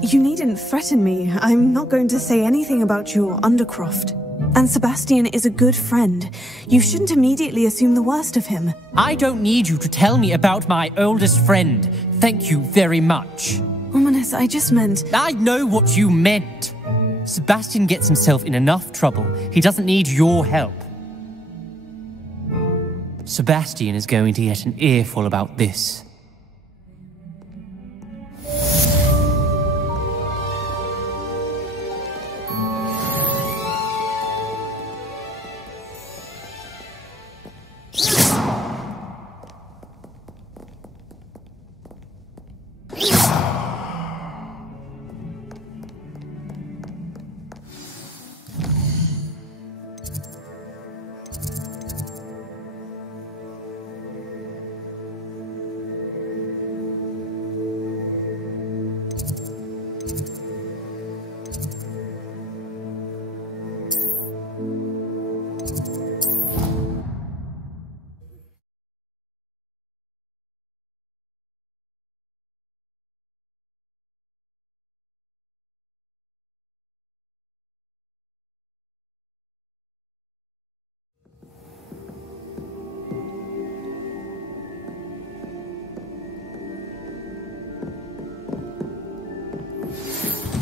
You needn't threaten me. I'm not going to say anything about your Undercroft. And Sebastian is a good friend. You shouldn't immediately assume the worst of him. I don't need you to tell me about my oldest friend. Thank you very much. Ominous, I just meant... I know what you meant. Sebastian gets himself in enough trouble. He doesn't need your help. Sebastian is going to get an earful about this.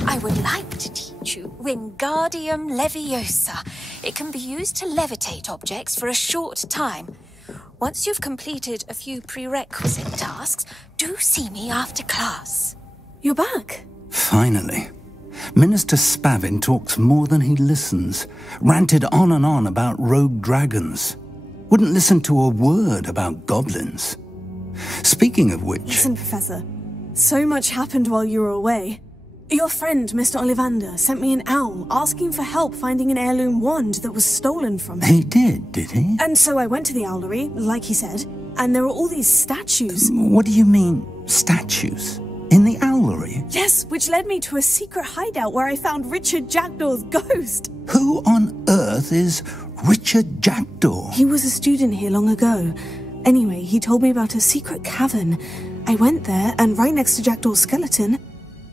I would like to teach you Wingardium Leviosa. It can be used to levitate objects for a short time. Once you've completed a few prerequisite tasks, do see me after class. You're back. Finally. Minister Spavin talks more than he listens. Ranted on and on about rogue dragons. Wouldn't listen to a word about goblins. Speaking of which... Listen, Professor. So much happened while you were away. Your friend, Mr. Ollivander, sent me an owl asking for help finding an heirloom wand that was stolen from him. He did he? And so I went to the owlery, like he said, and there were all these statues. What do you mean, statues? In the owlery? Yes, which led me to a secret hideout where I found Richard Jackdaw's ghost. Who on earth is Richard Jackdaw? He was a student here long ago. Anyway, he told me about a secret cavern. I went there, and right next to Jackdaw's skeleton,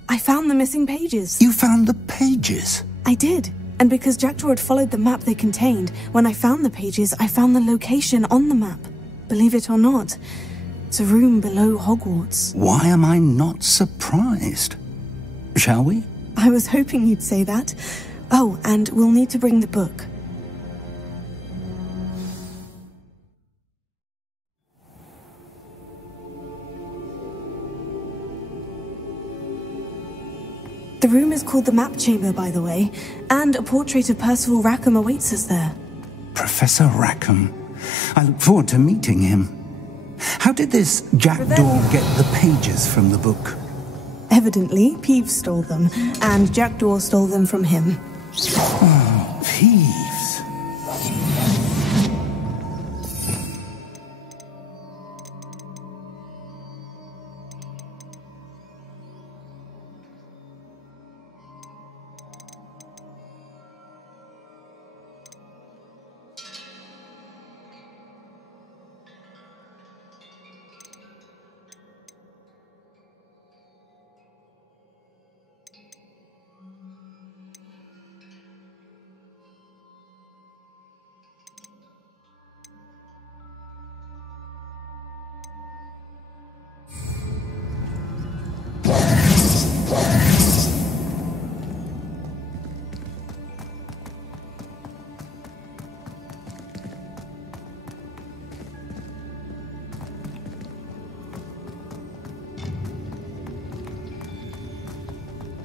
I found the missing pages. You found the pages? I did. And because Jackdaw had followed the map they contained, when I found the pages, I found the location on the map. Believe it or not, it's a room below Hogwarts. Why am I not surprised? Shall we? I was hoping you'd say that. Oh, and we'll need to bring the book. The room is called the Map Chamber, by the way, and a portrait of Percival Rackham awaits us there. Professor Rackham. I look forward to meeting him. How did this Jackdaw get the pages from the book? Evidently, Peeves stole them, and Jackdaw stole them from him. Oh, Peeves.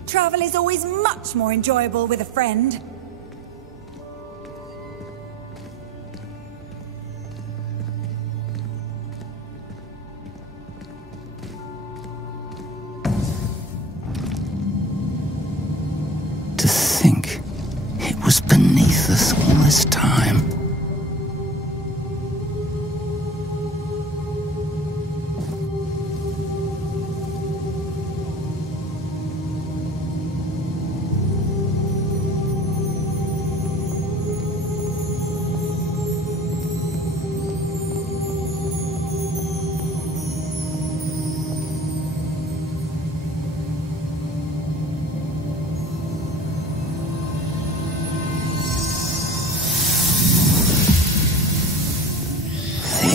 Travel is always much more enjoyable with a friend. To think it was beneath us all this time.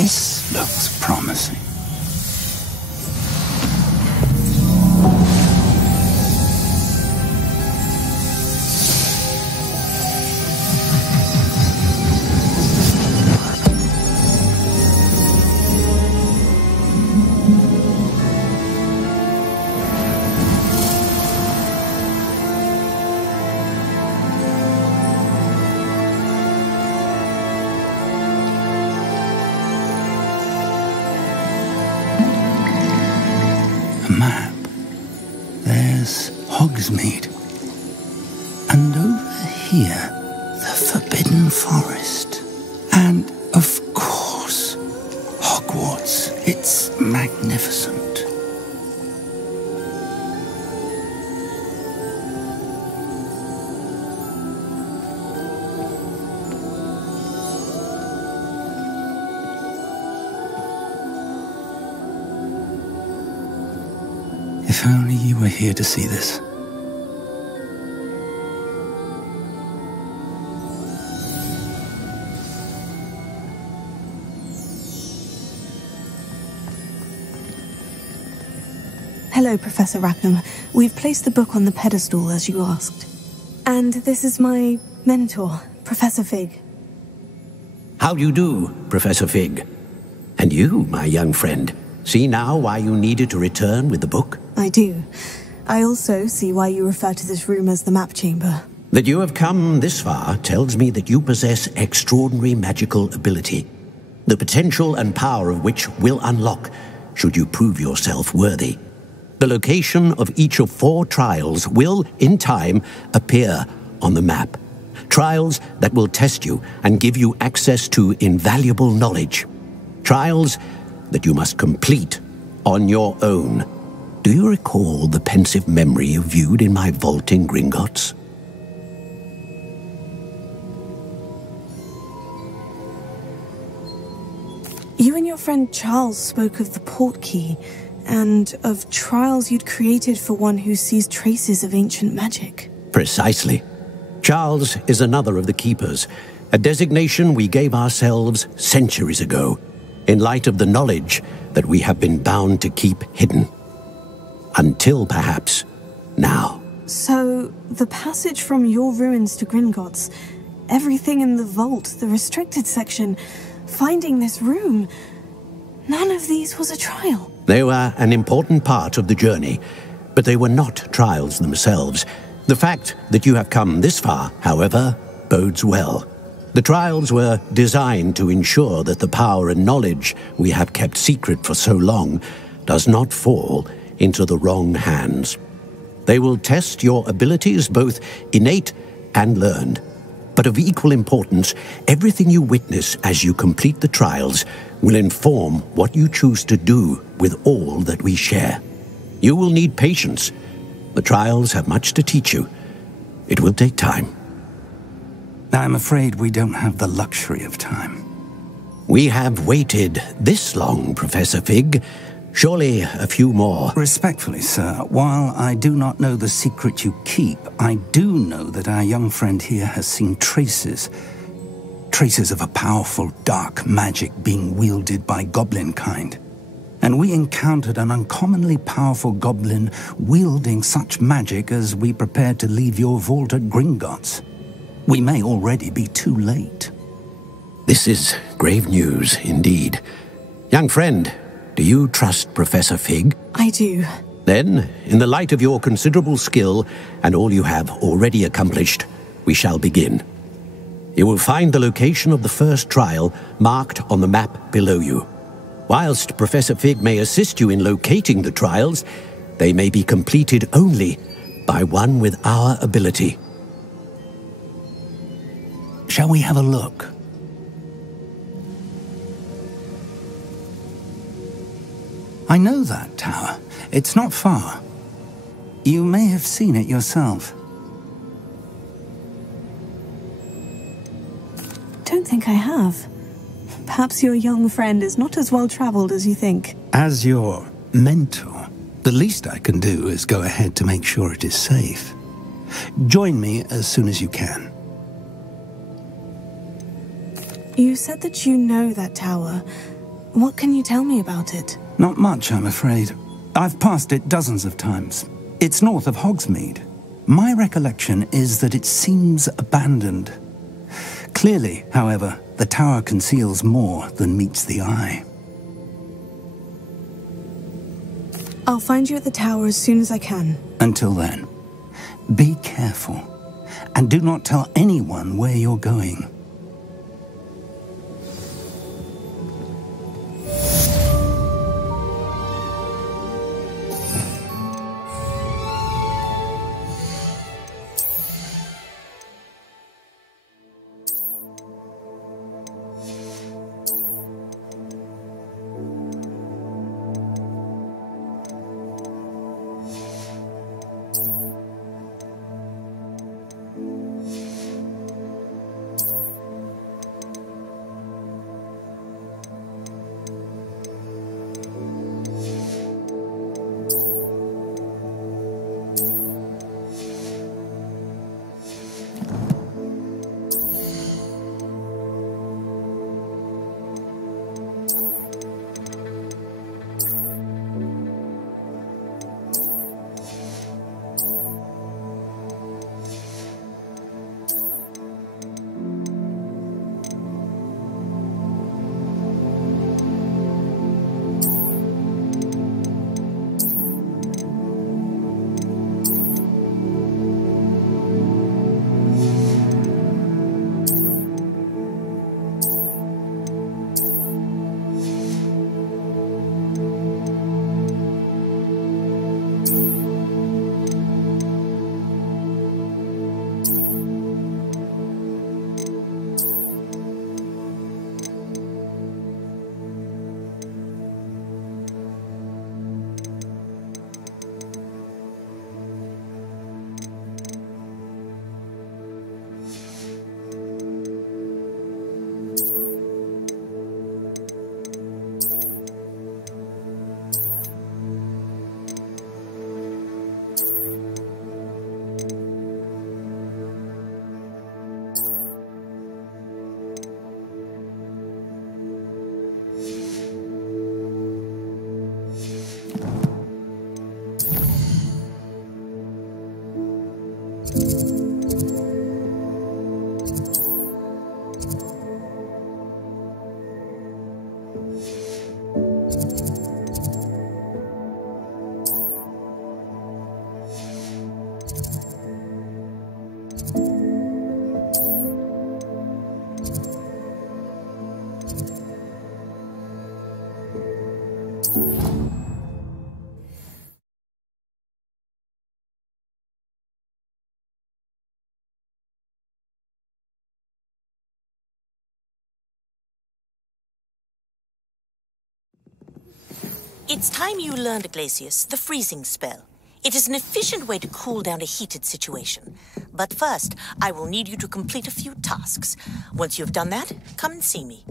This looks promising. Map. There's Hogsmeade. And over here, the Forbidden Forest. And, of course, Hogwarts. It's magnificent. If only you were here to see this. Hello, Professor Rackham. We've placed the book on the pedestal as you asked. And this is my mentor, Professor Fig. How do you do, Professor Fig? And you, my young friend, see now why you needed to return with the book? I do. I also see why you refer to this room as the map chamber. That you have come this far tells me that you possess extraordinary magical ability, the potential and power of which will unlock should you prove yourself worthy. The location of each of 4 trials will, in time, appear on the map. Trials that will test you and give you access to invaluable knowledge. Trials that you must complete on your own. Do you recall the pensive memory you viewed in my vault in Gringotts? You and your friend Charles spoke of the portkey, and of trials you'd created for one who sees traces of ancient magic. Precisely. Charles is another of the Keepers, a designation we gave ourselves centuries ago, in light of the knowledge that we have been bound to keep hidden. Until, perhaps, now. So, the passage from your ruins to Gringotts, everything in the vault, the restricted section, finding this room, none of these was a trial. They were an important part of the journey, but they were not trials themselves. The fact that you have come this far, however, bodes well. The trials were designed to ensure that the power and knowledge we have kept secret for so long does not fall into the wrong hands. They will test your abilities, both innate and learned. But of equal importance, everything you witness as you complete the trials will inform what you choose to do with all that we share. You will need patience. The trials have much to teach you. It will take time. I'm afraid we don't have the luxury of time. We have waited this long, Professor Fig. Surely a few more. Respectfully, sir, while I do not know the secret you keep, I do know that our young friend here has seen traces of a powerful dark magic being wielded by goblin kind. And we encountered an uncommonly powerful goblin wielding such magic as we prepared to leave your vault at Gringotts. We may already be too late. This is grave news indeed. Young friend, do you trust Professor Fig? I do. Then, in the light of your considerable skill and all you have already accomplished, we shall begin. You will find the location of the first trial marked on the map below you. Whilst Professor Fig may assist you in locating the trials, they may be completed only by one with our ability. Shall we have a look? I know that tower. It's not far. You may have seen it yourself. Don't think I have. Perhaps your young friend is not as well traveled as you think. As your mentor, the least I can do is go ahead to make sure it is safe. Join me as soon as you can. You said that you know that tower. What can you tell me about it? Not much, I'm afraid. I've passed it dozens of times. It's north of Hogsmeade. My recollection is that it seems abandoned. Clearly, however, the tower conceals more than meets the eye. I'll find you at the tower as soon as I can. Until then, be careful, and do not tell anyone where you're going. It's time you learned, Glacius, the freezing spell. It is an efficient way to cool down a heated situation. But first, I will need you to complete a few tasks. Once you have done that, come and see me.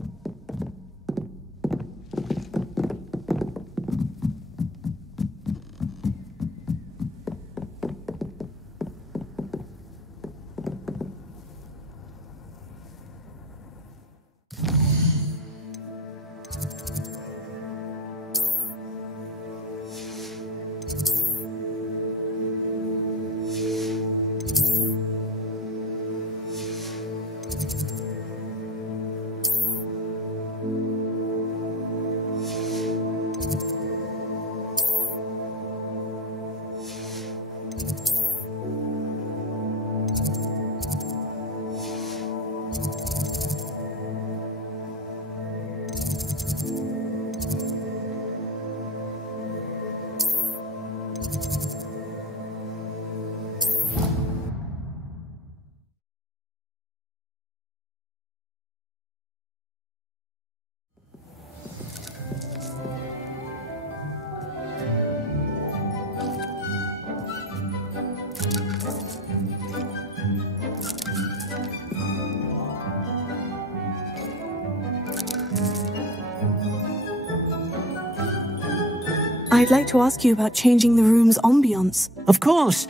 I'd like to ask you about changing the room's ambiance. Of course.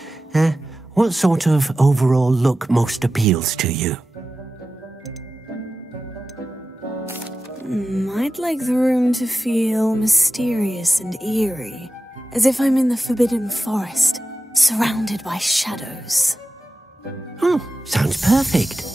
What sort of overall look most appeals to you? I'd I'd like the room to feel mysterious and eerie, as if I'm in the Forbidden Forest, surrounded by shadows. Oh, sounds perfect.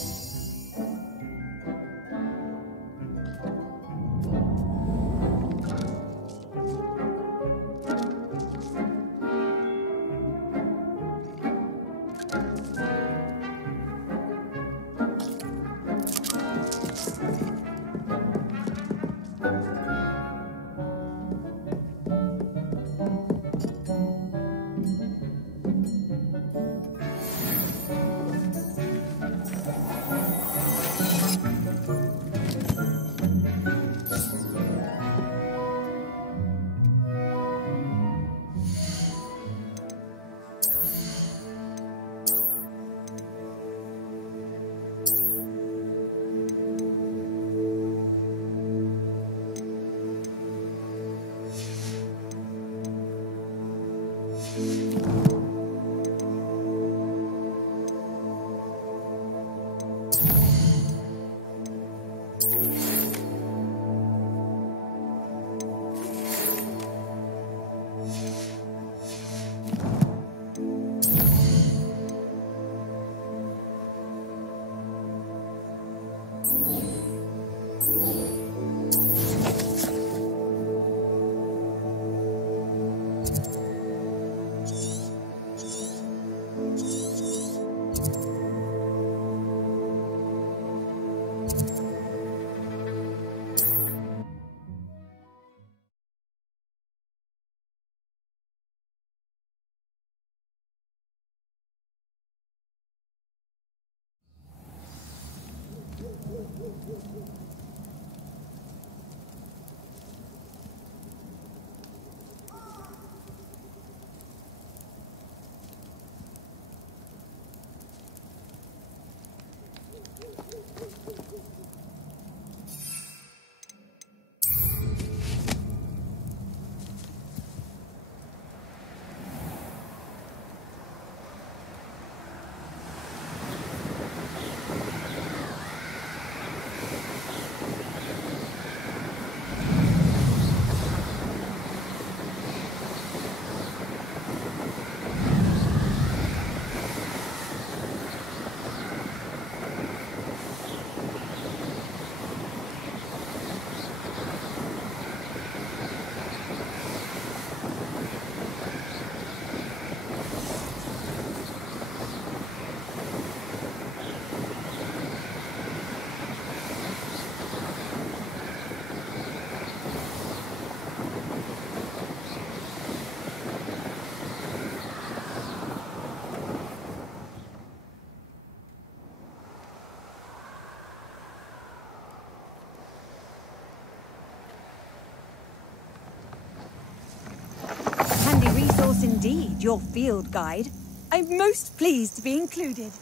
Indeed, your field guide. I'm most pleased to be included.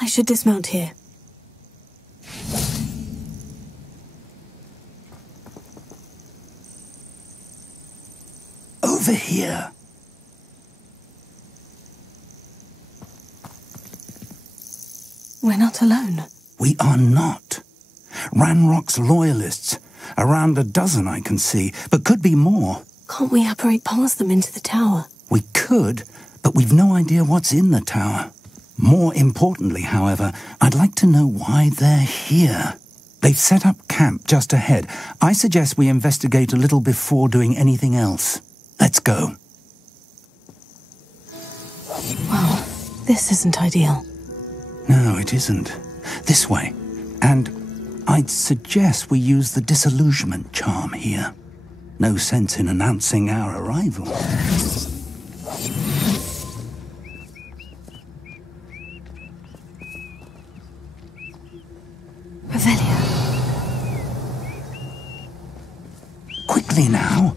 I should dismount here. Over here. We're not alone. We are not. Ranrock's loyalists. Around a dozen I can see, but could be more. Can't we apparate past them into the tower? We could, but we've no idea what's in the tower. More importantly, however, I'd like to know why they're here. They've set up camp just ahead. I suggest we investigate a little before doing anything else. Let's go. Well, this isn't ideal. No, it isn't. This way. And I'd suggest we use the disillusionment charm here. No sense in announcing our arrival. Revelia. Quickly now.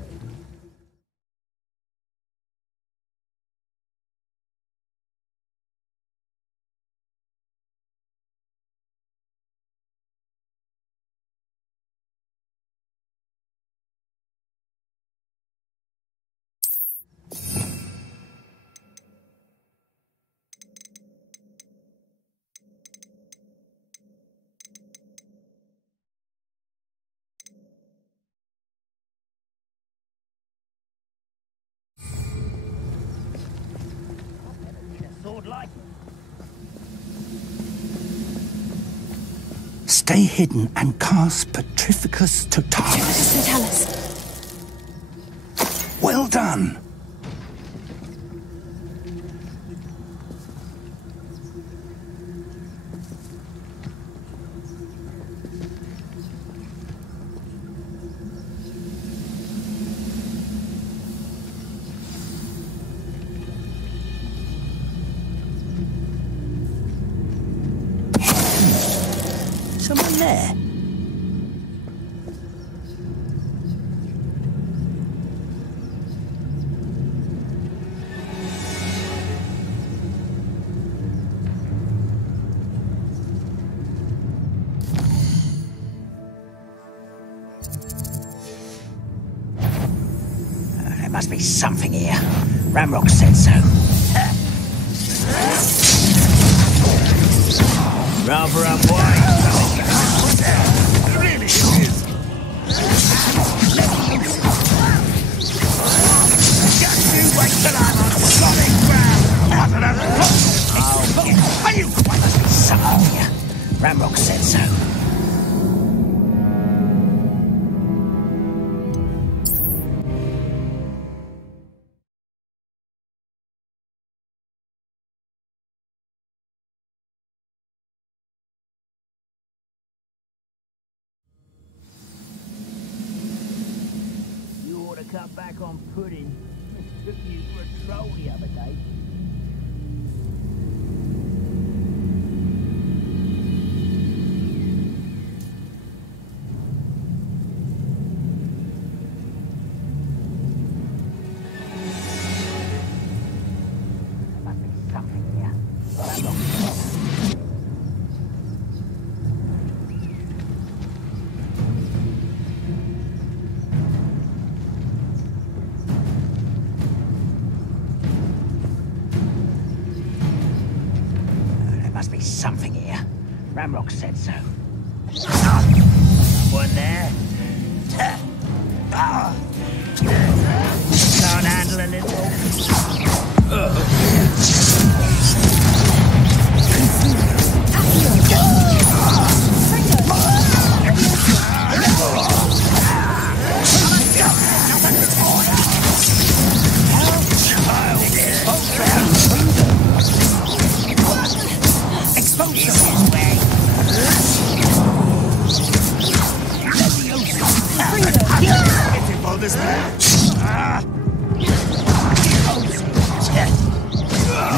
Stay hidden and cast Petrificus Totalis. Totalis. Well done. Someone there? There must be something here. Ramrock said so. Rather up wide. It really is. Just you wait till I'm on solid ground. Are you quite something here? Ramrock said so. Cut back on pudding. Took you for a troll the other day. There must be something here. Something here. Ramrock said so. Someone there? Can't handle a little.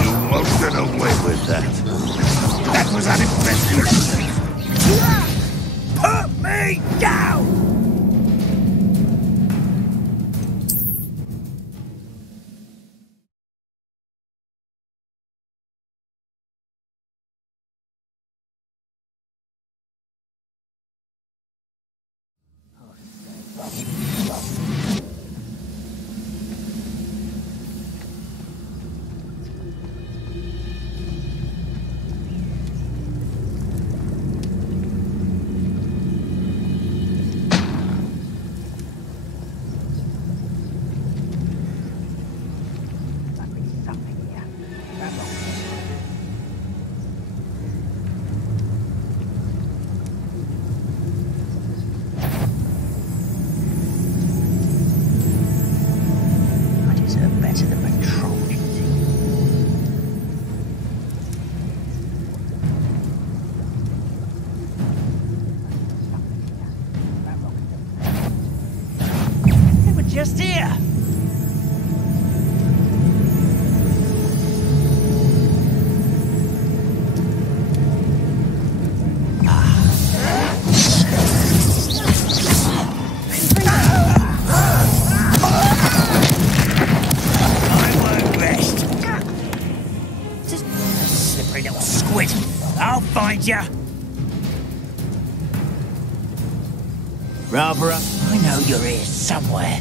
You won't get away with that. That was unexpected. Put me down! Just here. I won't rest. Just slippery little squid. I'll find you. Barbara, I know you're here somewhere.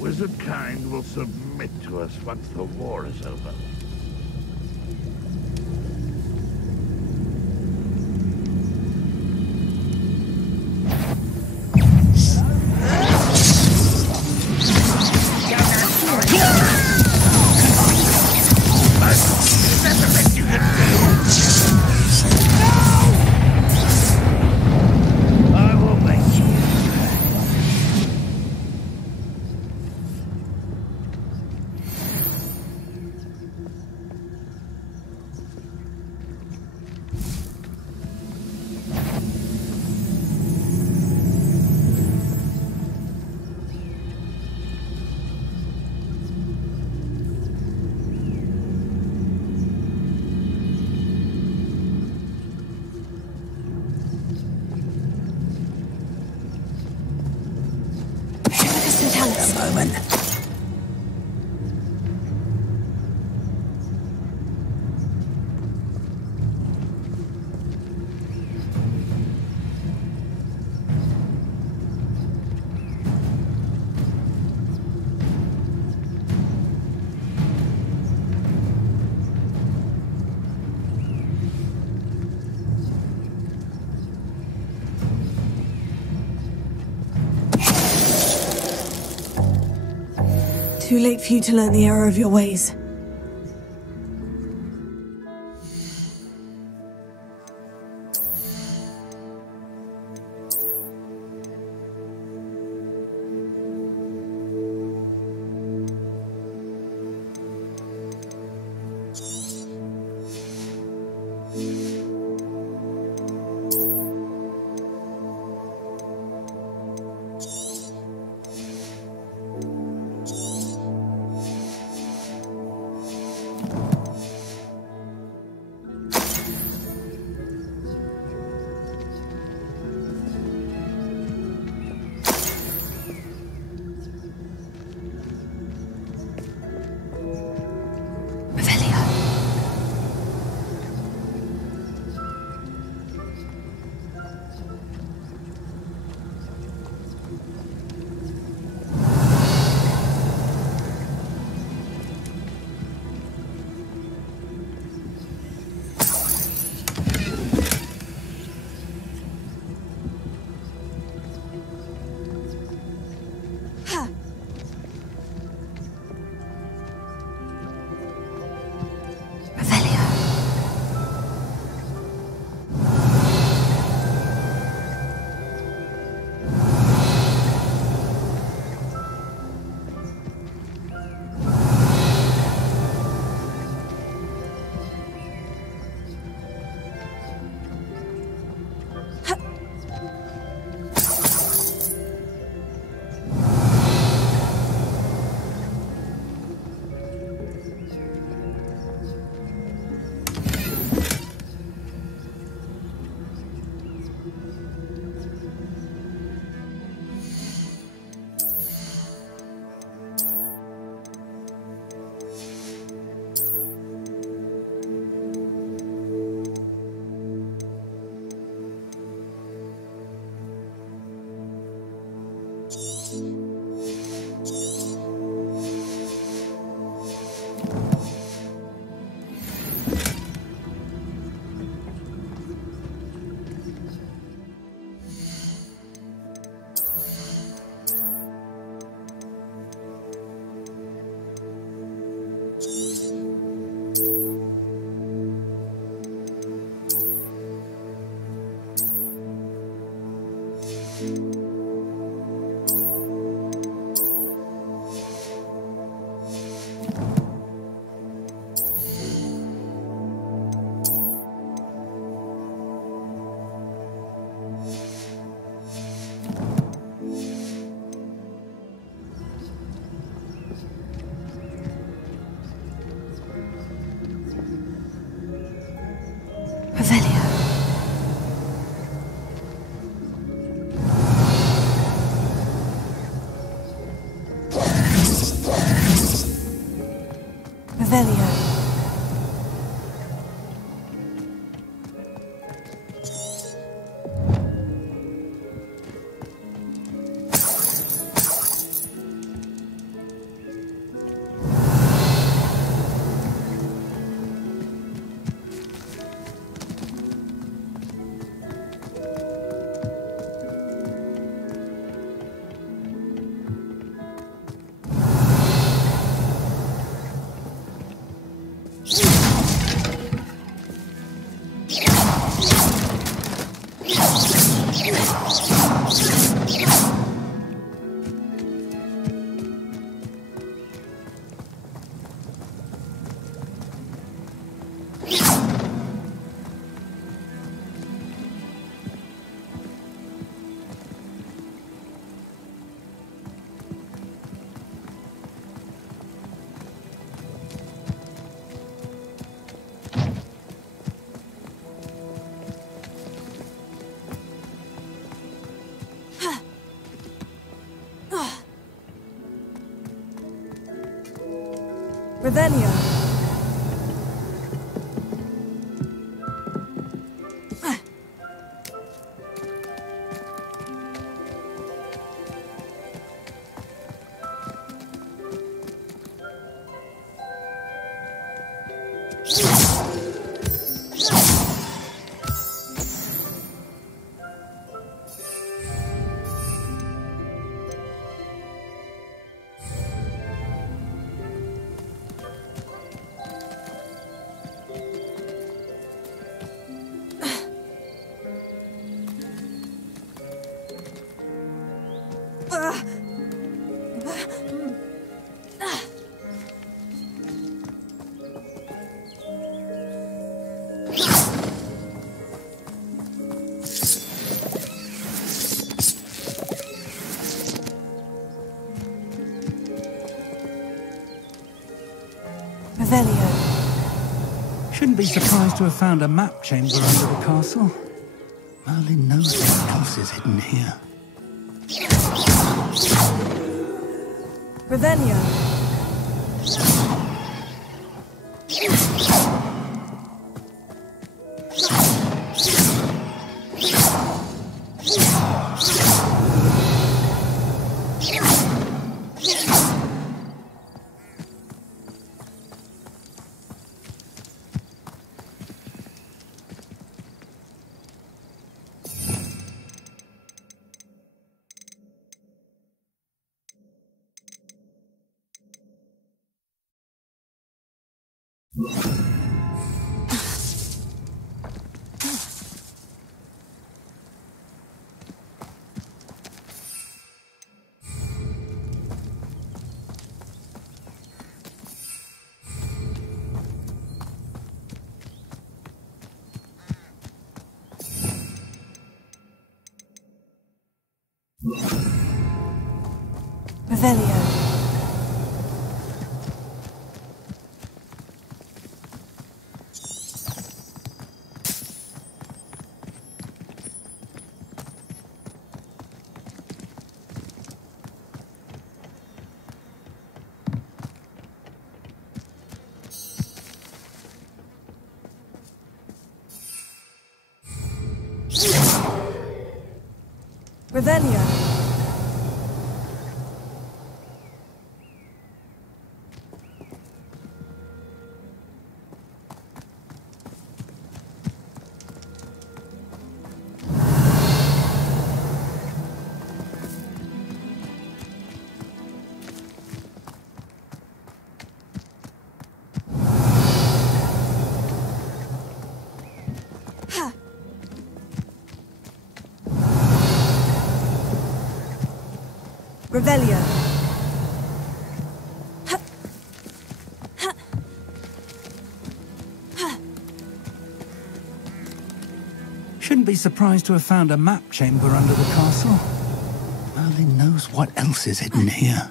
wizard kind will submit to us once the war is over. Too late for you to learn the error of your ways. Revelio. Shouldn't be surprised to have found a map chamber under the castle. Merlin knows what else is hidden here. Revelio. Revelio. Revelio. Revelio. Shouldn't be surprised to have found a map chamber under the castle. Merlin knows what else is hidden here.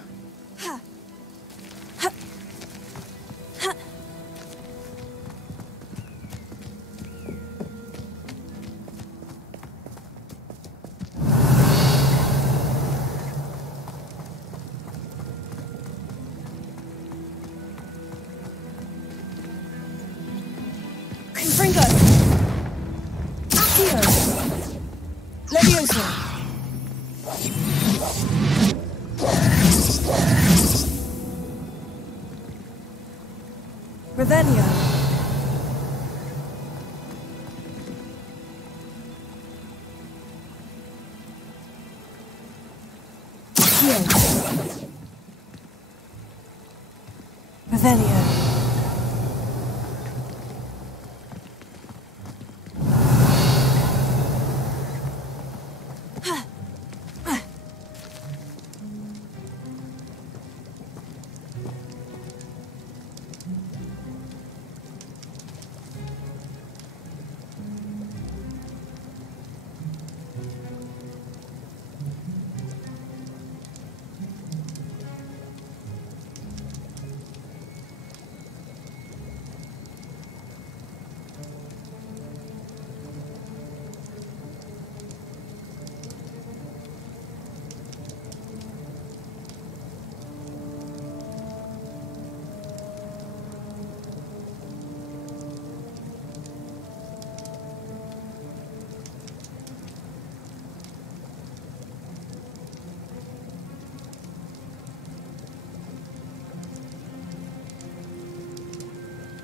Revelio. Revelio.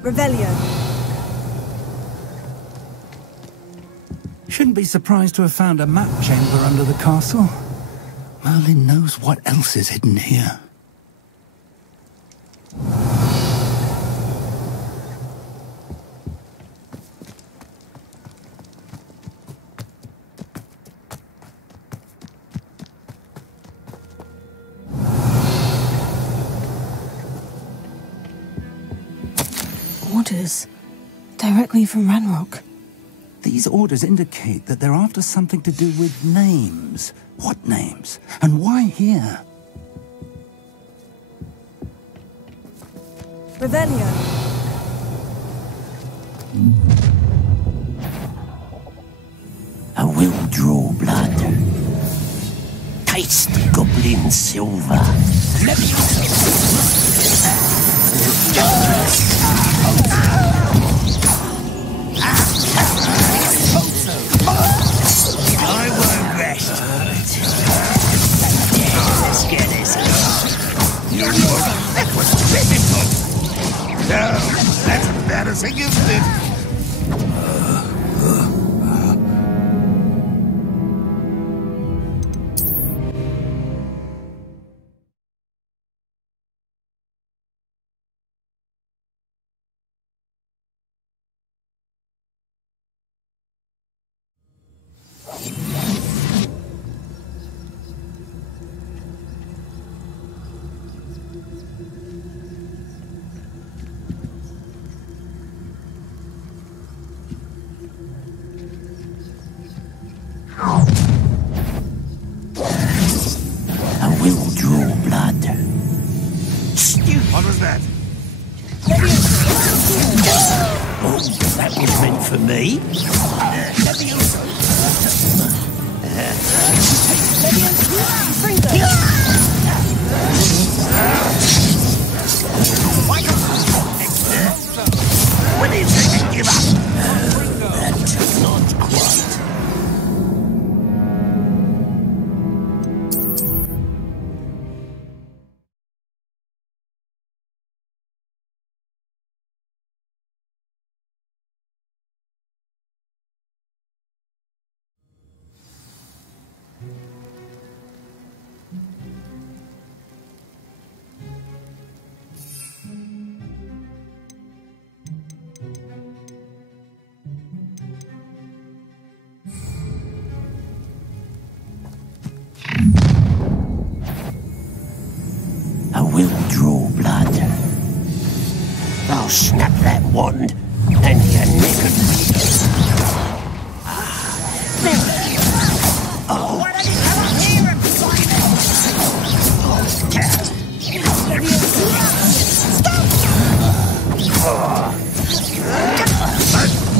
Revelio. Shouldn't be surprised to have found a map chamber under the castle. Merlin knows what else is hidden here. Orders. Directly from Ranrock. These orders indicate that they're after something to do with names. What names? And why here? Revelio. I will draw blood. Taste goblin silver. I won't rest. Let's get this. That was pitiful. No, that's embarrassing, isn't it? I will draw blood. What was that? Oh, that was meant for me. When do you think I give up? That's not quite. I will draw blood. I'll snap that wand and your neck and... Oh. Why don't you come up here and find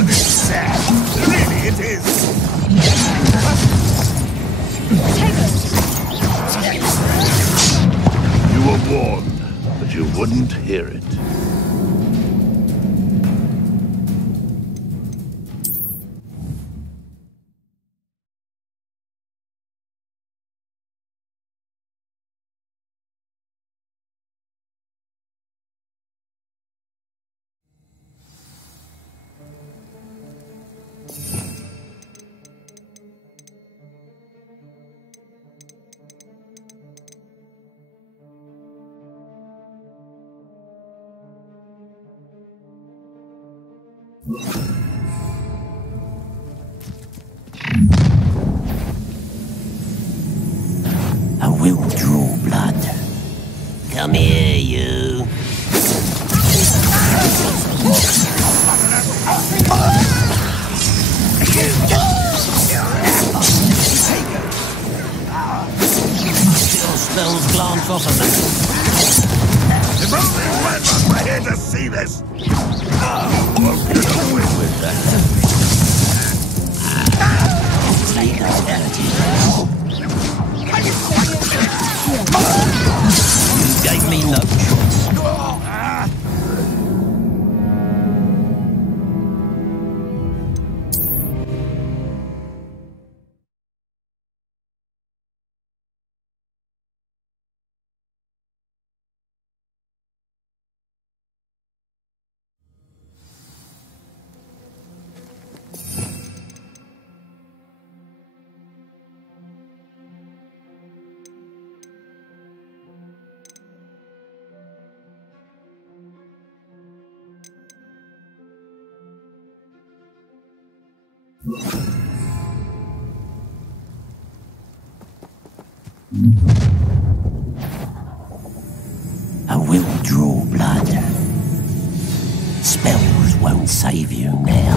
That's sad. Really, it is. You were warned, but you wouldn't hear it. I will draw blood. Come here, you. Your spells glance off of them. If only Redmond were here to see this! Won't get away with that. Take You gave me no choice. I will draw blood. Spells won't save you now.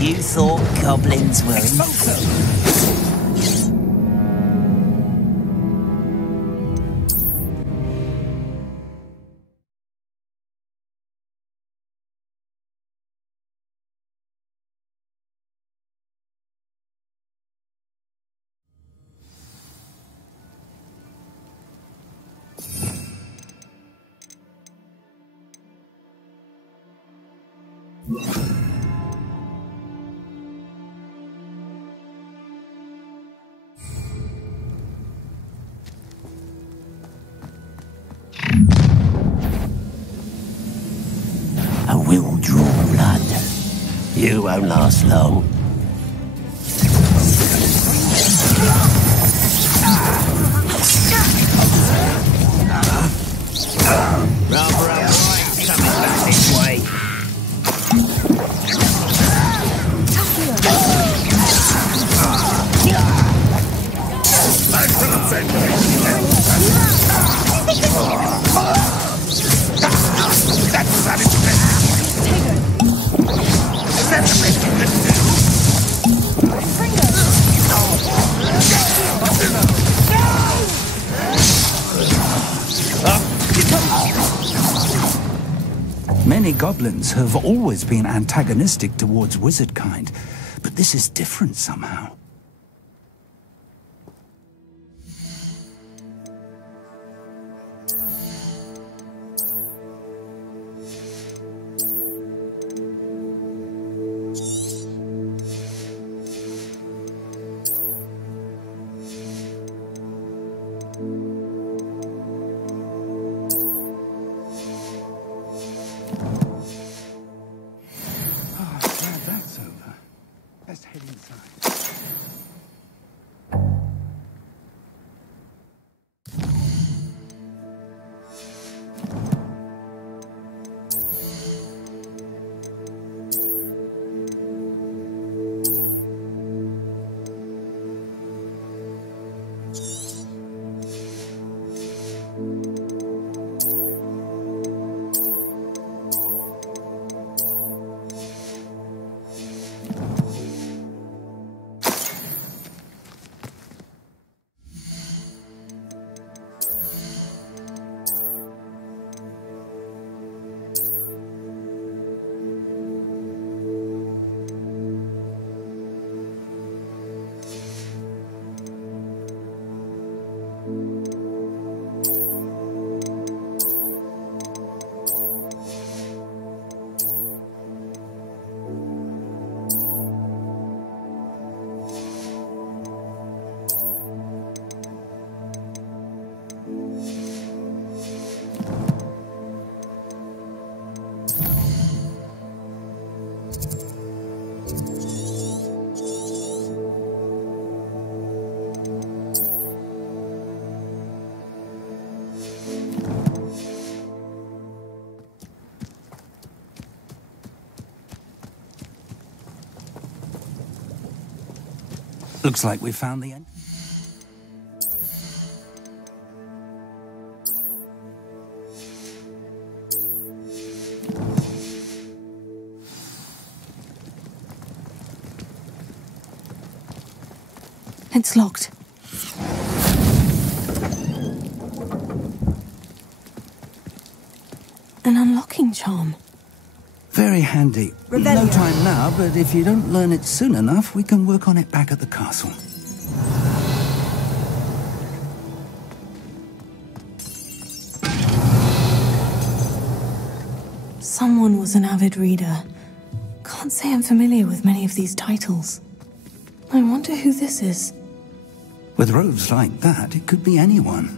You thought goblins were I will draw blood. You won't last long. Rubber right, coming back this way. Back to the center. That's about it. That's the best you can do. Many goblins have always been antagonistic towards wizard kind, but this is different somehow. Let's head inside. Looks like we found the end. It's locked. An unlocking charm. Very handy. No time now, but if you don't learn it soon enough, we can work on it back at the castle. Someone was an avid reader. Can't say I'm familiar with many of these titles. I wonder who this is. With robes like that, it could be anyone.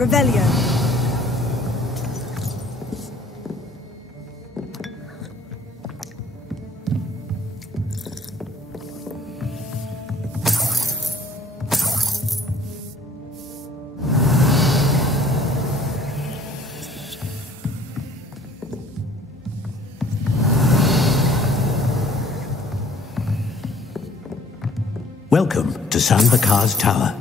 Revelio. Welcome to San Bakar's Tower.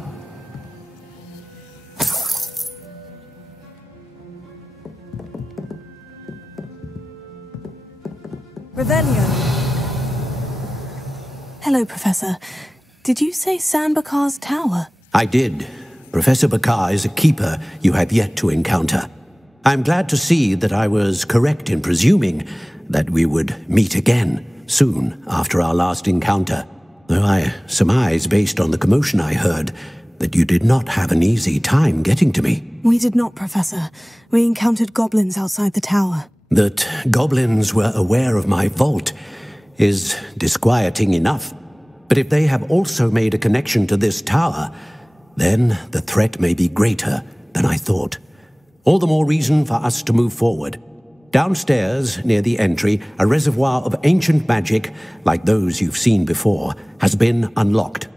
Revelio. Hello, Professor. Did you say San Bakar's Tower? I did. Professor Bakar is a keeper you have yet to encounter. I'm glad to see that I was correct in presuming that we would meet again soon after our last encounter. Though I surmise, based on the commotion I heard, that you did not have an easy time getting to me. We did not, Professor. We encountered goblins outside the tower. That goblins were aware of my vault is disquieting enough. But if they have also made a connection to this tower, then the threat may be greater than I thought. All the more reason for us to move forward. Downstairs, near the entry, a reservoir of ancient magic, like those you've seen before, has been unlocked.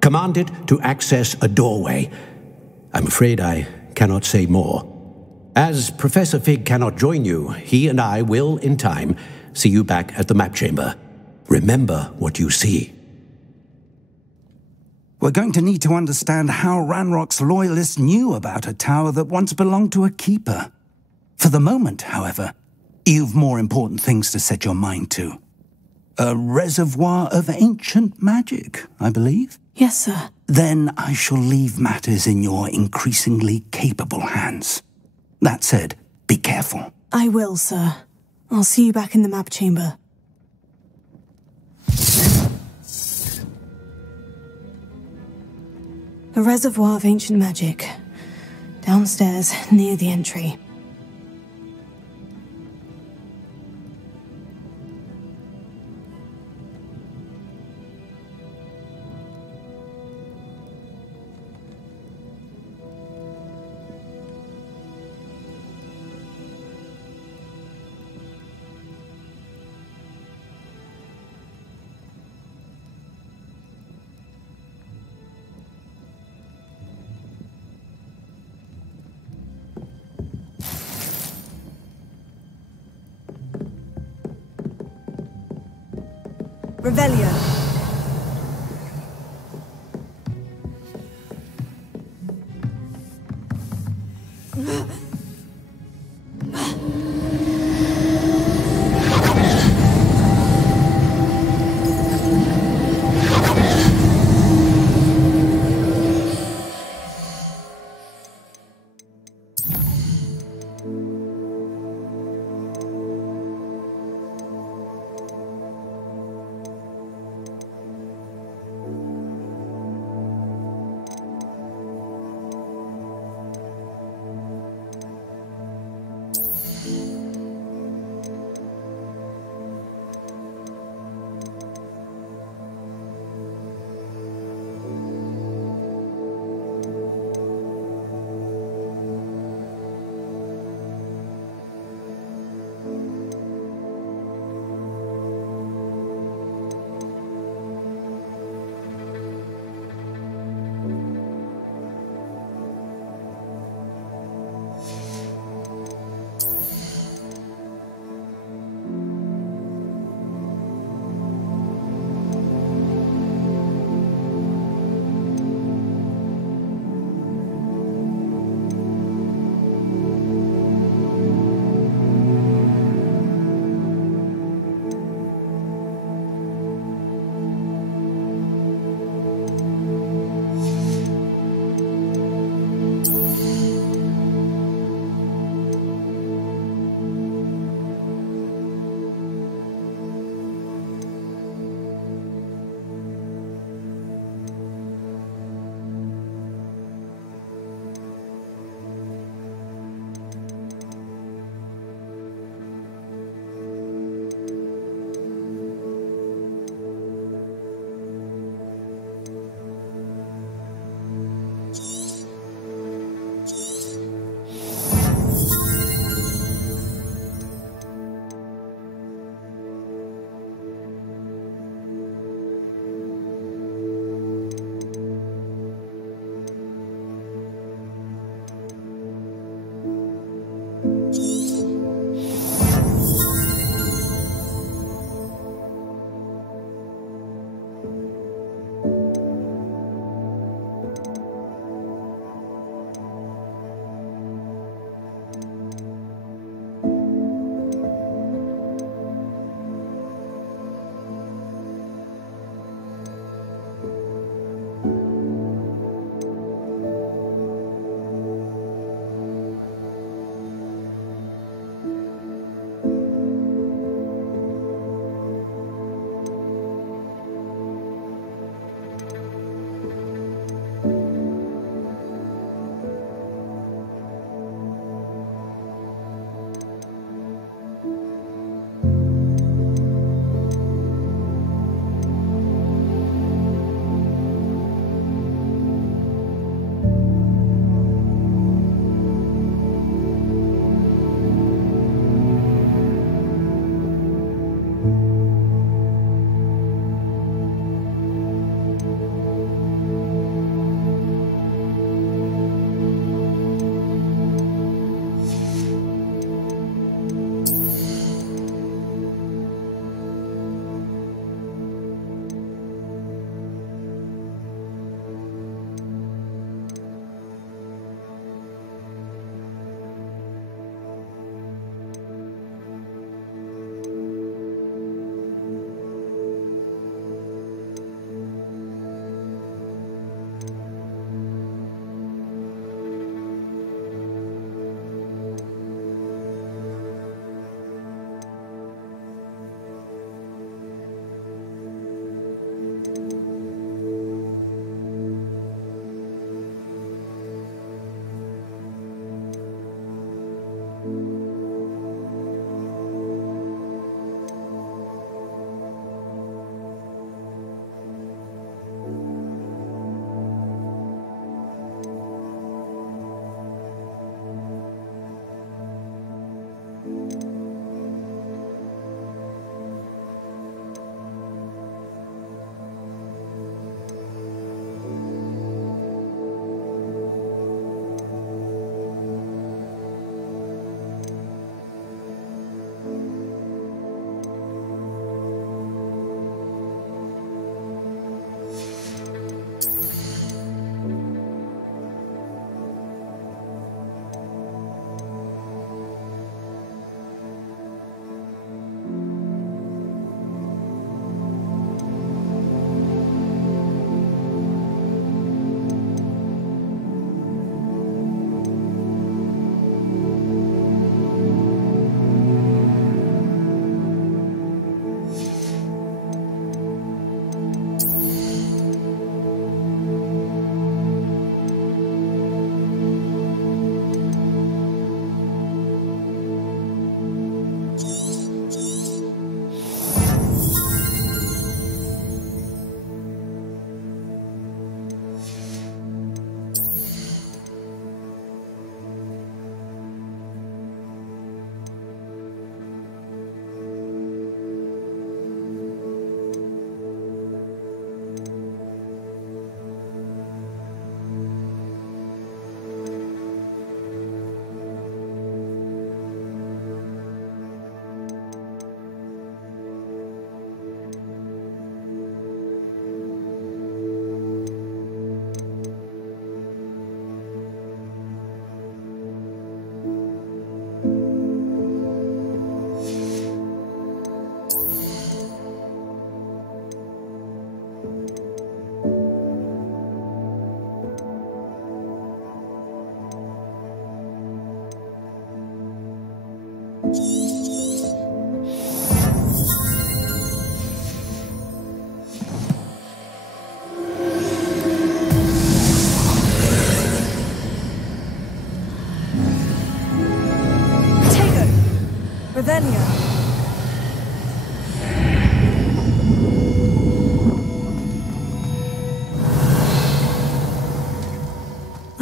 Command it to access a doorway. I'm afraid I cannot say more. As Professor Fig cannot join you, he and I will, in time, see you back at the map chamber. Remember what you see. We're going to need to understand how Ranrock's loyalists knew about a tower that once belonged to a keeper. For the moment, however, you've more important things to set your mind to. A reservoir of ancient magic, I believe? Yes, sir. Then I shall leave matters in your increasingly capable hands. That said, be careful. I will, sir. I'll see you back in the map chamber. A reservoir of ancient magic. Downstairs, near the entry. Revelio.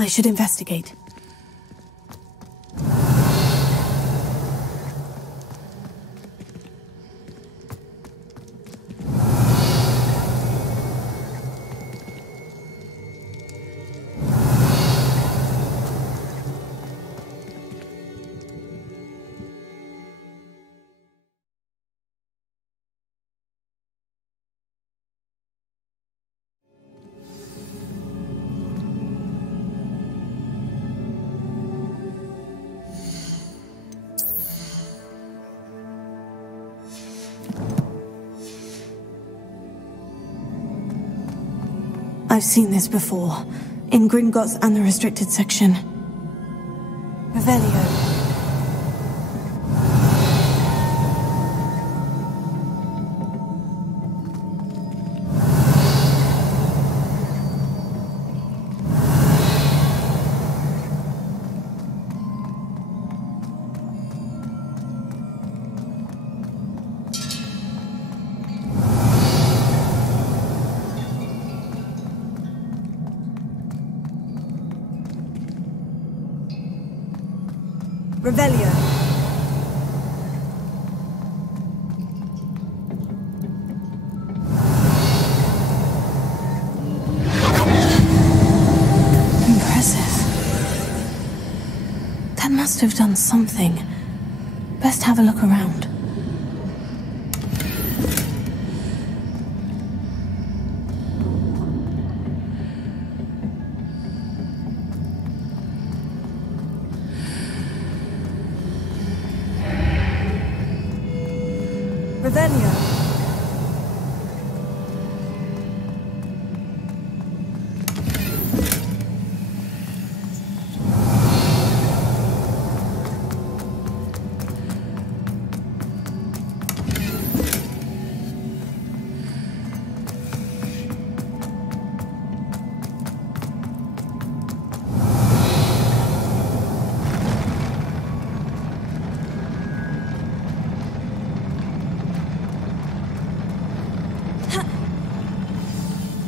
I should investigate. I've seen this before, in Gringotts and the restricted section. Revelio. Revelio. Impressive. That must have done something. Best have a look around. Revelio.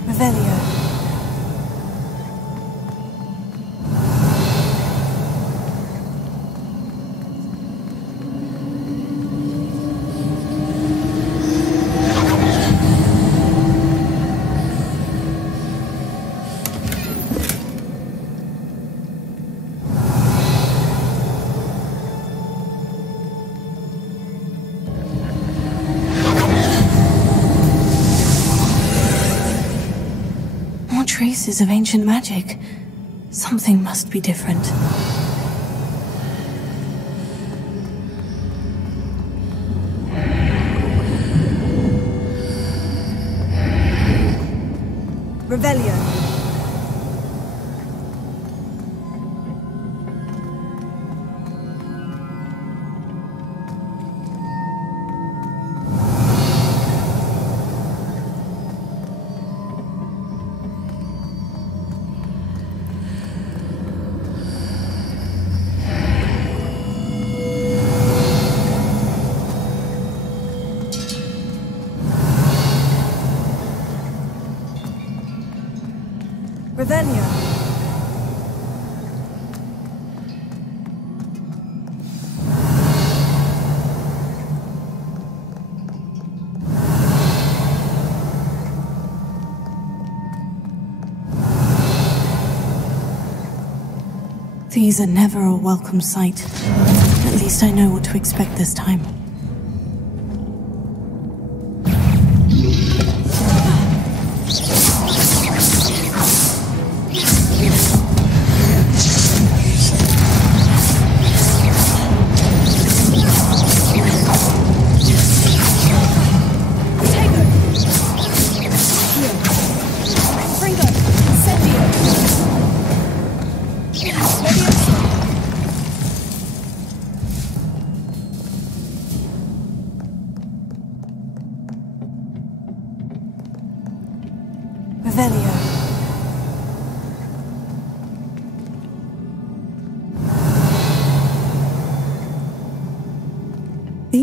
Revelio. Traces of ancient magic. Something must be different. Revelio. Revelio. These are never a welcome sight. At least I know what to expect this time.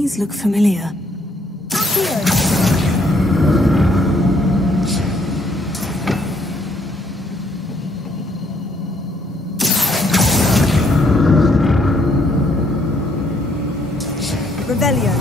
these look familiar. Revelio.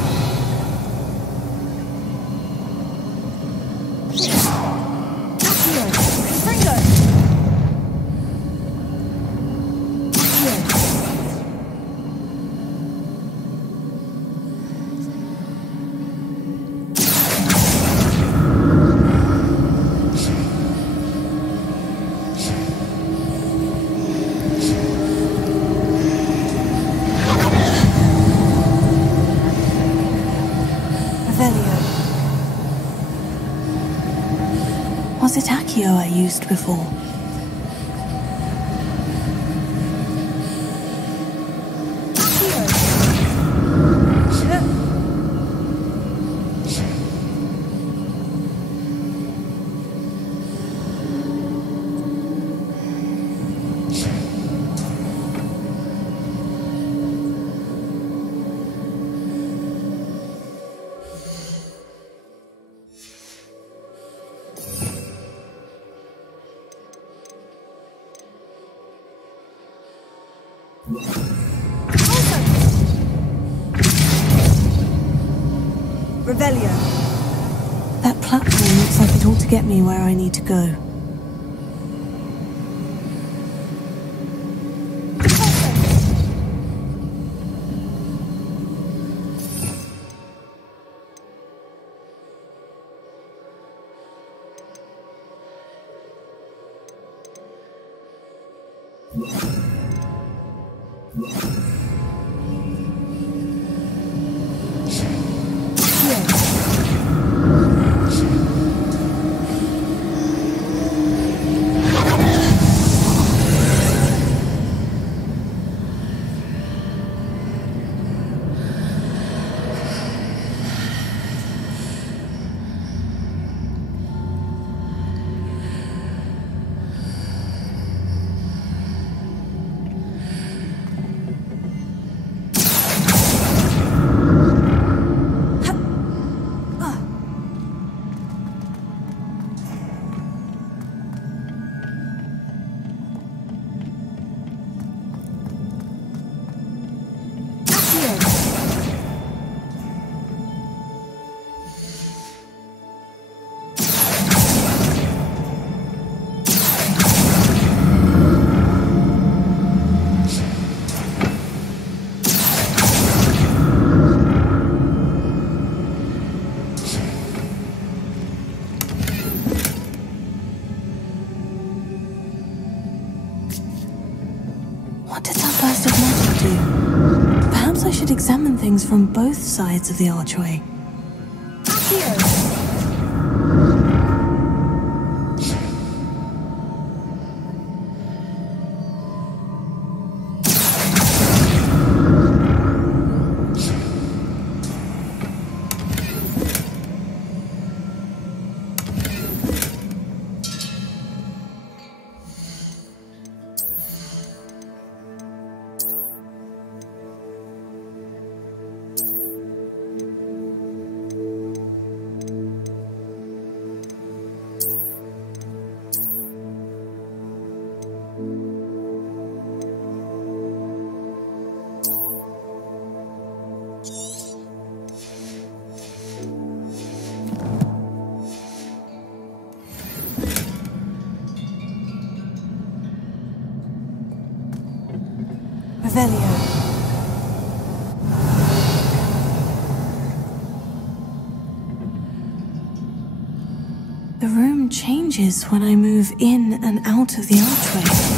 Was it Accio I used before? Revelio. That platform looks like it ought to get me where I need to go. What did that burst of magic do? Perhaps I should examine things from both sides of the archway. Revelio. The room changes when I move in and out of the archway.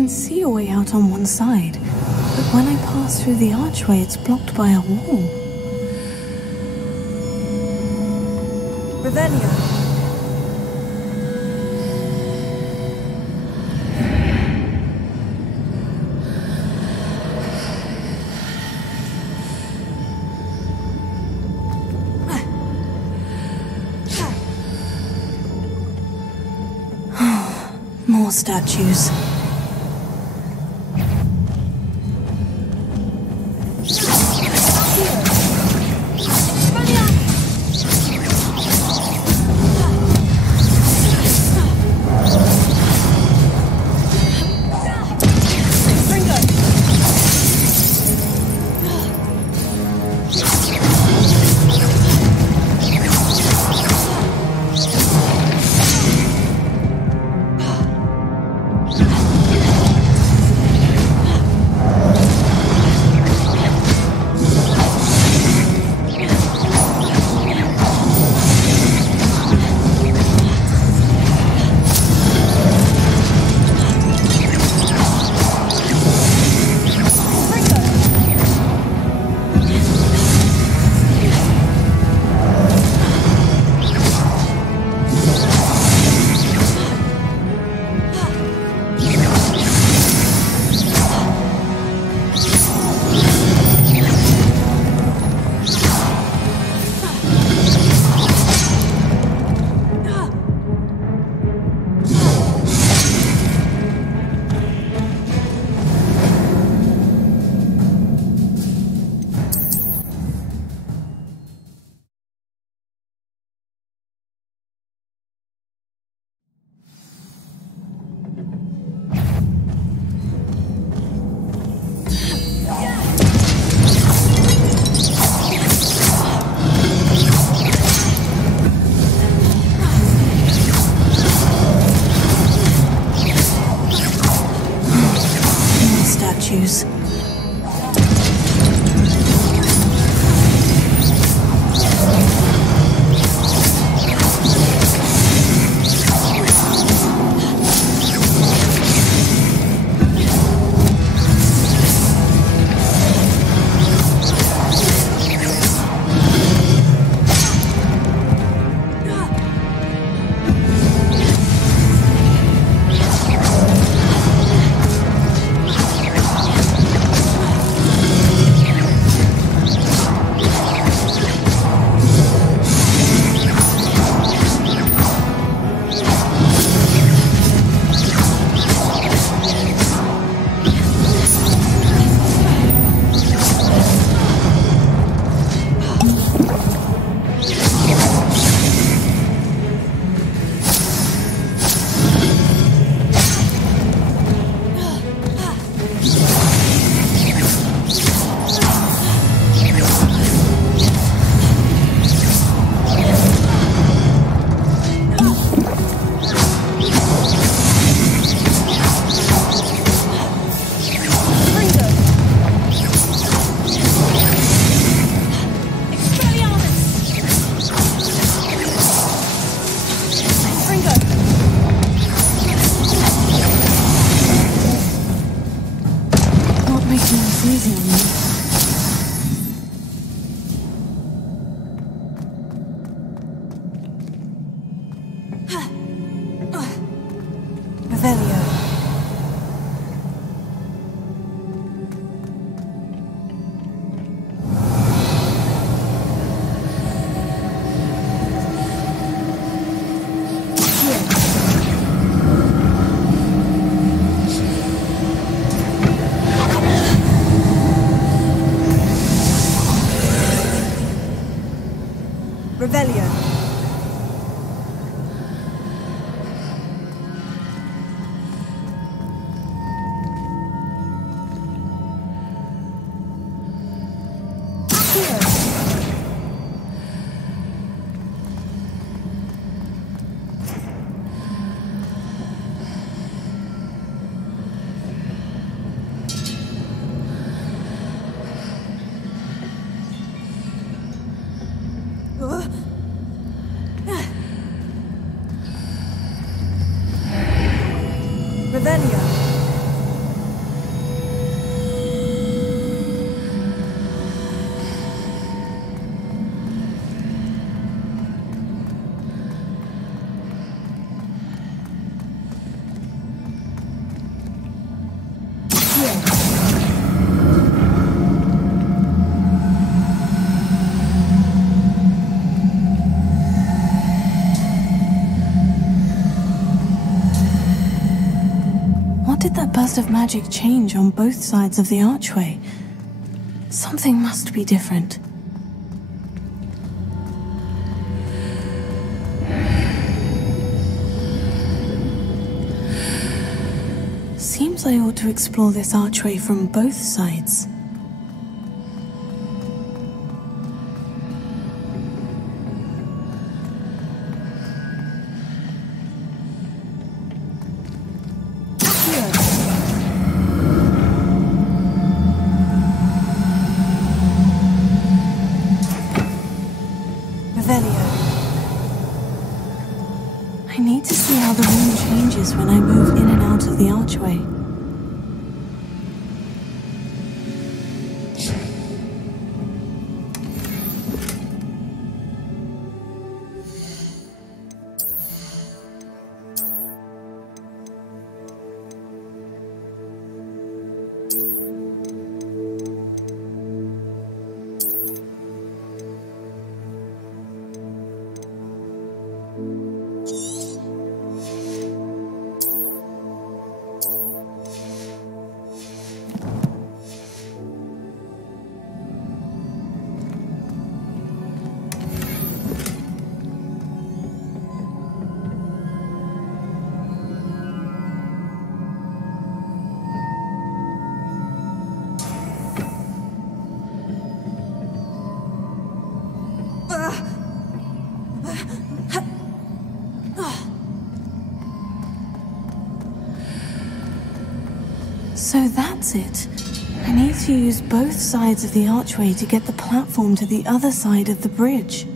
can see a way out on one side, but when I pass through the archway, it's blocked by a wall. Revelio. More statues. Statues. Revelio. Revelio. burst of magic change on both sides of the archway. Something must be different. Seems I ought to explore this archway from both sides. I need to see how the room changes when I move in and out of the archway. So that's it. I need to use both sides of the archway to get the platform to the other side of the bridge.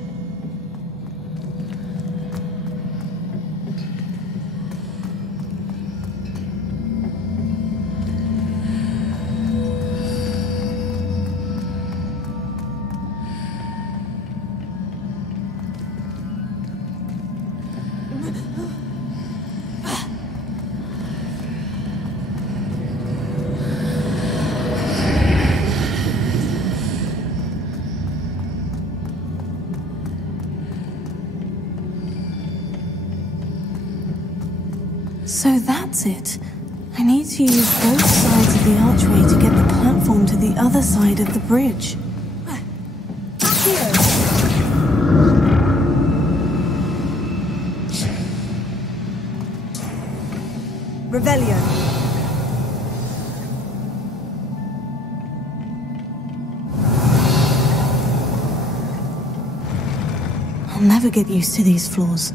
So that's it. I need to use both sides of the archway to get the platform to the other side of the bridge. Revelio. I'll never get used to these floors.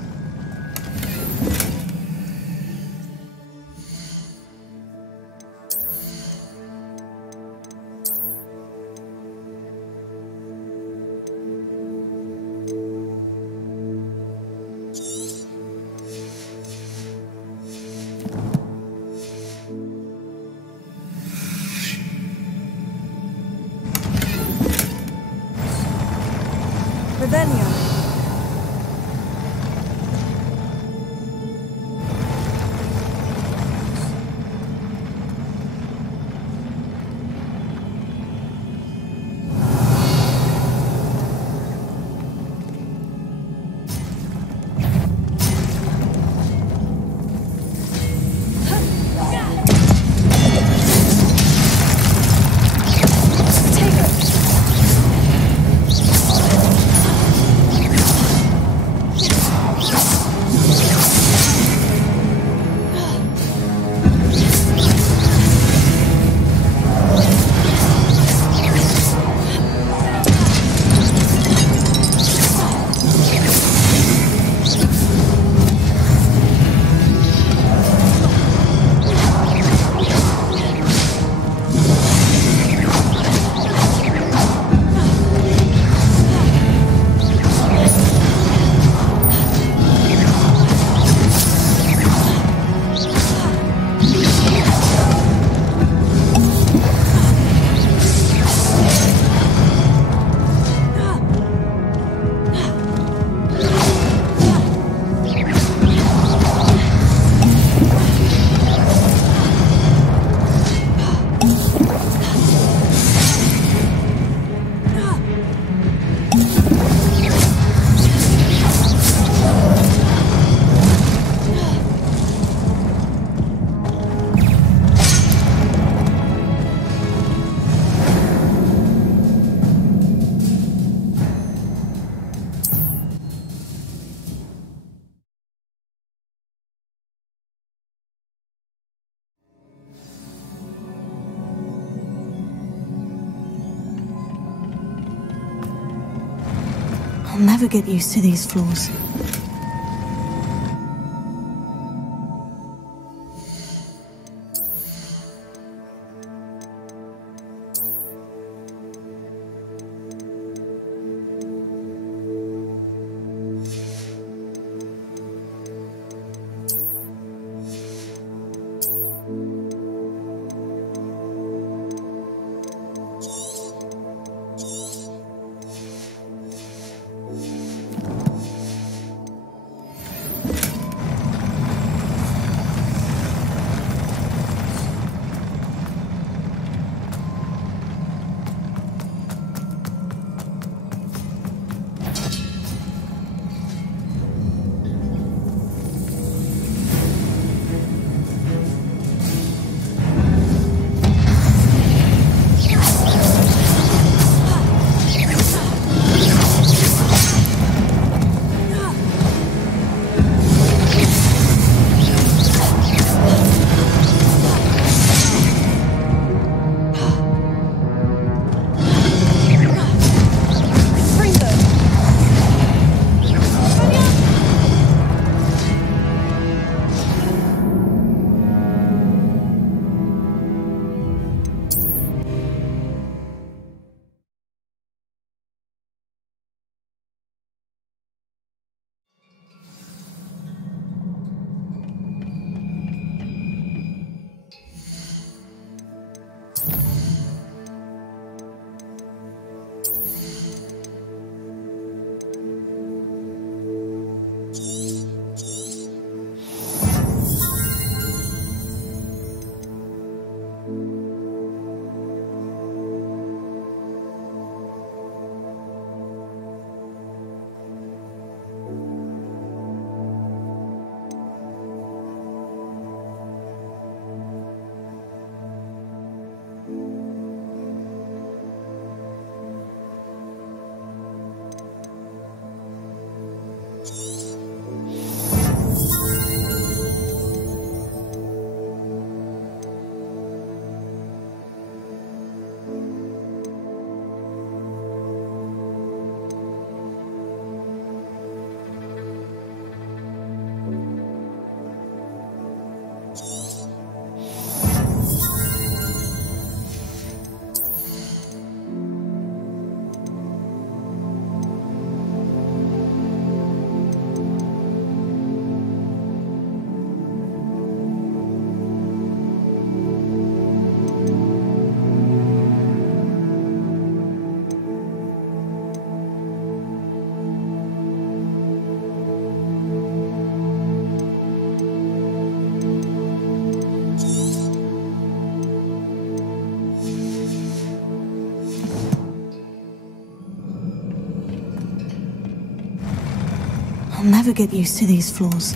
I'll never get used to these floors. I'll never get used to these floors.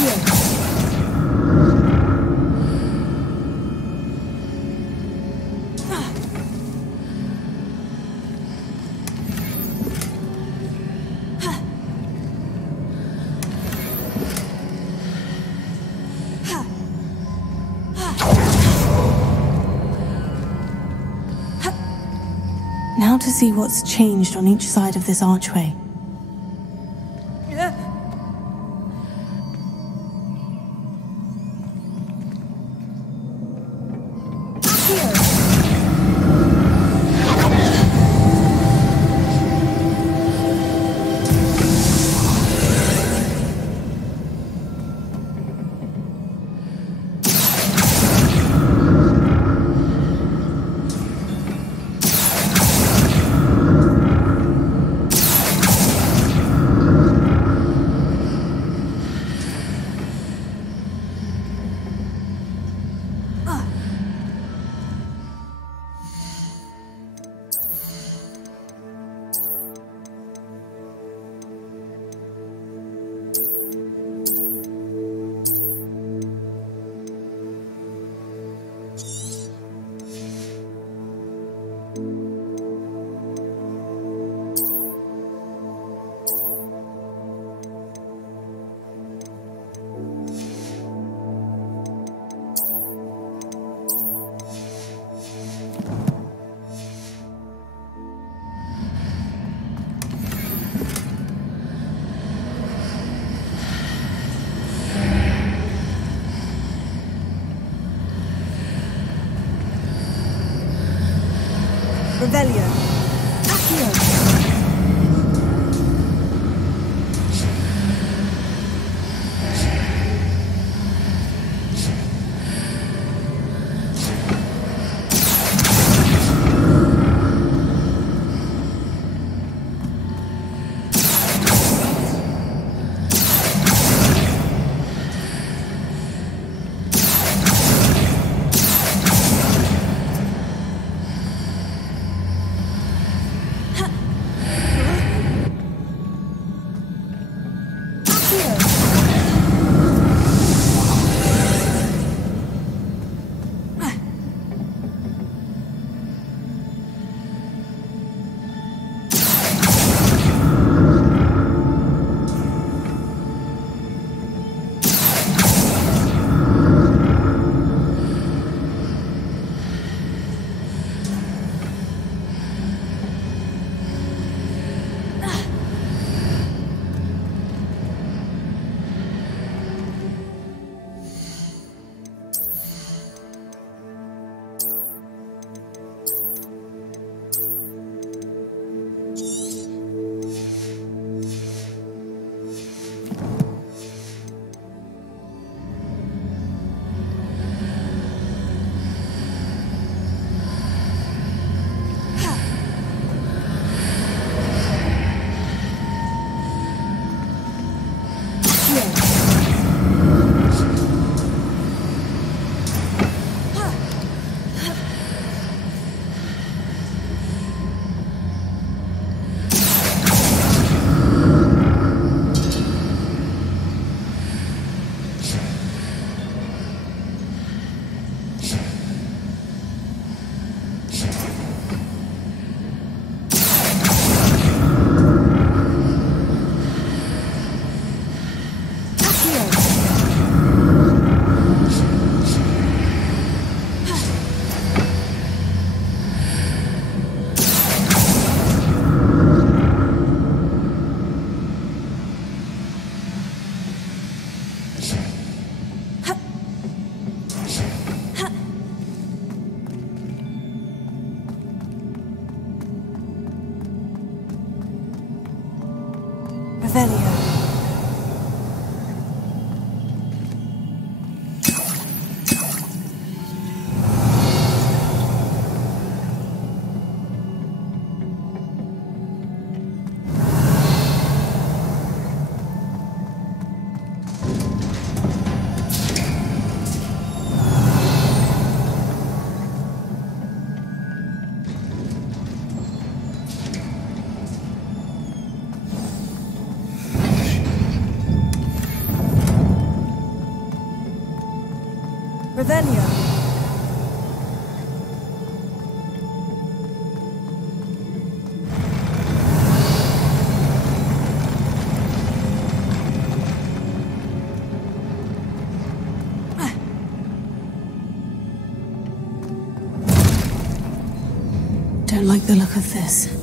Now to see what's changed on each side of this archway. Revelio. Accio. Ravenna. Don't like the look of this.